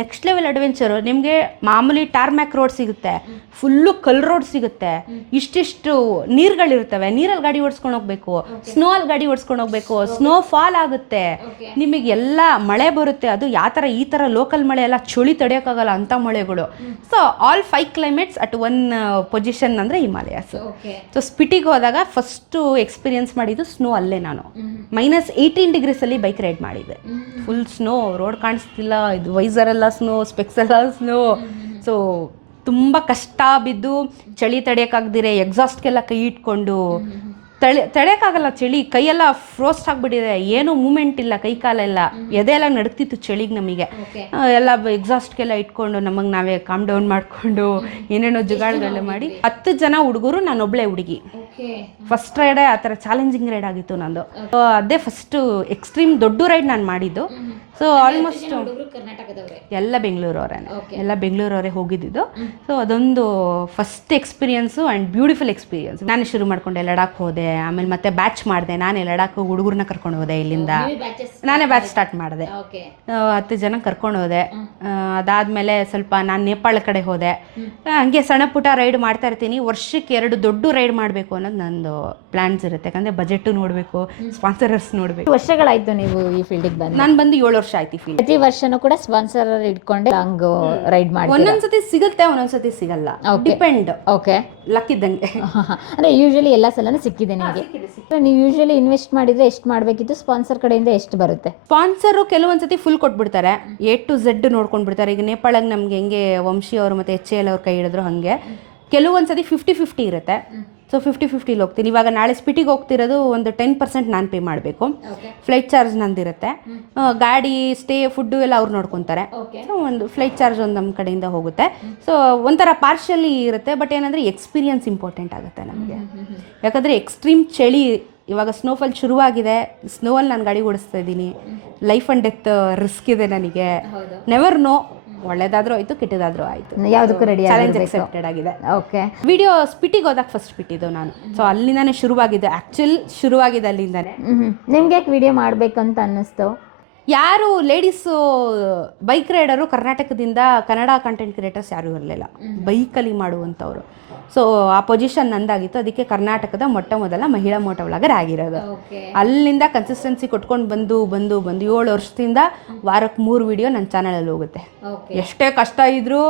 ನೆಕ್ಸ್ಟ್ ಲೆವೆಲ್ ಅಡ್ವೆಂಚರು. ನಿಮಗೆ ಮಾಮೂಲಿ ಟಾರ್ಮ್ಯಾಕ್ ರೋಡ್ ಸಿಗುತ್ತೆ, ಫುಲ್ಲು ಕಲ್ ರೋಡ್ ಸಿಗುತ್ತೆ, ಇಷ್ಟಿಷ್ಟು ನೀರುಗಳಿರ್ತವೆ, ನೀರಲ್ಲಿ ಗಾಡಿ ಓಡಿಸ್ಕೊಂಡು ಹೋಗ್ಬೇಕು, ಸ್ನೋ ಅಲ್ಲಿ ಗಾಡಿ ಓಡಿಸ್ಕೊಂಡು ಹೋಗ್ಬೇಕು, ಸ್ನೋ ಫಾಲ್ ಆಗುತ್ತೆ, ನಿಮಗೆಲ್ಲ ಮಳೆ ಬರುತ್ತೆ. ಅದು ಯಾವ ಥರ ಈ ಥರ ಲೋಕಲ್ ಮಳೆ ಎಲ್ಲ ಚಳಿ ತಡೆಯೋಕ್ಕಾಗಲ್ಲ ಅಂಥ ಮಳೆಗಳು. So all 5 climates at one position ಅಂದರೆ ಹಿಮಾಲಯಾಸ್. ಸೊ ಸ್ಪಿಟಿಗೆ ಹೋದಾಗ ಫಸ್ಟು ಎಕ್ಸ್ಪೀರಿಯನ್ಸ್ ಮಾಡಿದ್ದು ಸ್ನೋ ಅಲ್ಲೇ. ನಾನು -18 ಡಿಗ್ರೀಸಲ್ಲಿ ಬೈಕ್ ರೈಡ್ ಮಾಡಿದ್ದೆ. ಫುಲ್ ಸ್ನೋ, ರೋಡ್ ಕಾಣಿಸ್ತಿಲ್ಲ, ಇದು ವೈಸರೆಲ್ಲ ಸ್ನೋ, ಸ್ಪೆಕ್ಸ್ ಎಲ್ಲ ಸ್ನೋ. ಸೊ ತುಂಬ ಕಷ್ಟ ಬಿದ್ದು ಚಳಿ ತಡೆಯೋಕ್ಕಾಗ್ದಿರೆ ಎಕ್ಸಾಸ್ಟ್ಗೆಲ್ಲ ಕೈ ಇಟ್ಕೊಂಡು ತಡೆಯೋಕ್ಕಾಗಲ್ಲ, ಚಳಿ ಕೈಯೆಲ್ಲ ಫ್ರೋಸ್ಟ್ ಆಗಿಬಿಟ್ಟಿದೆ, ಏನೂ ಮೂಮೆಂಟ್ ಇಲ್ಲ, ಕೈ ಕಾಲೆಲ್ಲ, ಎದೆ ಎಲ್ಲ ನಡುಕ್ತಿತ್ತು ಚಳಿಗೆ ನಮಗೆ. ಎಲ್ಲ ಎಕ್ಸಾಸ್ಟ್ಗೆಲ್ಲ ಇಟ್ಕೊಂಡು ನಮಗೆ ನಾವೇ ಕಾಮ್ ಡೌನ್ ಮಾಡಿಕೊಂಡು ಏನೇನೋ ಜುಗಾಡುಗಳೆಲ್ಲ ಮಾಡಿ 10 ಜನ ಹುಡುಗರು, ನಾನೊಬ್ಳೆ ಹುಡುಗಿ. ಫಸ್ಟ್ ರೈಡೇ ಆ ಥರ ಚಾಲೆಂಜಿಂಗ್ ರೈಡ್ ಆಗಿತ್ತು ನಂದು. ಅದೇ ಫಸ್ಟು ಎಕ್ಸ್ಟ್ರೀಮ್ ದೊಡ್ಡ ರೈಡ್ ನಾನು ಮಾಡಿದ್ದು. ಸೊ ಆಲ್ಮೋಸ್ಟ್ ಎಲ್ಲ ಬೆಂಗಳೂರವರೇ, ಎಲ್ಲ ಬೆಂಗಳೂರವರೇ ಹೋಗಿದ್ದಿದ್ದು. ಸೊ ಅದೊಂದು first experience and beautiful experience. ನಾನೇ ಶುರು ಮಾಡ್ಕೊಂಡೆ, ಲಡಾಖ್ ಹೋದೆ, ಆಮೇಲೆ ಮತ್ತೆ ಬ್ಯಾಚ್ ಮಾಡಿದೆ, ನಾನೇ ಲಡಾಖ್ ಹುಡುಗರನ್ನ ಕರ್ಕೊಂಡು ಹೋದೆ. ಇಲ್ಲಿಂದ ನಾನೇ ಬ್ಯಾಚ್ ಸ್ಟಾರ್ಟ್ ಮಾಡಿದೆ, 10 ಜನ ಕರ್ಕೊಂಡು ಹೋದೆ. ಅದಾದಮೇಲೆ ಸ್ವಲ್ಪ ನಾನು ನೇಪಾಳ ಕಡೆ ಹೋದೆ. ಹಂಗೆ ಸಣ್ಣ ಪುಟ್ಟ ರೈಡ್ ಮಾಡ್ತಾ ಇರ್ತೀನಿ. ವರ್ಷಕ್ಕೆ 2 ದೊಡ್ಡ ರೈಡ್ ಮಾಡಬೇಕು ಅನ್ನೋದು ನಂದು ಪ್ಲ್ಯಾನ್ಸ್ ಇರುತ್ತೆ. ಯಾಕಂದರೆ ಬಜೆಟು ನೋಡಬೇಕು, ಸ್ಪಾನ್ಸರರ್ಸ್ ನೋಡಬೇಕು. ವರ್ಷಗಳಾಯ್ತು ನೀವು ಈ ಫೀಲ್ಡಿಗೆ ಬಂದು? ನಾನು ಬಂದು 7 ವರ್ಷ ಆಯ್ತು. ಫೀಲ್ಡ್ ಪ್ರತಿ ವರ್ಷನೂ ಕೂಡ ಸ್ಪಾನ್ಸರ್ ಇಟ್ಕೊಂಡು ಲಾಂಗ್ ರೈಡ್ ಮಾಡಿ? ಒಂದೊಂದ್ಸತಿ ಸಿಗುತ್ತೆ, ಒಂದೊಂದ್ಸತಿ ಸಿಗಲ್ಲ, ಡಿಪೆಂಡ್. ಓಕೆ, ಲಕ್ಕಿದ್ದಂಗೆ. ಅಂದರೆ ಯೂಶಲಿ ಎಲ್ಲ ಸಲನೂ ಸಿಕ್ಕಿದೆ ನಿಮಗೆ? ನೀವು ಯೂಶಲಿ ಇನ್ವೆಸ್ಟ್ ಮಾಡಿದರೆ ಎಷ್ಟು ಮಾಡಬೇಕಿತ್ತು? ಸ್ಪಾನ್ಸರ್ ಕಡೆಯಿಂದ ಎಷ್ಟು ಬರುತ್ತೆ? ಸ್ಪಾನ್ಸರು ಕೆಲವೊಂದ್ಸತಿ ಫುಲ್ ಕೊಟ್ಬಿಡ್ತಾರೆ, A to Z ನೋಡ್ಕೊಂಡು ಬಿಡ್ತಾರೆ. ಈಗ ನೇಪಾಳಗೆ ನಮ್ಗೆ ಹೆಂಗೆ ವಂಶಿ ಅವರು ಮತ್ತು HAL ಅವ್ರು ಕೈ ಹಿಡಿದ್ರು ಹಾಗೆ. ಕೆಲವೊಂದ್ಸತಿ 50-50 ಇರುತ್ತೆ. ಸೊ 50-50 ಹೋಗ್ತೀನಿ. ಇವಾಗ ನಾಳೆ ಸ್ಪಿಟಿಗೆ ಹೋಗ್ತಿರೋದು, ಒಂದು 10% ನಾನು ಪೇ ಮಾಡಬೇಕು. ಫ್ಲೈಟ್ ಚಾರ್ಜ್ ನಂದಿರುತ್ತೆ, ಗಾಡಿ ಸ್ಟೇ ಫುಡ್ಡು ಎಲ್ಲ ಅವ್ರು ನೋಡ್ಕೊತಾರೆ. ಒಂದು ಫ್ಲೈಟ್ ಚಾರ್ಜ್ ಒಂದು ನಮ್ಮ ಕಡೆಯಿಂದ ಹೋಗುತ್ತೆ. ಸೊ ಒಂಥರ ಪಾರ್ಷಲಿ ಇರುತ್ತೆ. ಬಟ್ ಏನಂದರೆ ಎಕ್ಸ್ಪೀರಿಯನ್ಸ್ ಇಂಪಾರ್ಟೆಂಟ್ ಆಗುತ್ತೆ ನಮಗೆ. ಯಾಕಂದರೆ ಎಕ್ಸ್ಟ್ರೀಮ್ ಚಳಿ, ಇವಾಗ ಸ್ನೋಫಾಲ್ ಶುರುವಾಗಿದೆ, ಸ್ನೋವಲ್ಲಿ ನಾನು ಗಾಡಿ ಓಡಿಸ್ತಾ ಇದ್ದೀನಿ. ಲೈಫ್ ಆ್ಯಂಡ್ ಡೆತ್ ರಿಸ್ಕ್ ಇದೆ ನನಗೆ. ನೆವರ್ ನೋ, ಒಳ್ಳೇದಾದ್ರೂ ಆಯಿತು, ಕೆಟ್ಟದಾದ್ರೂ ಆಯಿತು, ಯಾವುದಕ್ಕೂ ರೆಡಿ ಚಾಲೆಂಜ್ ಅಕ್ಸೆಪ್ಟೆಡ್ ಆಗಿದೆ. ಓಕೆ. ವಿಡಿಯೋ ಸ್ಪಿಟಿಗೆ ಹೋದಾಗ ಫಸ್ಟ್ ಬಿಟ್ಟಿದ್ದು ನಾನು. ಸೊ ಅಲ್ಲಿಂದಾನೇ ಶುರುವಾಗಿದೆ, ಆ್ಯಕ್ಚುಲ್ ಶುರುವಾಗಿದೆ ಅಲ್ಲಿಂದಾನೆ. ನಿಮ್ಗೆ ಯಾಕೆ ವಿಡಿಯೋ ಮಾಡಬೇಕು ಅಂತ ಅನ್ನಿಸ್ತು? ಯಾರು ಲೇಡೀಸು ಬೈಕ್ ರೈಡರು ಕರ್ನಾಟಕದಿಂದ ಕನ್ನಡ ಕಂಟೆಂಟ್ ಕ್ರಿಯೇಟರ್ಸ್ ಯಾರೂ ಇರಲಿಲ್ಲ ಬೈಕಲ್ಲಿ ಮಾಡುವಂಥವ್ರು. ಸೊ ಆ ಪೊಸಿಷನ್ ನಂದಾಗಿತ್ತು. ಅದಕ್ಕೆ ಕರ್ನಾಟಕದ ಮೊದಲ ಮಹಿಳಾ ಮೋಟೋ ವ್ಲಾಗರ್ ಆಗಿರೋದು. ಅಲ್ಲಿಂದ ಕನ್ಸಿಸ್ಟೆನ್ಸಿ ಕೊಟ್ಕೊಂಡು ಬಂದು 7 ವರ್ಷದಿಂದ ವಾರಕ್ಕೆ 3 ವಿಡಿಯೋ ನನ್ನ ಚಾನಲಲ್ಲಿ ಹೋಗುತ್ತೆ. ಎಷ್ಟೇ ಕಷ್ಟ ಇದ್ರೂ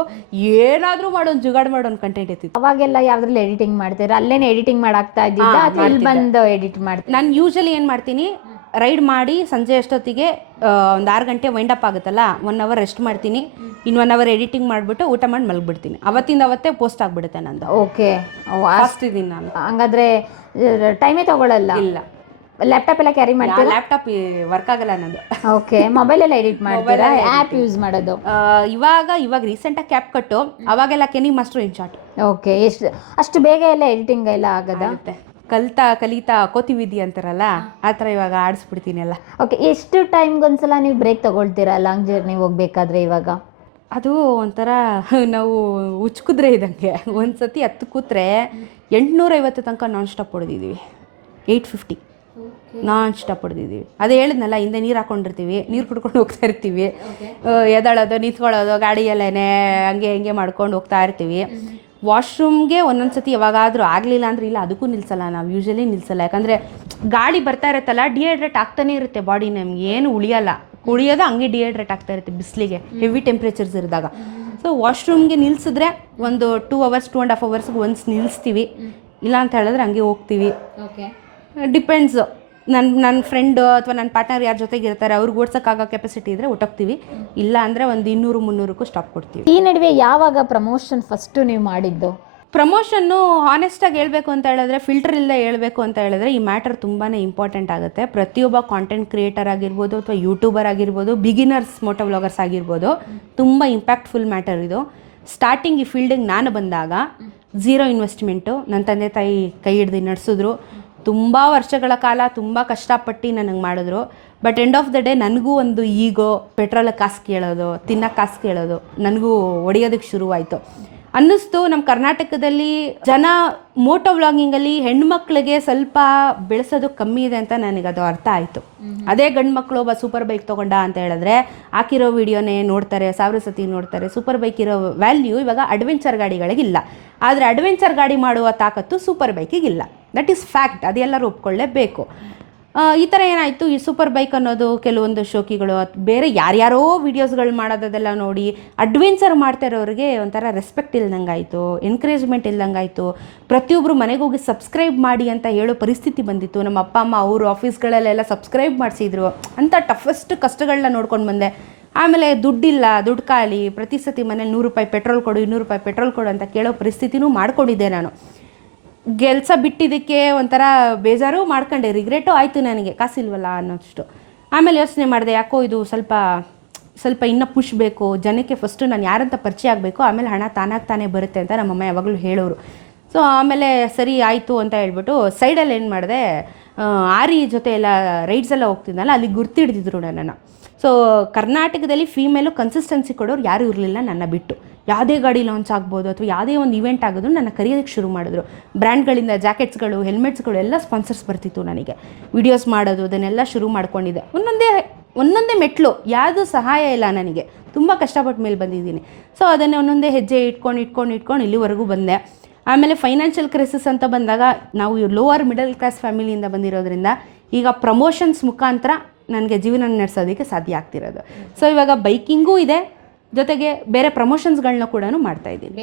ಏನಾದರೂ ಮಾಡೋದು, ಜುಗಾಡ್ ಮಾಡೋನ್ ಕಂಟೆಂಟ್ ಇರ್ತಿತ್ತು. ಅವಾಗೆಲ್ಲ ಯಾವ್ದ್ರಲ್ಲಿ ಎಡಿಟಿಂಗ್ ಮಾಡ್ತೀರಾ? ಅಲ್ಲೇನೆ ಎಡಿಟಿಂಗ್ ಮಾಡಾಕ್ತಾ ಇದ್ದಿದ್ದ ಅಥವಾ ಇಲ್ಲಿ ಬಂದು ಎಡಿಟ್ ಮಾಡ್ತೀನಿ? ನಾನು ಯೂಶಲಿ ಏನು ಮಾಡ್ತೀನಿ, ರೈಡ್ ಮಾಡಿ ಸಂಜೆ ಅಷ್ಟೊತ್ತಿಗೆ ಒಂದು 6 ಗಂಟೆ ವೈಂಡಪ್ ಆಗುತ್ತಲ್ಲ, 1 ಅವರ್ ರೆಸ್ಟ್ ಮಾಡ್ತೀನಿ, ಇನ್ನು 1 ಅವರ್ ಎಡಿಟಿಂಗ್ ಮಾಡಿಬಿಟ್ಟು ಊಟ ಮಾಡಿ ಮಲಗಿಬಿಡ್ತೀನಿ. ಅವತ್ತೇ ಪೋಸ್ಟ್ ಆಗಿಬಿಡುತ್ತೆ ನಂದು. ಓಕೆ, ಫಾಸ್ಟ್ ಇದ್ದೀನಿ ನಾನು. ಹಂಗಾದ್ರೆ ಟೈಮೇ ತಗೊಳ್ಳಲ್ಲ? ಇಲ್ಲ. ಲ್ಯಾಪ್ಟಾಪ್ ಎಲ್ಲ ಕ್ಯಾರಿ ಮಾಡ್ತೀರಾ? ಲ್ಯಾಪ್ಟಾಪ್ ವರ್ಕ್ ಆಗಲ್ಲ ನಂದು. ಓಕೆ, ಮೊಬೈಲೆಲ್ಲ ಎಡಿಟ್ ಮಾಡ್ತೀರಾ? ಆ್ಯಪ್ ಯೂಸ್ ಮಾಡೋದು? ಇವಾಗ ರೀಸೆಂಟಾಗಿ ಕ್ಯಾಪ್ ಕಟ್ಟು, ಅವಾಗೆಲ್ಲ ಕೆನಿ ಮಾಸ್ಟರ್ ಇನ್ಶಾಟ್. ಓಕೆ, ಅಷ್ಟು ಬೇಗ ಎಲ್ಲ ಎಡಿಟಿಂಗ್ ಎಲ್ಲ ಆಗದ? ಕಲಿತಾ ಕೋತಿವಿಧಿ ಅಂತಾರಲ್ಲ, ಆ ಥರ ಇವಾಗ ಆಡಿಸ್ಬಿಡ್ತೀನಿ ಎಲ್ಲ. ಓಕೆ, ಎಷ್ಟು ಟೈಮ್ಗೊಂದ್ಸಲ ನೀವು ಬ್ರೇಕ್ ತಗೊಳ್ತೀರಾ ಲಾಂಗ್ ಜರ್ನಿ ಹೋಗ್ಬೇಕಾದ್ರೆ? ಇವಾಗ ಅದು ಒಂಥರ ನಾವು ಉಚ್ಕುದ್ರೆ ಇದ್ದಂಗೆ. ಒಂದು ಸತಿ 10 ಕೂತ್ರೆ 850 ತನಕ ನಾನ್ ಸ್ಟಾಪ್ ಹೊಡೆದಿದ್ದೀವಿ. 850 non stop ಹೊಡೆದಿದ್ದೀವಿ. ಅದೇ ಹೇಳಿದ್ನಲ್ಲ, ಹಿಂದೆ ನೀರು ಹಾಕ್ಕೊಂಡಿರ್ತೀವಿ, ನೀರು ಕುಡ್ಕೊಂಡು ಹೋಗ್ತಾ ಇರ್ತೀವಿ, ಎದಳೋದು ನಿಂತ್ಕೊಳ್ಳೋದು ಗಾಡಿಯಲ್ಲೇ ಹಂಗೆ ಮಾಡ್ಕೊಂಡು ಹೋಗ್ತಾ ಇರ್ತೀವಿ. ವಾಶ್ರೂಮ್ಗೆ ಒಂದೊಂದು ಸತಿ ಯಾವಾಗಾದರೂ ಆಗಲಿಲ್ಲ ಅಂದರೆ ಇಲ್ಲ, ಅದಕ್ಕೂ ನಿಲ್ಲಿಸಲ್ಲ ನಾವು, ಯೂಶಲಿ ನಿಲ್ಲಿಸಲ್ಲ. ಯಾಕಂದರೆ ಗಾಡಿ ಬರ್ತಾ ಇರುತ್ತಲ್ಲ, ಡಿಹೈಡ್ರೇಟ್ ಆಗ್ತಾನೆ ಇರುತ್ತೆ ಬಾಡಿ, ನಮ್ಗೆ ಏನು ಉಳಿಯೋದು ಹಂಗೆ ಡಿಹೈಡ್ರೇಟ್ ಆಗ್ತಾ ಇರುತ್ತೆ ಬಿಸಿಲಿಗೆ, ಹೆವಿ ಟೆಂಪ್ರೇಚರ್ಸ್ ಇರಿದಾಗ. ಸೊ ವಾಶ್ರೂಮ್ಗೆ ನಿಲ್ಲಿಸಿದ್ರೆ ಒಂದು 2 ಅವರ್ಸ್ 2.5 ಅವರ್ಸ್ಗೆ ಒನ್ಸ್ ನಿಲ್ಲಿಸ್ತೀವಿ. ಇಲ್ಲ ಅಂತ ಹೇಳಿದ್ರೆ ಹಂಗೆ ಹೋಗ್ತೀವಿ. ಡಿಪೆಂಡ್ಸು, ನನ್ನ ಫ್ರೆಂಡು ಅಥವಾ ನನ್ನ ಪಾರ್ಟ್ನರ್ ಯಾರ ಜೊತೆಗೆ ಇರ್ತಾರೆ, ಅವ್ರಿಗೆ ಓಡ್ಸೋಕ್ಕಾಗೋ ಕೆಪಾಸಿಟಿ ಇದ್ದರೆ ಹೊಟ್ಟೋಗ್ತೀವಿ, ಇಲ್ಲ ಅಂದರೆ ಒಂದು 200-300ಕ್ಕೂ ಸ್ಟಾಪ್ ಕೊಡ್ತೀವಿ. ಈ ನಡುವೆ ಯಾವಾಗ ಪ್ರಮೋಷನ್ ಫಸ್ಟು ನೀವು ಮಾಡಿದ್ದು? ಪ್ರಮೋಷನ್ನು ಹಾನೆಸ್ಟಾಗಿ ಹೇಳಬೇಕು ಅಂತ ಹೇಳಿದ್ರೆ, ಫಿಲ್ಟರ್ ಇಲ್ಲದೆ ಹೇಳಬೇಕು ಅಂತ ಹೇಳಿದ್ರೆ, ಈ ಮ್ಯಾಟರ್ ತುಂಬಾ ಇಂಪಾರ್ಟೆಂಟ್ ಆಗುತ್ತೆ. ಪ್ರತಿಯೊಬ್ಬ ಕಾಂಟೆಂಟ್ ಕ್ರಿಯೇಟರ್ ಆಗಿರ್ಬೋದು ಅಥವಾ ಯೂಟ್ಯೂಬರ್ ಆಗಿರ್ಬೋದು, ಬಿಗಿನರ್ಸ್ ಮೋಟೋ ವ್ಲಾಗರ್ಸ್ ಆಗಿರ್ಬೋದು, ತುಂಬ ಇಂಪ್ಯಾಕ್ಟ್ಫುಲ್ ಮ್ಯಾಟರ್ ಇದು. ಸ್ಟಾರ್ಟಿಂಗ್ ಈ ಫೀಲ್ಡಿಗೆ ನಾನು ಬಂದಾಗ 0 ಇನ್ವೆಸ್ಟ್ಮೆಂಟು, ನನ್ನ ತಂದೆ ತಾಯಿ ಕೈ ಹಿಡ್ದು ನಡೆಸಿದ್ರು. ತುಂಬ ವರ್ಷಗಳ ಕಾಲ ತುಂಬ ಕಷ್ಟಪಟ್ಟು ನನಗೆ ಮಾಡಿದ್ರು. But end of the day ನನಗೂ ಒಂದು ಈಗೋ, ಪೆಟ್ರೋಲ್ ಕಾಸು ಕೇಳೋದು, ತಿನ್ನೋಕ್ಕೆ ಕಾಸು ಕೇಳೋದು ನನಗೂ ಹೊಡೆಯೋದಕ್ಕೆ ಶುರುವಾಯಿತು. ಅನ್ನಿಸ್ತು ನಮ್ಮ ಕರ್ನಾಟಕದಲ್ಲಿ ಜನ ಮೋಟೋ ವ್ಲಾಗಿಂಗಲ್ಲಿ ಹೆಣ್ಮಕ್ಳಿಗೆ ಸ್ವಲ್ಪ ಬೆಳೆಸೋದು ಕಮ್ಮಿ ಇದೆ ಅಂತ ನನಗೆ ಅದು ಅರ್ಥ ಆಯಿತು. ಅದೇ ಗಂಡು ಮಕ್ಕಳು ಒಬ್ಬ ಸೂಪರ್ ಬೈಕ್ ತೊಗೊಂಡ ಅಂತ ಹೇಳಿದ್ರೆ ಹಾಕಿರೋ ವಿಡಿಯೋನೇ ನೋಡ್ತಾರೆ, 1000 ಸತಿ ನೋಡ್ತಾರೆ. ಸೂಪರ್ ಬೈಕ್ ಇರೋ ವ್ಯಾಲ್ಯೂ ಇವಾಗ ಅಡ್ವೆಂಚರ್ ಗಾಡಿಗಳಿಗಿಲ್ಲ. ಆದರೆ ಅಡ್ವೆಂಚರ್ ಗಾಡಿ ಮಾಡುವ ತಾಕತ್ತು ಸೂಪರ್ ಬೈಕಿಗಿಲ್ಲ. ದಟ್ ಈಸ್ ಫ್ಯಾಕ್ಟ್, ಅದೆಲ್ಲರೂ ಒಪ್ಕೊಳ್ಳೇಬೇಕು. ಈ ಥರ ಏನಾಯಿತು, ಈ ಸೂಪರ್ ಬೈಕ್ ಅನ್ನೋದು ಕೆಲವೊಂದು ಶೋಕಿಗಳು ಬೇರೆ ಯಾರ್ಯಾರೋ ವೀಡಿಯೋಸ್ಗಳು ಮಾಡೋದೆಲ್ಲ ನೋಡಿ ಅಡ್ವೆಂಚರ್ ಮಾಡ್ತಾ ಇರೋರಿಗೆ ಒಂಥರ ರೆಸ್ಪೆಕ್ಟ್ ಇಲ್ದಂಗಾಯಿತು, ಎನ್ಕರೇಜ್ಮೆಂಟ್ ಇಲ್ದಂಗಾಯಿತು. ಪ್ರತಿಯೊಬ್ಬರು ಮನೆಗೆ ಹೋಗಿ ಸಬ್ಸ್ಕ್ರೈಬ್ ಮಾಡಿ ಅಂತ ಹೇಳೋ ಪರಿಸ್ಥಿತಿ ಬಂದಿತ್ತು. ನಮ್ಮ ಅಪ್ಪ ಅಮ್ಮ ಅವರು ಆಫೀಸ್ಗಳಲ್ಲೆಲ್ಲ ಸಬ್ಸ್ಕ್ರೈಬ್ ಮಾಡಿಸಿದ್ರು ಅಂತ ಟಫೆಸ್ಟ್ ಕಷ್ಟಗಳನ್ನ ನೋಡ್ಕೊಂಡು ಬಂದೆ. ಆಮೇಲೆ ದುಡ್ಡಿಲ್ಲ, ದುಡ್ಡು ಖಾಲಿ, ಪ್ರತಿ ಸತಿ ಮನೇಲಿ 100 ರೂಪಾಯಿ ಪೆಟ್ರೋಲ್ ಕೊಡು, 200 ರೂಪಾಯಿ ಪೆಟ್ರೋಲ್ ಕೊಡು ಅಂತ ಕೇಳೋ ಪರಿಸ್ಥಿತಿನೂ ಮಾಡ್ಕೊಂಡಿದ್ದೆ ನಾನು. ಕೆಲಸ ಬಿಟ್ಟಿದ್ದಕ್ಕೆ ಒಂಥರ ಬೇಜಾರು ಮಾಡ್ಕೊಂಡೆ, ರಿಗ್ರೆಟು ಆಯಿತು ನನಗೆ, ಕಾಸಿಲ್ವಲ್ಲ ಅನ್ನೋಷ್ಟು. ಆಮೇಲೆ ಯೋಚನೆ ಮಾಡಿದೆ, ಯಾಕೋ ಇದು ಸ್ವಲ್ಪ ಇನ್ನೂ ಪುಷ್ ಬೇಕು ಜನಕ್ಕೆ. ಫಸ್ಟು ನಾನು ಯಾರಂತ ಪರಿಚಯ ಆಗಬೇಕು, ಆಮೇಲೆ ಹಣ ತಾನೇ ಬರುತ್ತೆ ಅಂತ ನಮ್ಮಮ್ಮ ಯಾವಾಗಲೂ ಹೇಳೋರು. ಸೊ ಆಮೇಲೆ ಸರಿ ಆಯಿತು ಅಂತ ಹೇಳ್ಬಿಟ್ಟು ಸೈಡಲ್ಲಿ ಏನು ಮಾಡಿದೆ, ಆರಿ ಜೊತೆ ಎಲ್ಲ ರೈಡ್ಸ್ ಎಲ್ಲ ಹೋಗ್ತಿದ್ದಲ್ಲ, ಅಲ್ಲಿ ಗುರ್ತಿಡ್ದಿದ್ರು ನನ್ನನ್ನು. ಸೊ ಕರ್ನಾಟಕದಲ್ಲಿ ಫೀಮೇಲು ಕನ್ಸಿಸ್ಟೆನ್ಸಿ ಕೊಡೋರು ಯಾರೂ ಇರಲಿಲ್ಲ ನನ್ನ ಬಿಟ್ಟು. ಯಾವುದೇ ಗಾಡಿ ಲಾಂಚ್ ಆಗ್ಬೋದು ಅಥವಾ ಯಾವುದೇ ಒಂದು ಇವೆಂಟ್ ಆಗೋದು ನನ್ನ ಕರೆಯೋದಕ್ಕೆ ಶುರು ಮಾಡಿದ್ರು. ಬ್ರ್ಯಾಂಡ್ಗಳಿಂದ ಜಾಕೆಟ್ಸ್ಗಳು, ಹೆಲ್ಮೆಟ್ಸ್ಗಳು ಎಲ್ಲ ಸ್ಪಾನ್ಸರ್ಸ್ ಬರ್ತಿತ್ತು ನನಗೆ. ವಿಡಿಯೋಸ್ ಮಾಡೋದು ಅದನ್ನೆಲ್ಲ ಶುರು ಮಾಡ್ಕೊಂಡಿದ್ದೆ. ಒಂದೊಂದೇ ಮೆಟ್ಲು, ಯಾವುದು ಸಹಾಯ ಇಲ್ಲ ನನಗೆ. ತುಂಬ ಕಷ್ಟಪಟ್ಟ ಮೇಲೆ ಬಂದಿದ್ದೀನಿ. ಸೊ ಅದನ್ನೇ ಒಂದೊಂದೇ ಹೆಜ್ಜೆ ಇಟ್ಕೊಂಡು ಇಲ್ಲಿವರೆಗೂ ಬಂದೆ. ಆಮೇಲೆ ಫೈನಾನ್ಷಿಯಲ್ ಕ್ರೈಸಿಸ್ ಅಂತ ಬಂದಾಗ ನಾವು ಲೋವರ್ ಮಿಡಲ್ ಕ್ಲಾಸ್ ಫ್ಯಾಮಿಲಿಯಿಂದ ಬಂದಿರೋದ್ರಿಂದ ಈಗ ಪ್ರಮೋಷನ್ಸ್ ಮುಖಾಂತರ ನನಗೆ ಜೀವನ ನಡೆಸೋದಕ್ಕೆ ಸಾಧ್ಯ ಆಗ್ತಿರೋದು. ಸೊ ಇವಾಗ ಬೈಕಿಂಗೂ ಇದೆ, ಜೊತೆಗೆ ಬೇರೆ ಪ್ರಮೋಷನ್ಸ್ಗಳನ್ನ ಕೂಡ ಮಾಡ್ತಾಯಿದ್ದೀನಿ.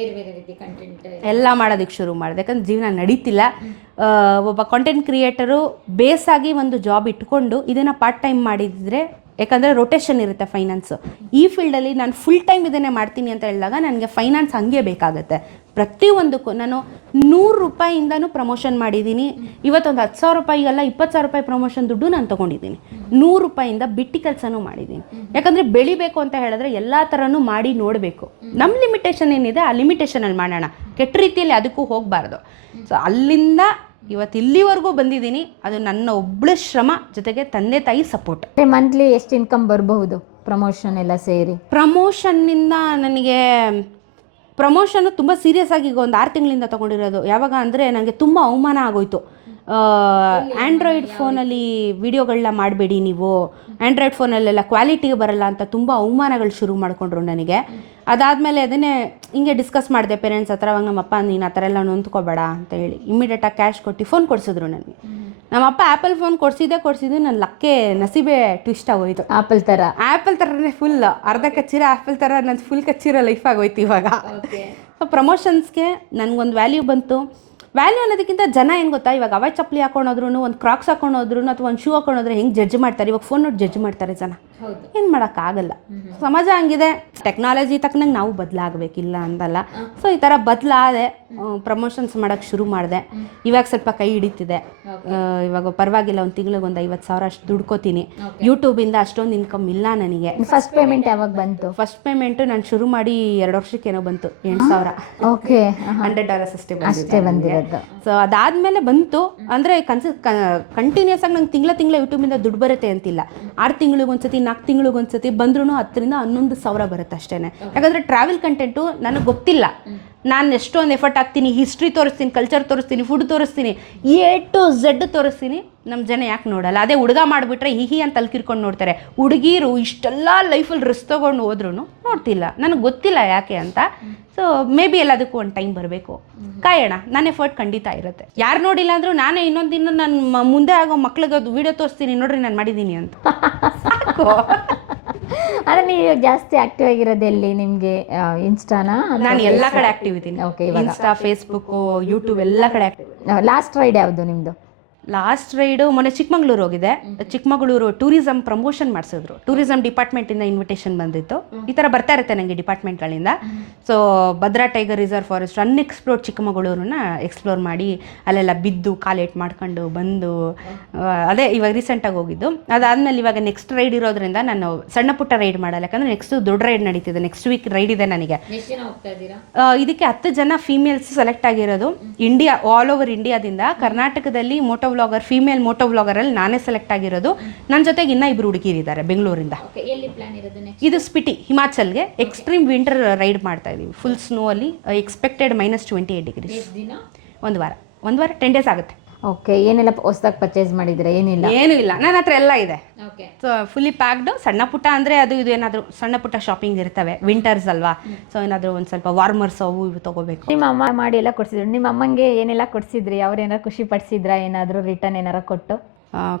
ಎಲ್ಲ ಮಾಡೋದಕ್ಕೆ ಶುರು ಮಾಡಿದೆ, ಯಾಕಂದ್ರೆ ಜೀವನ ನಡೀತಿಲ್ಲ. ಒಬ್ಬ ಕಾಂಟೆಂಟ್ ಕ್ರಿಯೇಟರು ಬೇಸಾಗಿ ಒಂದು ಜಾಬ್ ಇಟ್ಕೊಂಡು ಇದನ್ನು ಪಾರ್ಟ್ ಟೈಮ್ ಮಾಡಿದರೆ, ಯಾಕಂದರೆ ರೊಟೇಷನ್ ಇರುತ್ತೆ ಫೈನಾನ್ಸು. ಈ ಫೀಲ್ಡಲ್ಲಿ ನಾನು ಫುಲ್ ಟೈಮ್ ಇದನ್ನೇ ಮಾಡ್ತೀನಿ ಅಂತ ಹೇಳಿದಾಗ ನನಗೆ ಫೈನಾನ್ಸ್ ಹಂಗೆ ಬೇಕಾಗುತ್ತೆ. ಪ್ರತಿಯೊಂದಕ್ಕೂ ನಾನು 100 ರೂಪಾಯಿಂದನೂ ಪ್ರಮೋಷನ್ ಮಾಡಿದ್ದೀನಿ. ಇವತ್ತೊಂದು 10,000 ರೂಪಾಯಿಗೆಲ್ಲ 20,000 ರೂಪಾಯಿ ಪ್ರಮೋಷನ್ ದುಡ್ಡು ನಾನು ತೊಗೊಂಡಿದ್ದೀನಿ. 100 ರೂಪಾಯಿಂದ ಬಿಟ್ಟಿ ಕೆಲಸನೂ ಮಾಡಿದ್ದೀನಿ. ಯಾಕಂದರೆ ಬೆಳಿಬೇಕು ಅಂತ ಹೇಳಿದ್ರೆ ಎಲ್ಲ ಥರನೂ ಮಾಡಿ ನೋಡಬೇಕು. ನಮ್ಮ ಲಿಮಿಟೇಷನ್ ಏನಿದೆ ಆ ಲಿಮಿಟೇಷನಲ್ಲಿ ಮಾಡೋಣ, ಕೆಟ್ಟ ರೀತಿಯಲ್ಲಿ ಅದಕ್ಕೂ ಹೋಗಬಾರ್ದು. ಸೊ ಅಲ್ಲಿಂದ ಇವತ್ತು ಇಲ್ಲಿವರೆಗೂ ಬಂದಿದ್ದೀನಿ. ಅದು ನನ್ನ ಒಬ್ಬಳ ಶ್ರಮ, ಜೊತೆಗೆ ತಂದೆ ತಾಯಿ ಸಪೋರ್ಟ್. ಮಂತ್ಲಿ ಎಷ್ಟು ಇನ್ಕಮ್ ಬರಬಹುದು ಪ್ರಮೋಷನ್ ಎಲ್ಲ ಸೇರಿ? ಪ್ರಮೋಷನ್ನಿಂದ ನನಗೆ ಪ್ರಮೋಷನ್ನು ತುಂಬ ಸೀರಿಯಸ್ ಆಗಿ ಈಗ ಒಂದು 6 ತಿಂಗಳಿಂದ ತೊಗೊಂಡಿರೋದು. ಯಾವಾಗ ಅಂದರೆ ನನಗೆ ತುಂಬ ಅವಮಾನ ಆಗೋಯ್ತು. ಆ್ಯಂಡ್ರಾಯ್ಡ್ ಫೋನಲ್ಲಿ ವೀಡಿಯೋಗಳನ್ನ ಮಾಡಬೇಡಿ ನೀವು, ಆ್ಯಂಡ್ರಾಯ್ಡ್ ಫೋನಲ್ಲೆಲ್ಲ ಕ್ವಾಲಿಟಿಗೆ ಬರಲ್ಲ ಅಂತ ತುಂಬ ಅವಮಾನಗಳು ಶುರು ಮಾಡಿಕೊಂಡ್ರು ನನಗೆ. ಅದಾದಮೇಲೆ ಅದನ್ನೇ ಹಿಂಗೆ ಡಿಸ್ಕಸ್ ಮಾಡಿದೆ ಪೇರೆಂಟ್ಸ್ ಹತ್ರ. ಅವಾಗ ನಮ್ಮಪ್ಪ ನೀನು ಆ ಥರ ಎಲ್ಲ ನೊಂದ್ಕೋಬೇಡ ಅಂತ ಹೇಳಿ ಇಮಿಡಿಯೇಟಾಗಿ ಕ್ಯಾಶ್ ಕೊಟ್ಟು ಫೋನ್ ಕೊಡಿಸಿದ್ರು ನನಗೆ. ನಮ್ಮಪ್ಪ ಆ್ಯಪಲ್ ಫೋನ್ ಕೊಡಿಸಿದ್ದು ನನ್ನ ಲಕ್ಕೆ ನಸೀಬೆ ಟ್ವಿಸ್ಟ್ ಆಗೋಯ್ತು. ಆಪಲ್ ಥರನೇ ಫುಲ್ ಅರ್ಧ ಕಚ್ಚಿರೋ ಆ್ಯಪಲ್ ಥರ ನನ್ನ ಫುಲ್ ಕಚ್ಚಿರೋ ಲೈಫ್ ಆಗೋಯ್ತು ಇವಾಗ. ಸೊ ಪ್ರಮೋಷನ್ಸ್ಗೆ ನನಗೊಂದು ವ್ಯಾಲ್ಯೂ ಬಂತು. ವ್ಯಾಲ್ಯೂ ಅನ್ನೋದಕ್ಕಿಂತ ಜನ ಏನು ಗೊತ್ತಾ, ಇವಾಗ ಅವಾಯ್ ಚಪ್ಪಲಿ ಹಾಕೊಂಡೋದ್ರೂ, ಒಂದು ಕ್ರಾಕ್ಸ್ ಹಾಕೊಂಡೋದ್ರೂ ಅಥವಾ ಒಂದು ಶೂ ಹಾಕೊಂಡೋದ್ರೆ ಹೆಂಗೆ ಜಡ್ಜ್ ಮಾಡ್ತಾರೆ. ಇವಾಗ ಫೋನ್ ನೋಡಿ ಜಡ್ಜ್ ಮಾಡ್ತಾರೆ ಜನ. ಏನು ಮಾಡೋಕ್ಕಾಗಲ್ಲ, ಸಮಾಜ ಹಂಗಿದೆ. ಟೆಕ್ನಾಲಜಿ ತಕ್ಕನಂಗೆ ನಾವು ಬದಲಾಗಬೇಕಿಲ್ಲ ಅಂತಲ್ಲ. ಸೊ ಈ ಥರ ಬದಲಾದೆ, ಪ್ರಮೋಷನ್ಸ್ ಮಾಡೋಕ್ಕೆ ಶುರು ಮಾಡಿದೆ. ಇವಾಗ ಸ್ವಲ್ಪ ಕೈ ಹಿಡಿತಿದೆ. ಇವಾಗ ಪರವಾಗಿಲ್ಲ, ಒಂದು ತಿಂಗಳಿಗೆ ಒಂದು 50,000 ಅಷ್ಟು ದುಡ್ಕೋತೀನಿ. ಯೂಟ್ಯೂಬಿಂದ ಅಷ್ಟೊಂದು ಇನ್ಕಮ್ ಇಲ್ಲ ನನಗೆ. ಫಸ್ಟ್ ಪೇಮೆಂಟ್ ಯಾವಾಗ ಬಂತು? ಫಸ್ಟ್ ಪೇಮೆಂಟು ನಾನು ಶುರು ಮಾಡಿ 2 ವರ್ಷಕ್ಕೇನೋ ಬಂತು, 8,000. ಓಕೆ, $100 ಅಷ್ಟೇ ಬಂದಿರೋದು. ಸೊ ಅದಾದಮೇಲೆ ಬಂತು. ಅಂದರೆ ಕಂಟಿನ್ಯೂಸ್ ಆಗಿ ನಂಗೆ ತಿಂಗಳ ಯೂಟ್ಯೂಬಿಂದ ದುಡ್ಡು ಬರುತ್ತೆ ಅಂತಿಲ್ಲ. 6 ತಿಂಗಳಿಗೊಂದ್ಸತಿ, 4 ತಿಂಗಳಿಗೊಂದ್ಸತಿ ಬಂದ್ರೂ 10,000 to 11,000 ಬರುತ್ತೆ ಅಷ್ಟೇ. ಯಾಕಂದರೆ ಟ್ರಾವೆಲ್ ಕಂಟೆಂಟು ನನಗೆ ಗೊತ್ತಿಲ್ಲ. ನಾನು ಎಷ್ಟೊಂದು ಎಫರ್ಟ್ ಹಾಕ್ತೀನಿ, ಹಿಸ್ಟ್ರಿ ತೋರಿಸ್ತೀನಿ, ಕಲ್ಚರ್ ತೋರಿಸ್ತೀನಿ, ಫುಡ್ ತೋರಿಸ್ತೀನಿ, A to Z ತೋರಿಸ್ತೀನಿ. ನಮ್ಮ ಜನ ಯಾಕೆ ನೋಡಲ್ಲ? ಅದೇ ಹುಡುಗ ಮಾಡಿಬಿಟ್ರೆ ಹಿ ಅಂತ ತಲ್ಕಿರ್ಕೊಂಡು ನೋಡ್ತಾರೆ. ಹುಡುಗಿರು ಇಷ್ಟೆಲ್ಲ ಲೈಫಲ್ಲಿ ರಿಸ್ಕ್ ತೊಗೊಂಡು ಹೋದ್ರೂ ನೋಡ್ತಿಲ್ಲ. ನನಗೆ ಗೊತ್ತಿಲ್ಲ ಯಾಕೆ ಅಂತ. ಸೊ ಮೇ ಬಿ ಎಲ್ಲದಕ್ಕೂ ಒಂದು ಟೈಮ್ ಬರಬೇಕು, ಕಾಯೋಣ. ನನ್ನ ಎಫರ್ಟ್ ಖಂಡಿತ ಇರುತ್ತೆ. ಯಾರು ನೋಡಿಲ್ಲ ಅಂದರೂ ನಾನೇ ಇನ್ನೊಂದಿನ ನನ್ನ ಮುಂದೆ ಆಗೋ ಮಕ್ಳಿಗೆ ಅದು ವೀಡಿಯೋ ತೋರಿಸ್ತೀನಿ, ನೋಡ್ರಿ ನಾನು ಮಾಡಿದ್ದೀನಿ ಅಂತ. ಸಾಕು. ಅಂದರೆ ನೀವು ಜಾಸ್ತಿ ಆಕ್ಟಿವ್ ಆಗಿರೋದು ಎಲ್ಲಿ? ನಿಮಗೆ ಇನ್ಸ್ಟಾನಾ? ನಾನು ಎಲ್ಲ ಕಡೆ ಆಕ್ಟಿವ್ ಇದ್ದೀನಿ. ಓಕೆ, ಇನ್ಸ್ಟಾ, ಫೇಸ್ಬುಕ್ಕು, ಯೂಟ್ಯೂಬ್ ಎಲ್ಲ ಕಡೆ ಆಕ್ಟಿವ್. ಲಾಸ್ಟ್ ರೈಡ್ ಯಾವುದು ನಿಮ್ಮದು? ಲಾಸ್ಟ್ ರೈಡು ಮೊನ್ನೆ ಚಿಕ್ಕಮಗಳೂರು ಹೋಗಿದೆ. ಚಿಕ್ಕಮಗಳೂರು ಟೂರಿಸಂ ಪ್ರಮೋಷನ್ ಮಾಡಿಸಿದ್ರು. ಟೂರಿಸಂ ಡಿಪಾರ್ಟ್ಮೆಂಟಿಂದ ಇನ್ವಿಟೇಷನ್ ಬಂದಿತ್ತು. ಈ ಥರ ಬರ್ತಾ ಇರುತ್ತೆ ನನಗೆ ಡಿಪಾರ್ಟ್ಮೆಂಟ್ಗಳಿಂದ. So Bhadra tiger reserve forest unexplored ಚಿಕ್ಕಮಗಳೂರನ್ನ ಎಕ್ಸ್ಪ್ಲೋರ್ ಮಾಡಿ ಅಲ್ಲೆಲ್ಲ ಬಿದ್ದು ಕಾಲೇಟ್ ಮಾಡ್ಕೊಂಡು ಬಂದು, ಅದೇ ಇವಾಗ ರೀಸೆಂಟಾಗಿ ಹೋಗಿದ್ದು. ಅದಾದಮೇಲೆ ಇವಾಗ ನೆಕ್ಸ್ಟ್ ರೈಡ್ ಇರೋದ್ರಿಂದ ನಾನು ಸಣ್ಣ ಪುಟ್ಟ ರೈಡ್ ಮಾಡಲ್ಲ, ಯಾಕಂದರೆ ನೆಕ್ಸ್ಟ್ ದೊಡ್ಡ ರೈಡ್ ನಡೀತಿದೆ. ನೆಕ್ಸ್ಟ್ ವೀಕ್ ರೈಡ್ ಇದೆ ನನಗೆ. ಇದಕ್ಕೆ 10 ಜನ ಫೀಮೇಲ್ಸ್ ಸೆಲೆಕ್ಟ್ ಆಗಿರೋದು. ಇಂಡಿಯಾ, ಆಲ್ ಓವರ್ ಇಂಡಿಯಾದಿಂದ. ಕರ್ನಾಟಕದಲ್ಲಿ ಮೋಟೋ ವ್ಲಾಗರ್, ಫೀಮೇಲ್ ಮೋಟೋ ವ್ಲಾಗರಲ್ಲಿ ನಾನೇ ಸೆಲೆಕ್ಟ್ ಆಗಿರೋದು. ನನ್ನ ಜೊತೆಗೆ ಇನ್ನೂ 2 ಹುಡುಗಿರಿದ್ದಾರೆ ಬೆಂಗಳೂರಿಂದ. ಇದು ಸ್ಪಿಟಿ, ಹಿಮಾಚಲ್ಗೆ ಎಕ್ಸ್ಟ್ರೀಮ್ ವಿಂಟರ್ ರೈಡ್ ಮಾಡ್ತಾ ಇದ್ದೀವಿ. ಫುಲ್ ಸ್ನೋ ಅಲ್ಲಿ, ಎಕ್ಸ್ಪೆಕ್ಟೆಡ್ -28 ಡಿಗ್ರೀಸ್. ಒಂದು ವಾರ 10 ಡೇಸ್ ಆಗುತ್ತೆ. ಓಕೆ, ಏನೆಲ್ಲ ಹೊಸದಾಗಿ ಪರ್ಚೇಸ್ ಮಾಡಿದ್ರೆ? ಏನೂ ಇಲ್ಲ, ನನ್ನ ಹತ್ರ ಎಲ್ಲ ಇದೆ. So fully packed. ಸಣ್ಣ ಪುಟ್ಟ ಅಂದರೆ ಅದು ಇದು ಏನಾದರೂ ಸಣ್ಣ ಪುಟ್ಟ ಶಾಪಿಂಗ್ ಇರ್ತವೆ, ವಿಂಟರ್ಸ್ ಅಲ್ವಾ. ಸೊ ಏನಾದರೂ ಒಂದು ಸ್ವಲ್ಪ ವಾರ್ಮರ್ಸ್ ಅವು ಇವು ತೊಗೋಬೇಕು. ನಿಮ್ಮ ಅಮ್ಮ ಮಾಡಿ ಎಲ್ಲ ಕೊಡ್ಸಿದ್ರು. ನಿಮ್ಮ ಅಮ್ಮಂಗೆ ಏನೆಲ್ಲ ಕೊಡಿಸಿದ್ರಿ? ಅವ್ರು ಏನಾರು ಖುಷಿ ಪಡಿಸಿದ್ರಾ? ಏನಾದರೂ ರಿಟರ್ನ್ ಏನಾರು ಕೊಟ್ಟು?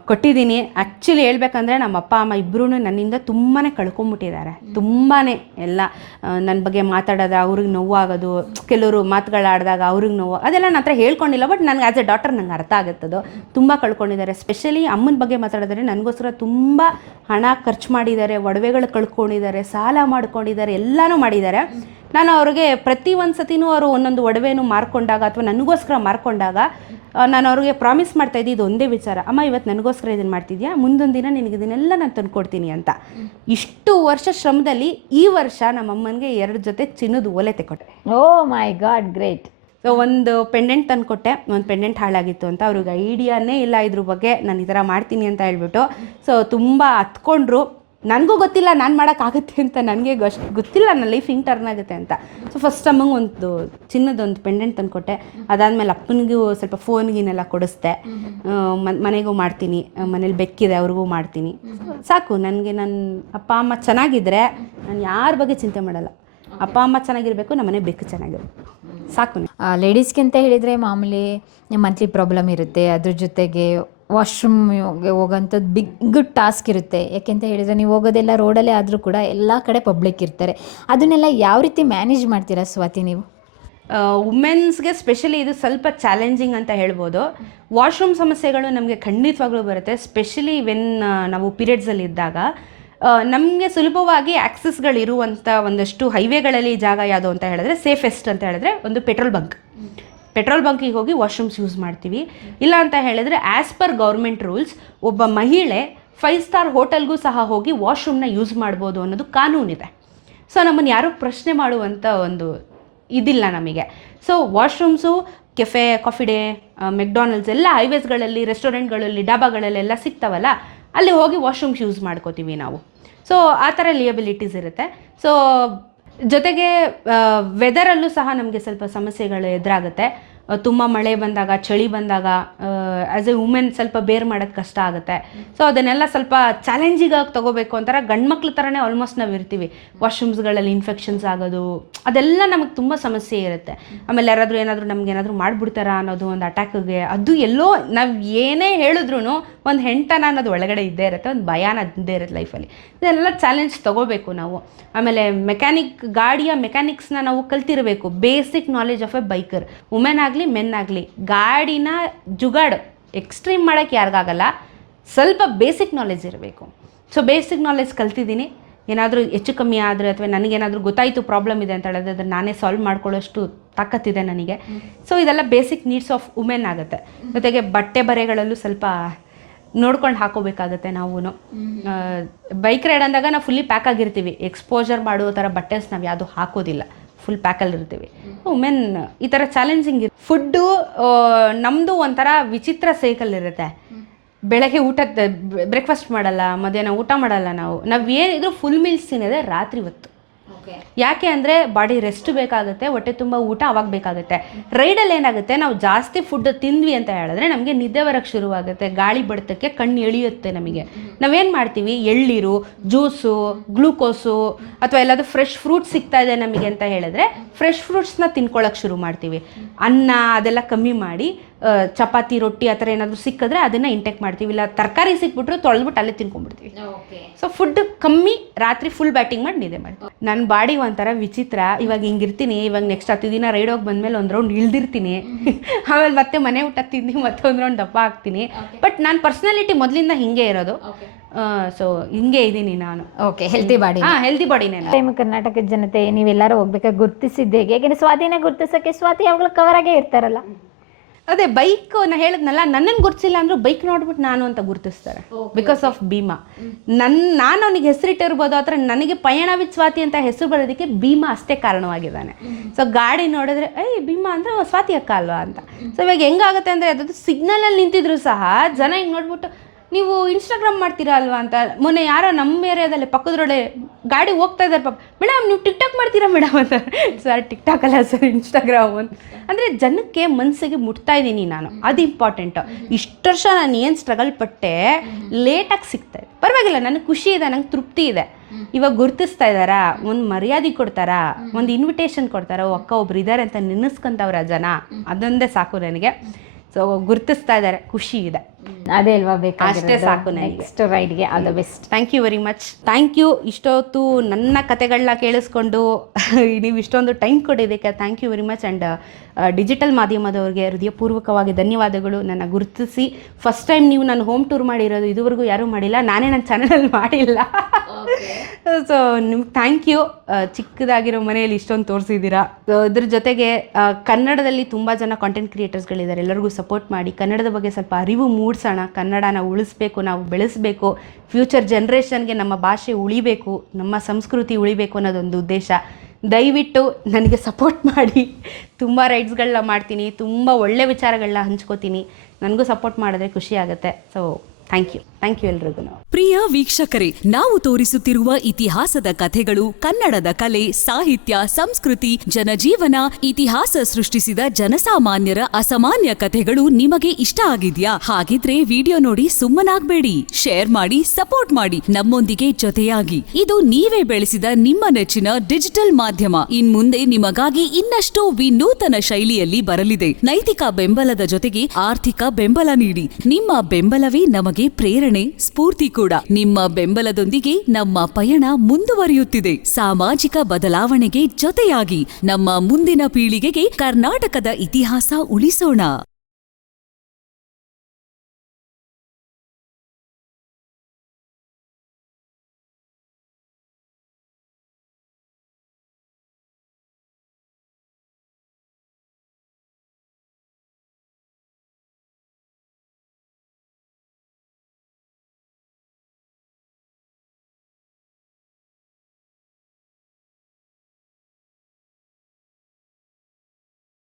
ಕೊಟ್ಟಿದ್ದೀನಿ. ಆ್ಯಕ್ಚುಲಿ ಹೇಳ್ಬೇಕಂದ್ರೆ ನಮ್ಮ ಅಪ್ಪ ಅಮ್ಮ ಇಬ್ಬರೂ ನನ್ನಿಂದ ತುಂಬಾ ಕಳ್ಕೊಂಬಿಟ್ಟಿದ್ದಾರೆ. ತುಂಬಾ ಎಲ್ಲ ನನ್ನ ಬಗ್ಗೆ ಮಾತಾಡೋದು, ಅವ್ರಿಗೆ ನೋವಾಗೋದು, ಕೆಲವರು ಮಾತುಗಳಾಡಿದಾಗ ಅವ್ರಿಗೆ ನೋವು, ಅದೆಲ್ಲ ನನ್ನ ಹತ್ರ ಹೇಳ್ಕೊಂಡಿಲ್ಲ. ಬಟ್ ನನಗೆ ಆ್ಯಸ್ ಎ ಡಾಟರ್ ನಂಗೆ ಅರ್ಥ ಆಗುತ್ತದು. ತುಂಬ ಕಳ್ಕೊಂಡಿದ್ದಾರೆ. ಸ್ಪೆಷಲಿ ಅಮ್ಮನ ಬಗ್ಗೆ ಮಾತಾಡಿದ್ರೆ ನನಗೋಸ್ಕರ ತುಂಬ ಹಣ ಖರ್ಚು ಮಾಡಿದ್ದಾರೆ, ಒಡವೆಗಳು ಕಳ್ಕೊಂಡಿದ್ದಾರೆ, ಸಾಲ ಮಾಡ್ಕೊಂಡಿದ್ದಾರೆ, ಎಲ್ಲನೂ ಮಾಡಿದ್ದಾರೆ. ನಾನು ಅವ್ರಿಗೆ ಪ್ರತಿ ಒಂದು ಸತಿನೂ ಅವರು ಒಂದೊಂದು ಒಡವೆನೂ ಮಾರ್ಕೊಂಡಾಗ ಅಥವಾ ನನಗೋಸ್ಕರ ಮಾರ್ಕೊಂಡಾಗ ನಾನು ಅವ್ರಿಗೆ ಪ್ರಾಮಿಸ್ ಮಾಡ್ತಾಯಿದ್ದೆ ಇದು ಒಂದೇ ವಿಚಾರ, ಅಮ್ಮ ಇವತ್ತು ನನಗೋಸ್ಕರ ಇದನ್ನು ಮಾಡ್ತಿದ್ಯಾ, ಮುಂದೊಂದು ದಿನ ನಿನಗೆ ಇದನ್ನೆಲ್ಲ ನಾನು ತಂದುಕೊಡ್ತೀನಿ ಅಂತ. ಇಷ್ಟು ವರ್ಷ ಶ್ರಮದಲ್ಲಿ ಈ ವರ್ಷ ನಮ್ಮ ಅಮ್ಮನಿಗೆ 2 ಜೊತೆ ಚಿನ್ನದ ಓಲೆ ತೆಕ್ಕೊಟ್ಟೆ. ಓ ಮೈ ಗಾಡ್, ಗ್ರೇಟ್. ಸೊ ಒಂದು ಪೆಂಡೆಂಟ್ ತಂದುಕೊಟ್ಟೆ. ಒಂದು ಪೆಂಡೆಂಟ್ ಹಾಳಾಗಿತ್ತು ಅಂತ, ಅವ್ರಿಗೆ ಐಡಿಯಾನೇ ಇಲ್ಲ ಇದ್ರ ಬಗ್ಗೆ ನಾನು ಈ ಥರ ಮಾಡ್ತೀನಿ ಅಂತ ಹೇಳ್ಬಿಟ್ಟು. ಸೊ ತುಂಬ ಹತ್ಕೊಂಡ್ರು. ನನಗೂ ಗೊತ್ತಿಲ್ಲ ನಾನು ಮಾಡೋಕ್ಕಾಗುತ್ತೆ ಅಂತ, ನನಗೆ ಗೊತ್ತಿಲ್ಲ ನನ್ನ ಲೈಫ್ ಹಿಂಗೆ ಟರ್ನ್ ಆಗುತ್ತೆ ಅಂತ. ಸೊ ಫಸ್ಟ್ ಅಮ್ಮಂಗೆ ಒಂದು ಚಿನ್ನದೊಂದು ಪೆಂಡೆಂಟ್ ತಂದುಕೊಟ್ಟೆ. ಅದಾದಮೇಲೆ ಅಪ್ಪನಿಗೂ ಸ್ವಲ್ಪ ಫೋನ್ಗಿನೆಲ್ಲ ಕೊಡಿಸ್ದೆ. ಮನೆಗೂ ಮಾಡ್ತೀನಿ, ಮನೇಲಿ ಬೆಕ್ಕಿದೆ ಅವ್ರಿಗೂ ಮಾಡ್ತೀನಿ. ಸಾಕು, ನನಗೆ ನನ್ನ ಅಪ್ಪ ಅಮ್ಮ ಚೆನ್ನಾಗಿದ್ದರೆ ನಾನು ಯಾರ ಬಗ್ಗೆ ಚಿಂತೆ ಮಾಡಲ್ಲ. ಅಪ್ಪ ಅಮ್ಮ ಚೆನ್ನಾಗಿರಬೇಕು, ನಮ್ಮ ಮನೆ ಬೆಕ್ಕು ಚೆನ್ನಾಗಿರಬೇಕು, ಸಾಕು. ಲೇಡೀಸ್ಗೆ ಅಂತ ಹೇಳಿದರೆ ಮಾಮೂಲಿ ಮಂತ್ಲಿ ಪ್ರಾಬ್ಲಮ್ ಇರುತ್ತೆ, ಅದ್ರ ಜೊತೆಗೆ ವಾಶ್ರೂಮ್ಗೆ ಹೋಗೋಂಥದ್ದು ಬಿಗ್ ಟಾಸ್ಕ್ ಇರುತ್ತೆ. ಯಾಕೆಂತ ಹೇಳಿದರೆ ನೀವು ಹೋಗೋದೆಲ್ಲ ರೋಡಲ್ಲೇ ಆದರೂ ಕೂಡ ಎಲ್ಲ ಕಡೆ ಪಬ್ಲಿಕ್ ಇರ್ತಾರೆ. ಅದನ್ನೆಲ್ಲ ಯಾವ ರೀತಿ ಮ್ಯಾನೇಜ್ ಮಾಡ್ತೀರಾ ಸ್ವಾತಿ ನೀವು? ವುಮೆನ್ಸ್ಗೆ ಸ್ಪೆಷಲಿ ಇದು ಸ್ವಲ್ಪ ಚಾಲೆಂಜಿಂಗ್ ಅಂತ ಹೇಳ್ಬೋದು. ವಾಶ್ರೂಮ್ ಸಮಸ್ಯೆಗಳು ನಮಗೆ ಖಂಡಿತವಾಗ್ಲೂ ಬರುತ್ತೆ. ಸ್ಪೆಷಲಿ ವೆನ್ ನಾವು ಪೀರಿಯಡ್ಸಲ್ಲಿ ಇದ್ದಾಗ ನಮಗೆ ಸುಲಭವಾಗಿ ಆ್ಯಕ್ಸಸ್ಗಳಿರುವಂಥ ಒಂದಷ್ಟು ಹೈವೇಗಳಲ್ಲಿ ಜಾಗ ಯಾವುದು ಅಂತ ಹೇಳಿದ್ರೆ, ಸೇಫೆಸ್ಟ್ ಅಂತ ಹೇಳಿದ್ರೆ ಒಂದು ಪೆಟ್ರೋಲ್ ಬಂಕಿಗೆ ಹೋಗಿ ವಾಶ್ರೂಮ್ಸ್ ಯೂಸ್ ಮಾಡ್ತೀವಿ. ಇಲ್ಲ ಅಂತ ಹೇಳಿದ್ರೆ ಆ್ಯಸ್ ಪರ್ ಗೌರ್ಮೆಂಟ್ ರೂಲ್ಸ್ ಒಬ್ಬ ಮಹಿಳೆ 5 ಸ್ಟಾರ್ ಹೋಟೆಲ್ಗೂ ಸಹ ಹೋಗಿ ವಾಶ್ರೂಮ್ನ ಯೂಸ್ ಮಾಡ್ಬೋದು ಅನ್ನೋದು ಕಾನೂನಿದೆ. ಸೊ ನಮ್ಮನ್ನು ಯಾರೂ ಪ್ರಶ್ನೆ ಮಾಡುವಂಥ ಒಂದು ಇದಿಲ್ಲ ನಮಗೆ. So washrooms Cafe, Coffee Day, McDonald's ಎಲ್ಲ ಹೈವೇಸ್ಗಳಲ್ಲಿ, ರೆಸ್ಟೋರೆಂಟ್ಗಳಲ್ಲಿ, ಡಾಬಾಗಳಲ್ಲೆಲ್ಲ ಸಿಗ್ತಾವಲ್ಲ, ಅಲ್ಲಿ ಹೋಗಿ ವಾಶ್ರೂಮ್ಸ್ ಯೂಸ್ ಮಾಡ್ಕೋತೀವಿ ನಾವು. ಸೊ ಆ ಥರ ಲಿಯಬಿಲಿಟೀಸ್ ಇರುತ್ತೆ. ಸೊ ಜೊತೆಗೆ ವೆದರಲ್ಲೂ ಸಹ ನಮಗೆ ಸ್ವಲ್ಪ ಸಮಸ್ಯೆಗಳು ಎದುರಾಗುತ್ತೆ. ತುಂಬ ಮಳೆ ಬಂದಾಗ, ಚಳಿ ಬಂದಾಗ ಆ್ಯಸ್ ಎ ವುಮೆನ್ ಸ್ವಲ್ಪ ಬೇರ್ ಮಾಡೋದು ಕಷ್ಟ ಆಗುತ್ತೆ. ಸೊ ಅದನ್ನೆಲ್ಲ ಸ್ವಲ್ಪ ಚಾಲೆಂಜಿಗಾಗಿ ತೊಗೋಬೇಕು ಅಂತಾರೆ. ಗಂಡು ಮಕ್ಳ ಥರನೇ ಆಲ್ಮೋಸ್ಟ್ ನಾವು ಇರ್ತೀವಿ. ವಾಶ್ರೂಮ್ಸ್ಗಳಲ್ಲಿ ಇನ್ಫೆಕ್ಷನ್ಸ್ ಆಗೋದು ಅದೆಲ್ಲ ನಮಗೆ ತುಂಬ ಸಮಸ್ಯೆ ಇರುತ್ತೆ. ಆಮೇಲೆ ಏನಾದರೂ ನಮಗೇನಾದರೂ ಮಾಡಿಬಿಡ್ತಾರಾ ಅನ್ನೋದು ಒಂದು ಅಟ್ಯಾಕ್ಗೆ, ಅದು ಎಲ್ಲೋ ನಾವು ಏನೇ ಹೇಳಿದ್ರೂ ಒಂದು ಹೆಂಟನ ಅನ್ನೋದು ಒಳಗಡೆ ಇದ್ದೇ ಇರುತ್ತೆ, ಒಂದು ಭಯಾನ ಇದ್ದೇ ಇರುತ್ತೆ ಲೈಫಲ್ಲಿ. ಇದೆಲ್ಲ ಚಾಲೆಂಜ್ ತೊಗೋಬೇಕು ನಾವು. ಆಮೇಲೆ ಗಾಡಿಯ ಮೆಕ್ಯಾನಿಕ್ಸ್ನ ನಾವು ಕಲ್ತಿರಬೇಕು. Basic knowledge of a biker, women ಆಗಲಿ ಮೆನ್ ಆಗಲಿ. ಗಾಡಿನ ಜುಗಾಡು ಎಕ್ಸ್ಟ್ರೀಮ್ ಮಾಡೋಕ್ಕೆ ಯಾರಿಗಾಗಲ್ಲ, ಸ್ವಲ್ಪ ಬೇಸಿಕ್ ನಾಲೆಜ್ ಇರಬೇಕು. ಸೊ ಬೇಸಿಕ್ ನಾಲೆಜ್ ಕಲ್ತಿದ್ದೀನಿ. ಏನಾದರೂ ಹೆಚ್ಚು ಕಮ್ಮಿ ಆದರೆ ಅಥವಾ ನನಗೇನಾದರೂ ಗೊತ್ತಾಯಿತು ಪ್ರಾಬ್ಲಮ್ ಇದೆ ಅಂತ ಹೇಳಿದ್ರೆ ಅದನ್ನು ನಾನೇ ಸಾಲ್ವ್ ಮಾಡ್ಕೊಳ್ಳೋಷ್ಟು ತಾಕತ್ತಿದೆ ನನಗೆ. ಸೊ ಇದೆಲ್ಲ ಬೇಸಿಕ್ ನೀಡ್ಸ್ ಆಫ್ ವುಮೆನ್ ಆಗುತ್ತೆ. ಜೊತೆಗೆ ಬಟ್ಟೆ ಬರೆಗಳಲ್ಲೂ ಸ್ವಲ್ಪ ನೋಡ್ಕೊಂಡು ಹಾಕೋಬೇಕಾಗತ್ತೆ ನಾವು. ಬೈಕ್ ರೈಡ್ ಅಂದಾಗ ನಾವು ಫುಲ್ಲಿ ಪ್ಯಾಕ್ ಆಗಿರ್ತೀವಿ. ಎಕ್ಸ್ಪೋಜರ್ ಮಾಡೋ ಥರ ಬಟ್ಟೆಸ್ ನಾವು ಯಾವುದು ಹಾಕೋದಿಲ್ಲ, ಫುಲ್ ಪ್ಯಾಕಲ್ಲಿರ್ತೀವಿ. ವುಮೆನ್ ಈ ಥರ ಚಾಲೆಂಜಿಂಗ್ ಇರುತ್ತೆ. ಫುಡ್ಡು ನಮ್ಮದು ಒಂಥರ ವಿಚಿತ್ರ ಸೈಕಲ್ ಇರುತ್ತೆ. ಬೆಳಗ್ಗೆ ಬ್ರೇಕ್ಫಾಸ್ಟ್ ಮಾಡಲ್ಲ, ಮಧ್ಯಾಹ್ನ ಊಟ ಮಾಡಲ್ಲ. ನಾವು ಏನಿದ್ರು ಫುಲ್ ಮೀಲ್ಸ್ ತಿನ್ನೋದೇ ರಾತ್ರಿ ಹೊತ್ತು. ಯಾಕೆ ಅಂದರೆ ಬಾಡಿ ರೆಸ್ಟ್ ಬೇಕಾಗುತ್ತೆ, ಹೊಟ್ಟೆ ತುಂಬ ಊಟ ಅವಾಗ ಬೇಕಾಗುತ್ತೆ. ರೈಡಲ್ಲಿ ಏನಾಗುತ್ತೆ, ನಾವು ಜಾಸ್ತಿ ಫುಡ್ ತಿಂದ್ವಿ ಅಂತ ಹೇಳಿದ್ರೆ ನಮಗೆ ನಿದ್ದೆ ಬರೋಕ್ಕೆ ಶುರುವಾಗುತ್ತೆ, ಗಾಳಿ ಬಡಿತಕ್ಕೆ ಕಣ್ಣು ಎಳಿಯುತ್ತೆ ನಮಗೆ. ನಾವೇನು ಮಾಡ್ತೀವಿ, ಎಳ್ಳೀರು, ಜ್ಯೂಸು, ಗ್ಲೂಕೋಸು ಅಥವಾ ಎಲ್ಲಾದರೂ ಫ್ರೆಶ್ ಫ್ರೂಟ್ಸ್ ಸಿಗ್ತಾ ಇದೆ ನಮಗೆ ಅಂತ ಹೇಳಿದ್ರೆ ಫ್ರೆಶ್ ಫ್ರೂಟ್ಸ್ನ ತಿನ್ಕೊಳ್ಳೋಕೆ ಶುರು ಮಾಡ್ತೀವಿ. ಅನ್ನ ಅದೆಲ್ಲ ಕಮ್ಮಿ ಮಾಡಿ ಚಪಾತಿ, ರೊಟ್ಟಿ ಆ ಥರ ಏನಾದರೂ ಸಿಕ್ಕಿದ್ರೆ ಅದನ್ನು ಇಂಟೇಕ್ ಮಾಡ್ತೀವಿ. ಇಲ್ಲ ತರಕಾರಿ ಸಿಕ್ಬಿಟ್ರು ತೊಳೆದ್ಬಿಟ್ಟು ಅಲ್ಲೇ ತಿನ್ಕೊಂಡ್ಬಿಡ್ತೀವಿ. ಸೊ ಫುಡ್ ಕಮ್ಮಿ, ರಾತ್ರಿ ಫುಲ್ ಬ್ಯಾಟಿಂಗ್ ಮಾಡಿ ನಿದ್ದೆ ಮಾಡ್ತೀವಿ. ನನ್ನ ಬಾಡಿ ಒಂಥರ ವಿಚಿತ್ರ. ಇವಾಗ ಹಿಂಗಿರ್ತೀನಿ, ಇವಾಗ ನೆಕ್ಸ್ಟ್ 10 ದಿನ ರೈಡ್ ಹೋಗಿ ಬಂದಮೇಲೆ ಒಂದು ರೌಂಡ್ ಇಳ್ದಿರ್ತೀನಿ. ಆಮೇಲೆ ಮತ್ತೆ ಮನೆ ಊಟ ತಿಂದು ಮತ್ತೆ ಒಂದು ರೌಂಡ್ ದಪ್ಪ ಆಗ್ತೀನಿ. ಬಟ್ ನನ್ನ ಪರ್ಸ್ನಾಲಿಟಿ ಮೊದಲಿಂದ ಹಿಂಗೆ ಇರೋದು. ಸೊ ಹಿಂಗೆ ಇದ್ದೀನಿ ನಾನು. Okay, healthy body. ಹೆಲ್ತಿ ಬಾಡಿನೇ. ಟೈಮ್ ಕರ್ನಾಟಕದ ಜನತೆ ನೀವೆಲ್ಲರೂ ಹೋಗ್ಬೇಕಾಗಿ ಗುರ್ತಿಸಿದ್ದೆ ಹೇಗೆ? ಸ್ವಾತಿನ ಗುರ್ತಿಸೋಕ್ಕೆ ಸ್ವಾತಿ ಯಾವಾಗಲೂ ಕವರ್ ಆಗೇ ಇರ್ತಾರಲ್ಲ. ಅದೇ ಬೈಕ್ ನಾ ಹೇಳಿದ್ನಲ್ಲ, ನನ್ನನ್ನು ಗುರ್ತಿಸಿಲ್ಲ ಅಂದ್ರೂ ಬೈಕ್ ನೋಡ್ಬಿಟ್ಟು ನಾನು ಅಂತ ಗುರ್ತಿಸ್ತಾರೆ ಬಿಕಾಸ್ ಆಫ್ ಭೀಮಾ. ನಾನು ಅವನಿಗೆ ಹೆಸರಿಟ್ಟಿರ್ಬೋದು, ಆ ಥರ ನನಗೆ ಪಯಣವಿದ್ ಸ್ವಾತಿ ಅಂತ ಹೆಸರು ಬರೋದಕ್ಕೆ ಭೀಮಾ ಅಷ್ಟೇ ಕಾರಣವಾಗಿದ್ದಾನೆ. ಸೊ ಗಾಡಿ ನೋಡಿದ್ರೆ ಭೀಮಾ ಅಂದರೆ ಸ್ವಾತಿ ಅಕ್ಕ ಅಲ್ವಾ ಅಂತ. ಸೊ ಇವಾಗ ಹೆಂಗಾಗುತ್ತೆ ಅಂದರೆ ಅದು ಸಿಗ್ನಲಲ್ಲಿ ನಿಂತಿದ್ರು ಸಹ ಜನ ಹಿಂಗೆ ನೋಡ್ಬಿಟ್ಟು ನೀವು ಇನ್ಸ್ಟಾಗ್ರಾಮ್ ಮಾಡ್ತೀರಾ ಅಲ್ವಾ ಅಂತ. ಮೊನ್ನೆ ಯಾರೋ ನಮ್ಮ ಏರಿಯಾದಲ್ಲಿ ಪಕ್ಕದ ರೋಡೆ ಗಾಡಿ ಹೋಗ್ತಾ ಇದ್ದಾರೆ ಪಾಪ, ಮೇಡಮ್ ನೀವು ಟಿಕ್ಟಾಕ್ ಮಾಡ್ತೀರಾ ಮೇಡಮ್ ಅಂತ. ಸರ್ ಟಿಕ್ಟಾಕ್ ಅಲ್ಲ ಸರ್, ಇನ್ಸ್ಟಾಗ್ರಾಮ್ ಅಂತ. ಅಂದರೆ ಜನಕ್ಕೆ ಮನಸ್ಸಿಗೆ ಮುಟ್ತಾ ಇದ್ದೀನಿ ನಾನು, ಅದು ಇಂಪಾರ್ಟೆಂಟು. ಇಷ್ಟು ವರ್ಷ ನಾನು ಏನು ಸ್ಟ್ರಗಲ್ ಪಟ್ಟೆ, ಲೇಟಾಗಿ ಸಿಗ್ತಾಯಿದೆ, ಪರವಾಗಿಲ್ಲ, ನನಗೆ ಖುಷಿ ಇದೆ, ನಂಗೆ ತೃಪ್ತಿ ಇದೆ. ಇವಾಗ ಗುರ್ತಿಸ್ತಾ ಇದ್ದಾರಾ, ಒಂದು ಮರ್ಯಾದೆ ಕೊಡ್ತಾರಾ, ಒಂದು ಇನ್ವಿಟೇಷನ್ ಕೊಡ್ತಾರಾ, ಅಕ್ಕ ಒಬ್ರು ಇದ್ದಾರೆ ಅಂತ ನೆನೆಸ್ಕೊಂತವ್ರ ಜನ, ಅದೊಂದೇ ಸಾಕು ನನಗೆ. ಸೊ ಗುರ್ತಿಸ್ತಾ ಇದ್ದಾರೆ, ಖುಷಿ ಇದೆ, ಅದೇ ಅಲ್ವಾ ಬೇಕಾಗಿರೋದು. ಅಷ್ಟೇ ಸಾಕು ನನಗೆ. ನೆಕ್ಸ್ಟ್ ರೈಡ್ಗೆ all the best. Thank you very much. Thank you. ಇಷ್ಟೊತ್ತು ನನ್ನ ಕತೆಗಳನ್ನ ಕೇಳಿಸ್ಕೊಂಡು ನೀವು ಇಷ್ಟೊಂದು ಟೈಮ್ ಕೊಟ್ಟಿದ್ದಕ್ಕೆ thank you very much. And digital ಮಾಧ್ಯಮದವ್ರಿಗೆ ಹೃದಯಪೂರ್ವಕವಾಗಿ ಧನ್ಯವಾದಗಳು. ನನ್ನ ಗುರುತಿಸಿ ಫಸ್ಟ್ ಟೈಮ್ ನೀವು ನಾನು ಹೋಮ್ ಟೂರ್ ಮಾಡಿರೋದು, ಇದುವರೆಗೂ ಯಾರೂ ಮಾಡಿಲ್ಲ, ನಾನೇ ನನ್ನ ಚಾನಲಲ್ಲಿ ಮಾಡಿಲ್ಲ. ಸೊ ನಿಮ್ಗೆ ಥ್ಯಾಂಕ್ ಯು. ಚಿಕ್ಕದಾಗಿರೋ ಮನೆಯಲ್ಲಿ ಇಷ್ಟೊಂದು ತೋರಿಸಿದ್ದೀರಾ. ಸೊ ಇದ್ರ ಜೊತೆಗೆ ಕನ್ನಡದಲ್ಲಿ ತುಂಬ ಜನ ಕಾಂಟೆಂಟ್ ಕ್ರಿಯೇಟರ್ಸ್ಗಳಿದ್ದಾರೆ, ಎಲ್ಲರಿಗೂ ಸಪೋರ್ಟ್ ಮಾಡಿ, ಕನ್ನಡದ ಬಗ್ಗೆ ಸ್ವಲ್ಪ ಅರಿವು ಮೂಡಿಸೋಣ. ಕನ್ನಡನ ಉಳಿಸ್ಬೇಕು, ನಾವು ಬೆಳೆಸಬೇಕು, ಫ್ಯೂಚರ್ ಜನ್ರೇಷನ್ಗೆ ನಮ್ಮ ಭಾಷೆ ಉಳಿಬೇಕು, ನಮ್ಮ ಸಂಸ್ಕೃತಿ ಉಳಿಬೇಕು ಅನ್ನೋದೊಂದು ಉದ್ದೇಶ. ದಯವಿಟ್ಟು ನನಗೆ ಸಪೋರ್ಟ್ ಮಾಡಿ. ತುಂಬ ರೈಡ್ಸ್ಗಳನ್ನ ಮಾಡ್ತೀನಿ, ತುಂಬ ಒಳ್ಳೆ ವಿಚಾರಗಳನ್ನ ಹಂಚ್ಕೋತೀನಿ. ನನಗೂ ಸಪೋರ್ಟ್ ಮಾಡಿದ್ರೆ ಖುಷಿ ಆಗುತ್ತೆ. ಸೊ ಥ್ಯಾಂಕ್ ಯು ಎಲ್ರಿಗೂ. ಪ್ರಿಯ ವೀಕ್ಷಕರೇ, ನಾವು ತೋರಿಸುತ್ತಿರುವ ಇತಿಹಾಸದ ಕಥೆಗಳು ಕನ್ನಡದ ಕಲೆ, ಸಾಹಿತ್ಯ, ಸಂಸ್ಕೃತಿ, ಜನಜೀವನ, ಇತಿಹಾಸ ಸೃಷ್ಟಿಸಿದ ಜನಸಾಮಾನ್ಯರ ಅಸಾಮಾನ್ಯ ಕಥೆಗಳು ನಿಮಗೆ ಇಷ್ಟ ಆಗಿದ್ಯಾ? ಹಾಗಿದ್ರೆ ವಿಡಿಯೋ ನೋಡಿ ಸುಮ್ಮನಾಗ್ಬೇಡಿ, ಶೇರ್ ಮಾಡಿ, ಸಪೋರ್ಟ್ ಮಾಡಿ, ನಮ್ಮೊಂದಿಗೆ ಜೊತೆಯಾಗಿ. ಇದು ನೀವೇ ಬೆಳೆಸಿದ ನಿಮ್ಮ ನೆಚ್ಚಿನ ಡಿಜಿಟಲ್ ಮಾಧ್ಯಮ. ಇನ್ಮುಂದೆ ನಿಮಗಾಗಿ ಇನ್ನಷ್ಟು ವಿನೂತನ ಶೈಲಿಯಲ್ಲಿ ಬರಲಿದೆ. ನೈತಿಕ ಬೆಂಬಲದ ಜೊತೆಗೆ ಆರ್ಥಿಕ ಬೆಂಬಲ ನೀಡಿ. ನಿಮ್ಮ ಬೆಂಬಲವೇ ನಮಗೆ ಪ್ರೇರಣೆ, ಸ್ಫೂರ್ತಿ ಕೂಡ. ನಿಮ್ಮ ಬೆಂಬಲದೊಂದಿಗೆ ನಮ್ಮ ಪಯಣ ಮುಂದುವರಿಯುತ್ತಿದೆ. ಸಾಮಾಜಿಕ ಬದಲಾವಣೆಗೆ ಜೊತೆಯಾಗಿ ನಮ್ಮ ಮುಂದಿನ ಪೀಳಿಗೆಗೆ ಕರ್ನಾಟಕದ ಇತಿಹಾಸ ಉಳಿಸೋಣ.